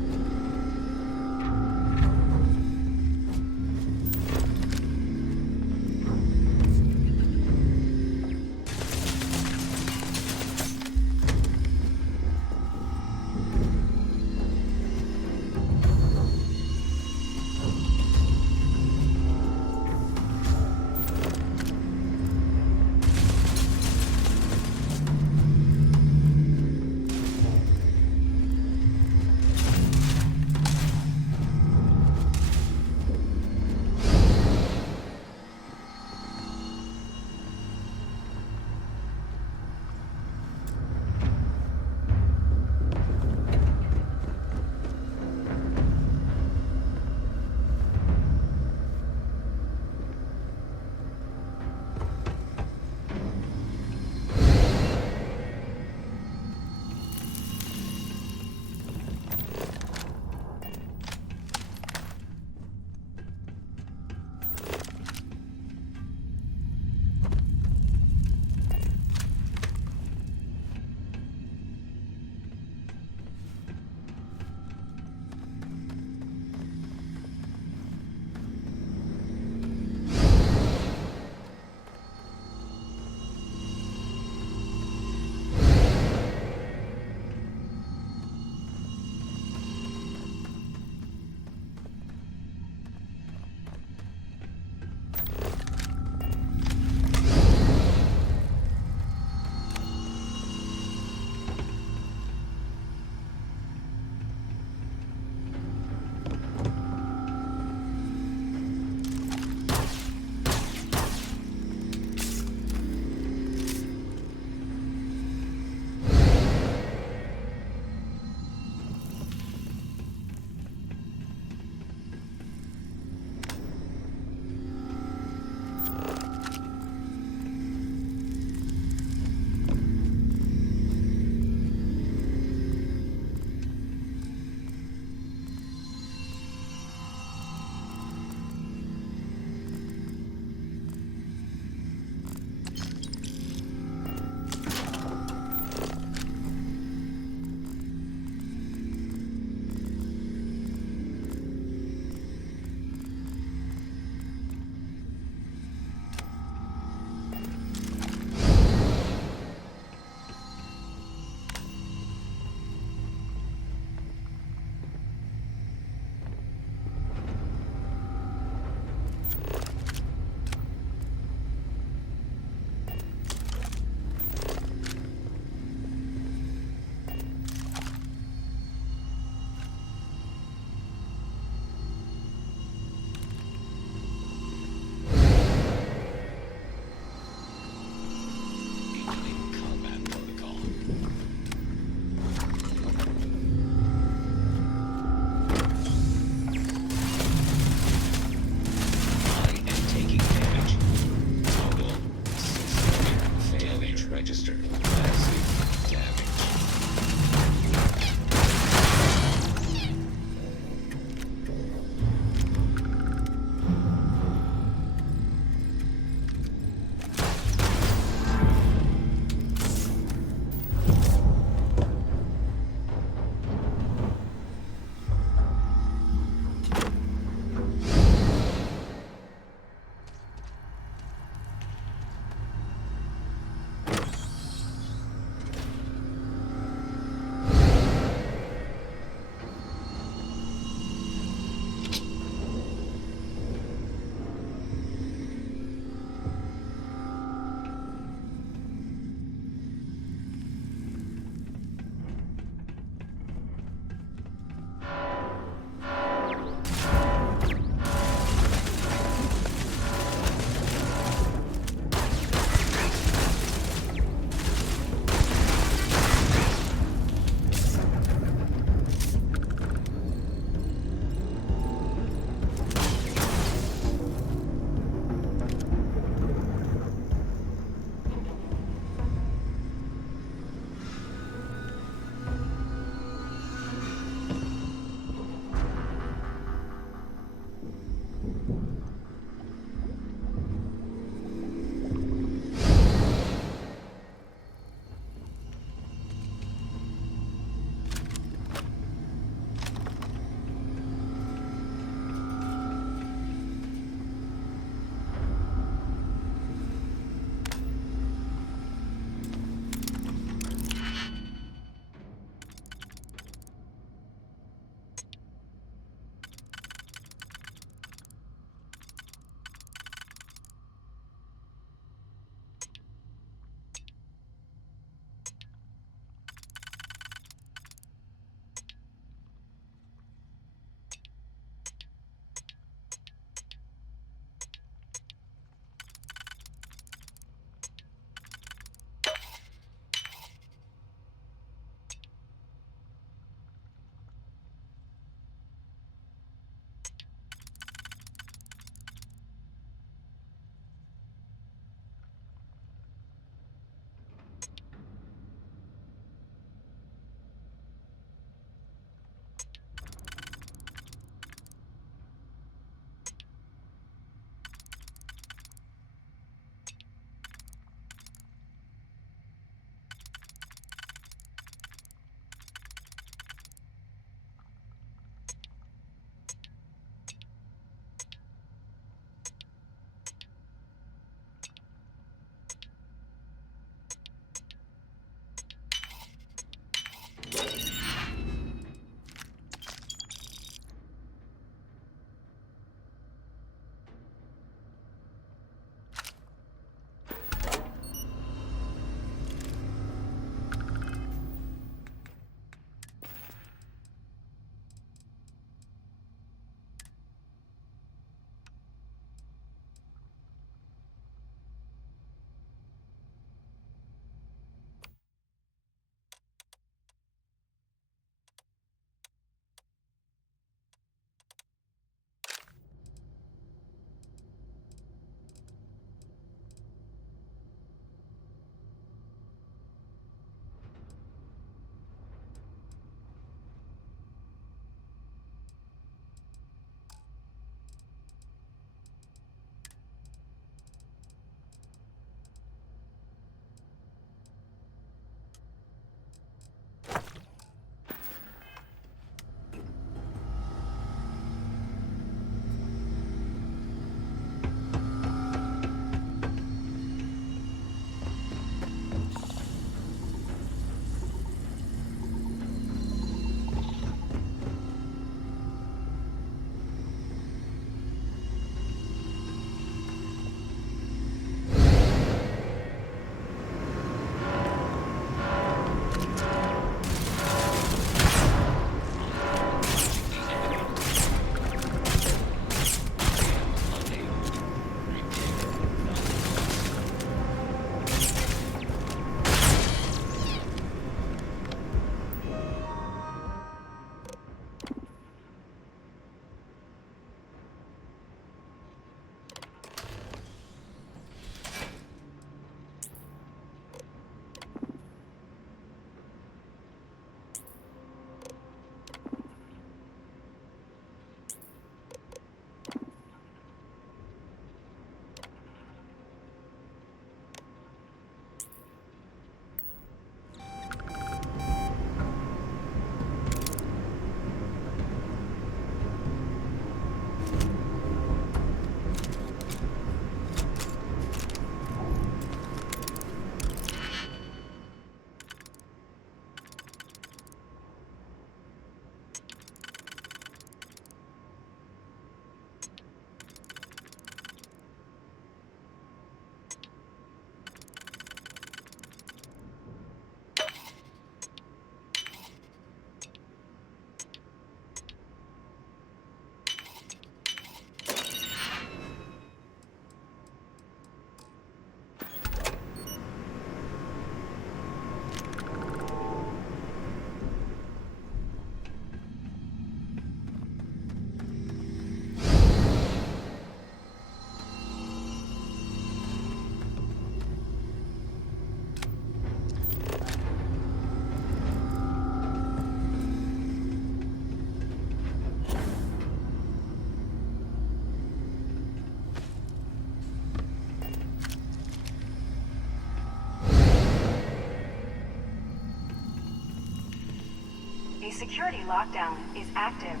A security lockdown is active.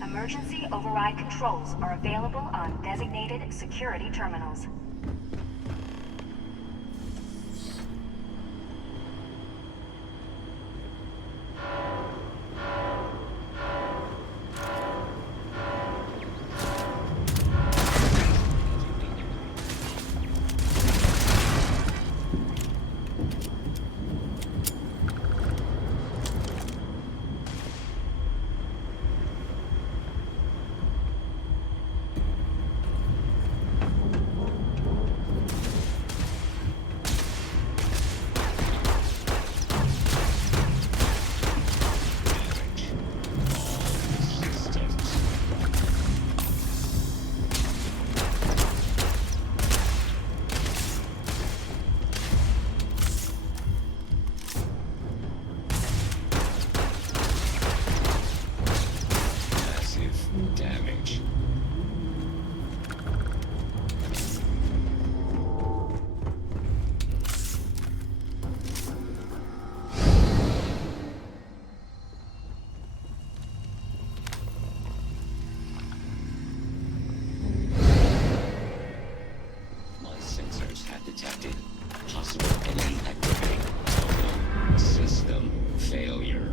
Emergency override controls are available on designated security terminals. detected. Possible enemy activity. Total system failure.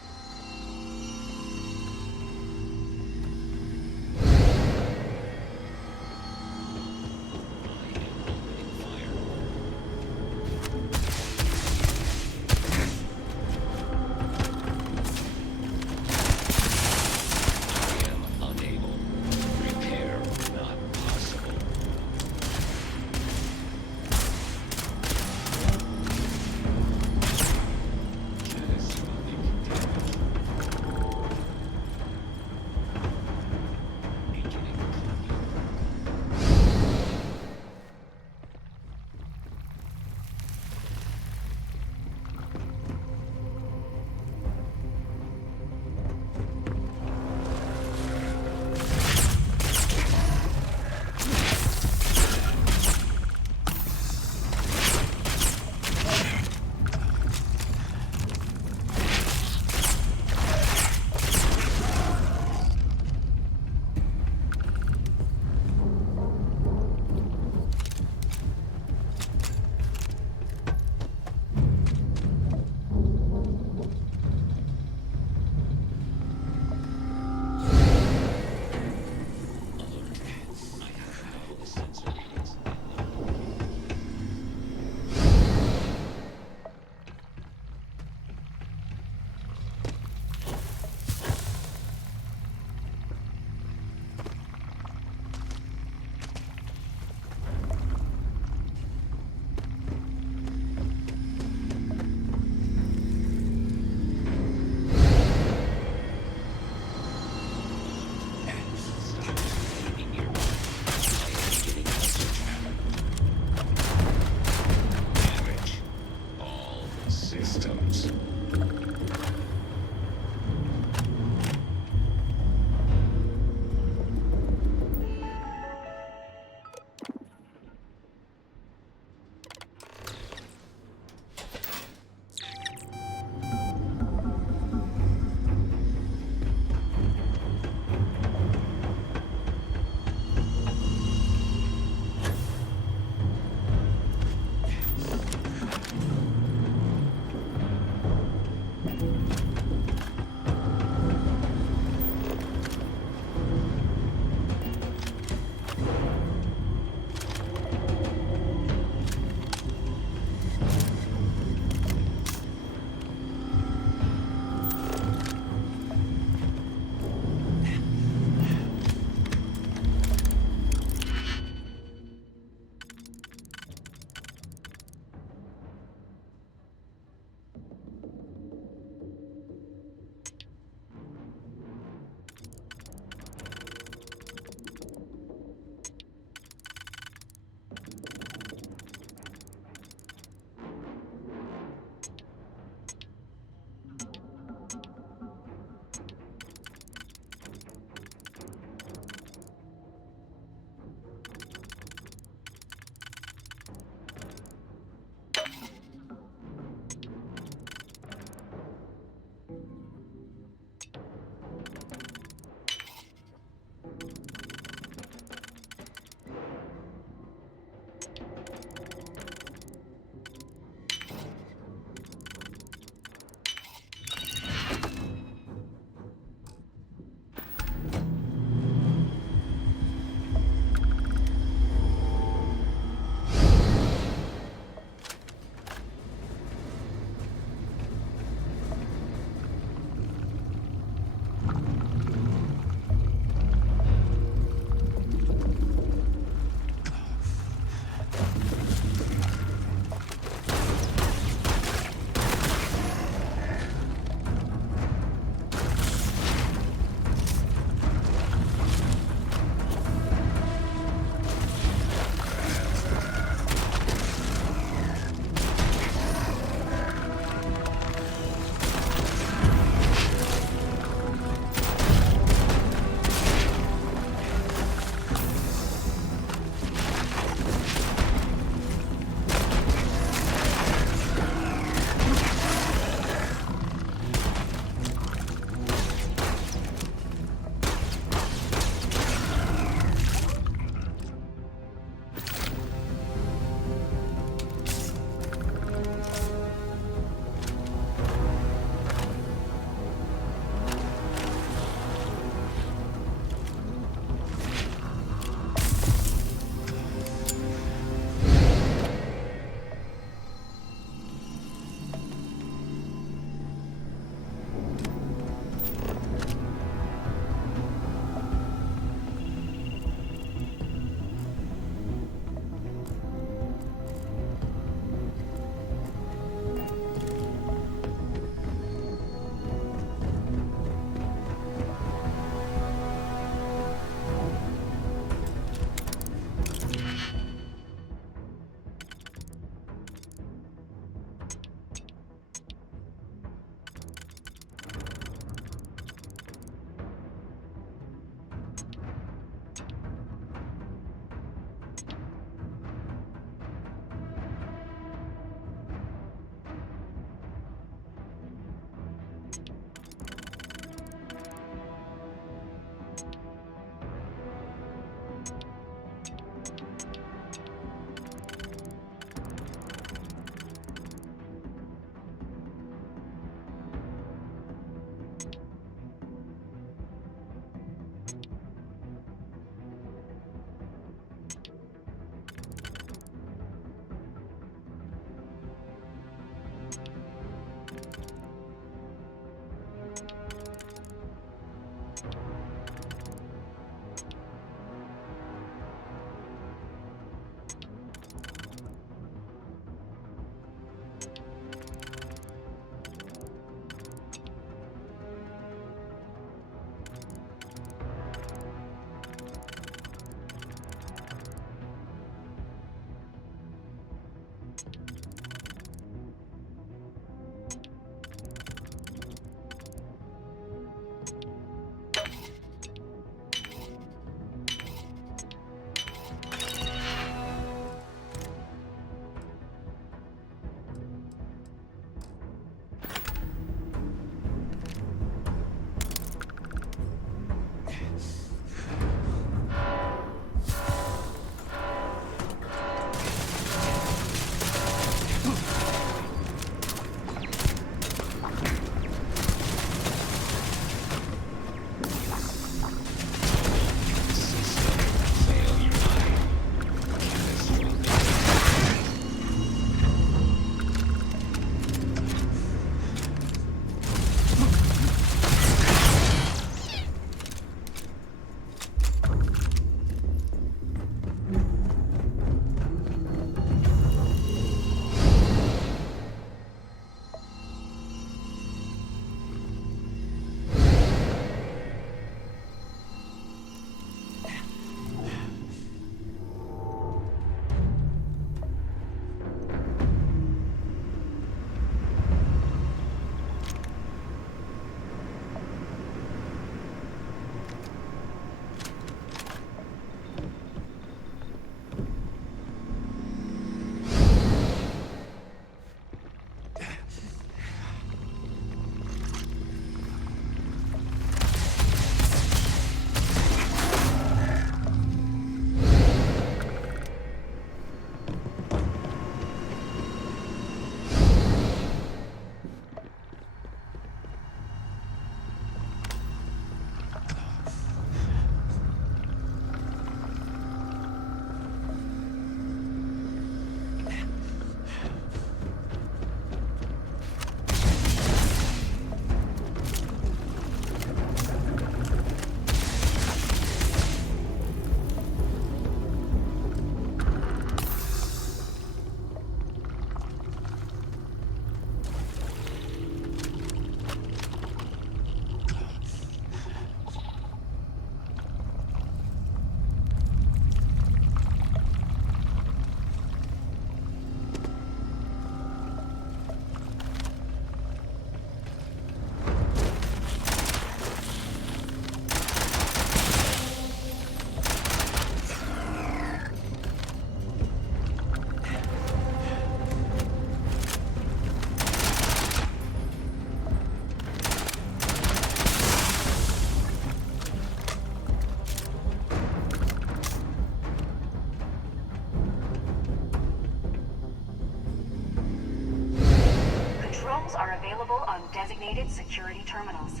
are available on designated security terminals.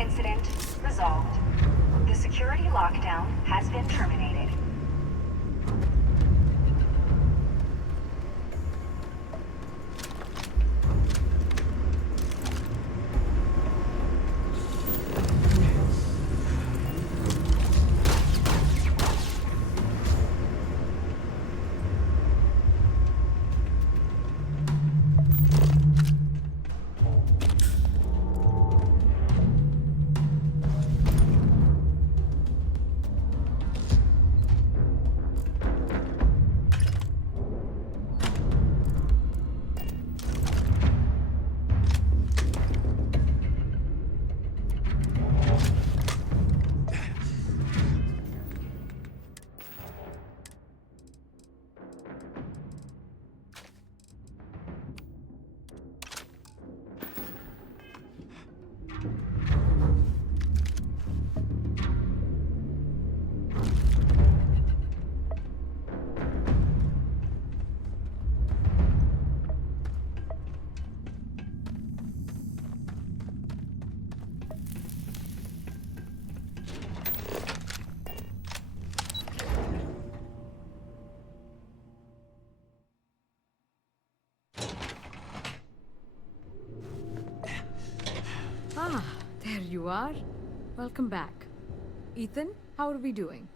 Incident resolved. The security lockdown has been terminated. Ah, there you are. Welcome back. Ethan, how are we doing?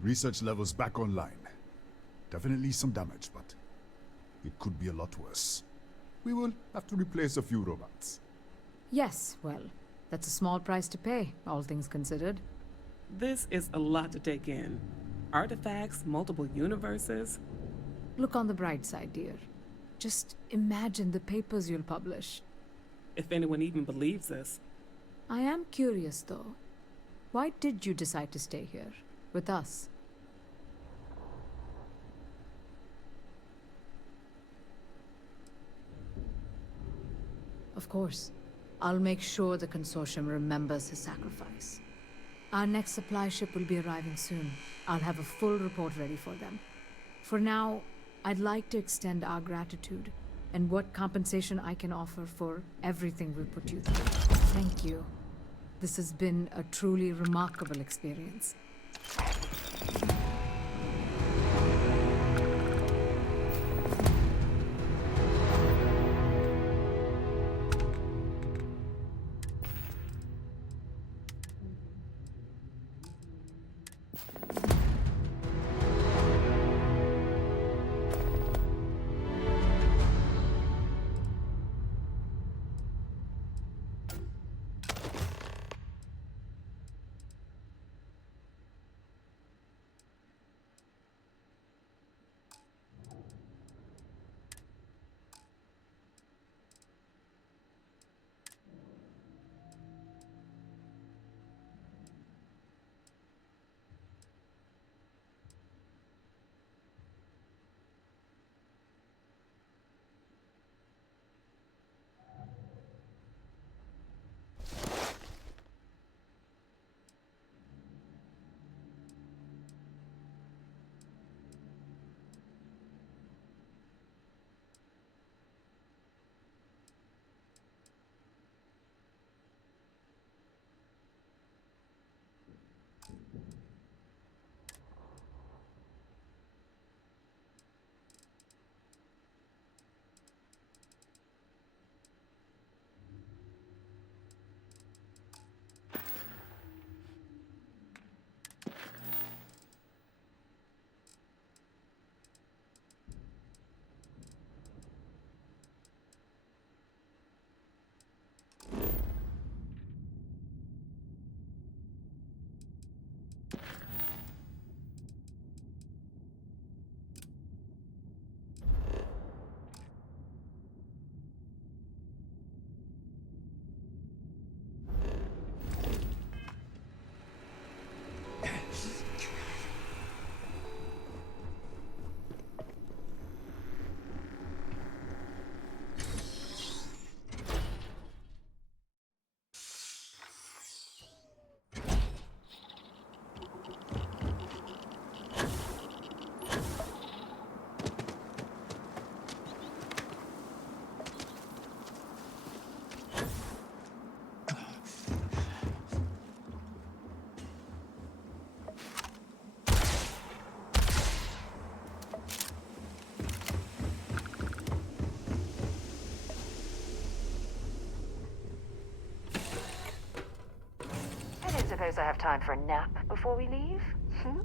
Research levels back online. Definitely some damage, but it could be a lot worse. We will have to replace a few robots. Yes, well, that's a small price to pay, all things considered. This is a lot to take in. Artifacts, multiple universes. Look on the bright side, dear. Just imagine the papers you'll publish. If anyone even believes this. I am curious, though. Why did you decide to stay here, with us? Of course. I'll make sure the consortium remembers his sacrifice. Our next supply ship will be arriving soon. I'll have a full report ready for them. For now, I'd like to extend our gratitude and what compensation I can offer for everything we put you through. Thank you. This has been a truly remarkable experience. suppose I have time for a nap before we leave? Hmm?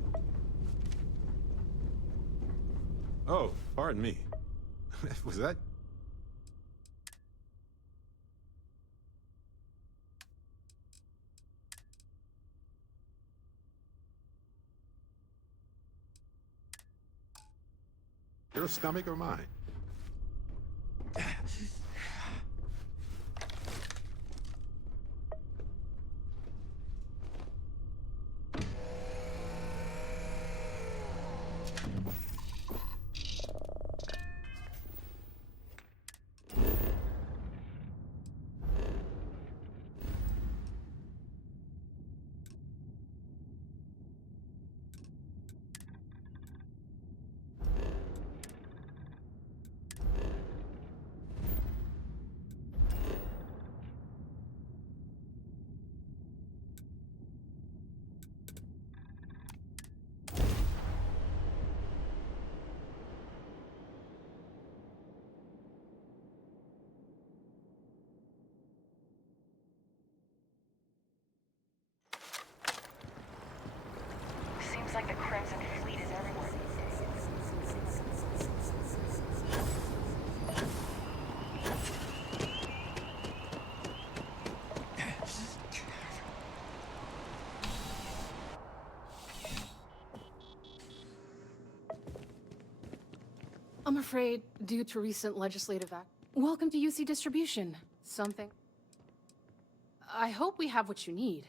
Oh, pardon me. Was that... your stomach or mine? Seems like the Crimson Fleet is everywhere these days. I'm afraid, due to recent legislative act... Welcome to UC Distribution. Something... I hope we have what you need.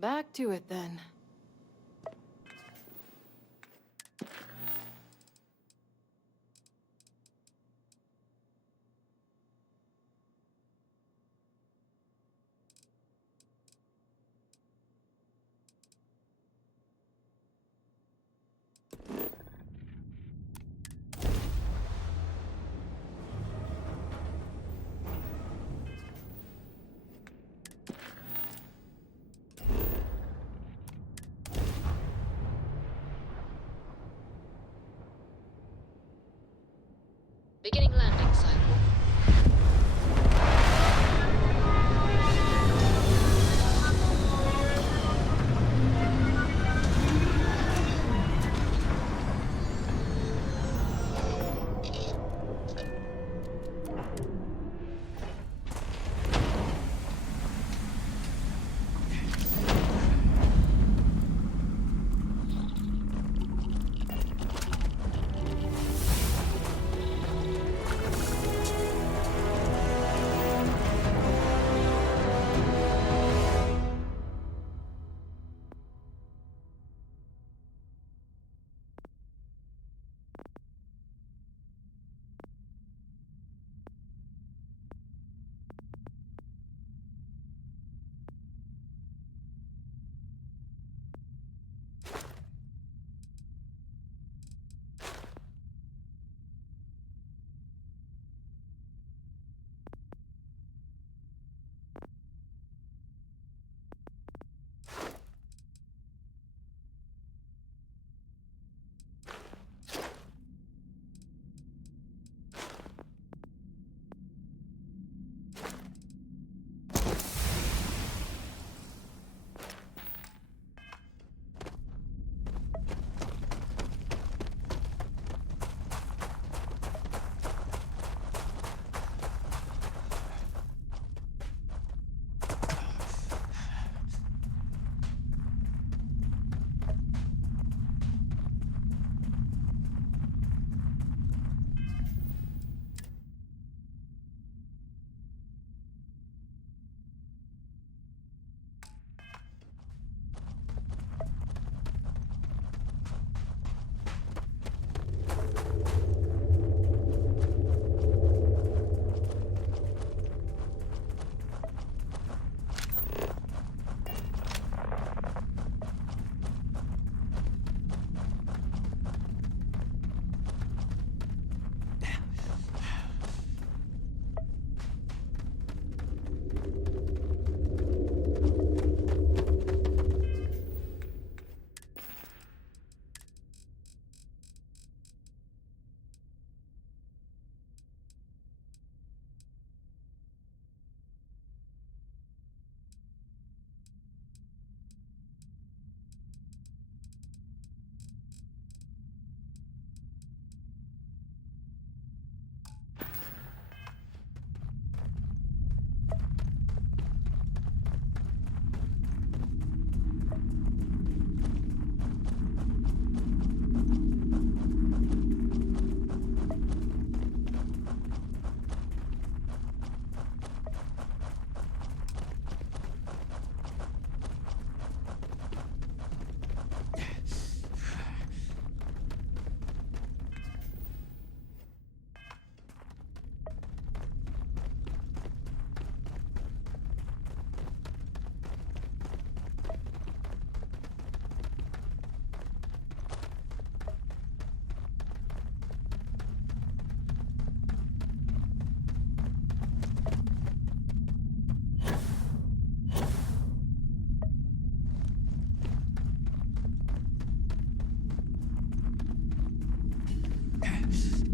Back to it then.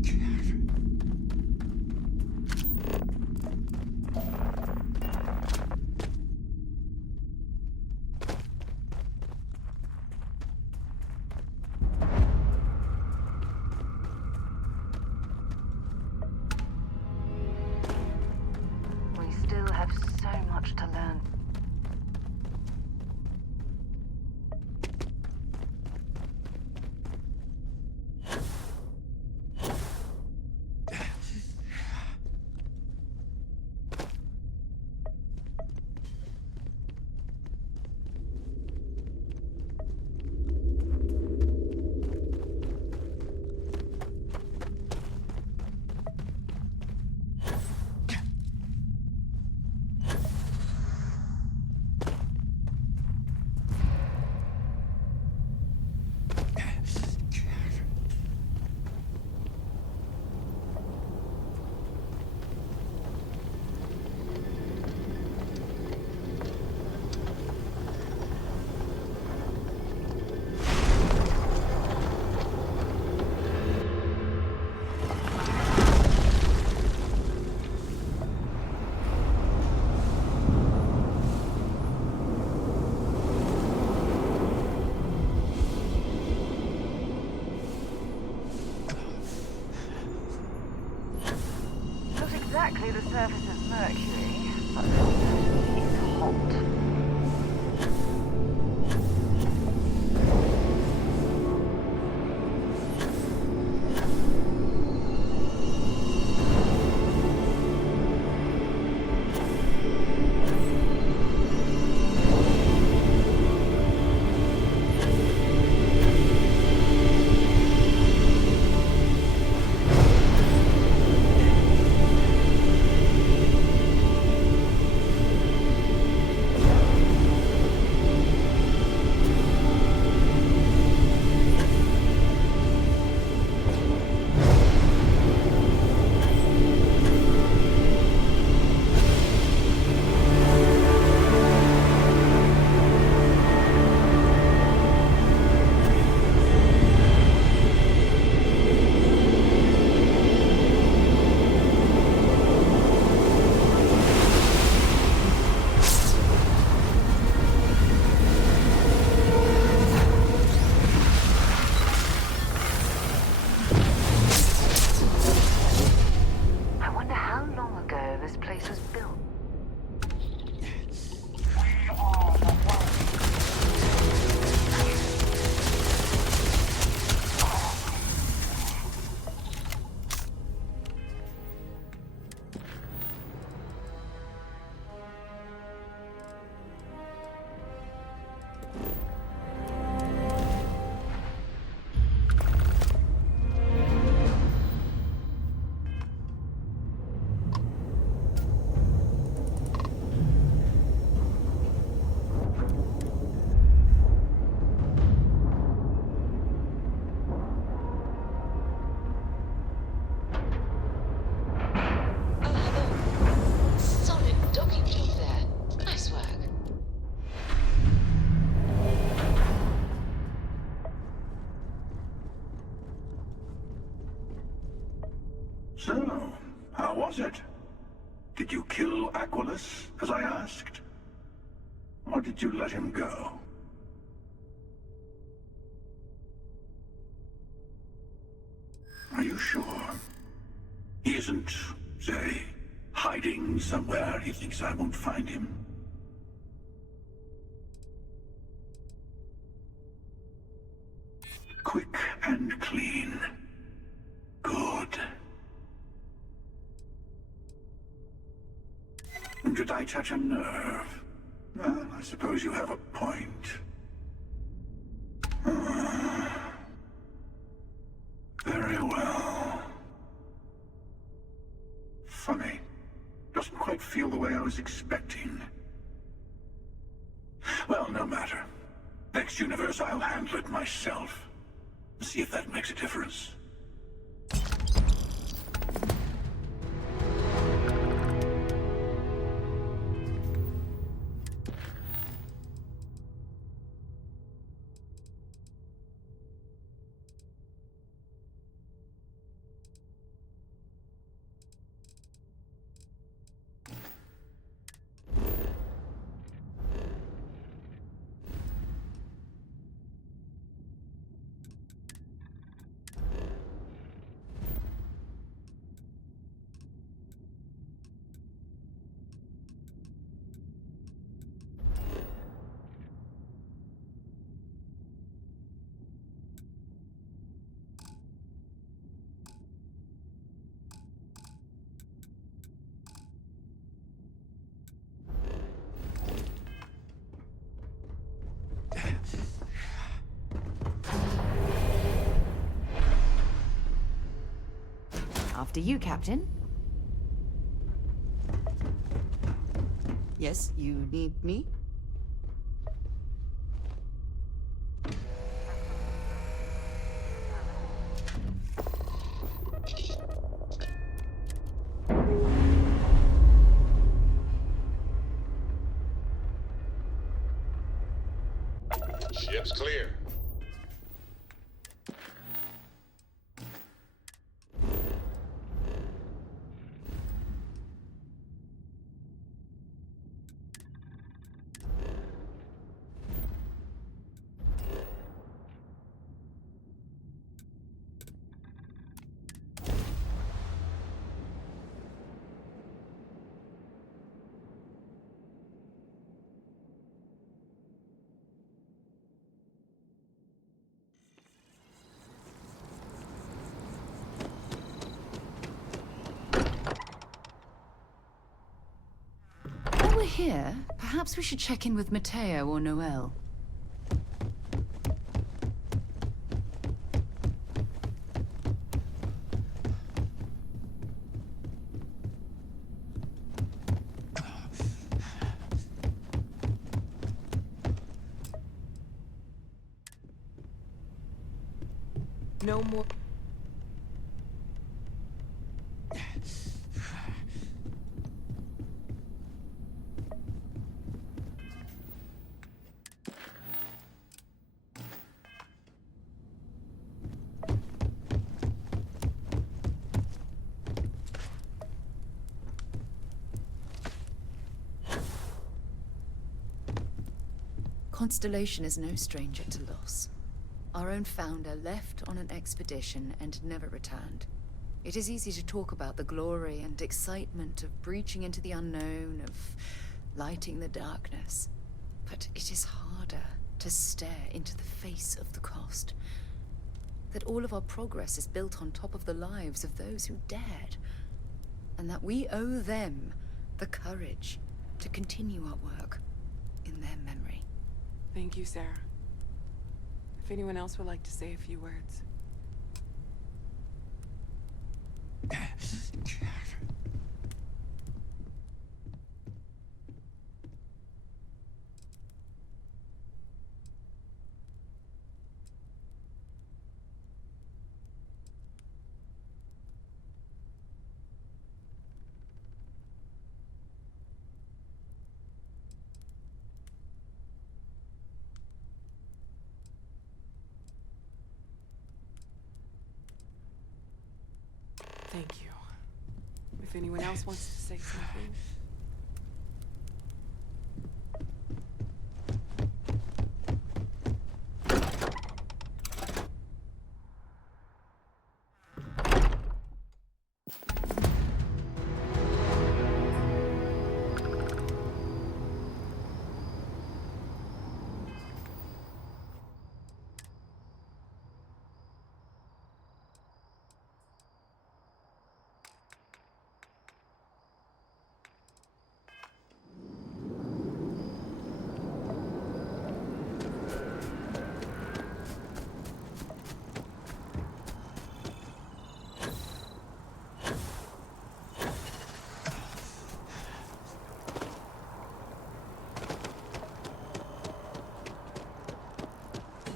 We still have so much to learn. Not exactly the surface of Mercury, but certainly it's hot. I wonder how long ago this place was built. Solid docking job there. Nice work. So, how was it? Did you kill Aquilus, as I asked? Or did you let him go? Are you sure? He isn't, say, hiding somewhere he thinks I won't find him? Quick and clean. Good. Did I touch a nerve? Well, I suppose you have a point. Very well. Funny. Doesn't quite feel the way I was expecting. Well, no matter. Next universe, I'll handle it myself. See if that makes a difference. After you, Captain. Yes, you need me? Ship's clear. While we're here, perhaps we should check in with Mateo or Noel. No more. Constellation is no stranger to loss. Our own founder left on an expedition and never returned. It is easy to talk about the glory and excitement of breaching into the unknown, of lighting the darkness. But it is harder to stare into the face of the cost. That all of our progress is built on top of the lives of those who dared. And that we owe them the courage to continue our work in their memory. Thank you, Sarah. If anyone else would like to say a few words. Thank you. If anyone else wants to say something.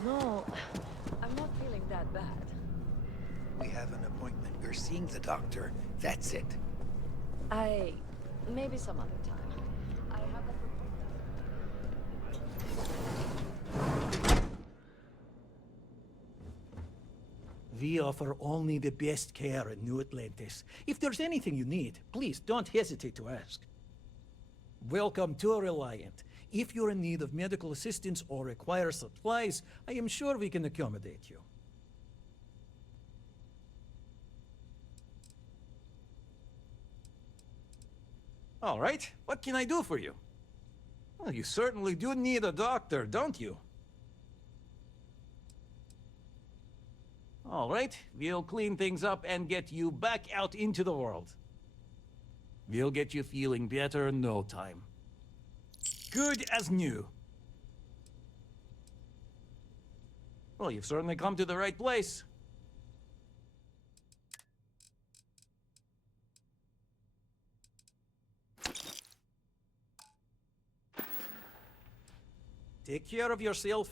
No, I'm not feeling that bad. We have an appointment. You're seeing the doctor. That's it. Maybe some other time. I have We offer only the best care in New Atlantis. If there's anything you need, please don't hesitate to ask. Welcome to Reliant. If you're in need of medical assistance or require supplies, I am sure we can accommodate you. All right, what can I do for you? Well, you certainly do need a doctor, don't you? All right, we'll clean things up and get you back out into the world. We'll get you feeling better in no time. Good as new. Well, you've certainly come to the right place. Take care of yourself.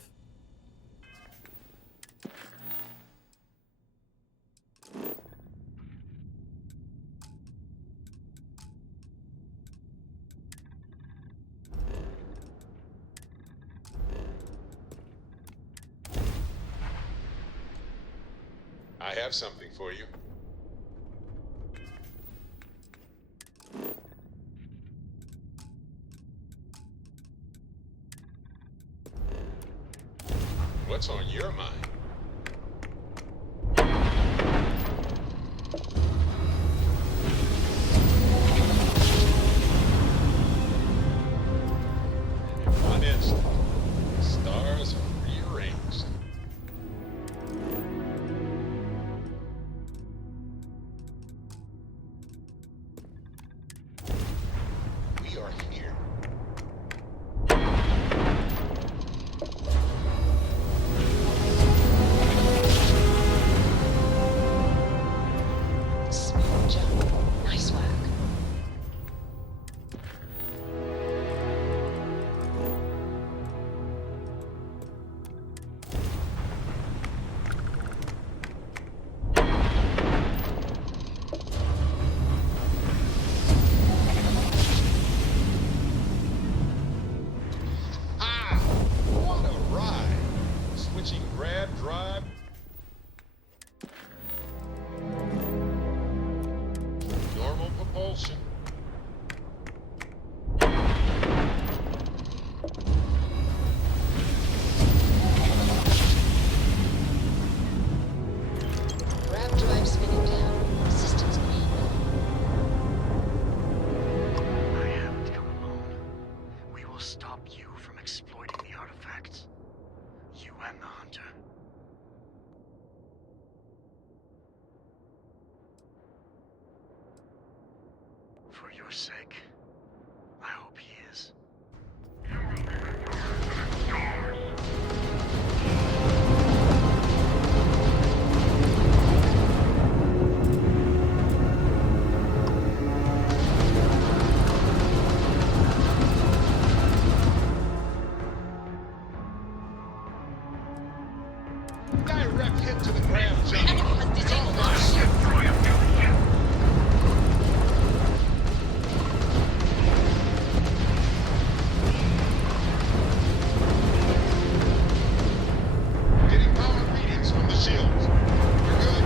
I have something for you. What's on your mind? In one instant, the stars are rearranged. We are here. Smooth jump. Nice work. Ah! What a ride! Switching grab, drive. Normal propulsion. Grab drive spinning down. Systems green. I haven't come alone. We will stop you from exploiting the artifacts. You and the hunter. For your sake, I hope he is. Direct hit to the grab jump. Enemy has disabled our ship. Getting power readings from the shields. You're good.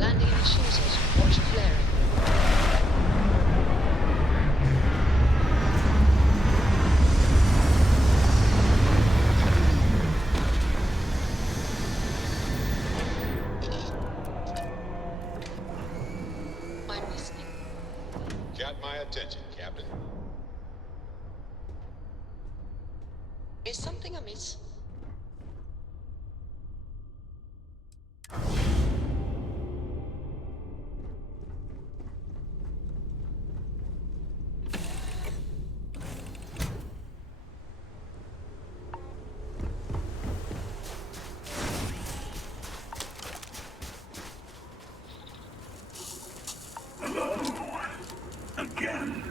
Landing initiated. Watch flaring. I'm listening. Got my attention, Captain. Is something amiss? Again.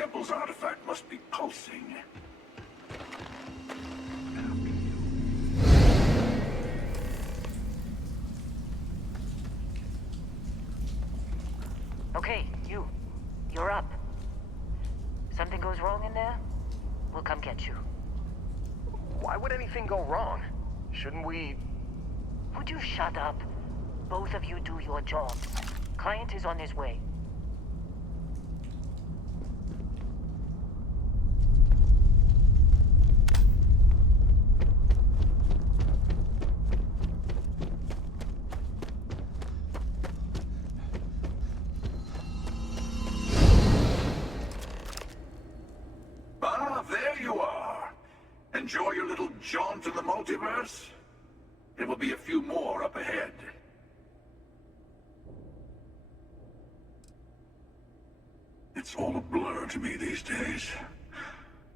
temple's artifact must be pulsing. Okay, you're up. Something goes wrong in there, we'll come get you. Why would anything go wrong? Shouldn't we... Would you shut up? Both of you do your job. Client is on his way. Ah, there you are. Enjoy your little jaunt in the multiverse? There will be a few more up ahead. It's all a blur to me these days.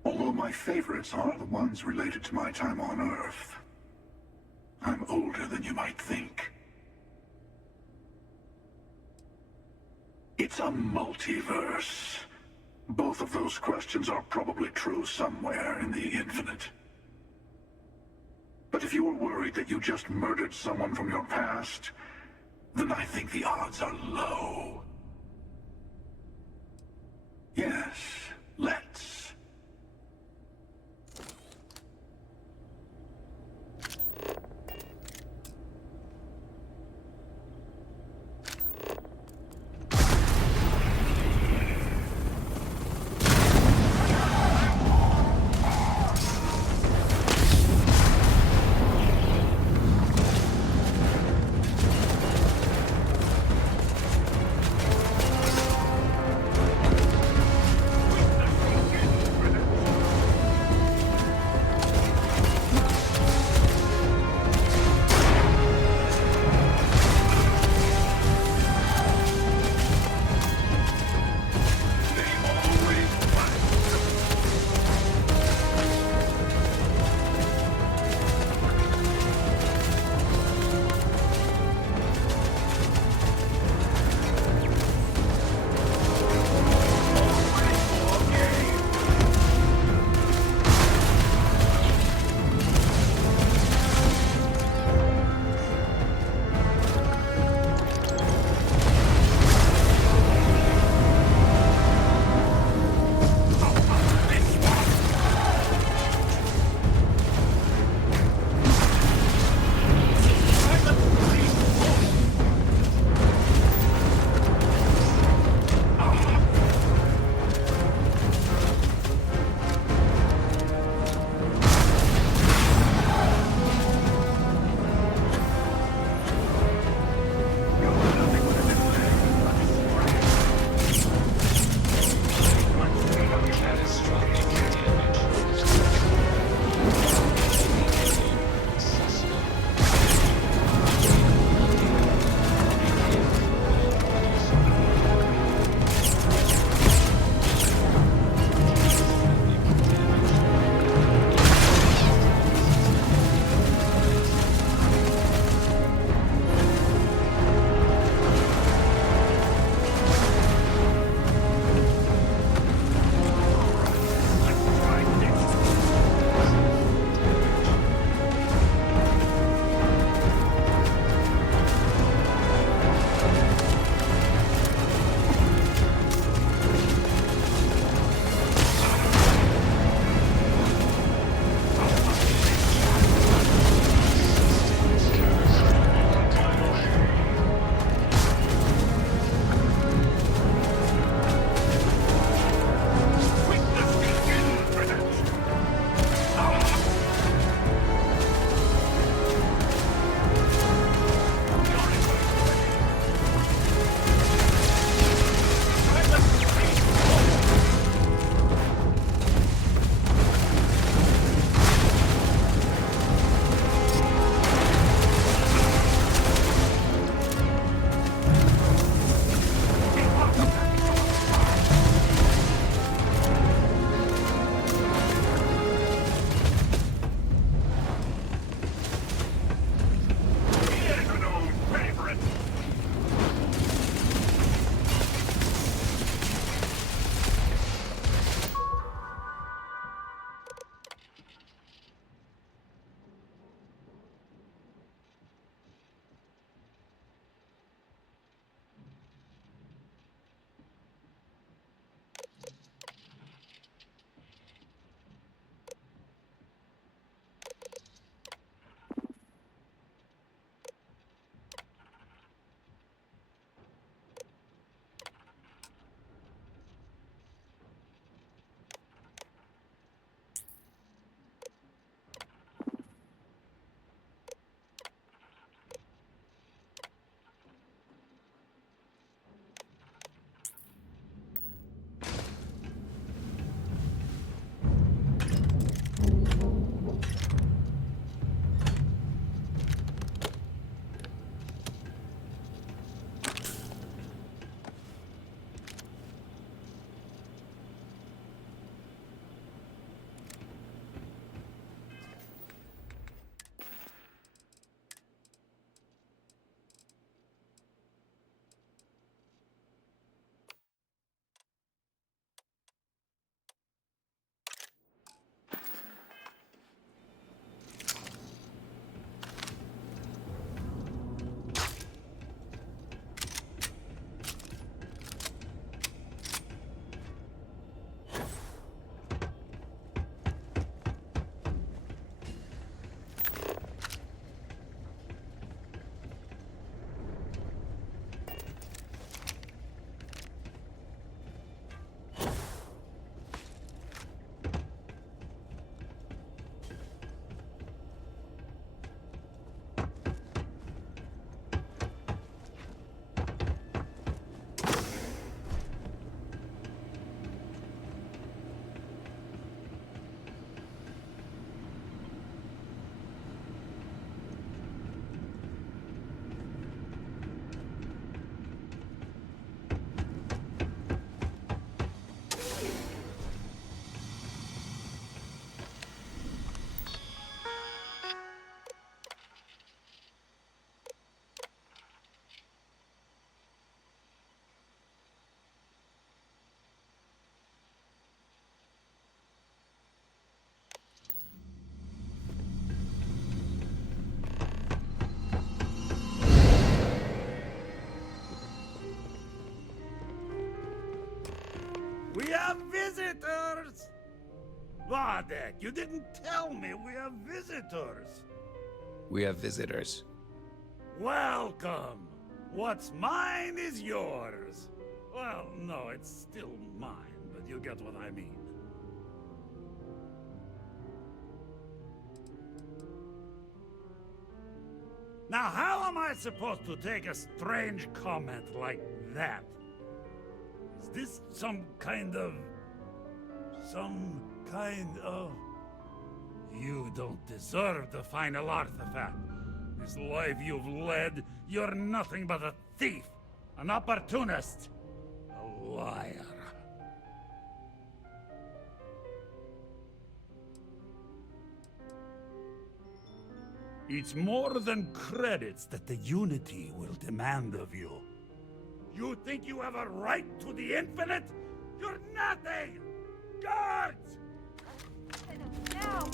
Although my favorites are the ones related to my time on Earth. I'm older than you might think. It's a multiverse. Both of those questions are probably true somewhere in the infinite. But if you were worried that you just murdered someone from your past, then I think the odds are low. Yes, let's. We have visitors! Wadek, you didn't tell me we have visitors. We have visitors. Welcome! What's mine is yours. Well, no, it's still mine, but you get what I mean. Now, how am I supposed to take a strange comment like that? Is this some kind of... You don't deserve the final artifact. This life you've led, you're nothing but a thief, an opportunist, a liar. It's more than credits that the Unity will demand of you. You think you have a right to the infinite? You're nothing! Guards! Now!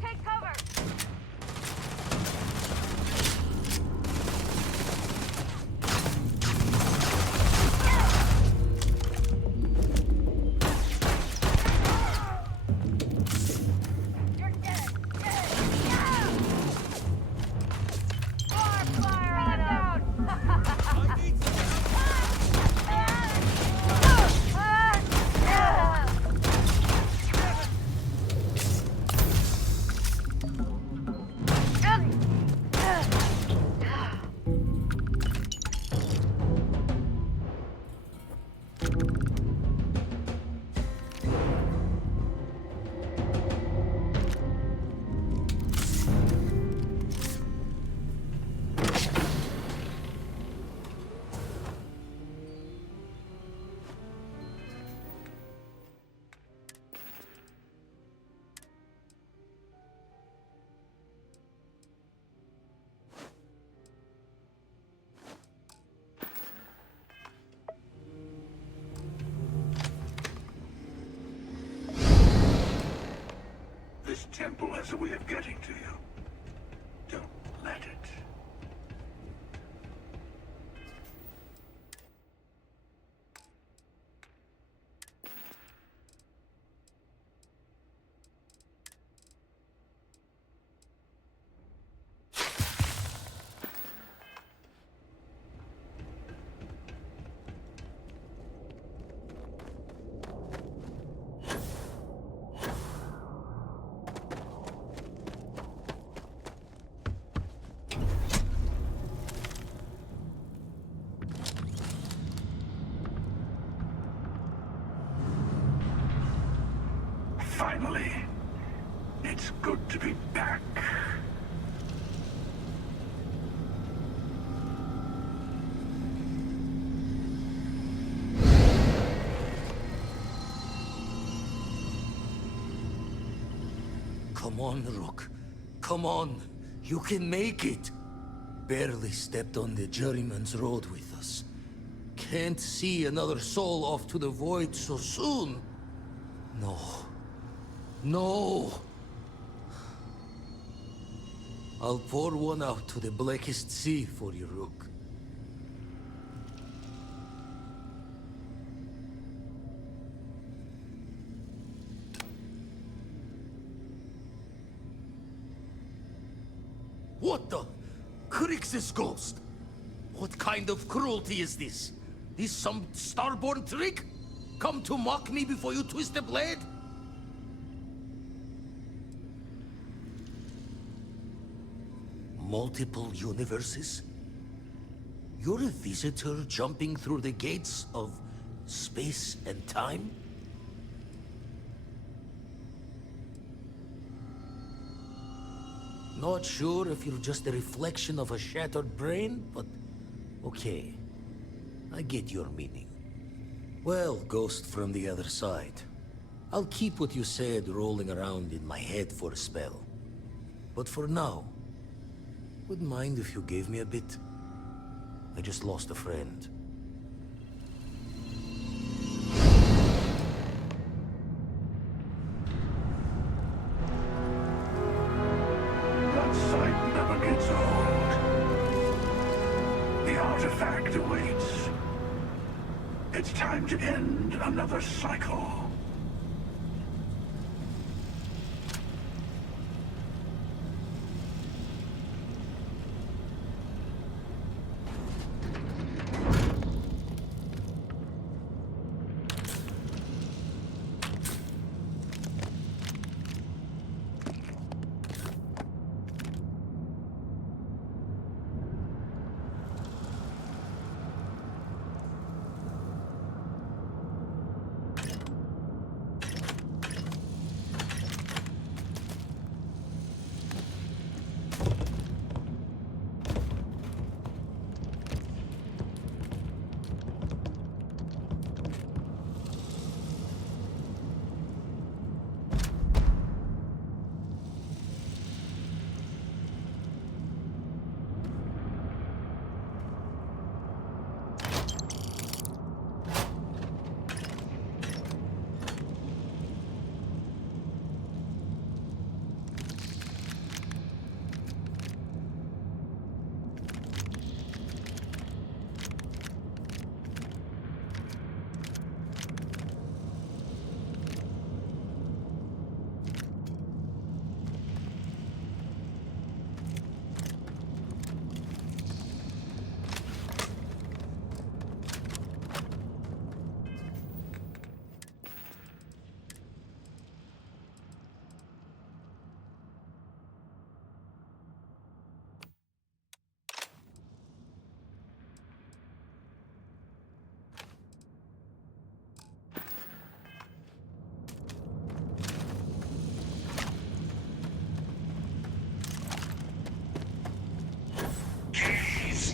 Take cover! You're dead! Fire on out! This temple has a way of getting to you. Don't let it. Finally, it's good to be back. Come on, Rook. Come on. You can make it. Barely stepped on the journeyman's road with us. Can't see another soul off to the void so soon. No. No! I'll pour one out to the blackest sea for you, Rook. What the? Crix's ghost? What kind of cruelty is this? This some Starborn trick? Come to mock me before you twist the blade? Multiple universes? You're a visitor jumping through the gates of space and time? Not sure if you're just a reflection of a shattered brain, but okay. I get your meaning. Well, ghost from the other side. I'll keep what you said rolling around in my head for a spell. But for now, wouldn't mind if you gave me a bit. I just lost a friend. That sight never gets old. The artifact artifact awaits. It's time to end another cycle.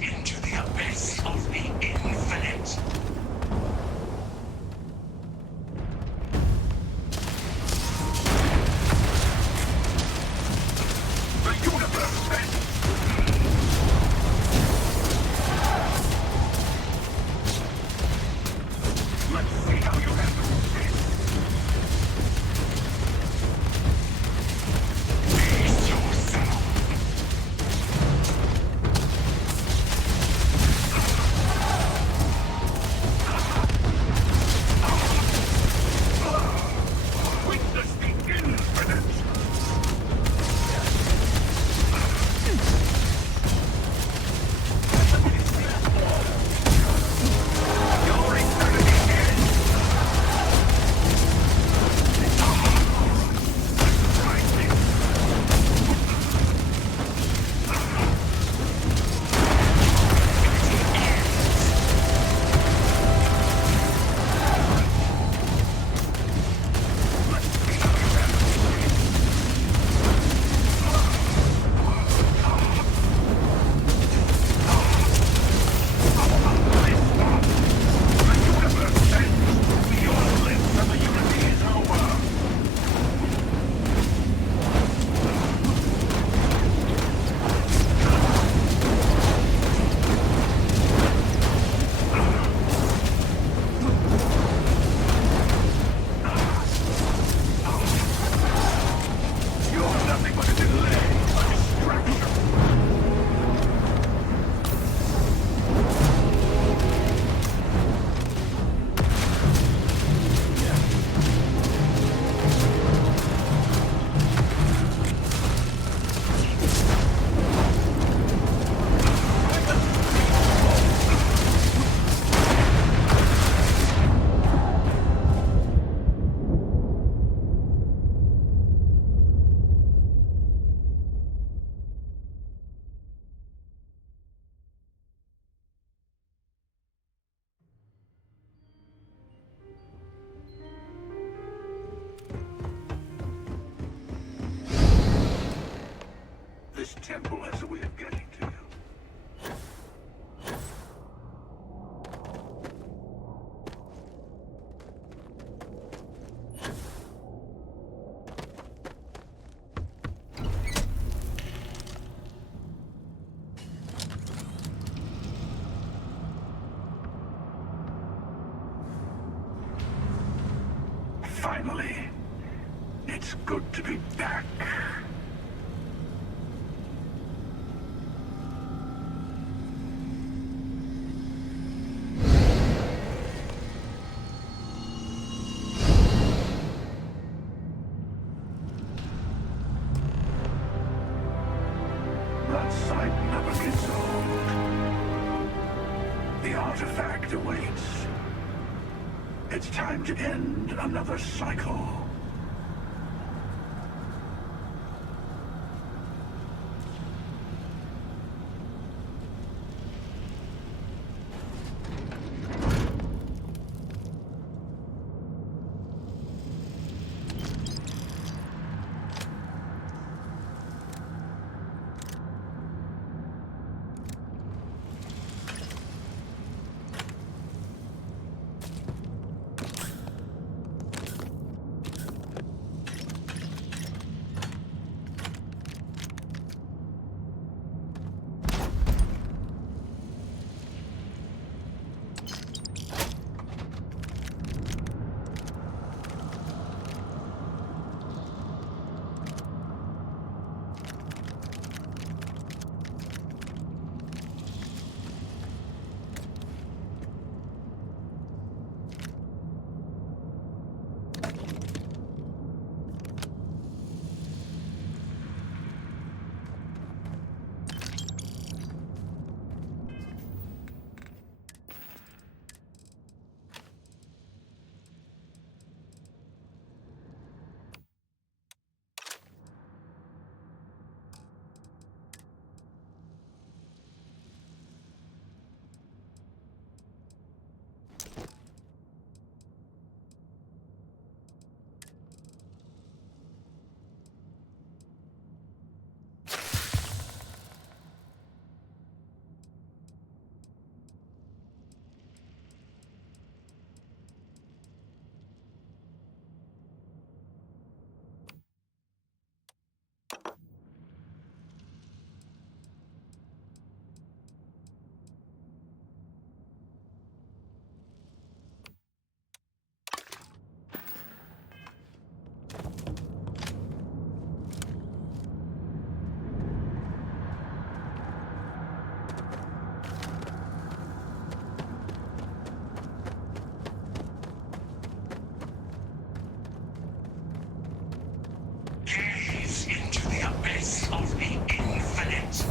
Into the abyss of the infinite. The universe bends. Let's see how you handle this. Face yourself. This temple has a way of getting to you. Finally, it's good to be back. artifact awaits. It's time to end another cycle. Into the abyss of the infinite.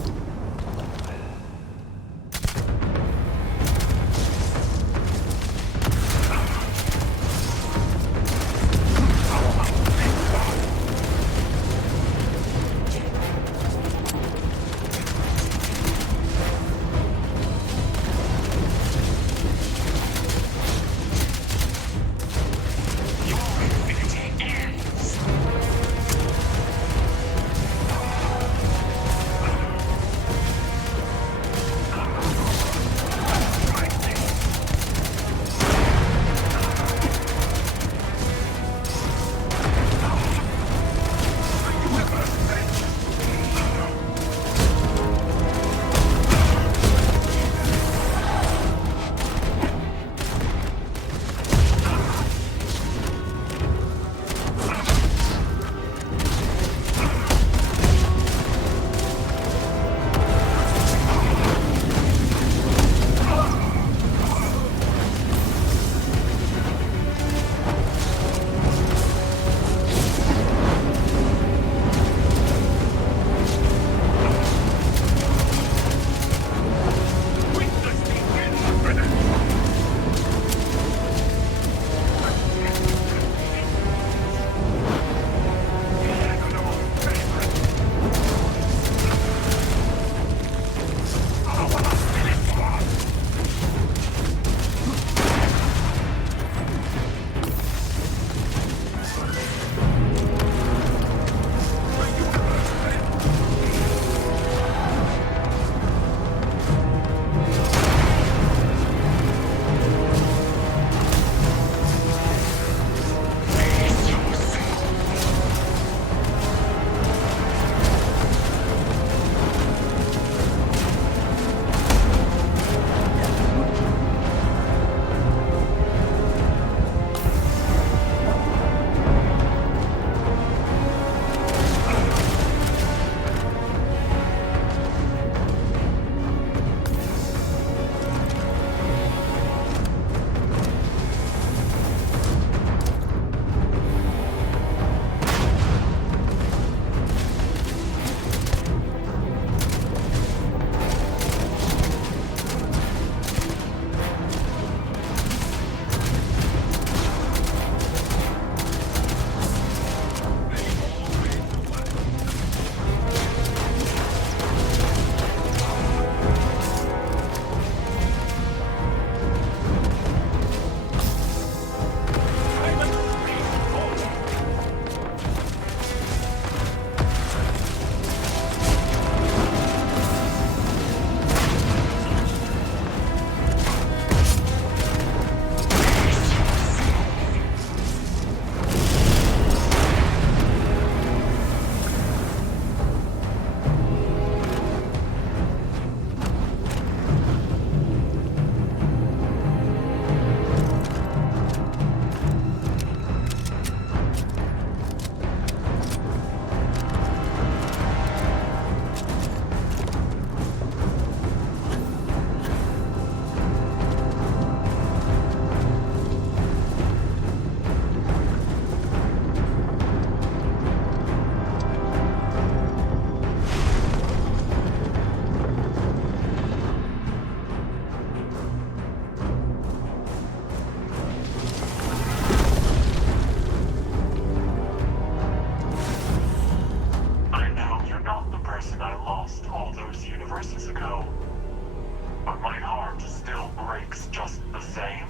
just the same?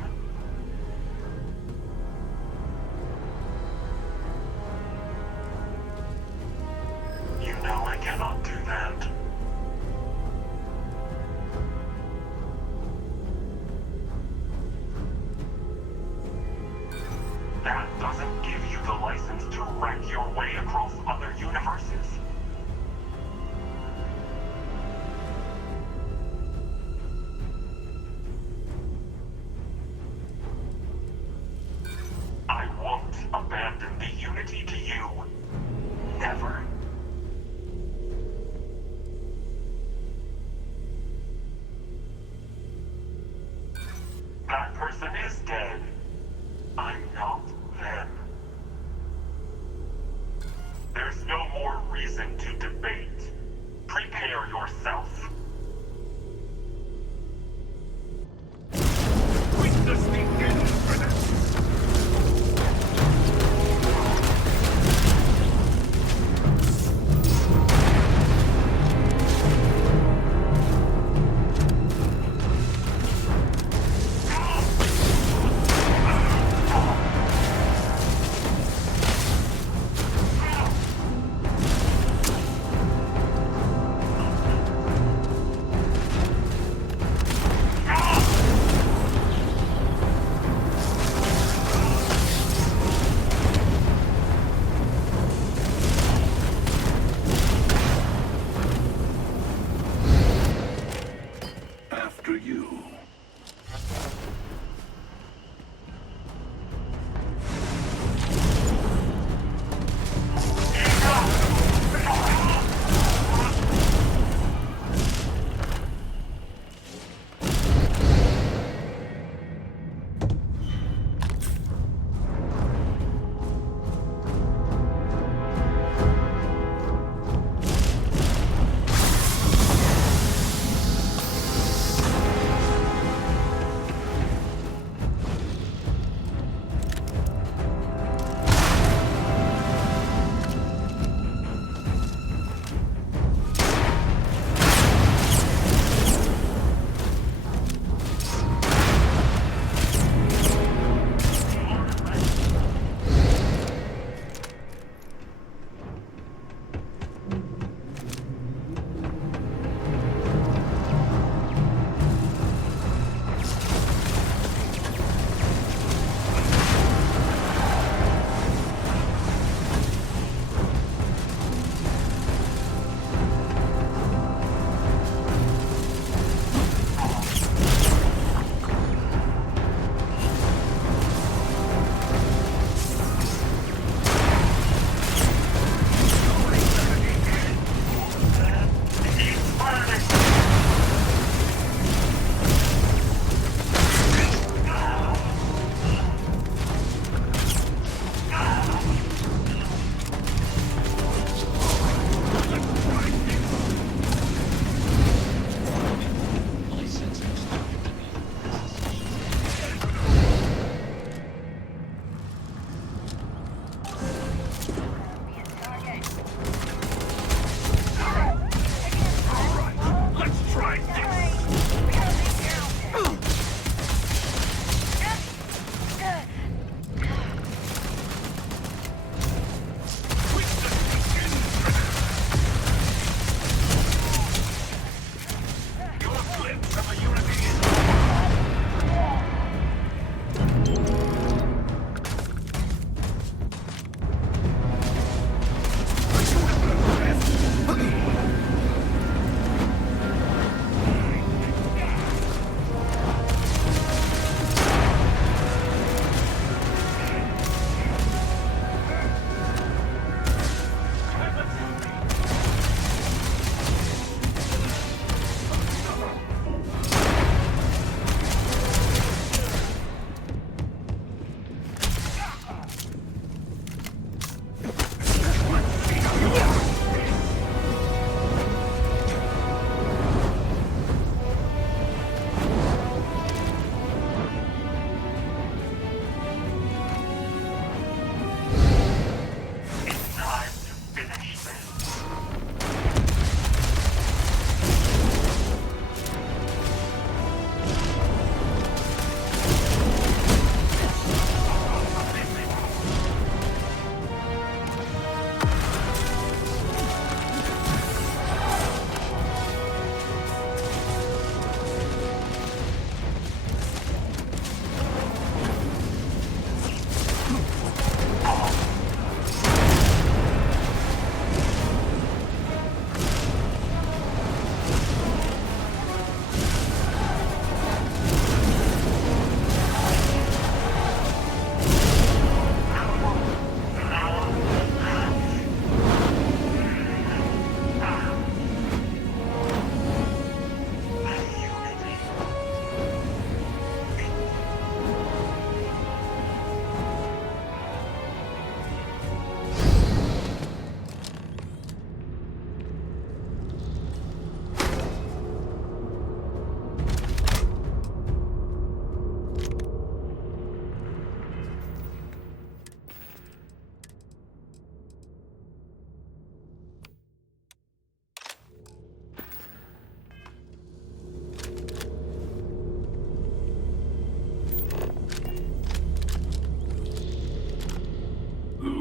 You know I cannot do that. That doesn't give you the license to wreck your way across other universes. I won't abandon the Unity to you. Never. That person is dead. I'm not them. There's no more reason to debate. Prepare yourself. Witness the infinite! After you.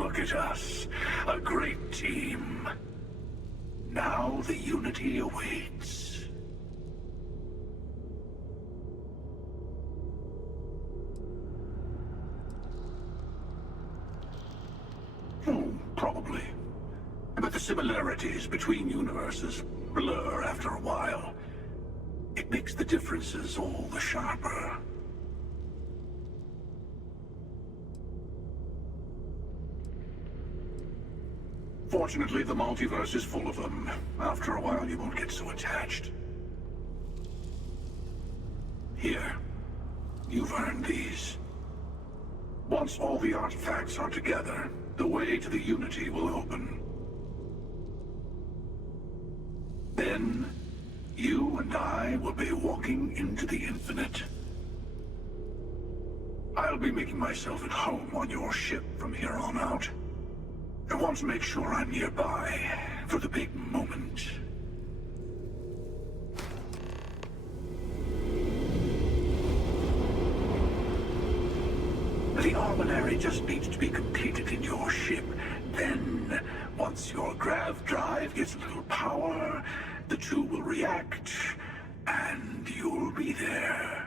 Look at us. A great team. Now the Unity awaits. Oh, probably. But the similarities between universes blur after a while. It makes the differences all the sharper. Fortunately, the multiverse is full of them. After a while, you won't get so attached. Here. You've earned these. Once all the artifacts are together, the way to the Unity will open. Then, you and I will be walking into the infinite. I'll be making myself at home on your ship from here on out. I want to make sure I'm nearby for the big moment. The armillary just needs to be completed in your ship. Then, once your grav drive gets a little power, the two will react, and you'll be there.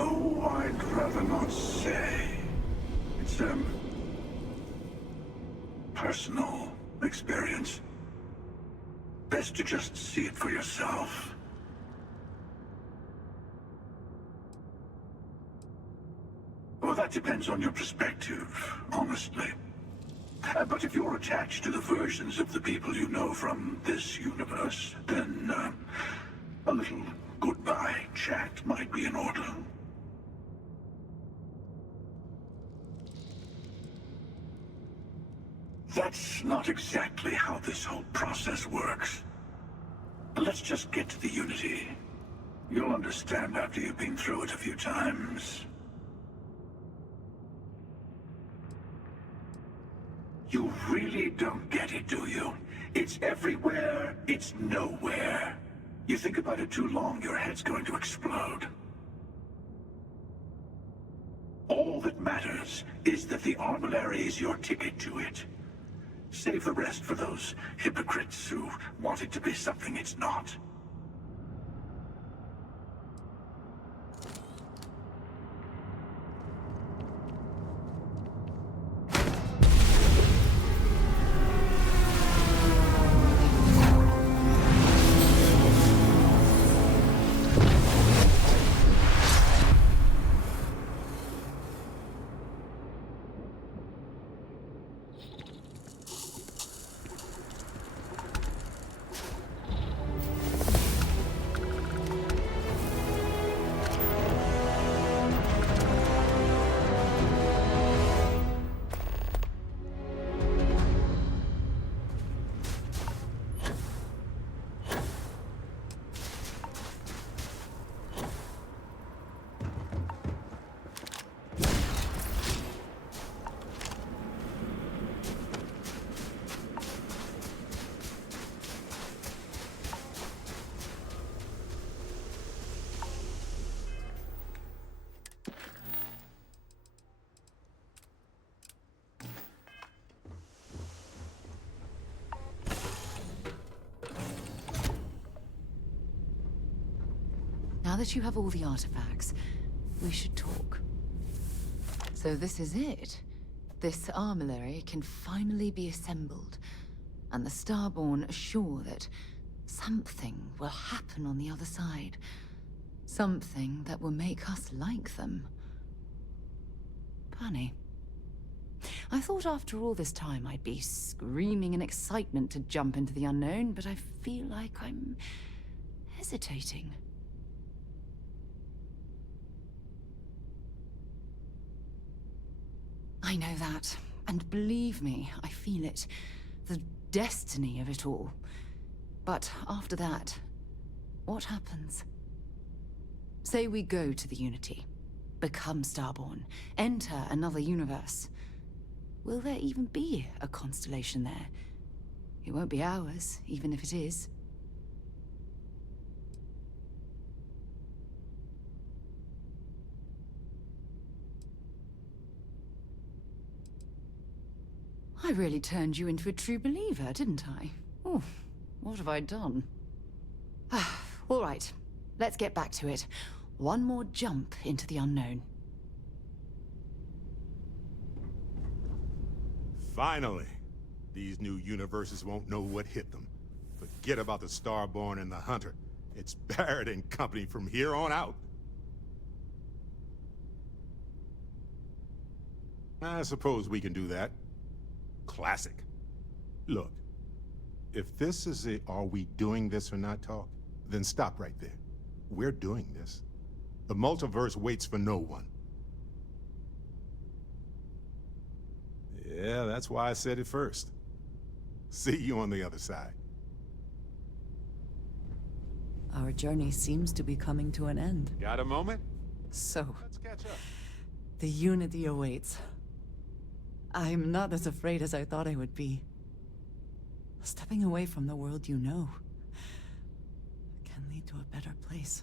Oh, I'd rather not say. It's, personal experience. Best to just see it for yourself. Well, that depends on your perspective, honestly. But if you're attached to the versions of the people you know from this universe, then, a little goodbye chat might be in order. That's not exactly how this whole process works. Let's just get to the Unity. You'll understand after you've been through it a few times. You really don't get it, do you? It's everywhere, it's nowhere. You think about it too long, your head's going to explode. All that matters is that the armillary is your ticket to it. Save the rest for those hypocrites who want it to be something it's not. Now that you have all the artifacts, we should talk. So this is it. This armillary can finally be assembled, and the Starborn are sure that something will happen on the other side. Something that will make us like them. Funny. I thought after all this time I'd be screaming in excitement to jump into the unknown, but I feel like I'm hesitating. I know that, and believe me, I feel it. The destiny of it all. But after that, what happens? Say we go to the Unity, become Starborn, enter another universe. Will there even be a Constellation there? It won't be ours, even if it is. I really turned you into a true believer, didn't I? Oh, what have I done? All right, let's get back to it. One more jump into the unknown. Finally! These new universes won't know what hit them. Forget about the Starborn and the Hunter. It's Barrett and company from here on out. I suppose we can do that. Classic. Look, if this is a "are we doing this or not" talk, then stop right there. We're doing this. The multiverse waits for no one. Yeah, that's why I said it first. See you on the other side. Our journey seems to be coming to an end. Got a moment? So, let's catch up. The Unity awaits. I'm not as afraid as I thought I would be. Stepping away from the world you know can lead to a better place.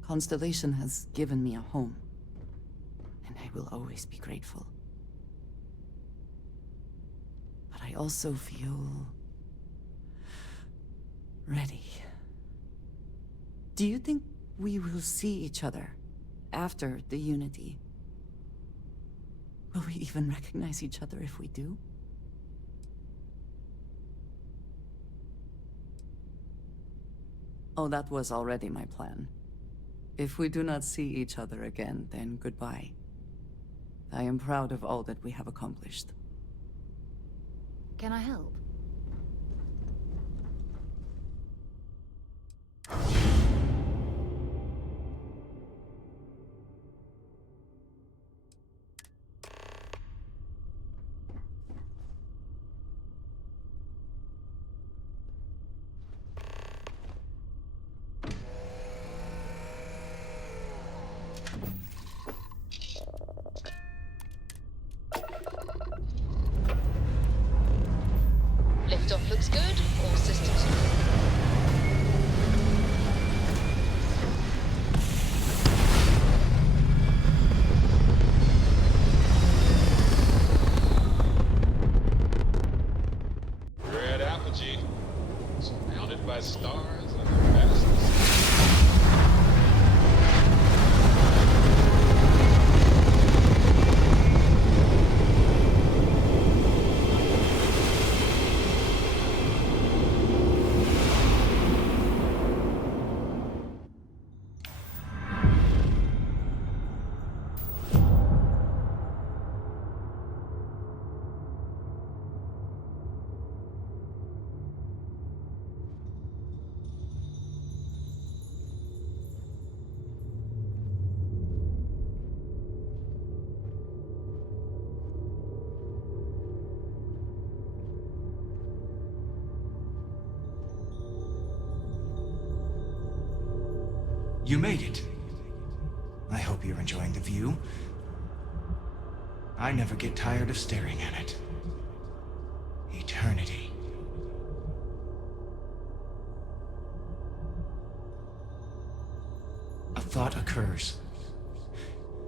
Constellation has given me a home, and I will always be grateful. But I also feel ready. Do you think we will see each other after the Unity? Will we even recognize each other if we do? Oh, that was already my plan. If we do not see each other again, then goodbye. I am proud of all that we have accomplished. Can I help? Liftoff looks good. All systems are good. We're at Apogee, surrounded by stars and a vast You made it. I hope you're enjoying the view. I never get tired of staring at it. Eternity. A thought occurs.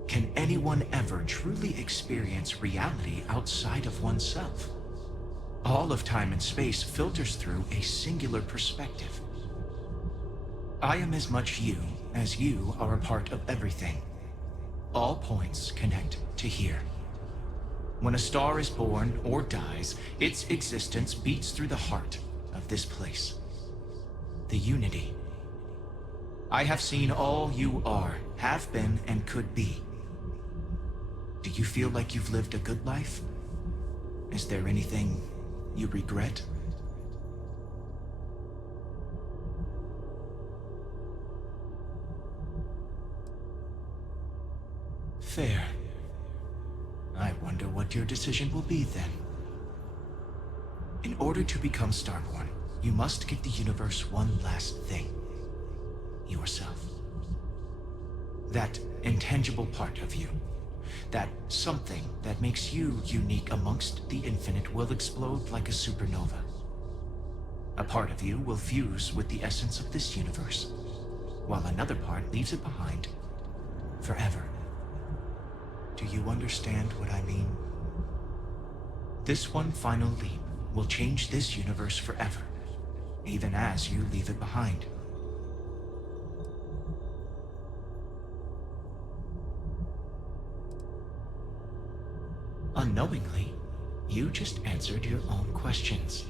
Can anyone ever truly experience reality outside of oneself? All of time and space filters through a singular perspective. I am as much you as you are a part of everything. All points connect to here. When a star is born or dies, its existence beats through the heart of this place. The Unity. I have seen all you are, have been, and could be. Do you feel like you've lived a good life? Is there anything you regret? Fair. I wonder what your decision will be then. In order to become Starborn, you must give the universe one last thing. Yourself. That intangible part of you. That something that makes you unique amongst the infinite will explode like a supernova. A part of you will fuse with the essence of this universe, while another part leaves it behind forever. Do you understand what I mean? This one final leap will change this universe forever, even as you leave it behind. Unknowingly, you just answered your own questions.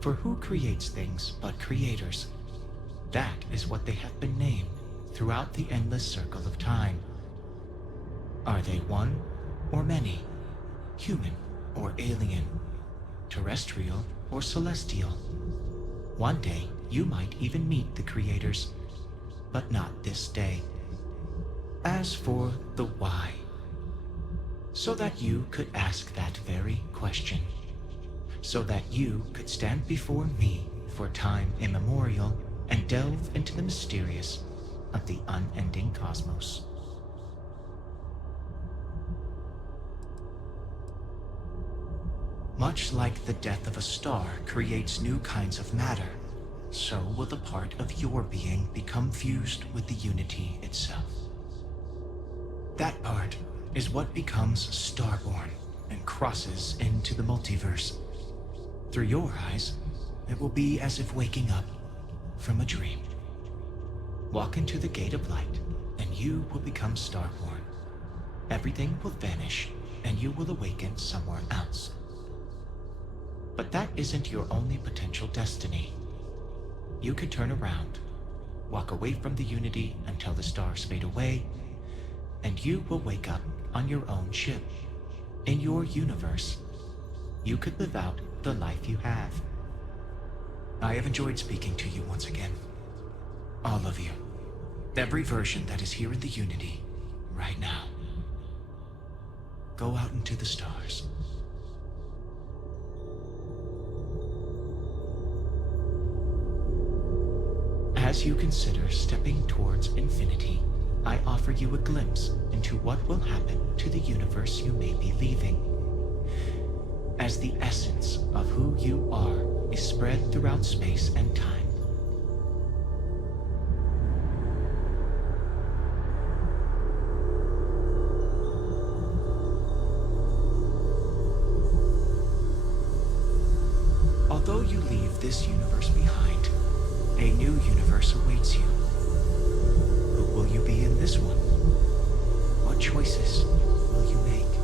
For who creates things but creators? That is what they have been named throughout the endless circle of time. Are they one or many? Human or alien? Terrestrial or celestial? One day, you might even meet the creators, but not this day. As for the why, so that you could ask that very question, so that you could stand before me for time immemorial and delve into the mysterious of the unending cosmos. Much like the death of a star creates new kinds of matter, so will the part of your being become fused with the unity itself. That part is what becomes Starborn and crosses into the multiverse. Through your eyes, it will be as if waking up from a dream. Walk into the gate of light, and you will become Starborn. Everything will vanish, and you will awaken somewhere else. But that isn't your only potential destiny. You could turn around, walk away from the Unity until the stars fade away, and you will wake up on your own ship. In your universe, you could live out the life you have. I have enjoyed speaking to you once again. All of you. Every version that is here in the Unity, right now. Go out into the stars. As you consider stepping towards infinity, I offer you a glimpse into what will happen to the universe you may be leaving. As the essence of who you are is spread throughout space and time. Although you leave this universe behind, a new universe awaits you. Who will you be in this one? What choices will you make?